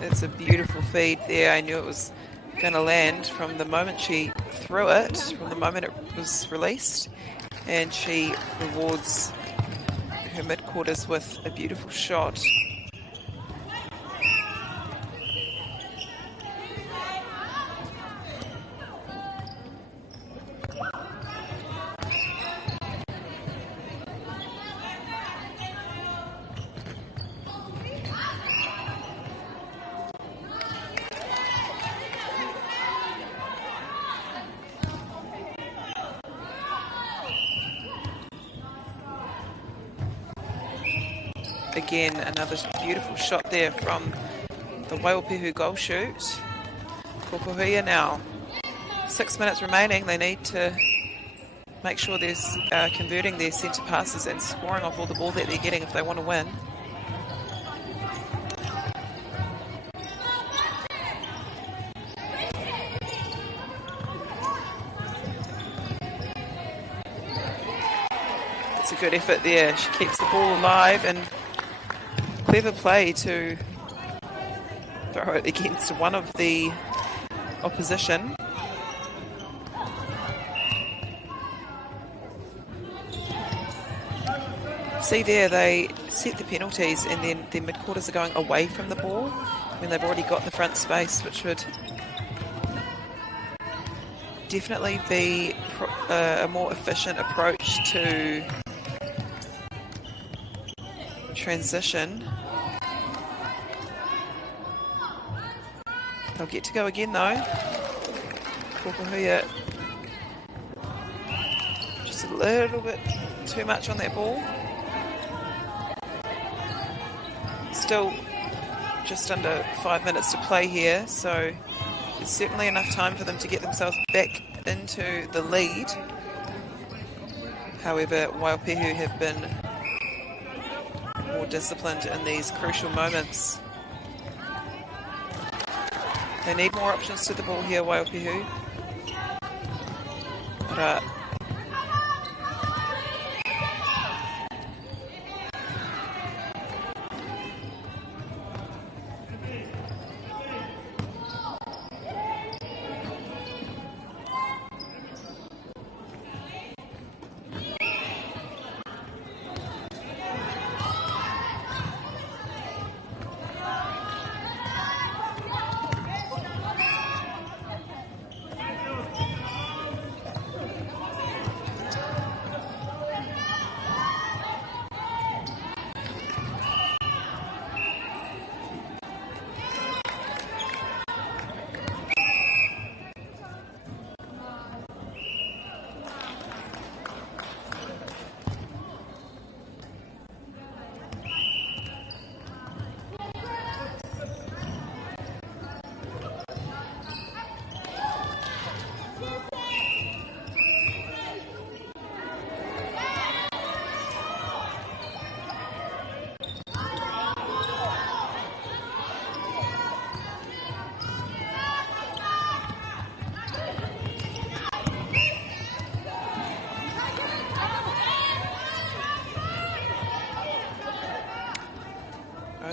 That's a beautiful feed there. I knew it was going to land from the moment she threw it, from the moment it was released, and she rewards her mid-quarters with a beautiful shot. Again, another beautiful shot there from the Waiupehu goal shoot. Kokoha now. 6 minutes remaining. They need to make sure they're converting their centre passes and scoring off all the ball that they're getting if they want to win. It's a good effort there. She keeps the ball alive and clever play to throw it against one of the opposition. See there, they set the penalties and then their mid-quarters are going away from the ball when they've already got the front space, which would definitely be a more efficient approach to transition. They'll get to go again though. Kokoha just a little bit too much on that ball. Still just under 5 minutes to play here, so it's certainly enough time for them to get themselves back into the lead. However, Waiupehu have been more disciplined in these crucial moments. They need more options to the ball here, Waiupehu. But,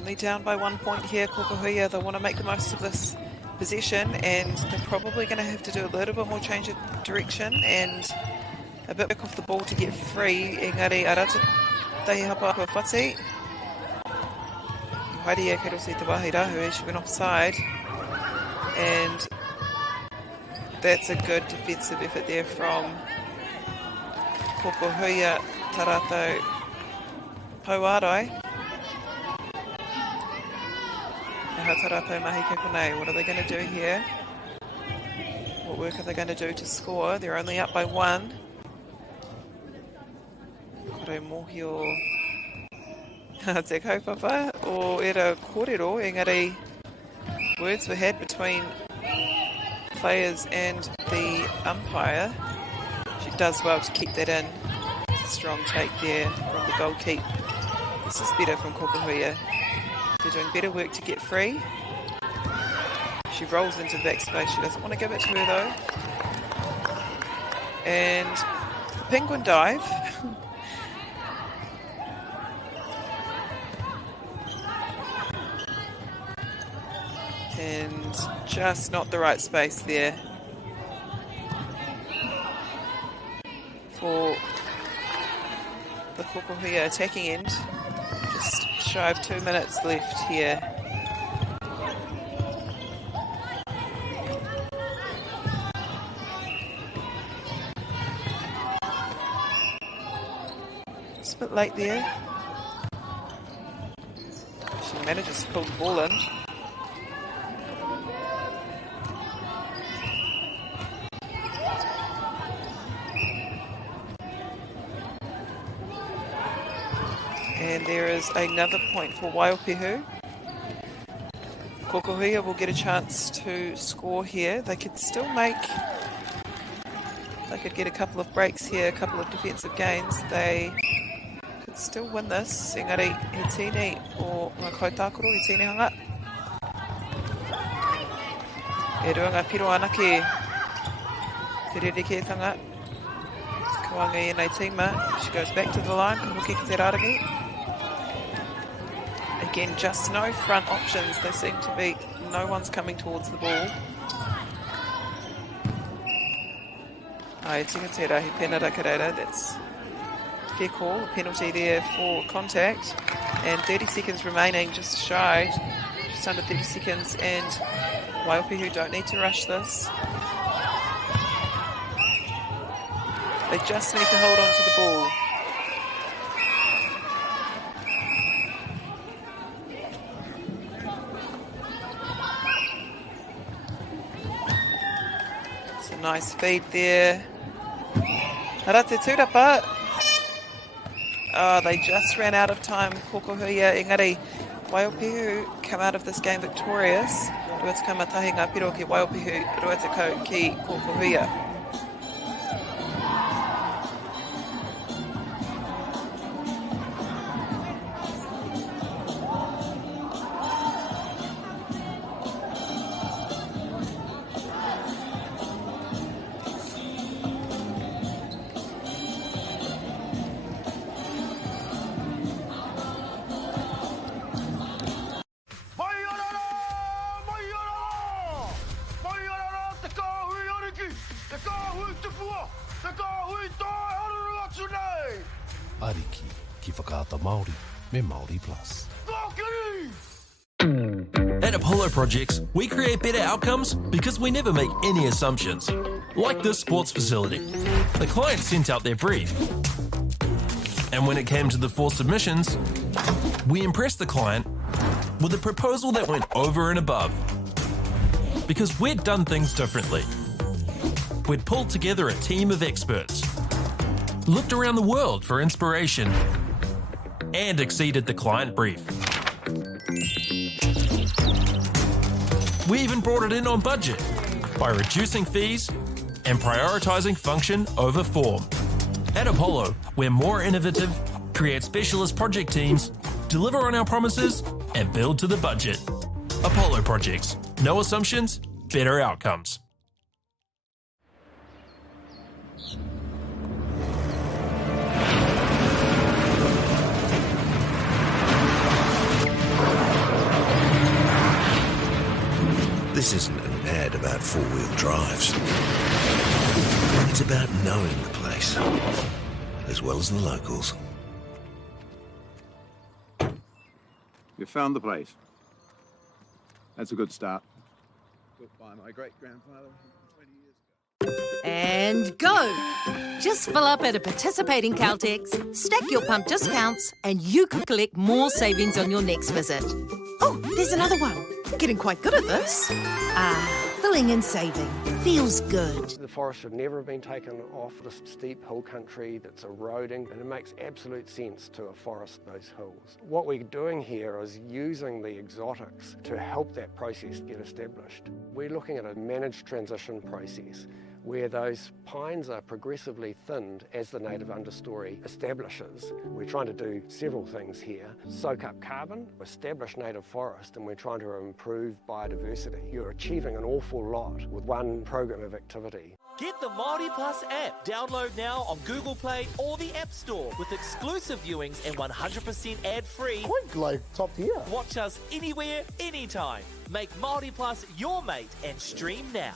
only down by 1 point here, Kokoha. They want to make the most of this possession, and they're probably going to have to do a little bit more change of direction and a bit back off the ball to get free. Engari arata tahi hapa kua whati. Haere e kero se te wahi rahu, she went offside. And that's a good defensive effort there from Kokoha Tarato Pauarai. Tarato Mahi Kakonei. What are they going to do here? What work are they going to do to score? They're only up by 1. Kore mohi o te kaupapa o era kōrero, engari words were had between players and the umpire. She does well to keep that in. Strong take there from the goal keep. This is better from Kokoha. They're doing better work to get free. She rolls into the backspace. She doesn't want to give it to her though. And penguin dive. And just not the right space there for the Kokoha attacking end. Just shy of 2 minutes left here. Just a bit late there. She manages to pull the ball in. And there is another point for Waipihu. Kokoha will get a chance to score here. They could still make... They could get a couple of breaks here, a couple of defensive gains. They could still win this. Engari, he tini o ngā kautākoro, he tini hanga. E rua ngā piro anake. Te rerekētanga. Kawanga i nei tīma. She goes back to the line. Kamuki ki te rārangi. Again, just no front options. There seem to be no one's coming towards the ball. Ai tingatera, he penara karera. That's fair call. A penalty there for contact. And 30 seconds remaining, just shy. Just under 30 seconds. And Waipihu don't need to rush this. They just need to hold on to the ball. It's a nice feed there. Harate Turapa. Oh, they just ran out of time. Kokoha, engari. Waipihu come out of this game victorious. Ruata kamatahi ngā piro ki Waipihu. Ruata kau ki Kokoha. Ariki ki whakaata Māori me MāORI Plus. At Apollo Projects, we create better outcomes because we never make any assumptions. Like this sports facility. The client sent out their brief. And when it came to the 4 submissions, we impressed the client with a proposal that went over and above. Because we'd done things differently. We'd pulled together a team of experts, looked around the world for inspiration, and exceeded the client brief. We even brought it in on budget by reducing fees and prioritising function over form. At Apollo, we're more innovative, create specialist project teams, deliver on our promises, and build to the budget. Apollo Projects. No assumptions, better outcomes. This isn't an ad about four-wheel drives. It's about knowing the place, as well as the locals. You found the place. That's a good start. Built by my great-grandfather 20 years ago. And go! Just fill up at a participating Caltex, stack your pump discounts, and you could collect more savings on your next visit. Oh, there's another one. Getting quite good at this. Filling and saving. Feels good. The forest should never have been taken off this steep hill country that's eroding, and it makes absolute sense to afforest those hills. What we're doing here is using the exotics to help that process get established. We're looking at a managed transition process where those pines are progressively thinned as the native understory establishes. We're trying to do several things here. Soak up carbon, establish native forest, and we're trying to improve biodiversity. You're achieving an awful lot with one program of activity. Get the MāORI Plus app. Download now on Google Play or the App Store with exclusive viewings and 100% ad-free. Quite like top tier. Watch us anywhere, anytime. Make MāORI Plus your mate and stream now.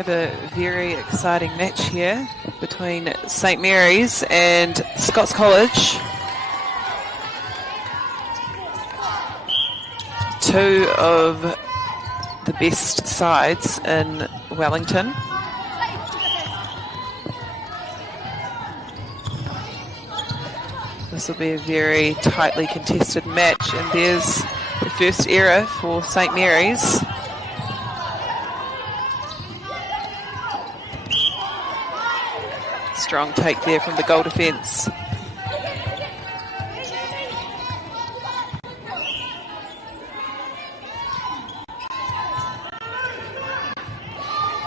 Have a very exciting match here between St Mary's and Scots College. Two of the best sides in Wellington. This will be a very tightly contested match, and there's the first error for St Mary's. Strong take there from the goal defence.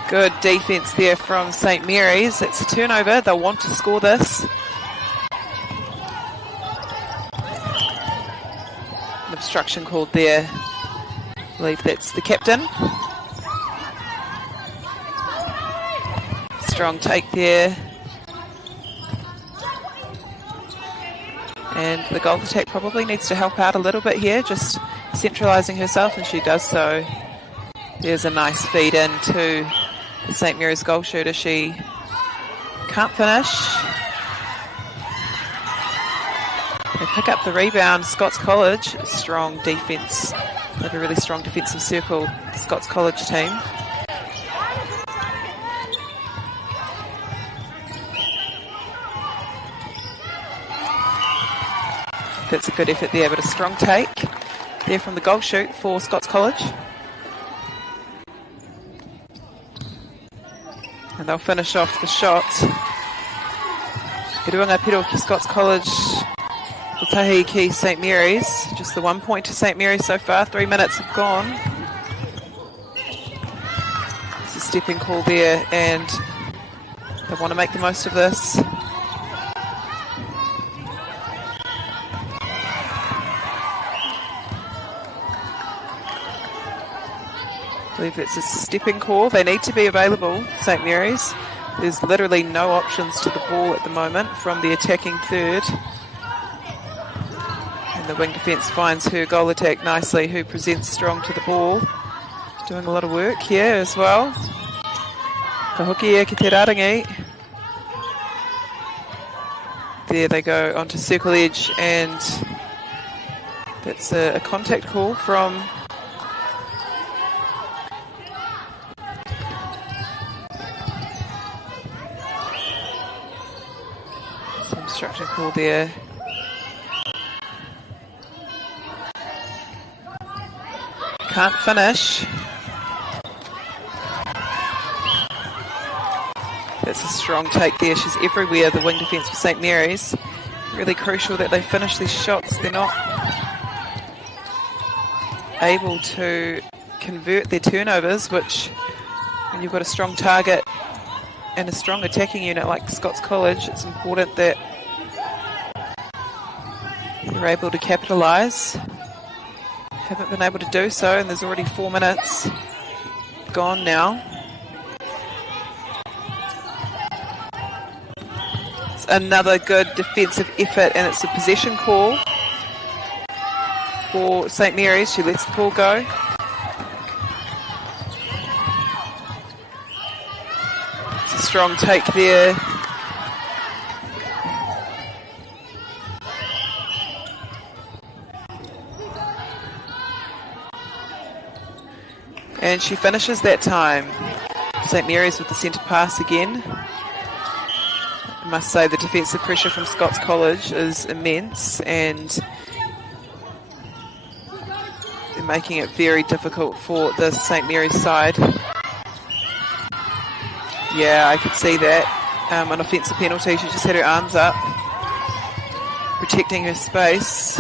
Good defence there from St Mary's. It's a turnover. They'll want to score this. An obstruction called there. I believe that's the captain. Strong take there. And the goal attack probably needs to help out a little bit here, just centralising herself, and she does so. There's a nice feed in to the St Mary's goal shooter. She can't finish. They pick up the rebound. Scots College, strong defence. They have a really strong defensive circle, the Scots College team. That's a good effort there, but a strong take there from the goal shoot for Scots College. And they'll finish off the shot. Irunga Piroki Scots College Kotahi key St Mary's. Just the 1 point to St Mary's so far. 3 minutes have gone. It's a stepping call there, and they want to make the most of this. I believe it's a stepping call. They need to be available, St Mary's. There's literally no options to the ball at the moment from the attacking third. And the wing defence finds her goal attack nicely, who presents strong to the ball. Doing a lot of work here as well. Ka hoki e ki te rarangi. There they go onto circle edge, and that's a contact call from some obstruction call there. Can't finish. That's a strong take there. She's everywhere, the wing defence for St Mary's. Really crucial that they finish these shots. They're not able to convert their turnovers, which, when you've got a strong target and a strong attacking unit like Scots College, it's important that you're able to capitalise. Haven't been able to do so, and there's already 4 minutes gone now. It's another good defensive effort, and it's a possession call for St Mary's. She lets the ball go. It's a strong take there. And she finishes that time. St Mary's with the centre pass again. I must say the defensive pressure from Scots College is immense, and they're making it very difficult for the St Mary's side. Yeah, I could see that. An offensive penalty. She just had her arms up, protecting her space.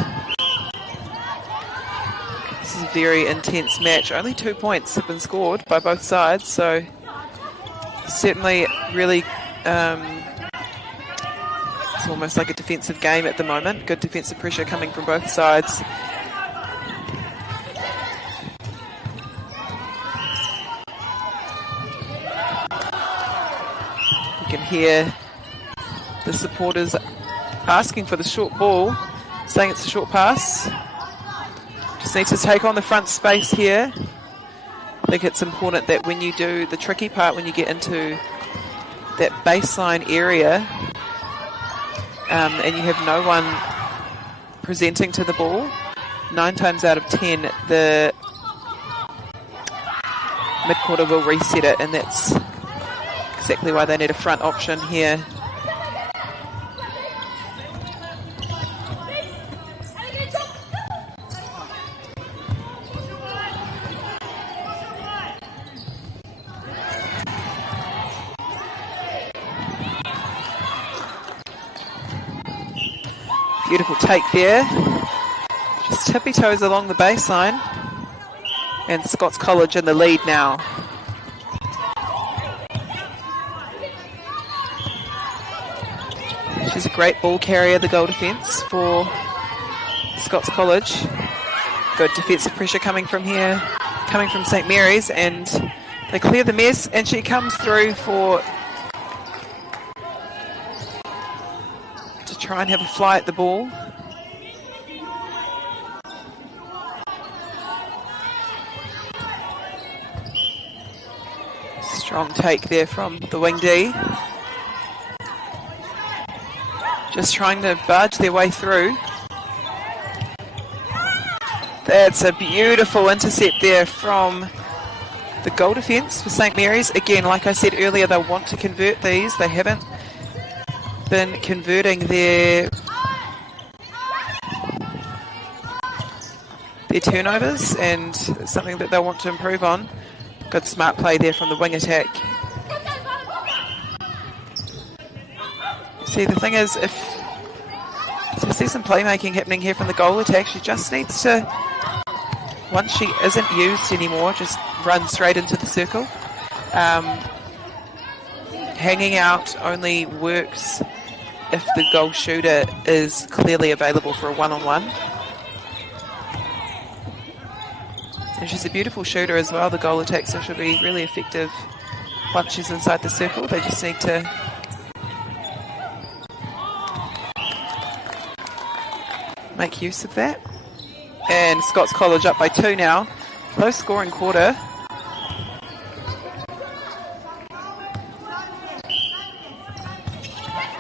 This is a very intense match. Only 2 points have been scored by both sides, so certainly really it's almost like a defensive game at the moment. Good defensive pressure coming from both sides. You can hear the supporters asking for the short ball, saying it's a short pass. Just need to take on the front space here. I think it's important that when you do the tricky part, when you get into that baseline area and you have no one presenting to the ball, 9 times out of 10 the mid-quarter will reset it, and that's exactly why they need a front option here. Beautiful take there. Just tippy toes along the baseline. And Scots College in the lead now. She's a great ball carrier, the goal defence for Scots College. Good defensive pressure coming from here, coming from St Mary's, and they clear the mess, and she comes through to try and have a fly at the ball. Strong take there from the wing D. Just trying to barge their way through. That's a beautiful intercept there from the goal defence for St Mary's. Again, like I said earlier, they want to convert these. They haven't been converting their turnovers, and it's something that they'll want to improve on. Good smart play there from the wing attack. See, the thing is, if see some playmaking happening here from the goal attack. She just needs to, once she isn't used anymore, just run straight into the circle. Hanging out only works if the goal shooter is clearly available for a one-on-one. And she's a beautiful shooter as well, the goal attack, so she'll be really effective once she's inside the circle. They just need to make use of that. And Scots College up by 2 now. Low scoring quarter.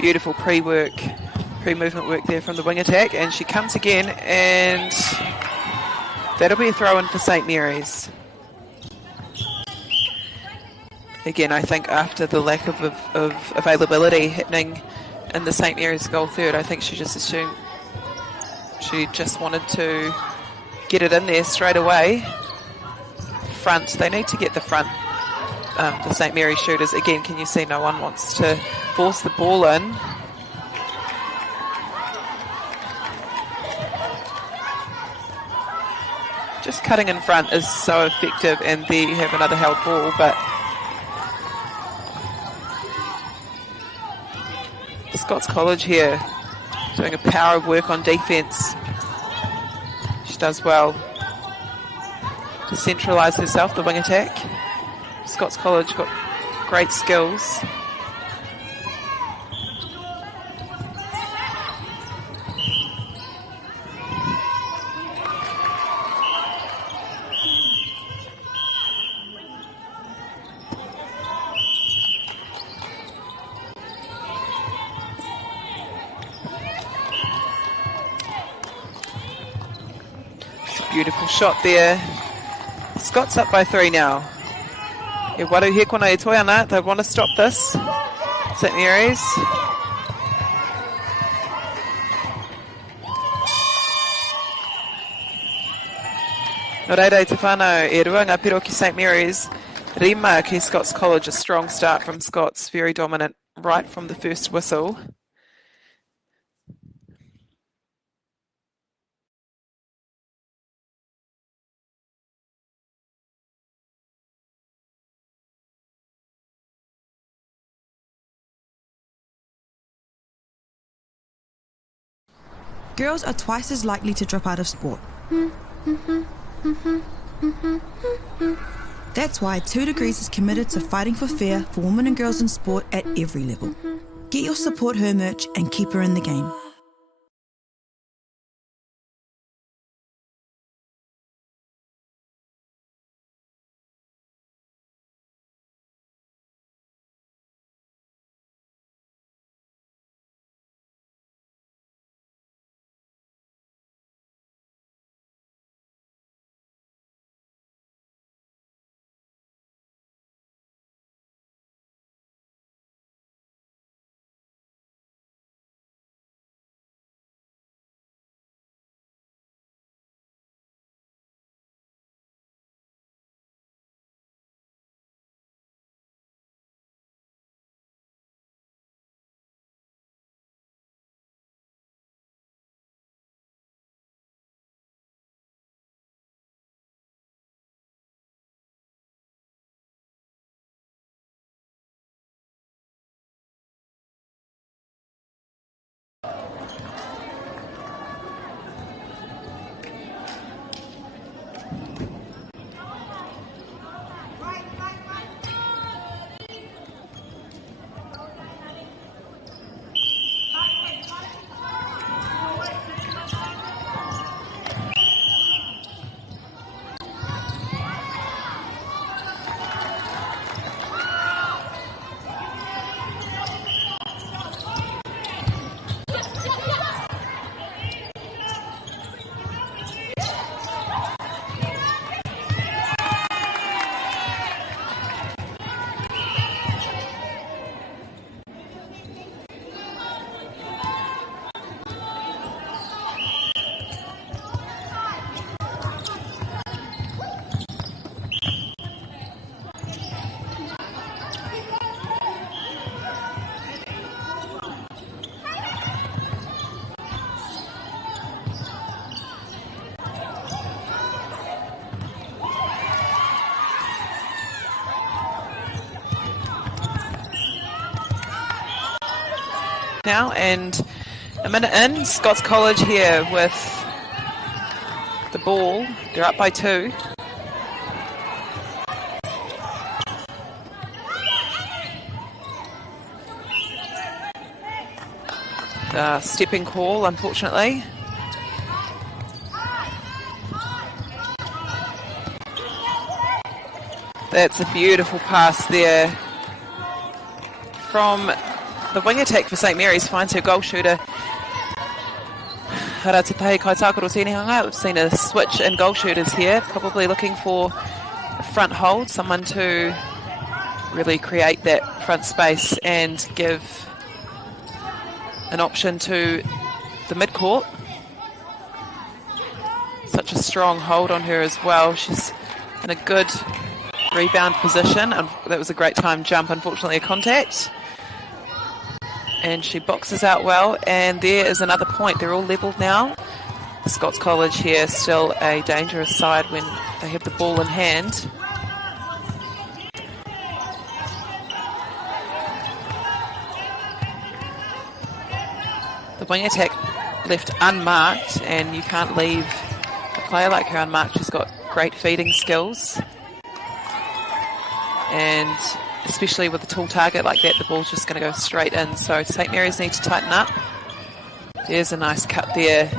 Beautiful pre-movement work there from the wing attack, and she comes again, and that'll be a throw in for St Mary's. Again, I think after the lack of availability happening in the St Mary's goal third, I think she just assumed, she just wanted to get it in there straight away. Front, they need to get the front, the St Mary's shooters. Again, can you see no one wants to force the ball in. Just cutting in front is so effective, and there you have another held ball, but Scots College here doing a power of work on defence. She does well to centralise herself, the wing attack. Scots College got great skills. Beautiful shot there. Scots up by 3 now. E waru he kona e toi ana. They want to stop this. St Mary's. No reira te whanau e rua ngā piro ki St Mary's. Rima ki Scots College. A strong start from Scots. Very dominant right from the first whistle. Girls are twice as likely to drop out of sport. That's why 2 Degrees is committed to fighting for fair for women and girls in sport at every level. Get your Support Her merch and keep her in the game. now, and a minute in. Scots College here with the ball. They're up by 2. Stepping call, unfortunately. That's a beautiful pass there from the wing attack for St Mary's. Finds her goal shooter. Haratutahi Kaitakoro Tinihanga. We've seen a switch in goal shooters here, probably looking for a front hold, someone to really create that front space and give an option to the midcourt. Such a strong hold on her as well. She's in a good rebound position. That was a great time jump, unfortunately a contact. And she boxes out well, and there is another point. They're all levelled now. Scots College here, still a dangerous side when they have the ball in hand. The wing attack left unmarked, and you can't leave a player like her unmarked. She's got great feeding skills, and especially with a tall target like that, the ball's just going to go straight in. So St Mary's need to tighten up. There's a nice cut there.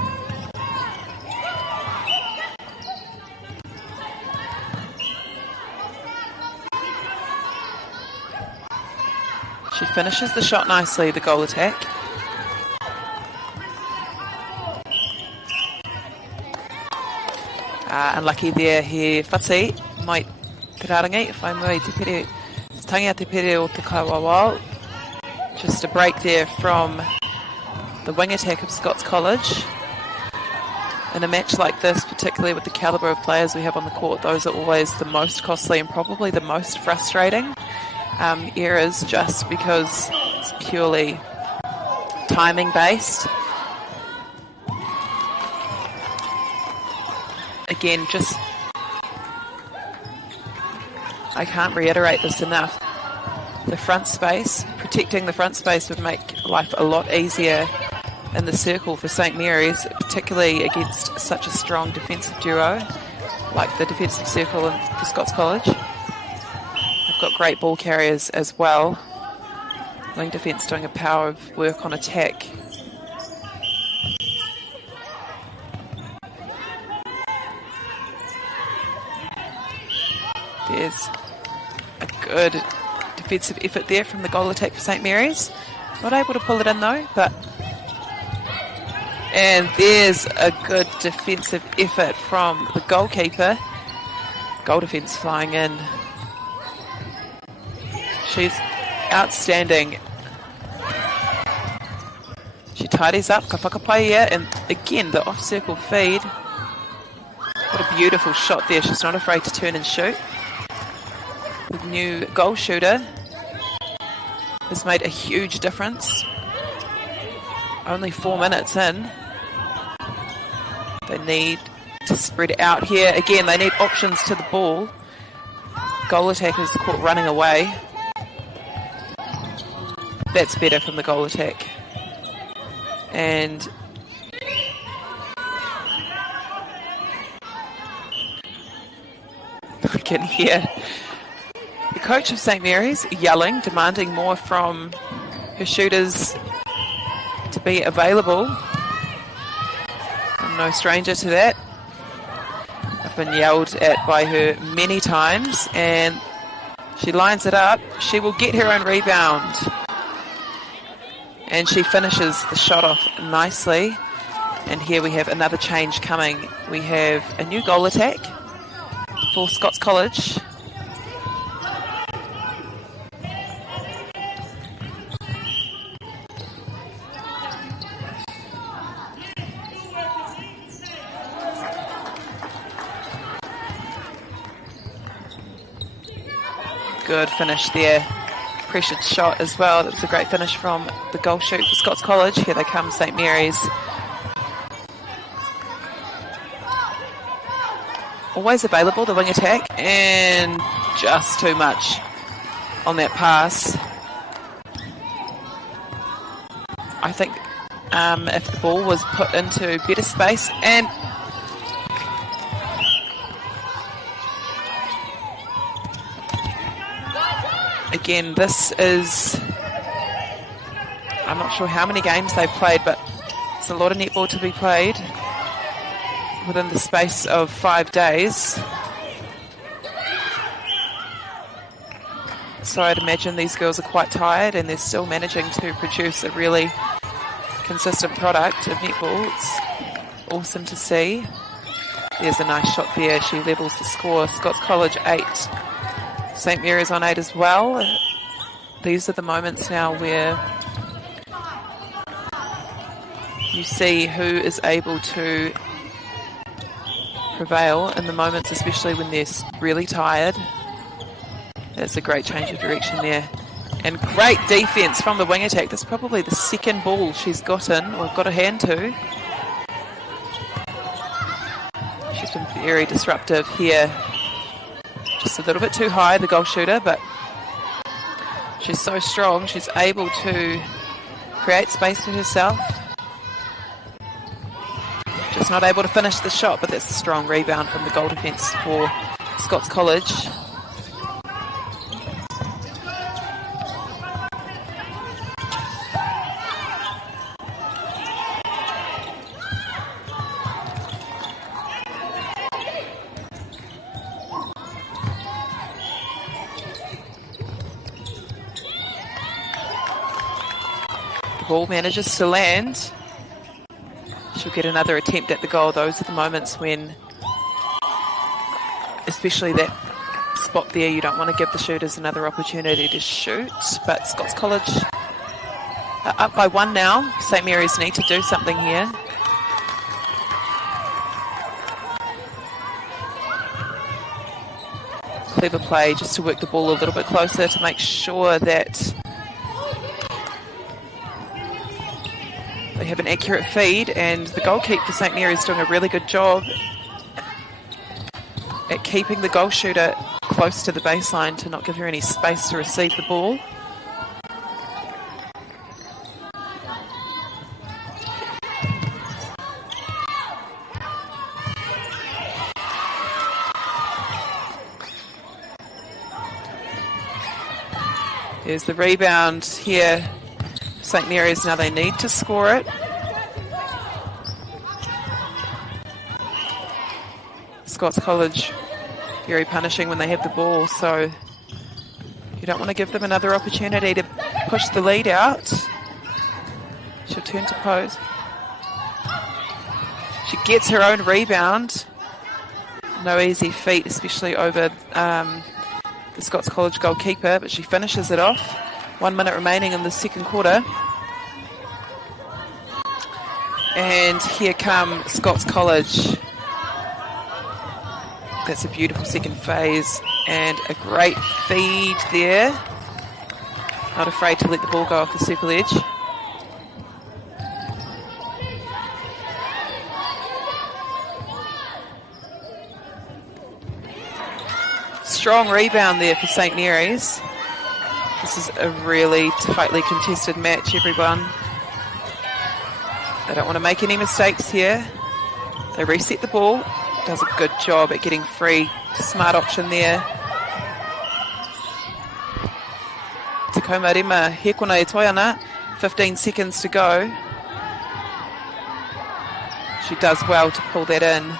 She finishes the shot nicely, the goal attack. Unlucky there, he whati mai te rarangi, whai mui te pere, tangia te pere o te kawawao. Just a break there from the wing attack of Scots College. In a match like this, particularly with the calibre of players we have on the court, those are always the most costly and probably the most frustrating errors, just because it's purely timing based. Again, just, I can't reiterate this enough. The front space, protecting the front space would make life a lot easier in the circle for St Mary's, particularly against such a strong defensive duo like the defensive circle for Scots College. They've got great ball carriers as well. Wing defence doing a power of work on attack. There's a good defensive effort there from the goal attack for St Mary's. Not able to pull it in though, and there's a good defensive effort from the goalkeeper. Goal defence flying in. She's outstanding. She tidies up, ka whakapaia, and again the off-circle feed. What a beautiful shot there. She's not afraid to turn and shoot. The new goal shooter has made a huge difference. Only 4 minutes in. They need to spread it out here. Again, they need options to the ball. Goal attackers caught running away. That's better from the goal attack. And I can hear the coach of St Mary's yelling, demanding more from her shooters to be available. I'm no stranger to that. I've been yelled at by her many times, and she lines it up. She will get her own rebound. And she finishes the shot off nicely. And here we have another change coming. We have a new goal attack for Scots College. Good finish there. Pressured shot as well. That was a great finish from the goal shoot for Scots College. Here they come, St Mary's. Always available, the wing attack, and just too much on that pass. if the ball was put into better space. And again, this is, I'm not sure how many games they've played, but it's a lot of netball to be played within the space of 5 days. So I'd imagine these girls are quite tired and they're still managing to produce a really consistent product of netball. It's awesome to see. There's a nice shot there. She levels the score. Scots College 8. St Mary's on 8 as well. These are the moments now where you see who is able to prevail in the moments, especially when they're really tired. That's a great change of direction there. And great defence from the wing attack. That's probably the second ball she's gotten or got a hand to. She's been very disruptive here. Just a little bit too high, the goal shooter, but she's so strong. She's able to create space for herself. Just not able to finish the shot, but that's a strong rebound from the goal defence for Scots College. The ball manages to land. She'll get another attempt at the goal. Those are the moments when, especially that spot there, you don't want to give the shooters another opportunity to shoot. But Scots College are up by 1 now. St Mary's need to do something here. Clever play just to work the ball a little bit closer to make sure that they have an accurate feed, and the goalkeeper for St Mary's is doing a really good job at keeping the goal shooter close to the baseline to not give her any space to receive the ball. There's the rebound here. St Mary's, now they need to score it. Scots College very punishing when they have the ball, so you don't want to give them another opportunity to push the lead out. She'll turn to pose. She gets her own rebound. No easy feat, especially over the Scots College goalkeeper, but she finishes it off. 1 minute remaining in the second quarter. And here come Scots College. That's a beautiful second phase and a great feed there. Not afraid to let the ball go off the circle edge. Strong rebound there for St Mary's. This is a really tightly contested match, everyone. They don't want to make any mistakes here. They reset the ball. Does a good job at getting free. Smart option there. Tako marima hekona e toiana. 15 seconds to go. She does well to pull that in.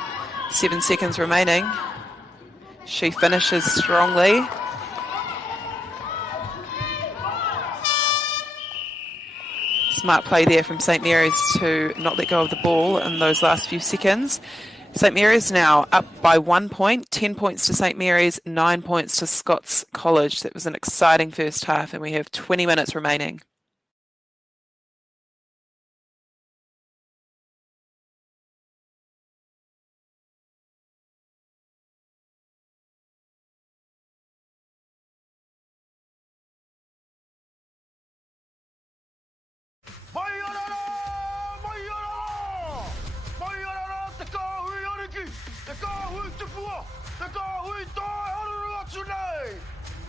7 seconds remaining. She finishes strongly. Smart play there from St Mary's to not let go of the ball in those last few seconds. St Mary's now up by 1 point, 10 points to St Mary's, 9 points to Scots College. That was an exciting first half, and we have 20 minutes remaining.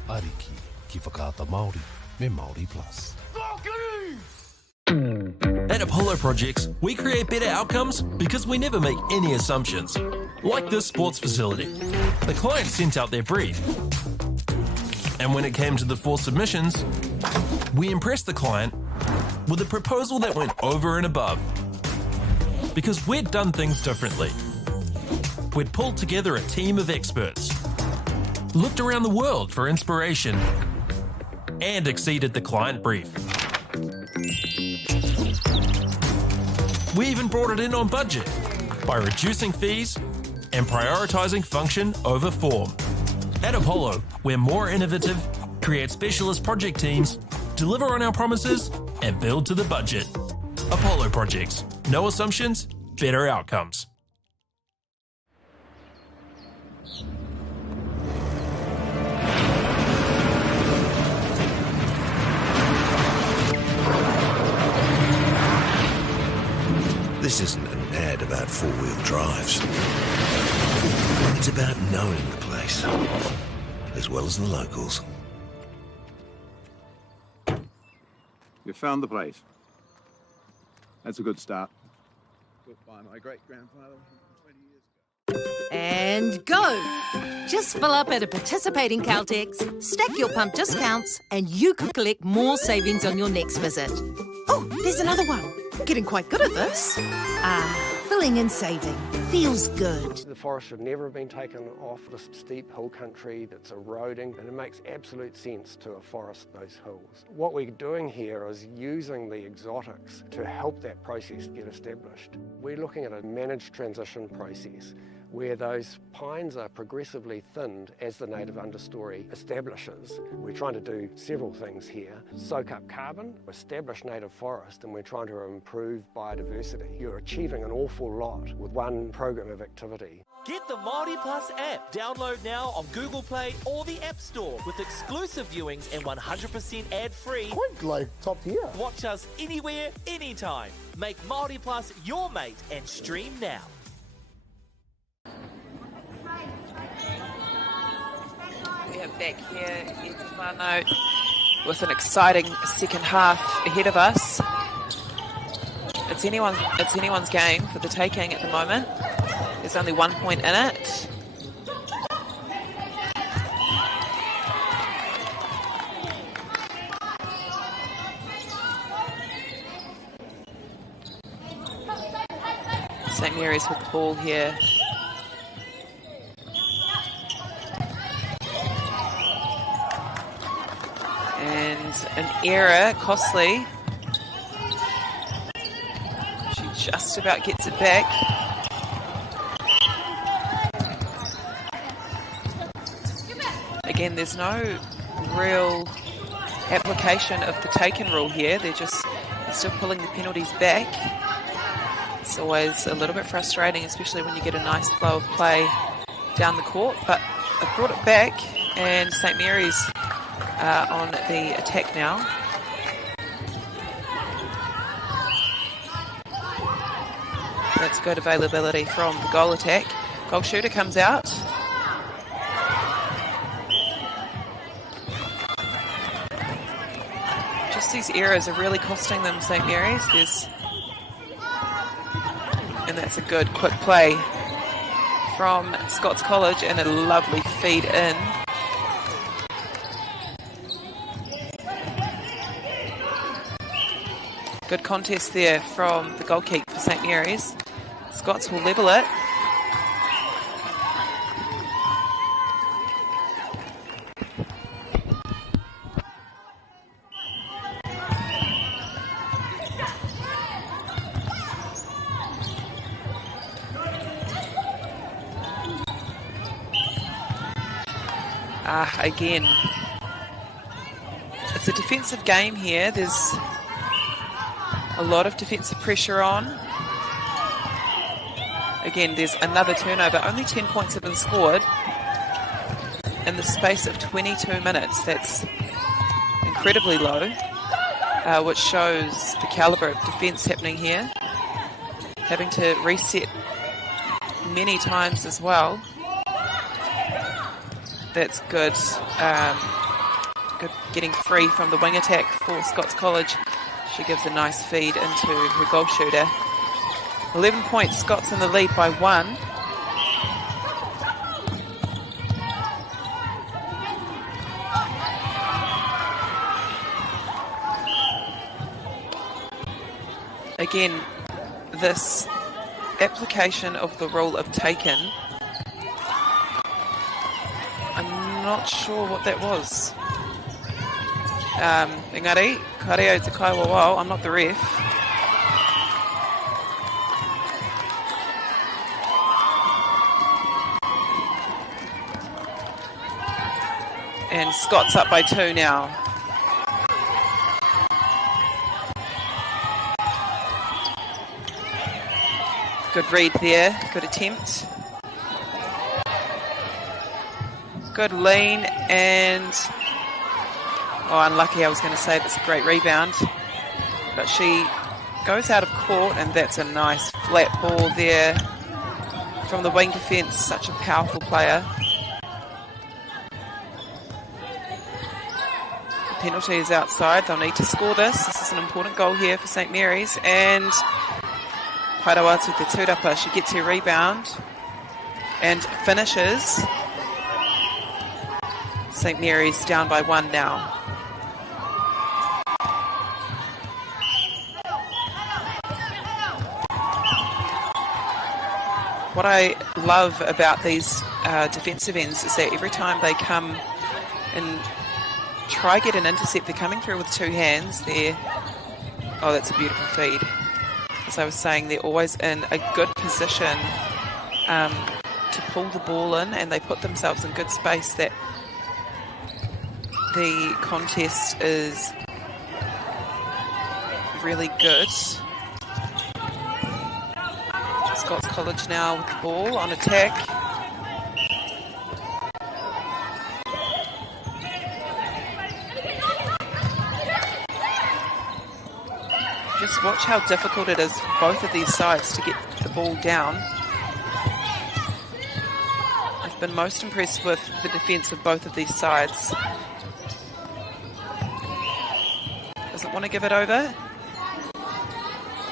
Ariki ki whakaata Māori me MāORI Plus. At Apollo Projects, we create better outcomes because we never make any assumptions. Like this sports facility. The client sent out their brief. And when it came to the 4 submissions, we impressed the client with a proposal that went over and above. Because we'd done things differently. We'd pulled together a team of experts, looked around the world for inspiration, and exceeded the client brief. We even brought it in on budget by reducing fees and prioritising function over form. At Apollo, we're more innovative, create specialist project teams, deliver on our promises, and build to the budget. Apollo Projects. No assumptions, better outcomes. This isn't an ad about four-wheel drives. It's about knowing the place, as well as the locals. You found the place. That's a good start. Built by my great-grandfather 20 years ago. And go! Just fill up at a participating Caltex, stack your pump discounts, and you could collect more savings on your next visit. Oh, there's another one. Getting quite good at this. Filling and saving. Feels good. The forest should never have been taken off this steep hill country that's eroding, and it makes absolute sense to afforest those hills. What we're doing here is using the exotics to help that process get established. We're looking at a managed transition process where those pines are progressively thinned as the native understory establishes. We're trying to do several things here. Soak up carbon, establish native forest, and we're trying to improve biodiversity. You're achieving an awful lot with one program of activity. Get the MāORI Plus app. Download now on Google Play or the App Store with exclusive viewings and 100% ad-free. Quite like top tier. Watch us anywhere, anytime. Make MāORI Plus your mate and stream now. We are back here at Whānau with an exciting second half ahead of us. It's anyone's game for the taking at the moment. There's only 1 point in it. St Mary's with the ball here. And an error, costly. She just about gets it back. Again, there's no real application of the taken rule here. They're still pulling the penalties back. It's always a little bit frustrating, especially when you get a nice flow of play down the court. But I've brought it back, and St Mary's on the attack now. That's good availability from the goal attack. Goal shooter comes out. Just these errors are really costing them, St Mary's. And that's a good quick play from Scots College and a lovely feed in. Good contest there from the goal keep for St Mary's. Scots will level it. Again, it's a defensive game here. There's a lot of defensive pressure on. Again, there's another turnover. Only 10 points have been scored in the space of 22 minutes. That's incredibly low, which shows the calibre of defence happening here. Having to reset many times as well. That's good. Good getting free from the wing attack for Scots College. She gives a nice feed into her goal shooter. 11 points, Scots in the lead by 1. Again, this application of the rule of taken, I'm not sure what that was. Engari, Kareo te kaiwa wao, I'm not the ref. And Scott's up by 2 now. Good read there, good attempt. Good lean and, oh, unlucky, I was going to say that's a great rebound. But she goes out of court, and that's a nice flat ball there from the wing defence. Such a powerful player. The penalty is outside. They'll need to score this. This is an important goal here for St Mary's. And Hairawatu te tūrapa, she gets her rebound and finishes. St Mary's down by 1 now. What I love about these defensive ends is that every time they come and try get an intercept, they're coming through with 2 hands. Oh, that's a beautiful feed. As I was saying, they're always in a good position to pull the ball in, and they put themselves in good space that the contest is really good. Scots College now with the ball on attack. Just watch how difficult it is for both of these sides to get the ball down. I've been most impressed with the defence of both of these sides. Doesn't want to give it over.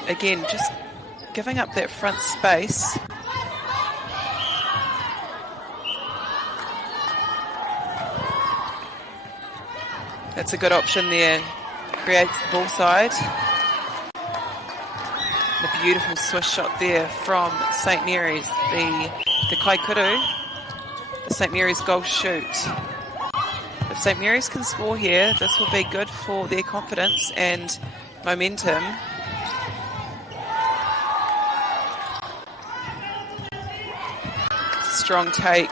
Again, just giving up that front space. That's a good option there. Creates the ball side. A beautiful swish shot there from St Mary's. The Kaikuru, the St Mary's goal shoot. If St Mary's can score here, this will be good for their confidence and momentum. Strong take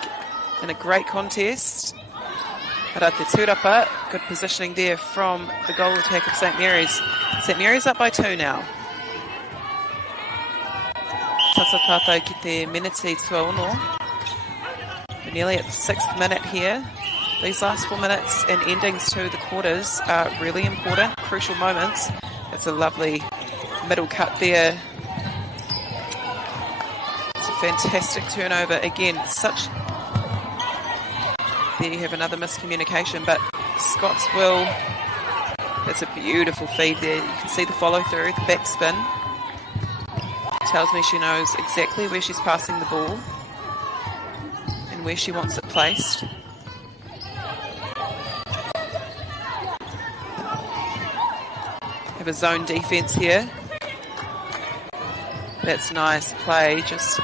and a great contest. Harate Tūrapa, good positioning there from the goal attack of St Mary's. St Mary's up by 2 now. Tata tātou ki te miniti tuaono. We're nearly at the 6th minute here. These last 4 minutes and endings to the quarters are really important, crucial moments. It's a lovely middle cut there. It's a fantastic turnover. Again, there you have another miscommunication, but Scots will. That's a beautiful feed there. You can see the follow through, the backspin. Tells me she knows exactly where she's passing the ball and where she wants it placed. Have a zone defense here. That's nice play. Just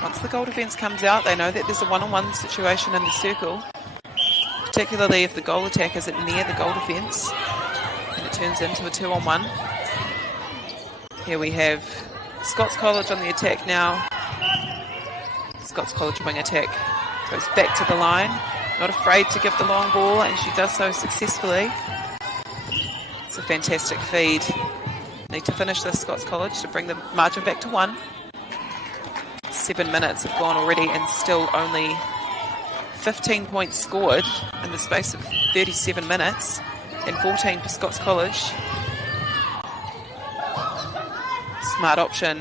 once the goal defense comes out, they know that there's a one-on-one situation in the circle, particularly if the goal attack isn't near the goal defense and it turns into a 2-on-1. Here we have Scots College on the attack now. Scots College wing attack goes back to the line. Not afraid to give the long ball, and she does so successfully. It's a fantastic feed. Need to finish this, Scots College, to bring the margin back to 1. 7 minutes have gone already, and still only 15 points scored in the space of 37 minutes, and 14 for Scots College. Smart option.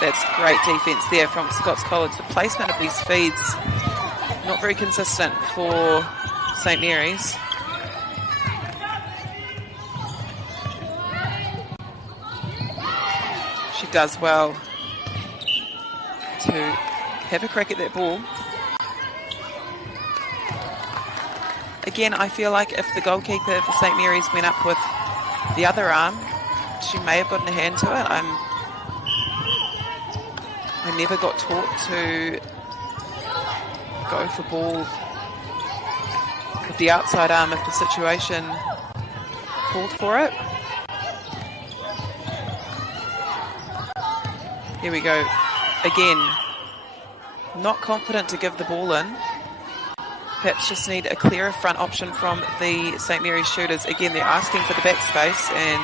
That's great defence there from Scots College. The placement of these feeds not very consistent for St Mary's. She does well to have a crack at that ball. Again, I feel like if the goalkeeper for St Mary's went up with the other arm, she may have gotten a hand to it. I never got taught to go for ball with the outside arm if the situation called for it. Here we go. Again, not confident to give the ball in. Perhaps just need a clearer front option from the St Mary's shooters. Again, they're asking for the backspace, and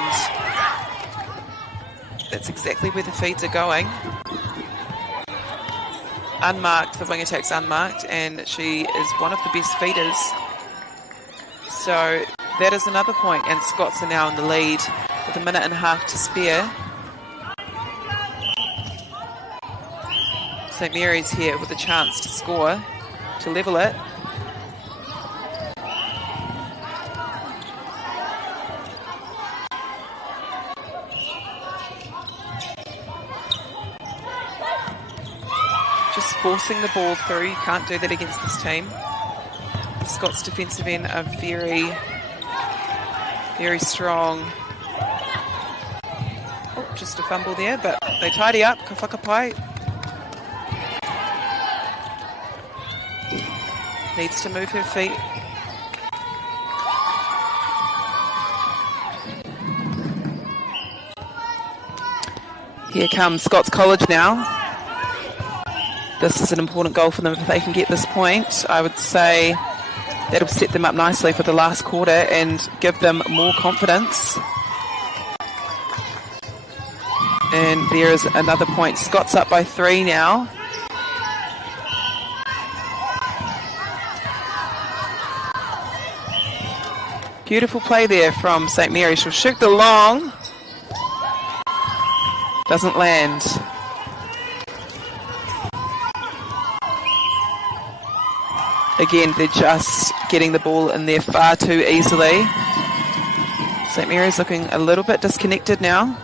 that's exactly where the feeds are going. Unmarked, the wing attack's unmarked, and she is one of the best feeders. So that is another point, and Scots are now in the lead with a minute and a half to spare. St Mary's here with a chance to score, to level it. Just forcing the ball through, you can't do that against this team. The Scots defensive end are very, very strong. Oh, just a fumble there, but they tidy up. Kawhakapai needs to move her feet. Here comes Scots College now. This is an important goal for them if they can get this point. I would say that'll set them up nicely for the last quarter and give them more confidence. And there is another point. Scots up by 3 now. Beautiful play there from St Mary. She'll shoot the long. Doesn't land. Again, they're just getting the ball in there far too easily. St Mary's looking a little bit disconnected now.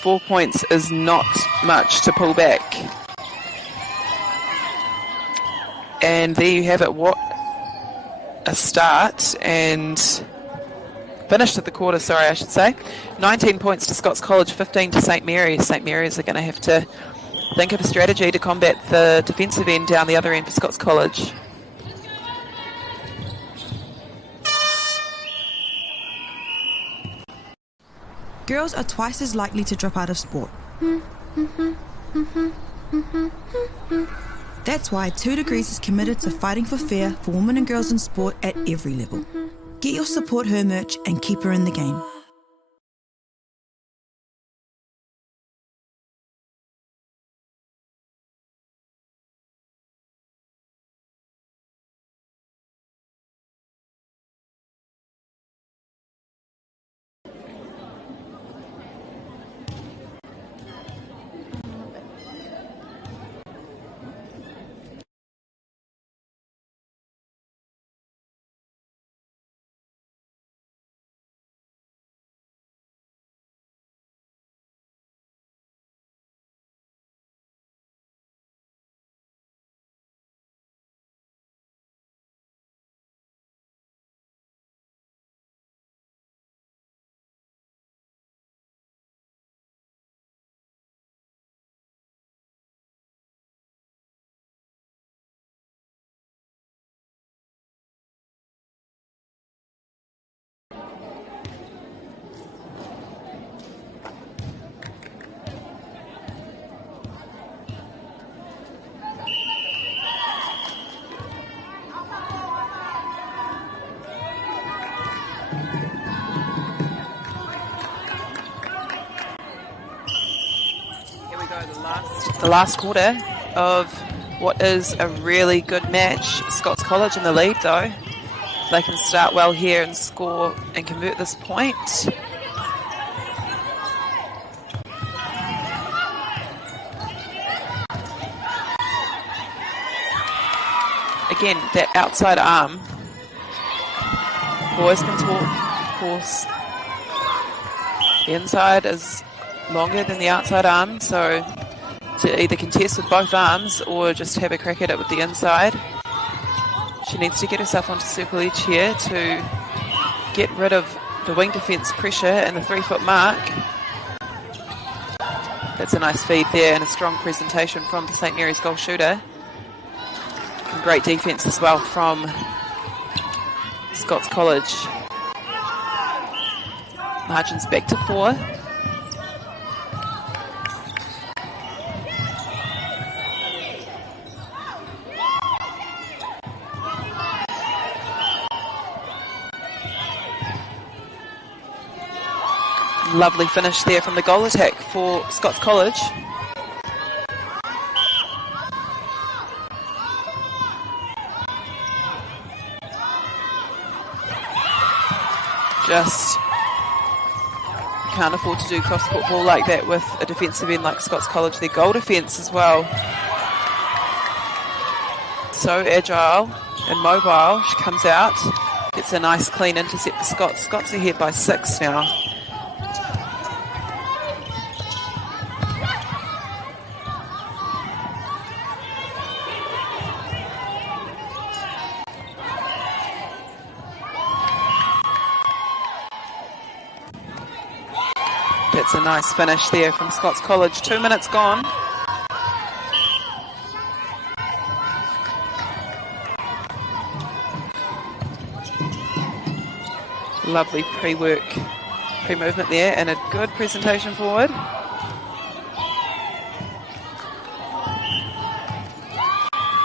4 points is not much to pull back. And there you have it. What a start, and finished at the quarter, sorry, I should say. 19 points to Scots College, 15 to St Mary's. St Mary's are going to have to think of a strategy to combat the defensive end down the other end for Scots College. Girls are twice as likely to drop out of sport. That's why 2 Degrees is committed to fighting for fair for women and girls in sport at every level. Get your Support Her merch and keep her in the game. The last quarter of what is a really good match. Scots College in the lead though. They can start well here and score and convert this point. Again, that outside arm. I've always been taught, of course, The inside is longer than the outside arm, so to either contest with both arms or just have a crack at it with the inside. She needs to get herself onto circle edge here to get rid of the wing defence pressure and the 3-foot mark. That's a nice feed there and a strong presentation from the St Mary's goal shooter. And great defence as well from Scots College. Margins back to 4. Lovely finish there from the goal attack for Scots College. Just can't afford to do cross-court ball like that with a defensive end like Scots College. Their goal defence as well. So agile and mobile. She comes out, gets a nice clean intercept for Scots. Scots ahead by 6 now. That's a nice finish there from Scots College. 2 minutes gone. Lovely pre-work, pre-movement there, and a good presentation forward.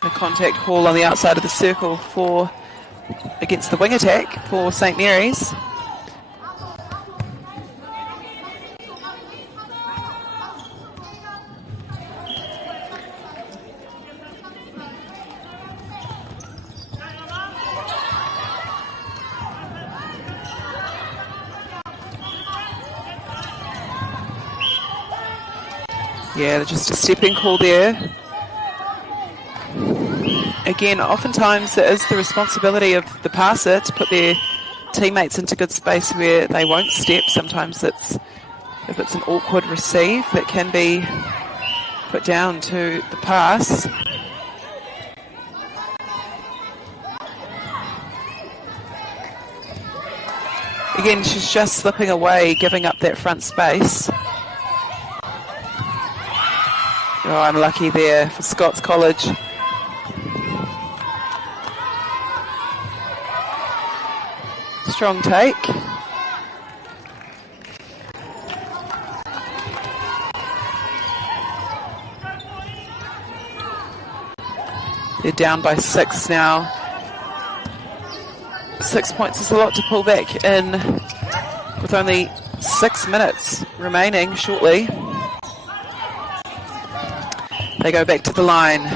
A contact call on the outside of the circle for against the wing attack for St Mary's. Yeah, just a stepping call there. Again, oftentimes it is the responsibility of the passer to put their teammates into good space where they won't step. Sometimes if it's an awkward receive, that can be put down to the pass. Again, she's just slipping away, giving up that front space. Oh, unlucky there for Scots College. Strong take. They're down by 6 now. 6 points is a lot to pull back in with only 6 minutes remaining shortly. They go back to the line.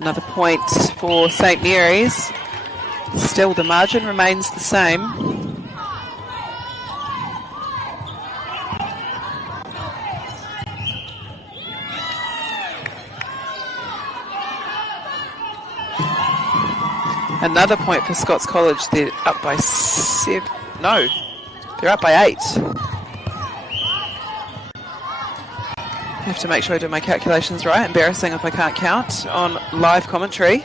Another point for St Mary's. Still the margin remains the same. Another point for Scots College. They're up by 7. No, they're up by 8. Have to make sure I do my calculations right. Embarrassing if I can't count on live commentary.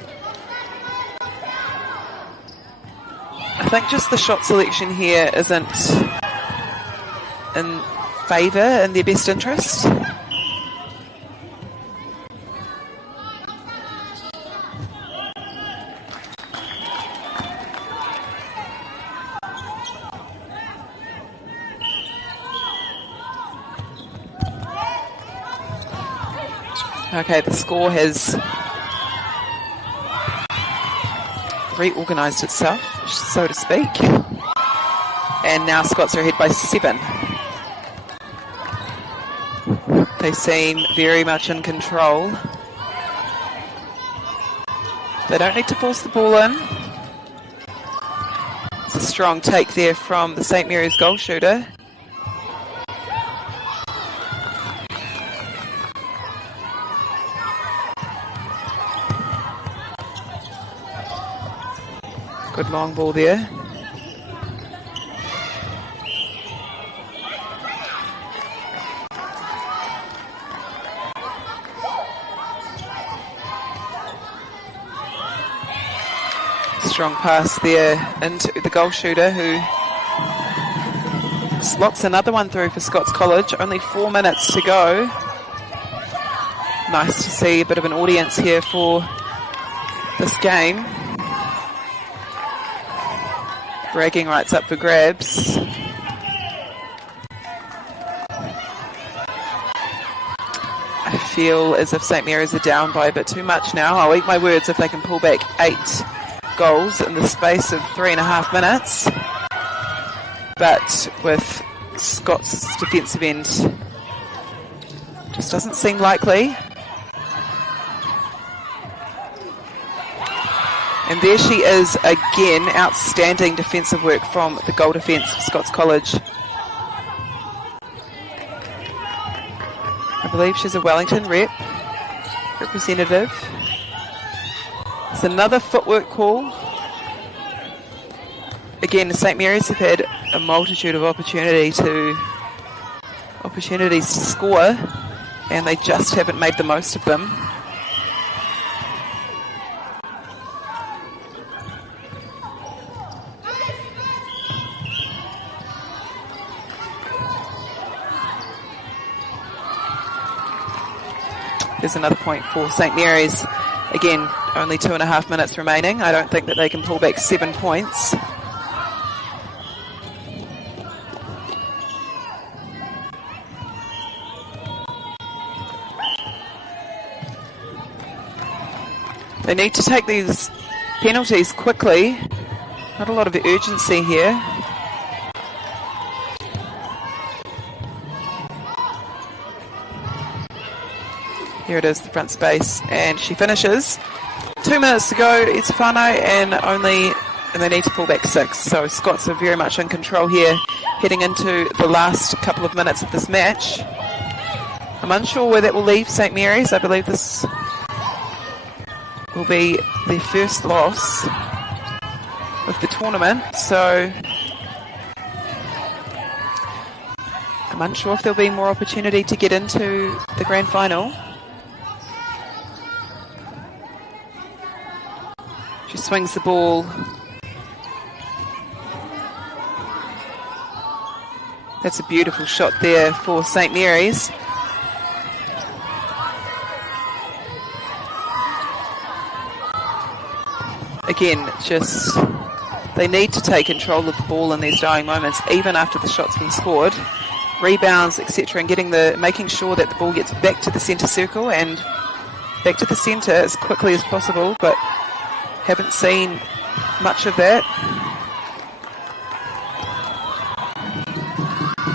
I think just the shot selection here isn't in favour, in their best interest. Okay, the score has reorganised itself, so to speak. And now Scots are ahead by 7. They seem very much in control. They don't need to force the ball in. It's a strong take there from the St Mary's goal shooter. Good long ball there. Strong pass there into the goal shooter, who slots another one through for Scots College. Only 4 minutes to go. Nice to see a bit of an audience here for this game. Bragging rights up for grabs. I feel as if St Mary's are down by a bit too much now. I'll eat my words if they can pull back 8 goals in the space of 3.5 minutes. But with Scott's defensive end, just doesn't seem likely. And there she is again. Outstanding defensive work from the goal defence of Scots College. I believe she's a Wellington representative. It's another footwork call. Again, St Mary's have had a multitude of opportunities to score, and they just haven't made the most of them. There's another point for St Mary's. Again, only 2.5 minutes remaining. I don't think that they can pull back 7 points. They need to take these penalties quickly. Not a lot of urgency here. Here it is, the front space, and she finishes. 2 minutes to go, it's Whānau, and they need to pull back 6. So Scots are very much in control here, heading into the last couple of minutes of this match. I'm unsure where that will leave St Mary's. I believe this will be their first loss of the tournament, so I'm unsure if there'll be more opportunity to get into the grand final. She swings the ball. That's a beautiful shot there for St Mary's. Again, just they need to take control of the ball in these dying moments, even after the shot's been scored. Rebounds, etc., and making sure that the ball gets back to the centre circle and back to the centre as quickly as possible, but haven't seen much of that.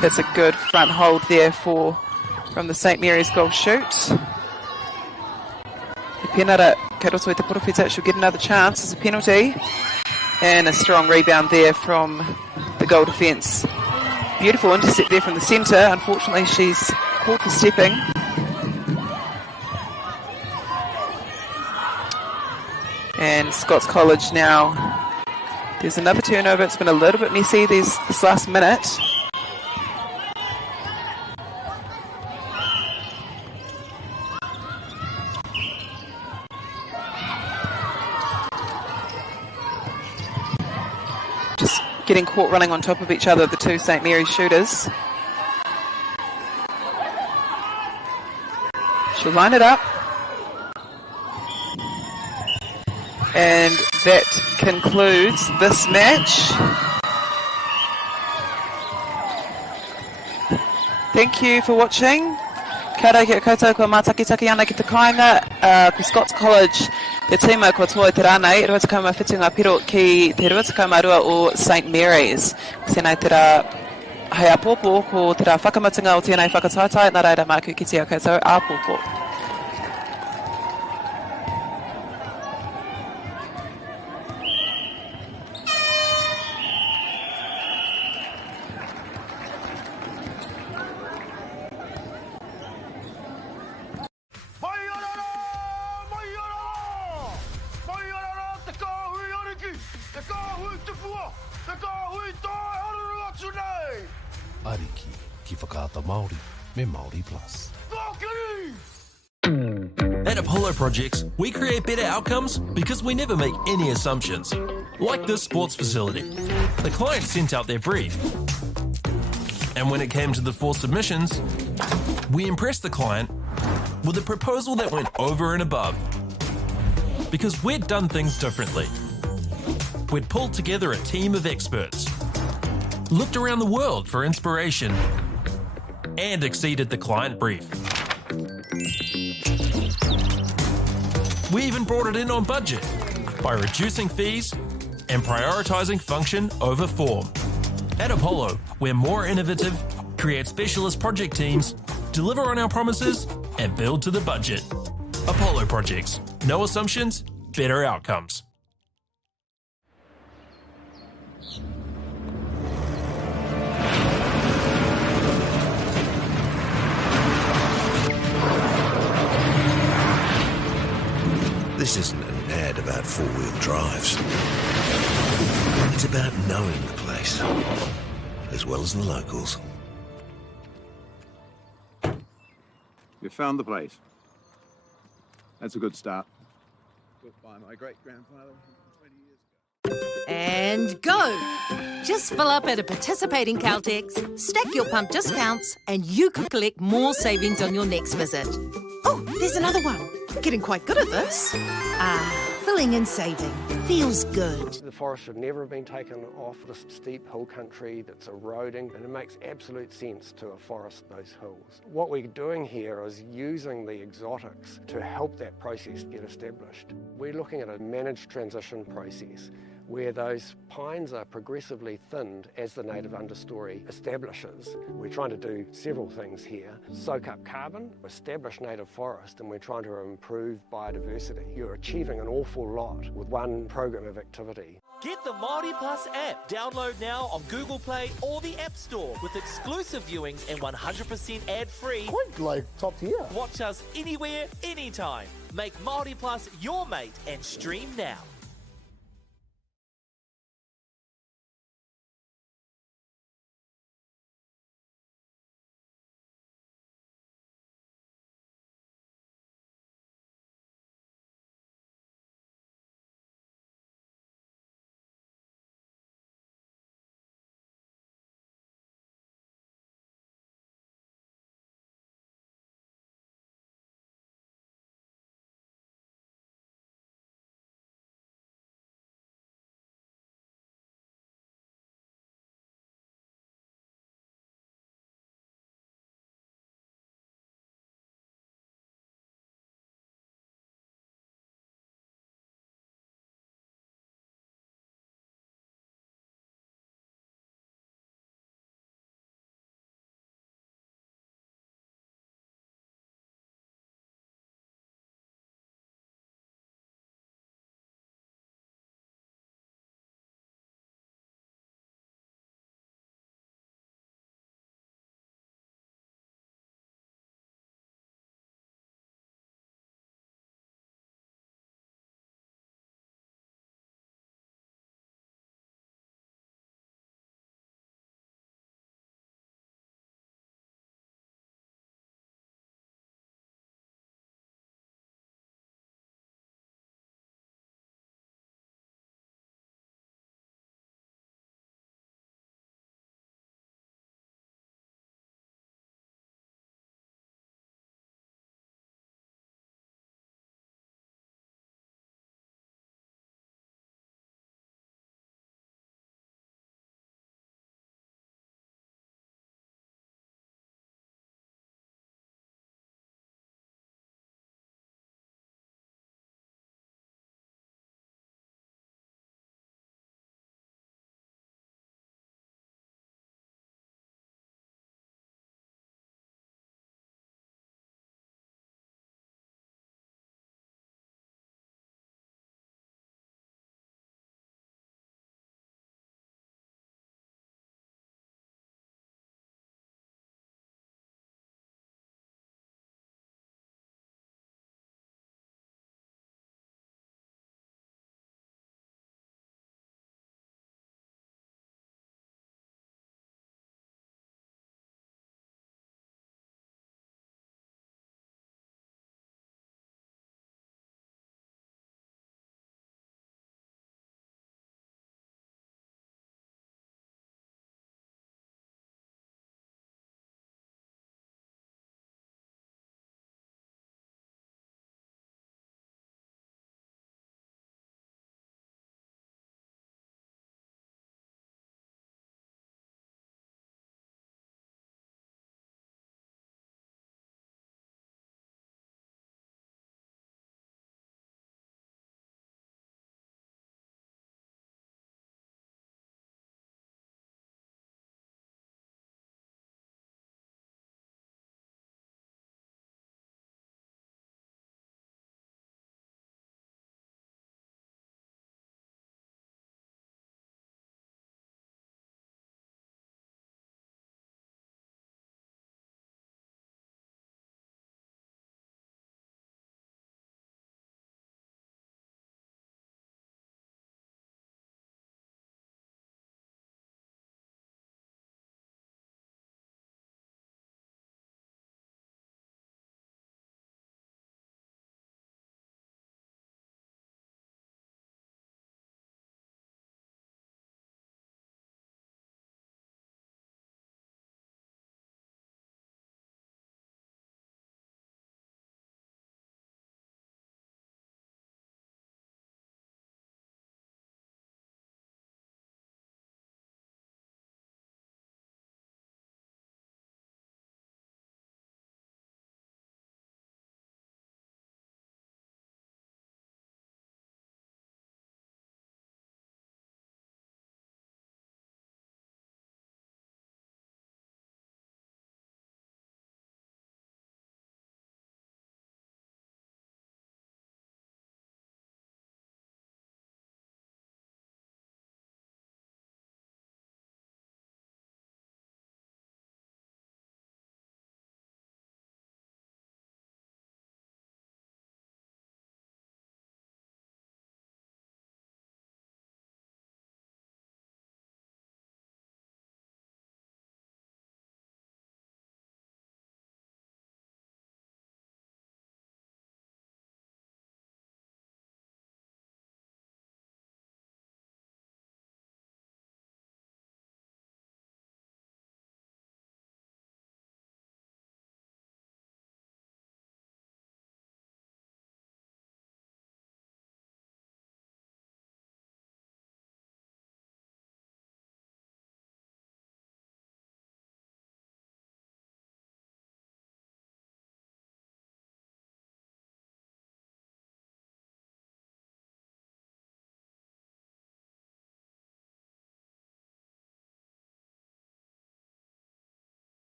That's a good front hold there from the St Mary's goal shoot. Penara Karoso te Porofita, she'll get another chance as a penalty. And a strong rebound there from the goal defence. Beautiful intercept there from the centre. Unfortunately, she's caught for stepping. And Scots College now. There's another turnover. It's been a little bit messy this last minute. Just getting caught running on top of each other, the two St Mary's shooters. She'll line it up. And that concludes this match. Thank you for watching. Kia ora, kia koutou, ko mātakitaki ana ki te kāinga. Ko Scots College Te tīma katoa te rānei, ruatakama whitunga piro ki te ruatakama rua o St Mary's. Tēnei te rā hei apōpō ko te rā whakamatinga o tēnei whakataitai, nā reira māku ki te koutou apōpō. Ariki ki whakaata Māori me MāORI Plus. At Apollo Projects, we create better outcomes because we never make any assumptions. Like this sports facility. The client sent out their brief. And when it came to the 4 submissions, we impressed the client with a proposal that went over and above. Because we'd done things differently. We'd pulled together a team of experts, looked around the world for inspiration, and exceeded the client brief. We even brought it in on budget by reducing fees and prioritising function over form. At Apollo, we're more innovative, create specialist project teams, deliver on our promises, and build to the budget. Apollo Projects. No assumptions, better outcomes. This isn't an ad about 4-wheel drives. It's about knowing the place, as well as the locals. You found the place. That's a good start. Built by my great-grandfather 20 years ago. And go! Just fill up at a participating Caltex, stack your pump discounts, and you could collect more savings on your next visit. Oh, there's another one. Getting quite good at this. Filling and saving. Feels good. The forest should never have been taken off this steep hill country that's eroding, and it makes absolute sense to afforest those hills. What we're doing here is using the exotics to help that process get established. We're looking at a managed transition process where those pines are progressively thinned as the native understory establishes. We're trying to do several things here. Soak up carbon, establish native forest, and we're trying to improve biodiversity. You're achieving an awful lot with one program of activity. Get the MāORI Plus app. Download now on Google Play or the App Store with exclusive viewings and 100% ad-free. Quite like top tier. Watch us anywhere, anytime. Make MāORI Plus your mate and stream now.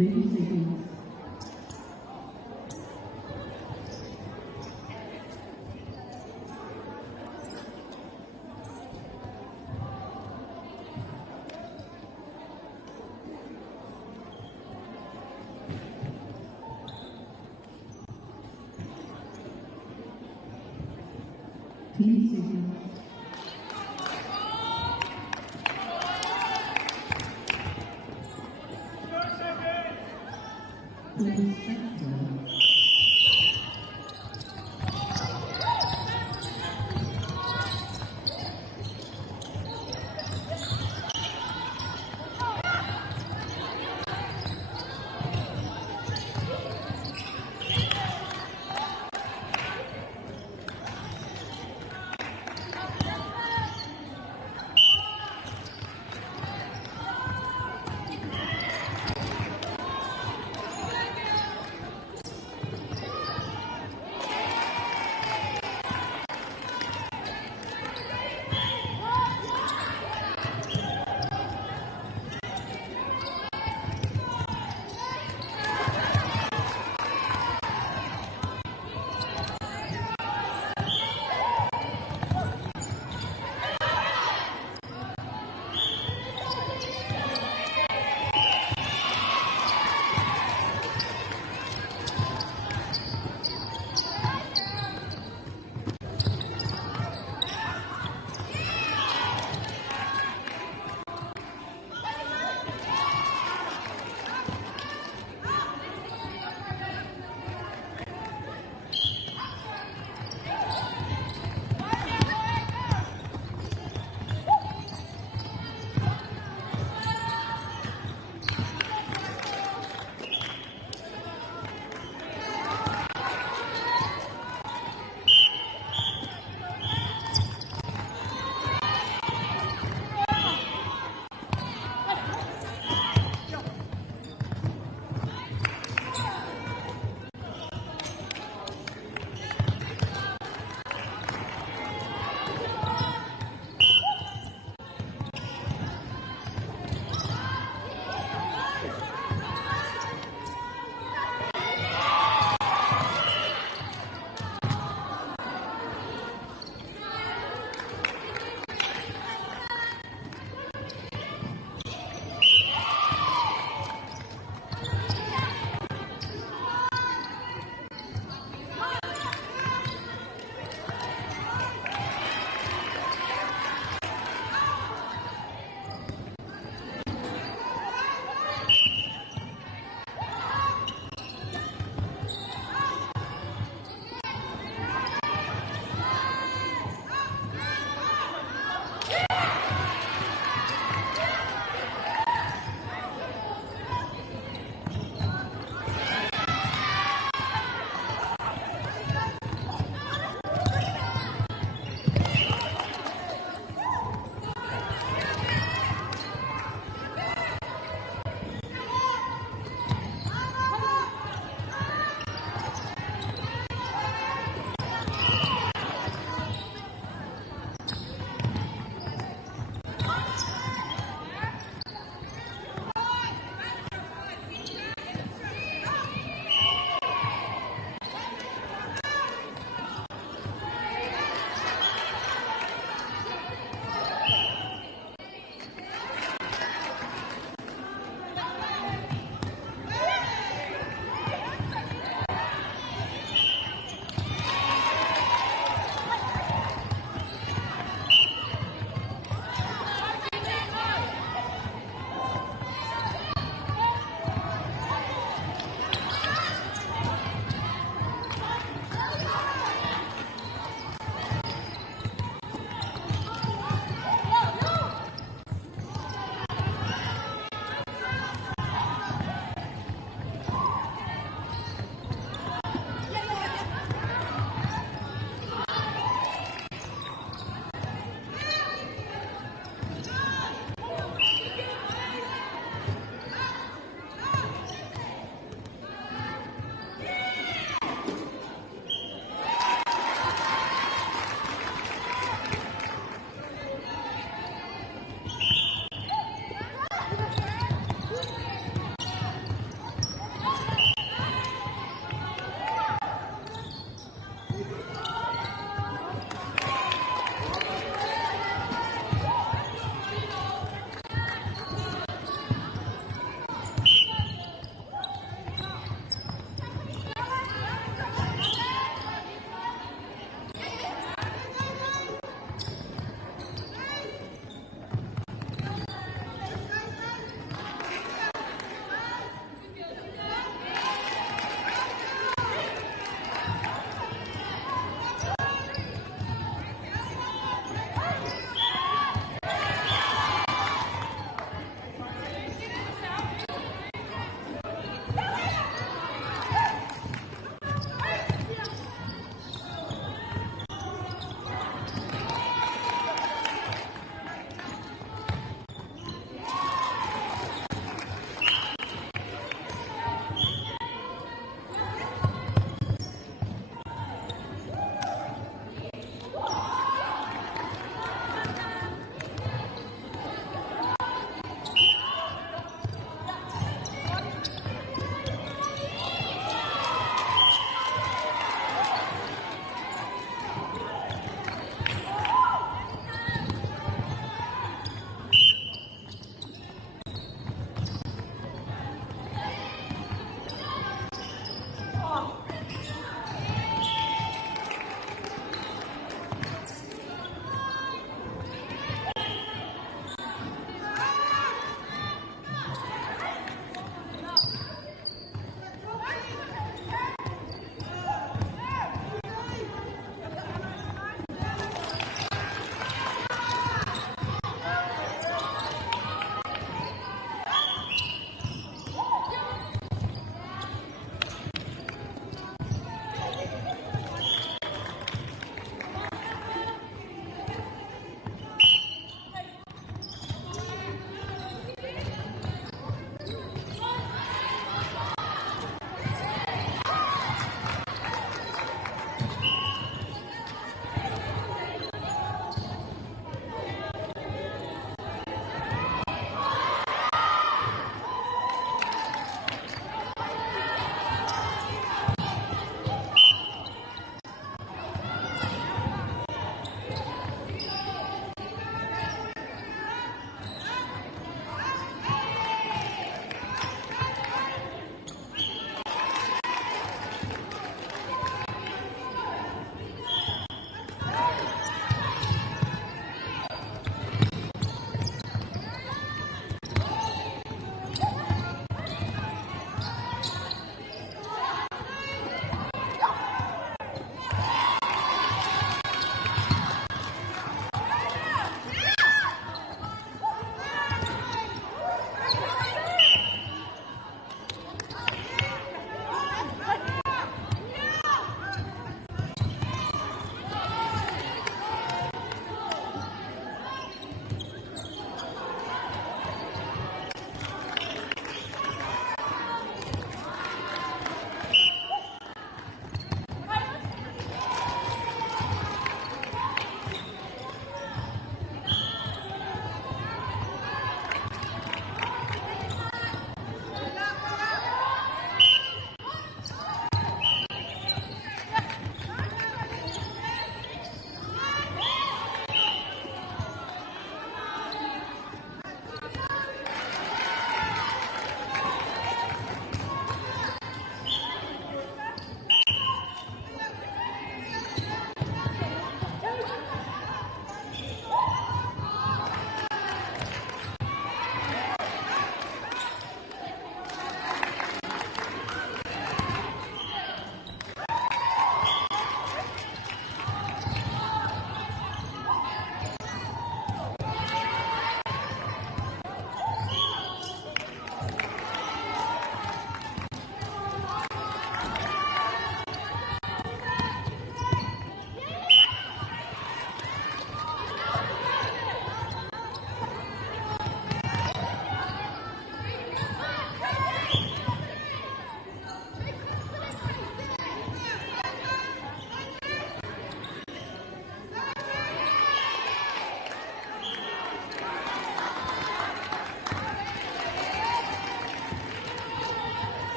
30 seconds.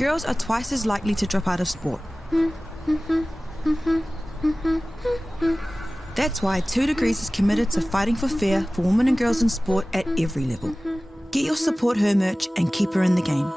girls are twice as likely to drop out of sport. That's why 2 Degrees is committed to fighting for fair for women and girls in sport at every level. Get your Support Her merch and keep her in the game.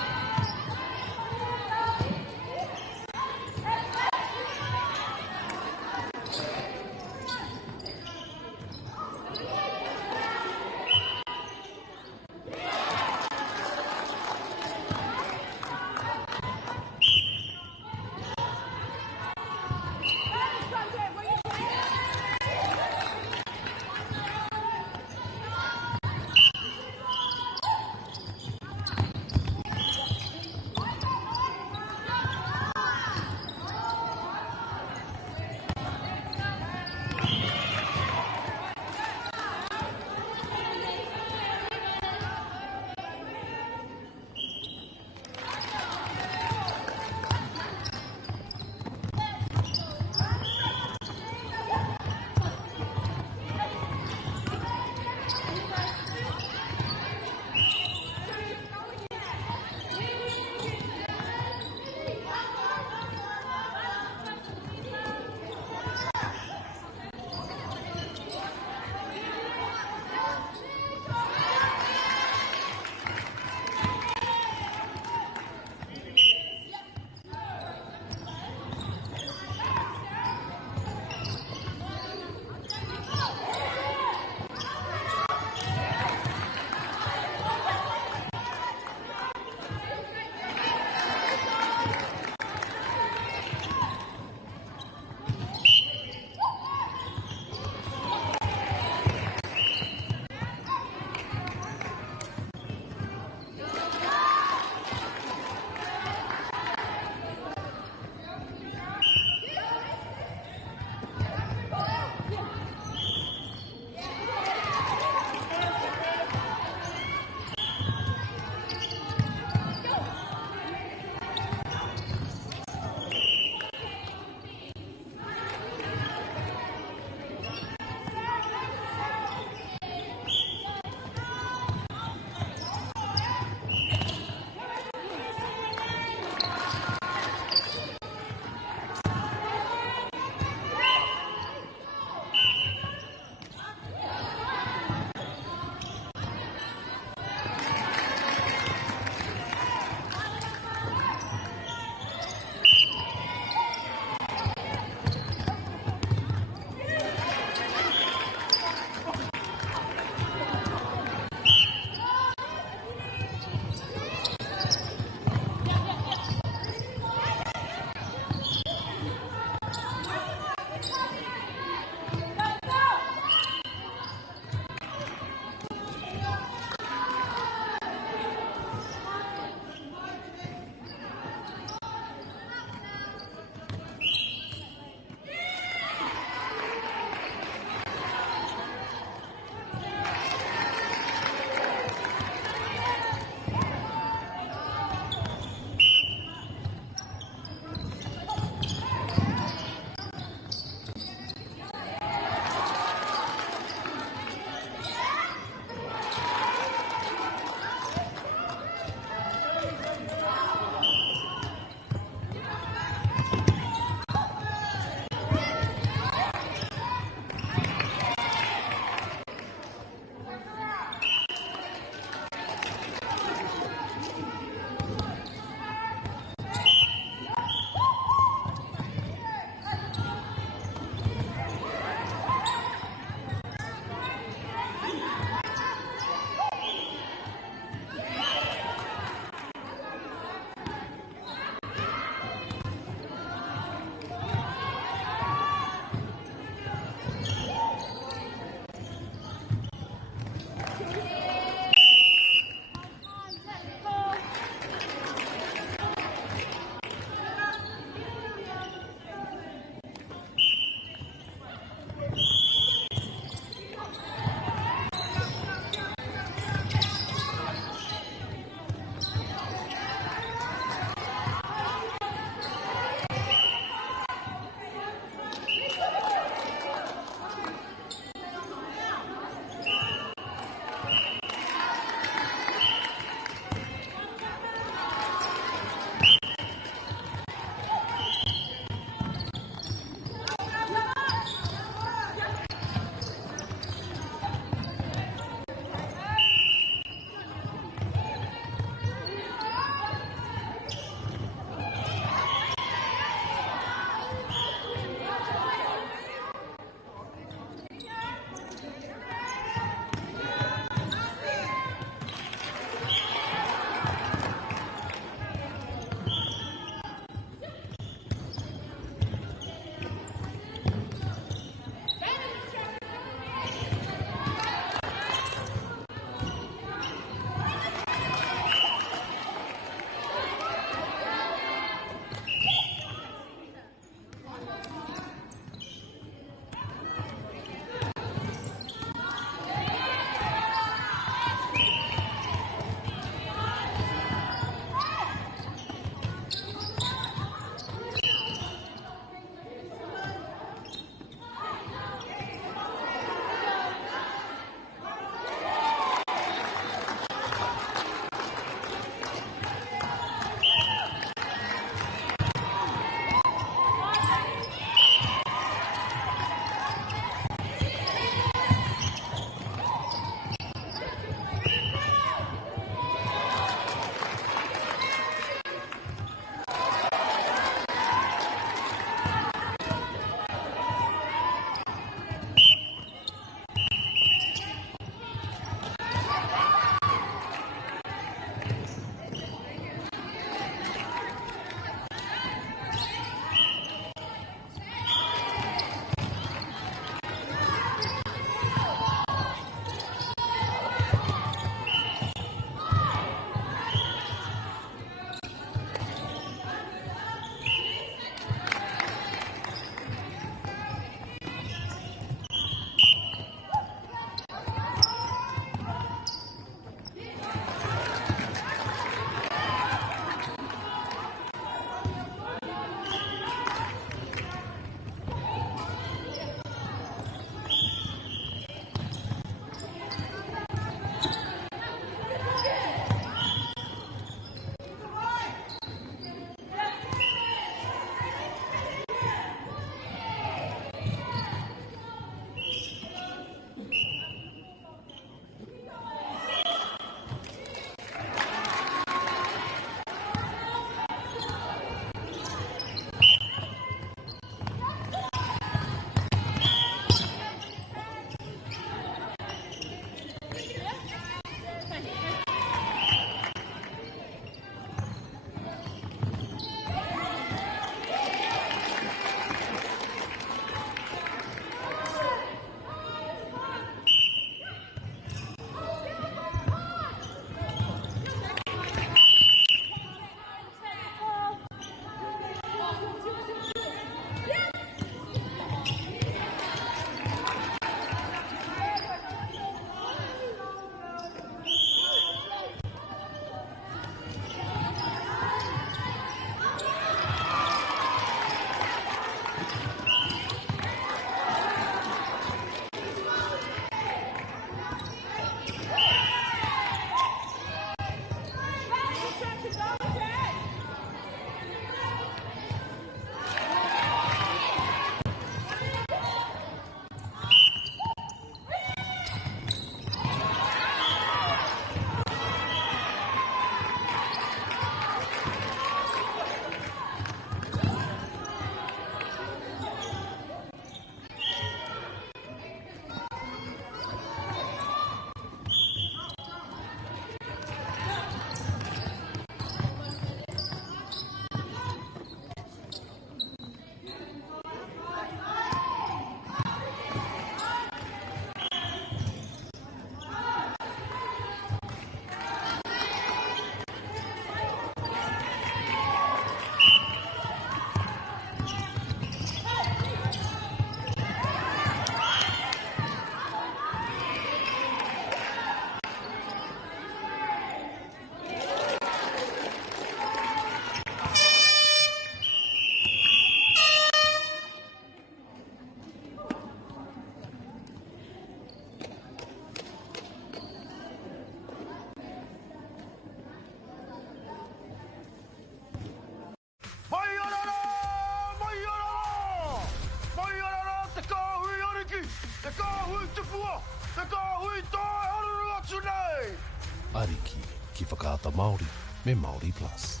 Ariki ki whakaata Māori me MāORI Plus.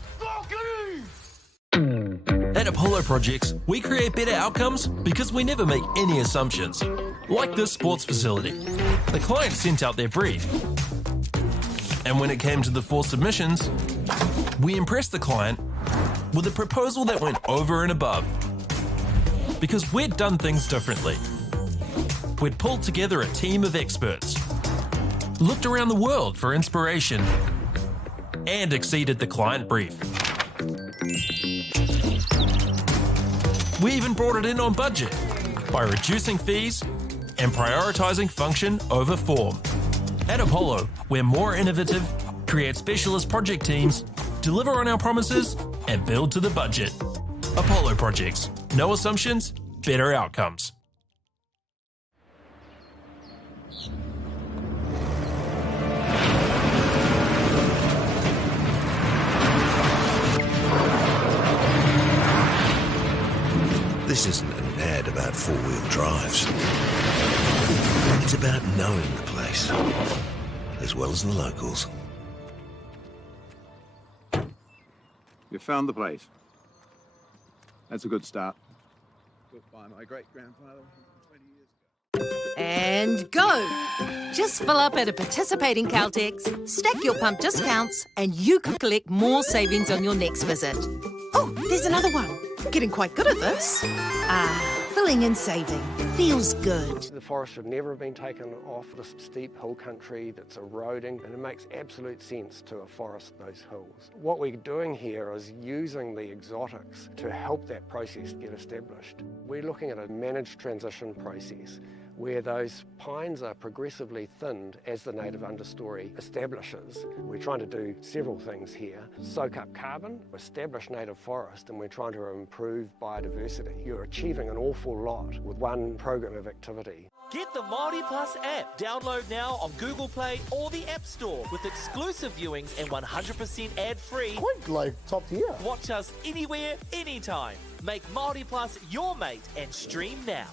At Apollo Projects, we create better outcomes because we never make any assumptions. Like this sports facility. The client sent out their brief. And when it came to the 4 submissions, we impressed the client with a proposal that went over and above. Because we'd done things differently. We'd pulled together a team of experts, looked around the world for inspiration, and exceeded the client brief. We even brought it in on budget by reducing fees and prioritising function over form. At Apollo, we're more innovative, create specialist project teams, deliver on our promises, and build to the budget. Apollo Projects. No assumptions, better outcomes. This isn't an ad about four-wheel drives. It's about knowing the place, as well as the locals. You found the place. That's a good start. Built by my great-grandfather 20 years ago. And go! Just fill up at a participating Caltex, stack your pump discounts, and you could collect more savings on your next visit. Oh, there's another one. Getting quite good at this. Filling and saving. Feels good. The forest should never have been taken off this steep hill country that's eroding, and it makes absolute sense to afforest those hills. What we're doing here is using the exotics to help that process get established. We're looking at a managed transition process where those pines are progressively thinned as the native understory establishes. We're trying to do several things here. Soak up carbon, establish native forest, and we're trying to improve biodiversity. You're achieving an awful lot with one program of activity. Get the MāORI Plus app. Download now on Google Play or the App Store with exclusive viewings and 100% ad-free. Quite like top tier. Watch us anywhere, anytime. Make MāORI Plus your mate and stream now.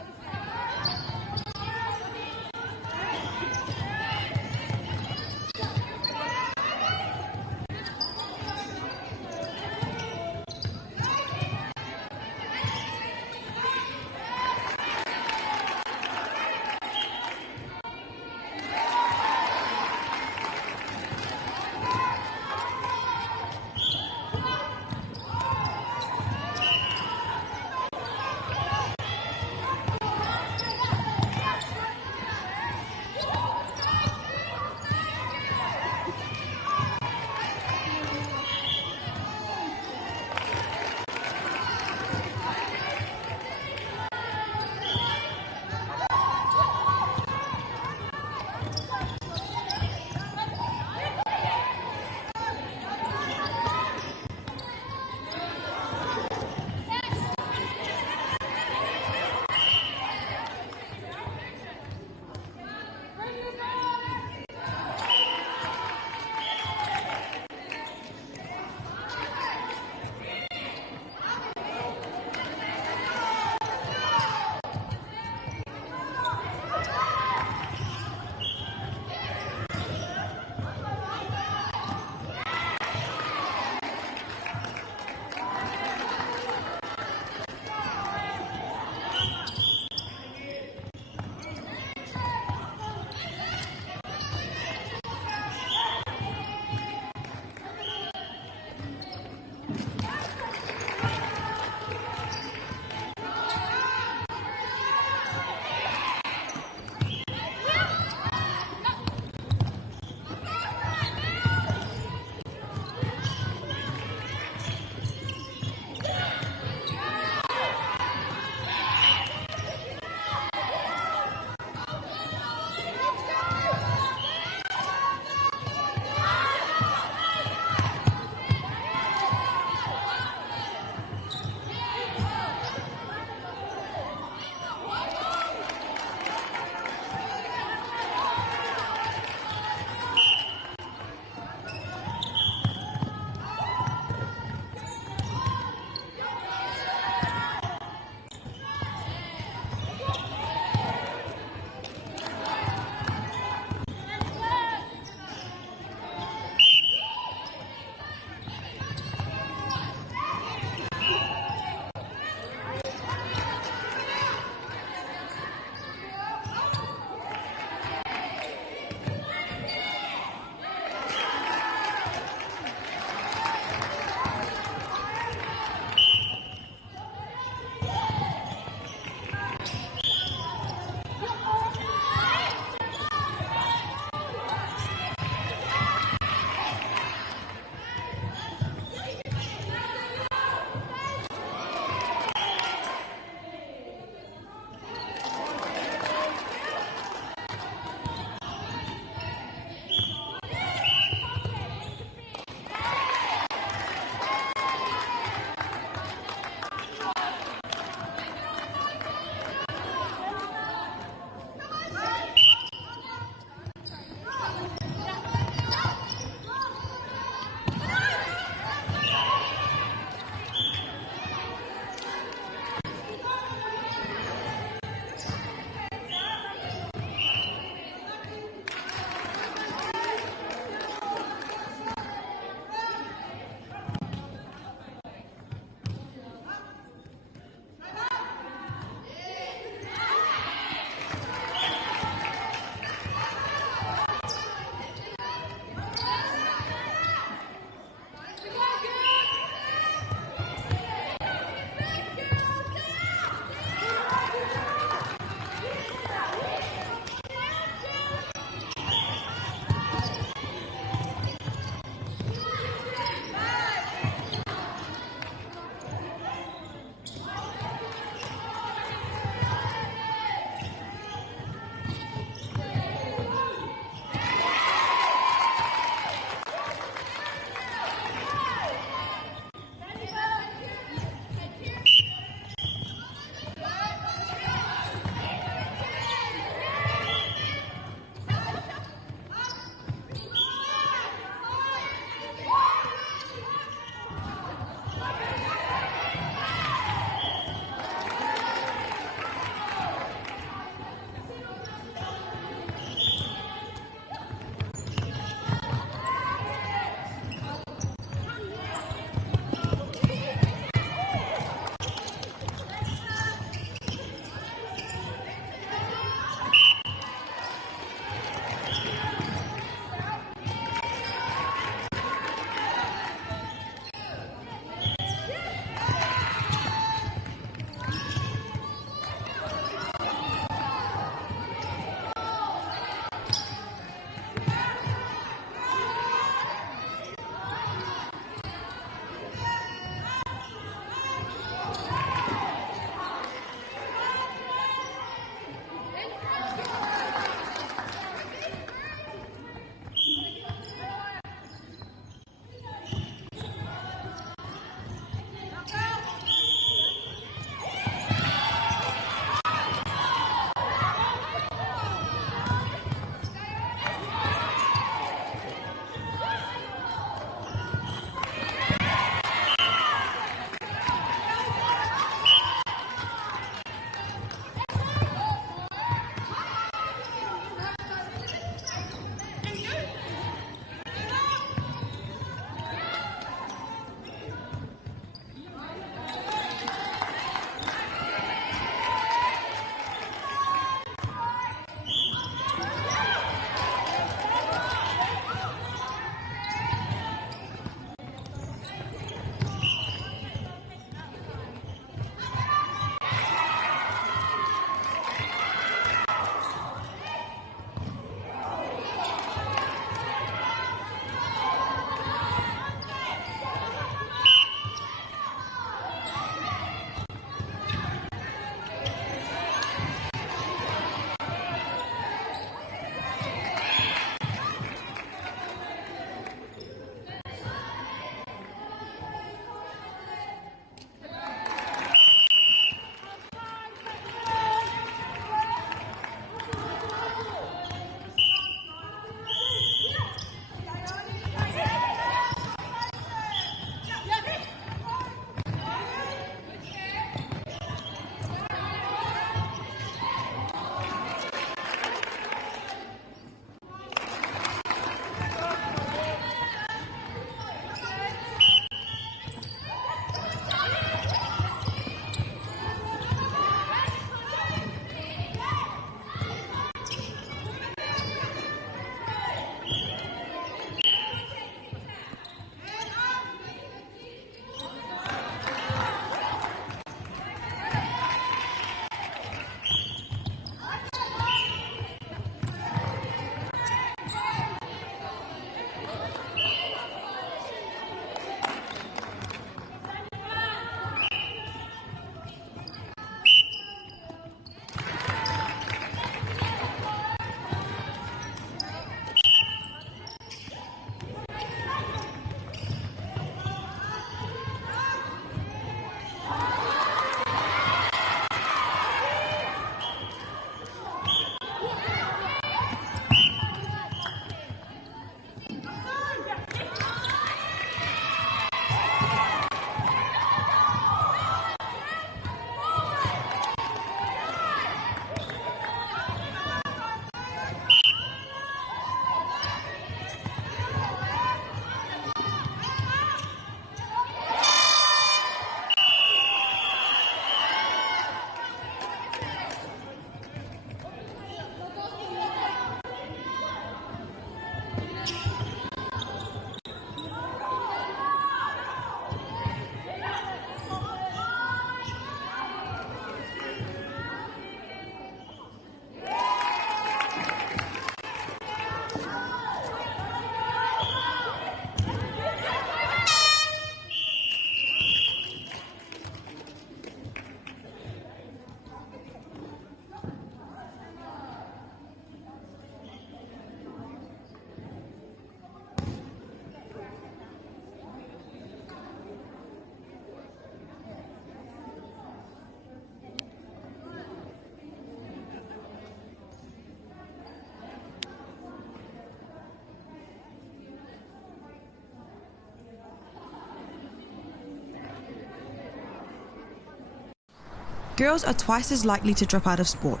girls are twice as likely to drop out of sport.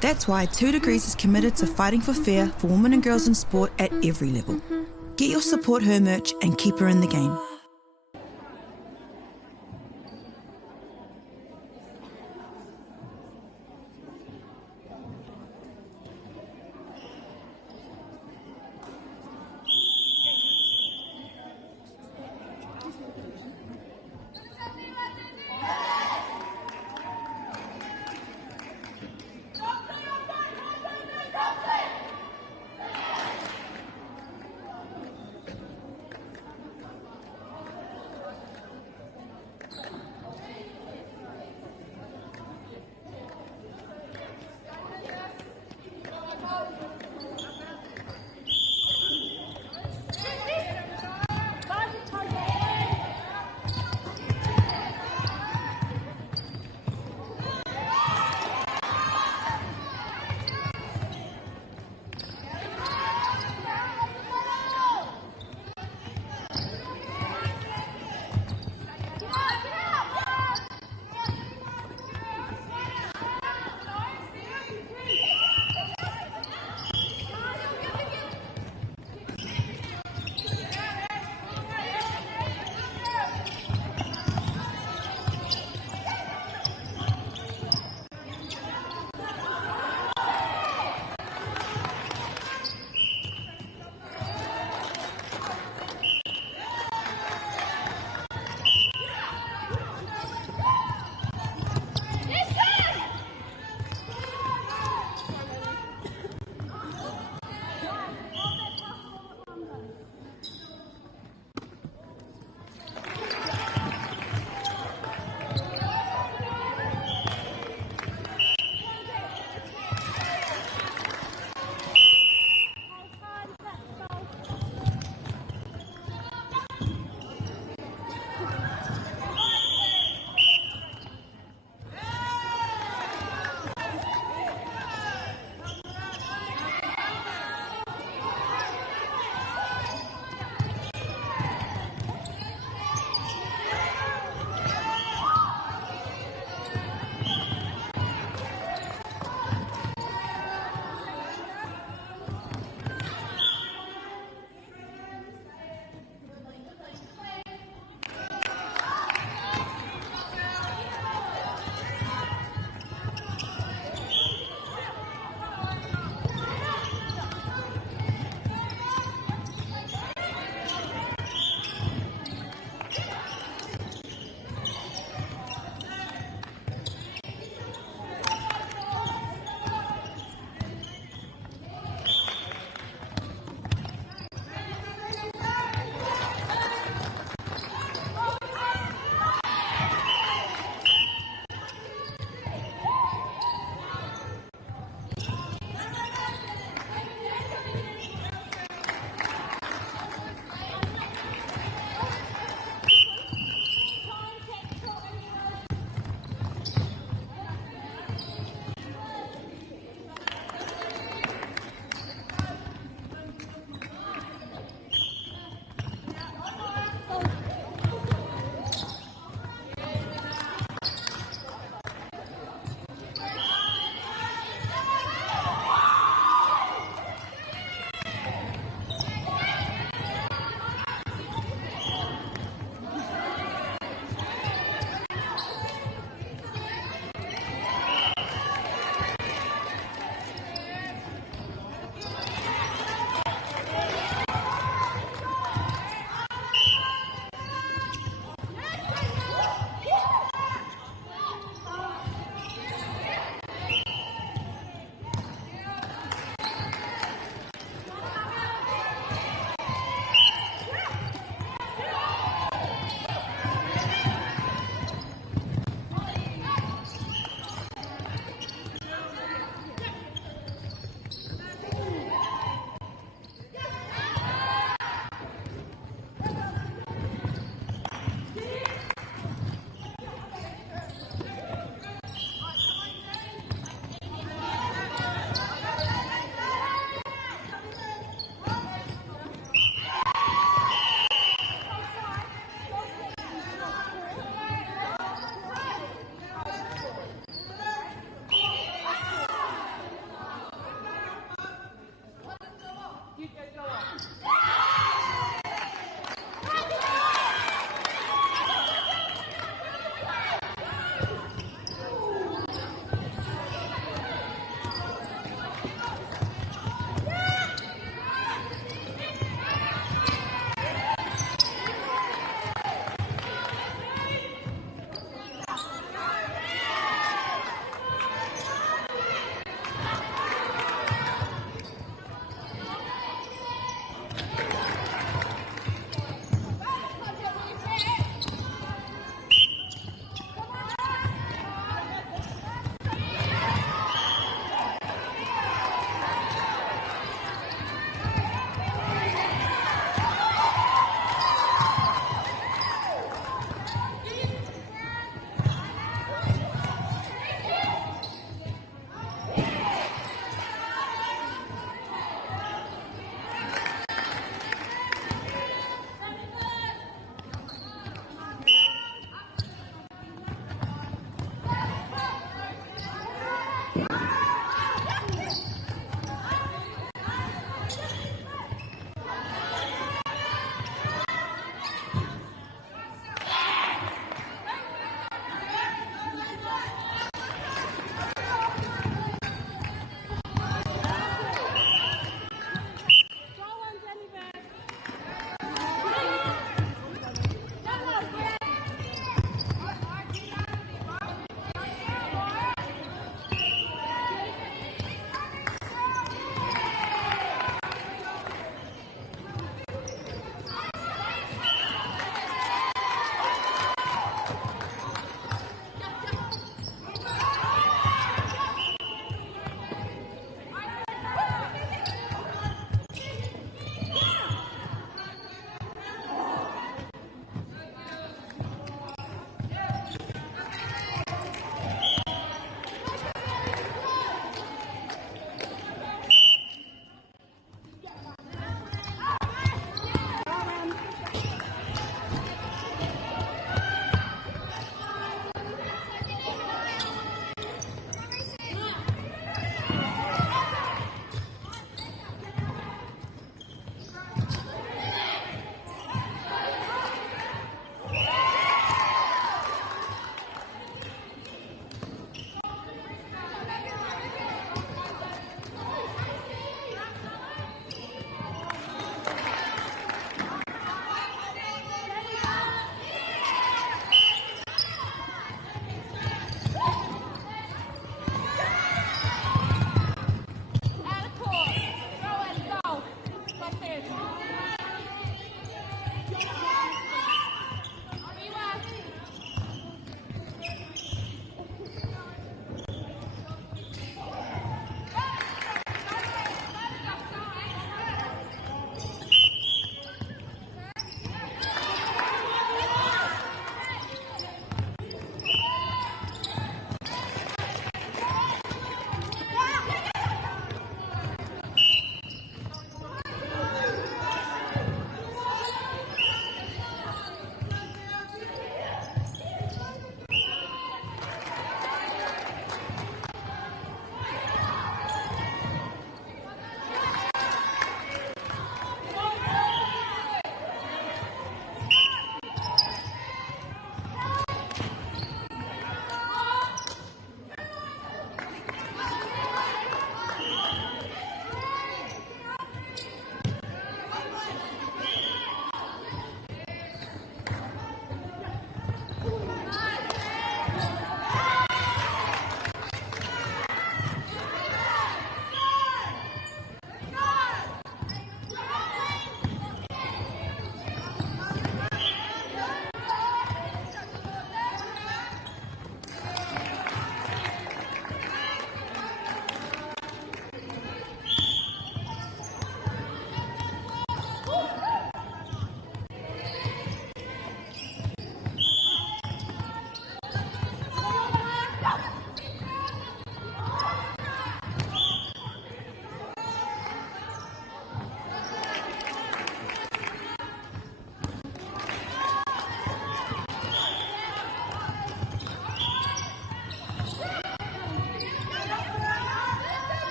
That's why 2 Degrees is committed to fighting for fair for women and girls in sport at every level. Get your Support Her merch and keep her in the game.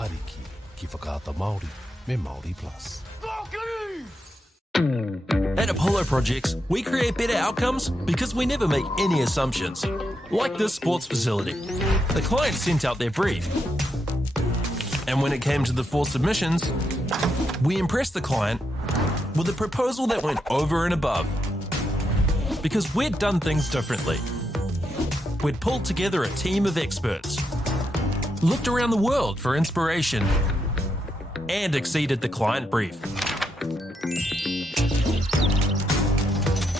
Ariki ki whakaata Māori me MāORI Plus. At Apollo Projects, we create better outcomes because we never make any assumptions. Like this sports facility. The client sent out their brief. And when it came to the 4 submissions, we impressed the client with a proposal that went over and above. Because we'd done things differently. We'd pulled together a team of experts, looked around the world for inspiration, and exceeded the client brief.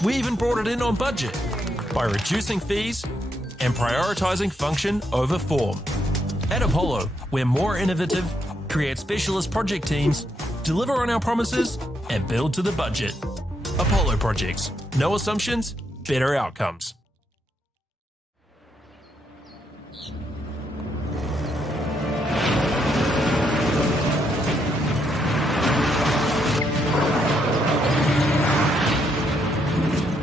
We even brought it in on budget by reducing fees and prioritising function over form. At Apollo, we're more innovative, create specialist project teams, deliver on our promises, and build to the budget. Apollo Projects. No assumptions, better outcomes.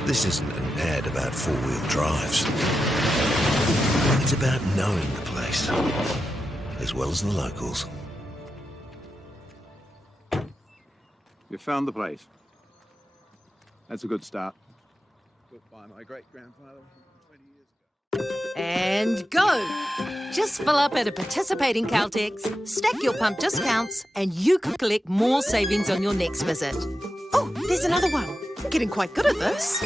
This isn't an ad about four-wheel drives. It's about knowing the place, as well as the locals. You found the place. That's a good start. Built by my great-grandfather 20 years ago. And go! Just fill up at a participating Caltex, stack your pump discounts, and you could collect more savings on your next visit. Oh, there's another one. Getting quite good at this.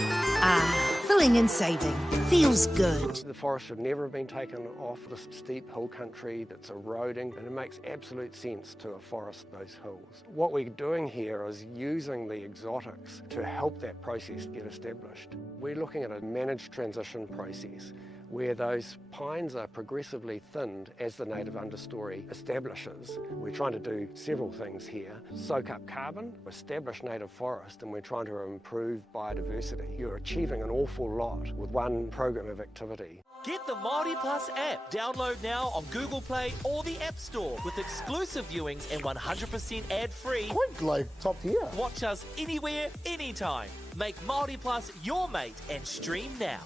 Filling and saving. Feels good. The forest should never have been taken off this steep hill country that's eroding, and it makes absolute sense to afforest those hills. What we're doing here is using the exotics to help that process get established. We're looking at a managed transition process where those pines are progressively thinned as the native understory establishes. We're trying to do several things here. Soak up carbon, establish native forest, and we're trying to improve biodiversity. You're achieving an awful lot with one program of activity. Get the MāORI Plus app. Download now on Google Play or the App Store with exclusive viewings and 100% ad-free. Quite like top tier. Watch us anywhere, anytime. Make MāORI Plus your mate and stream now.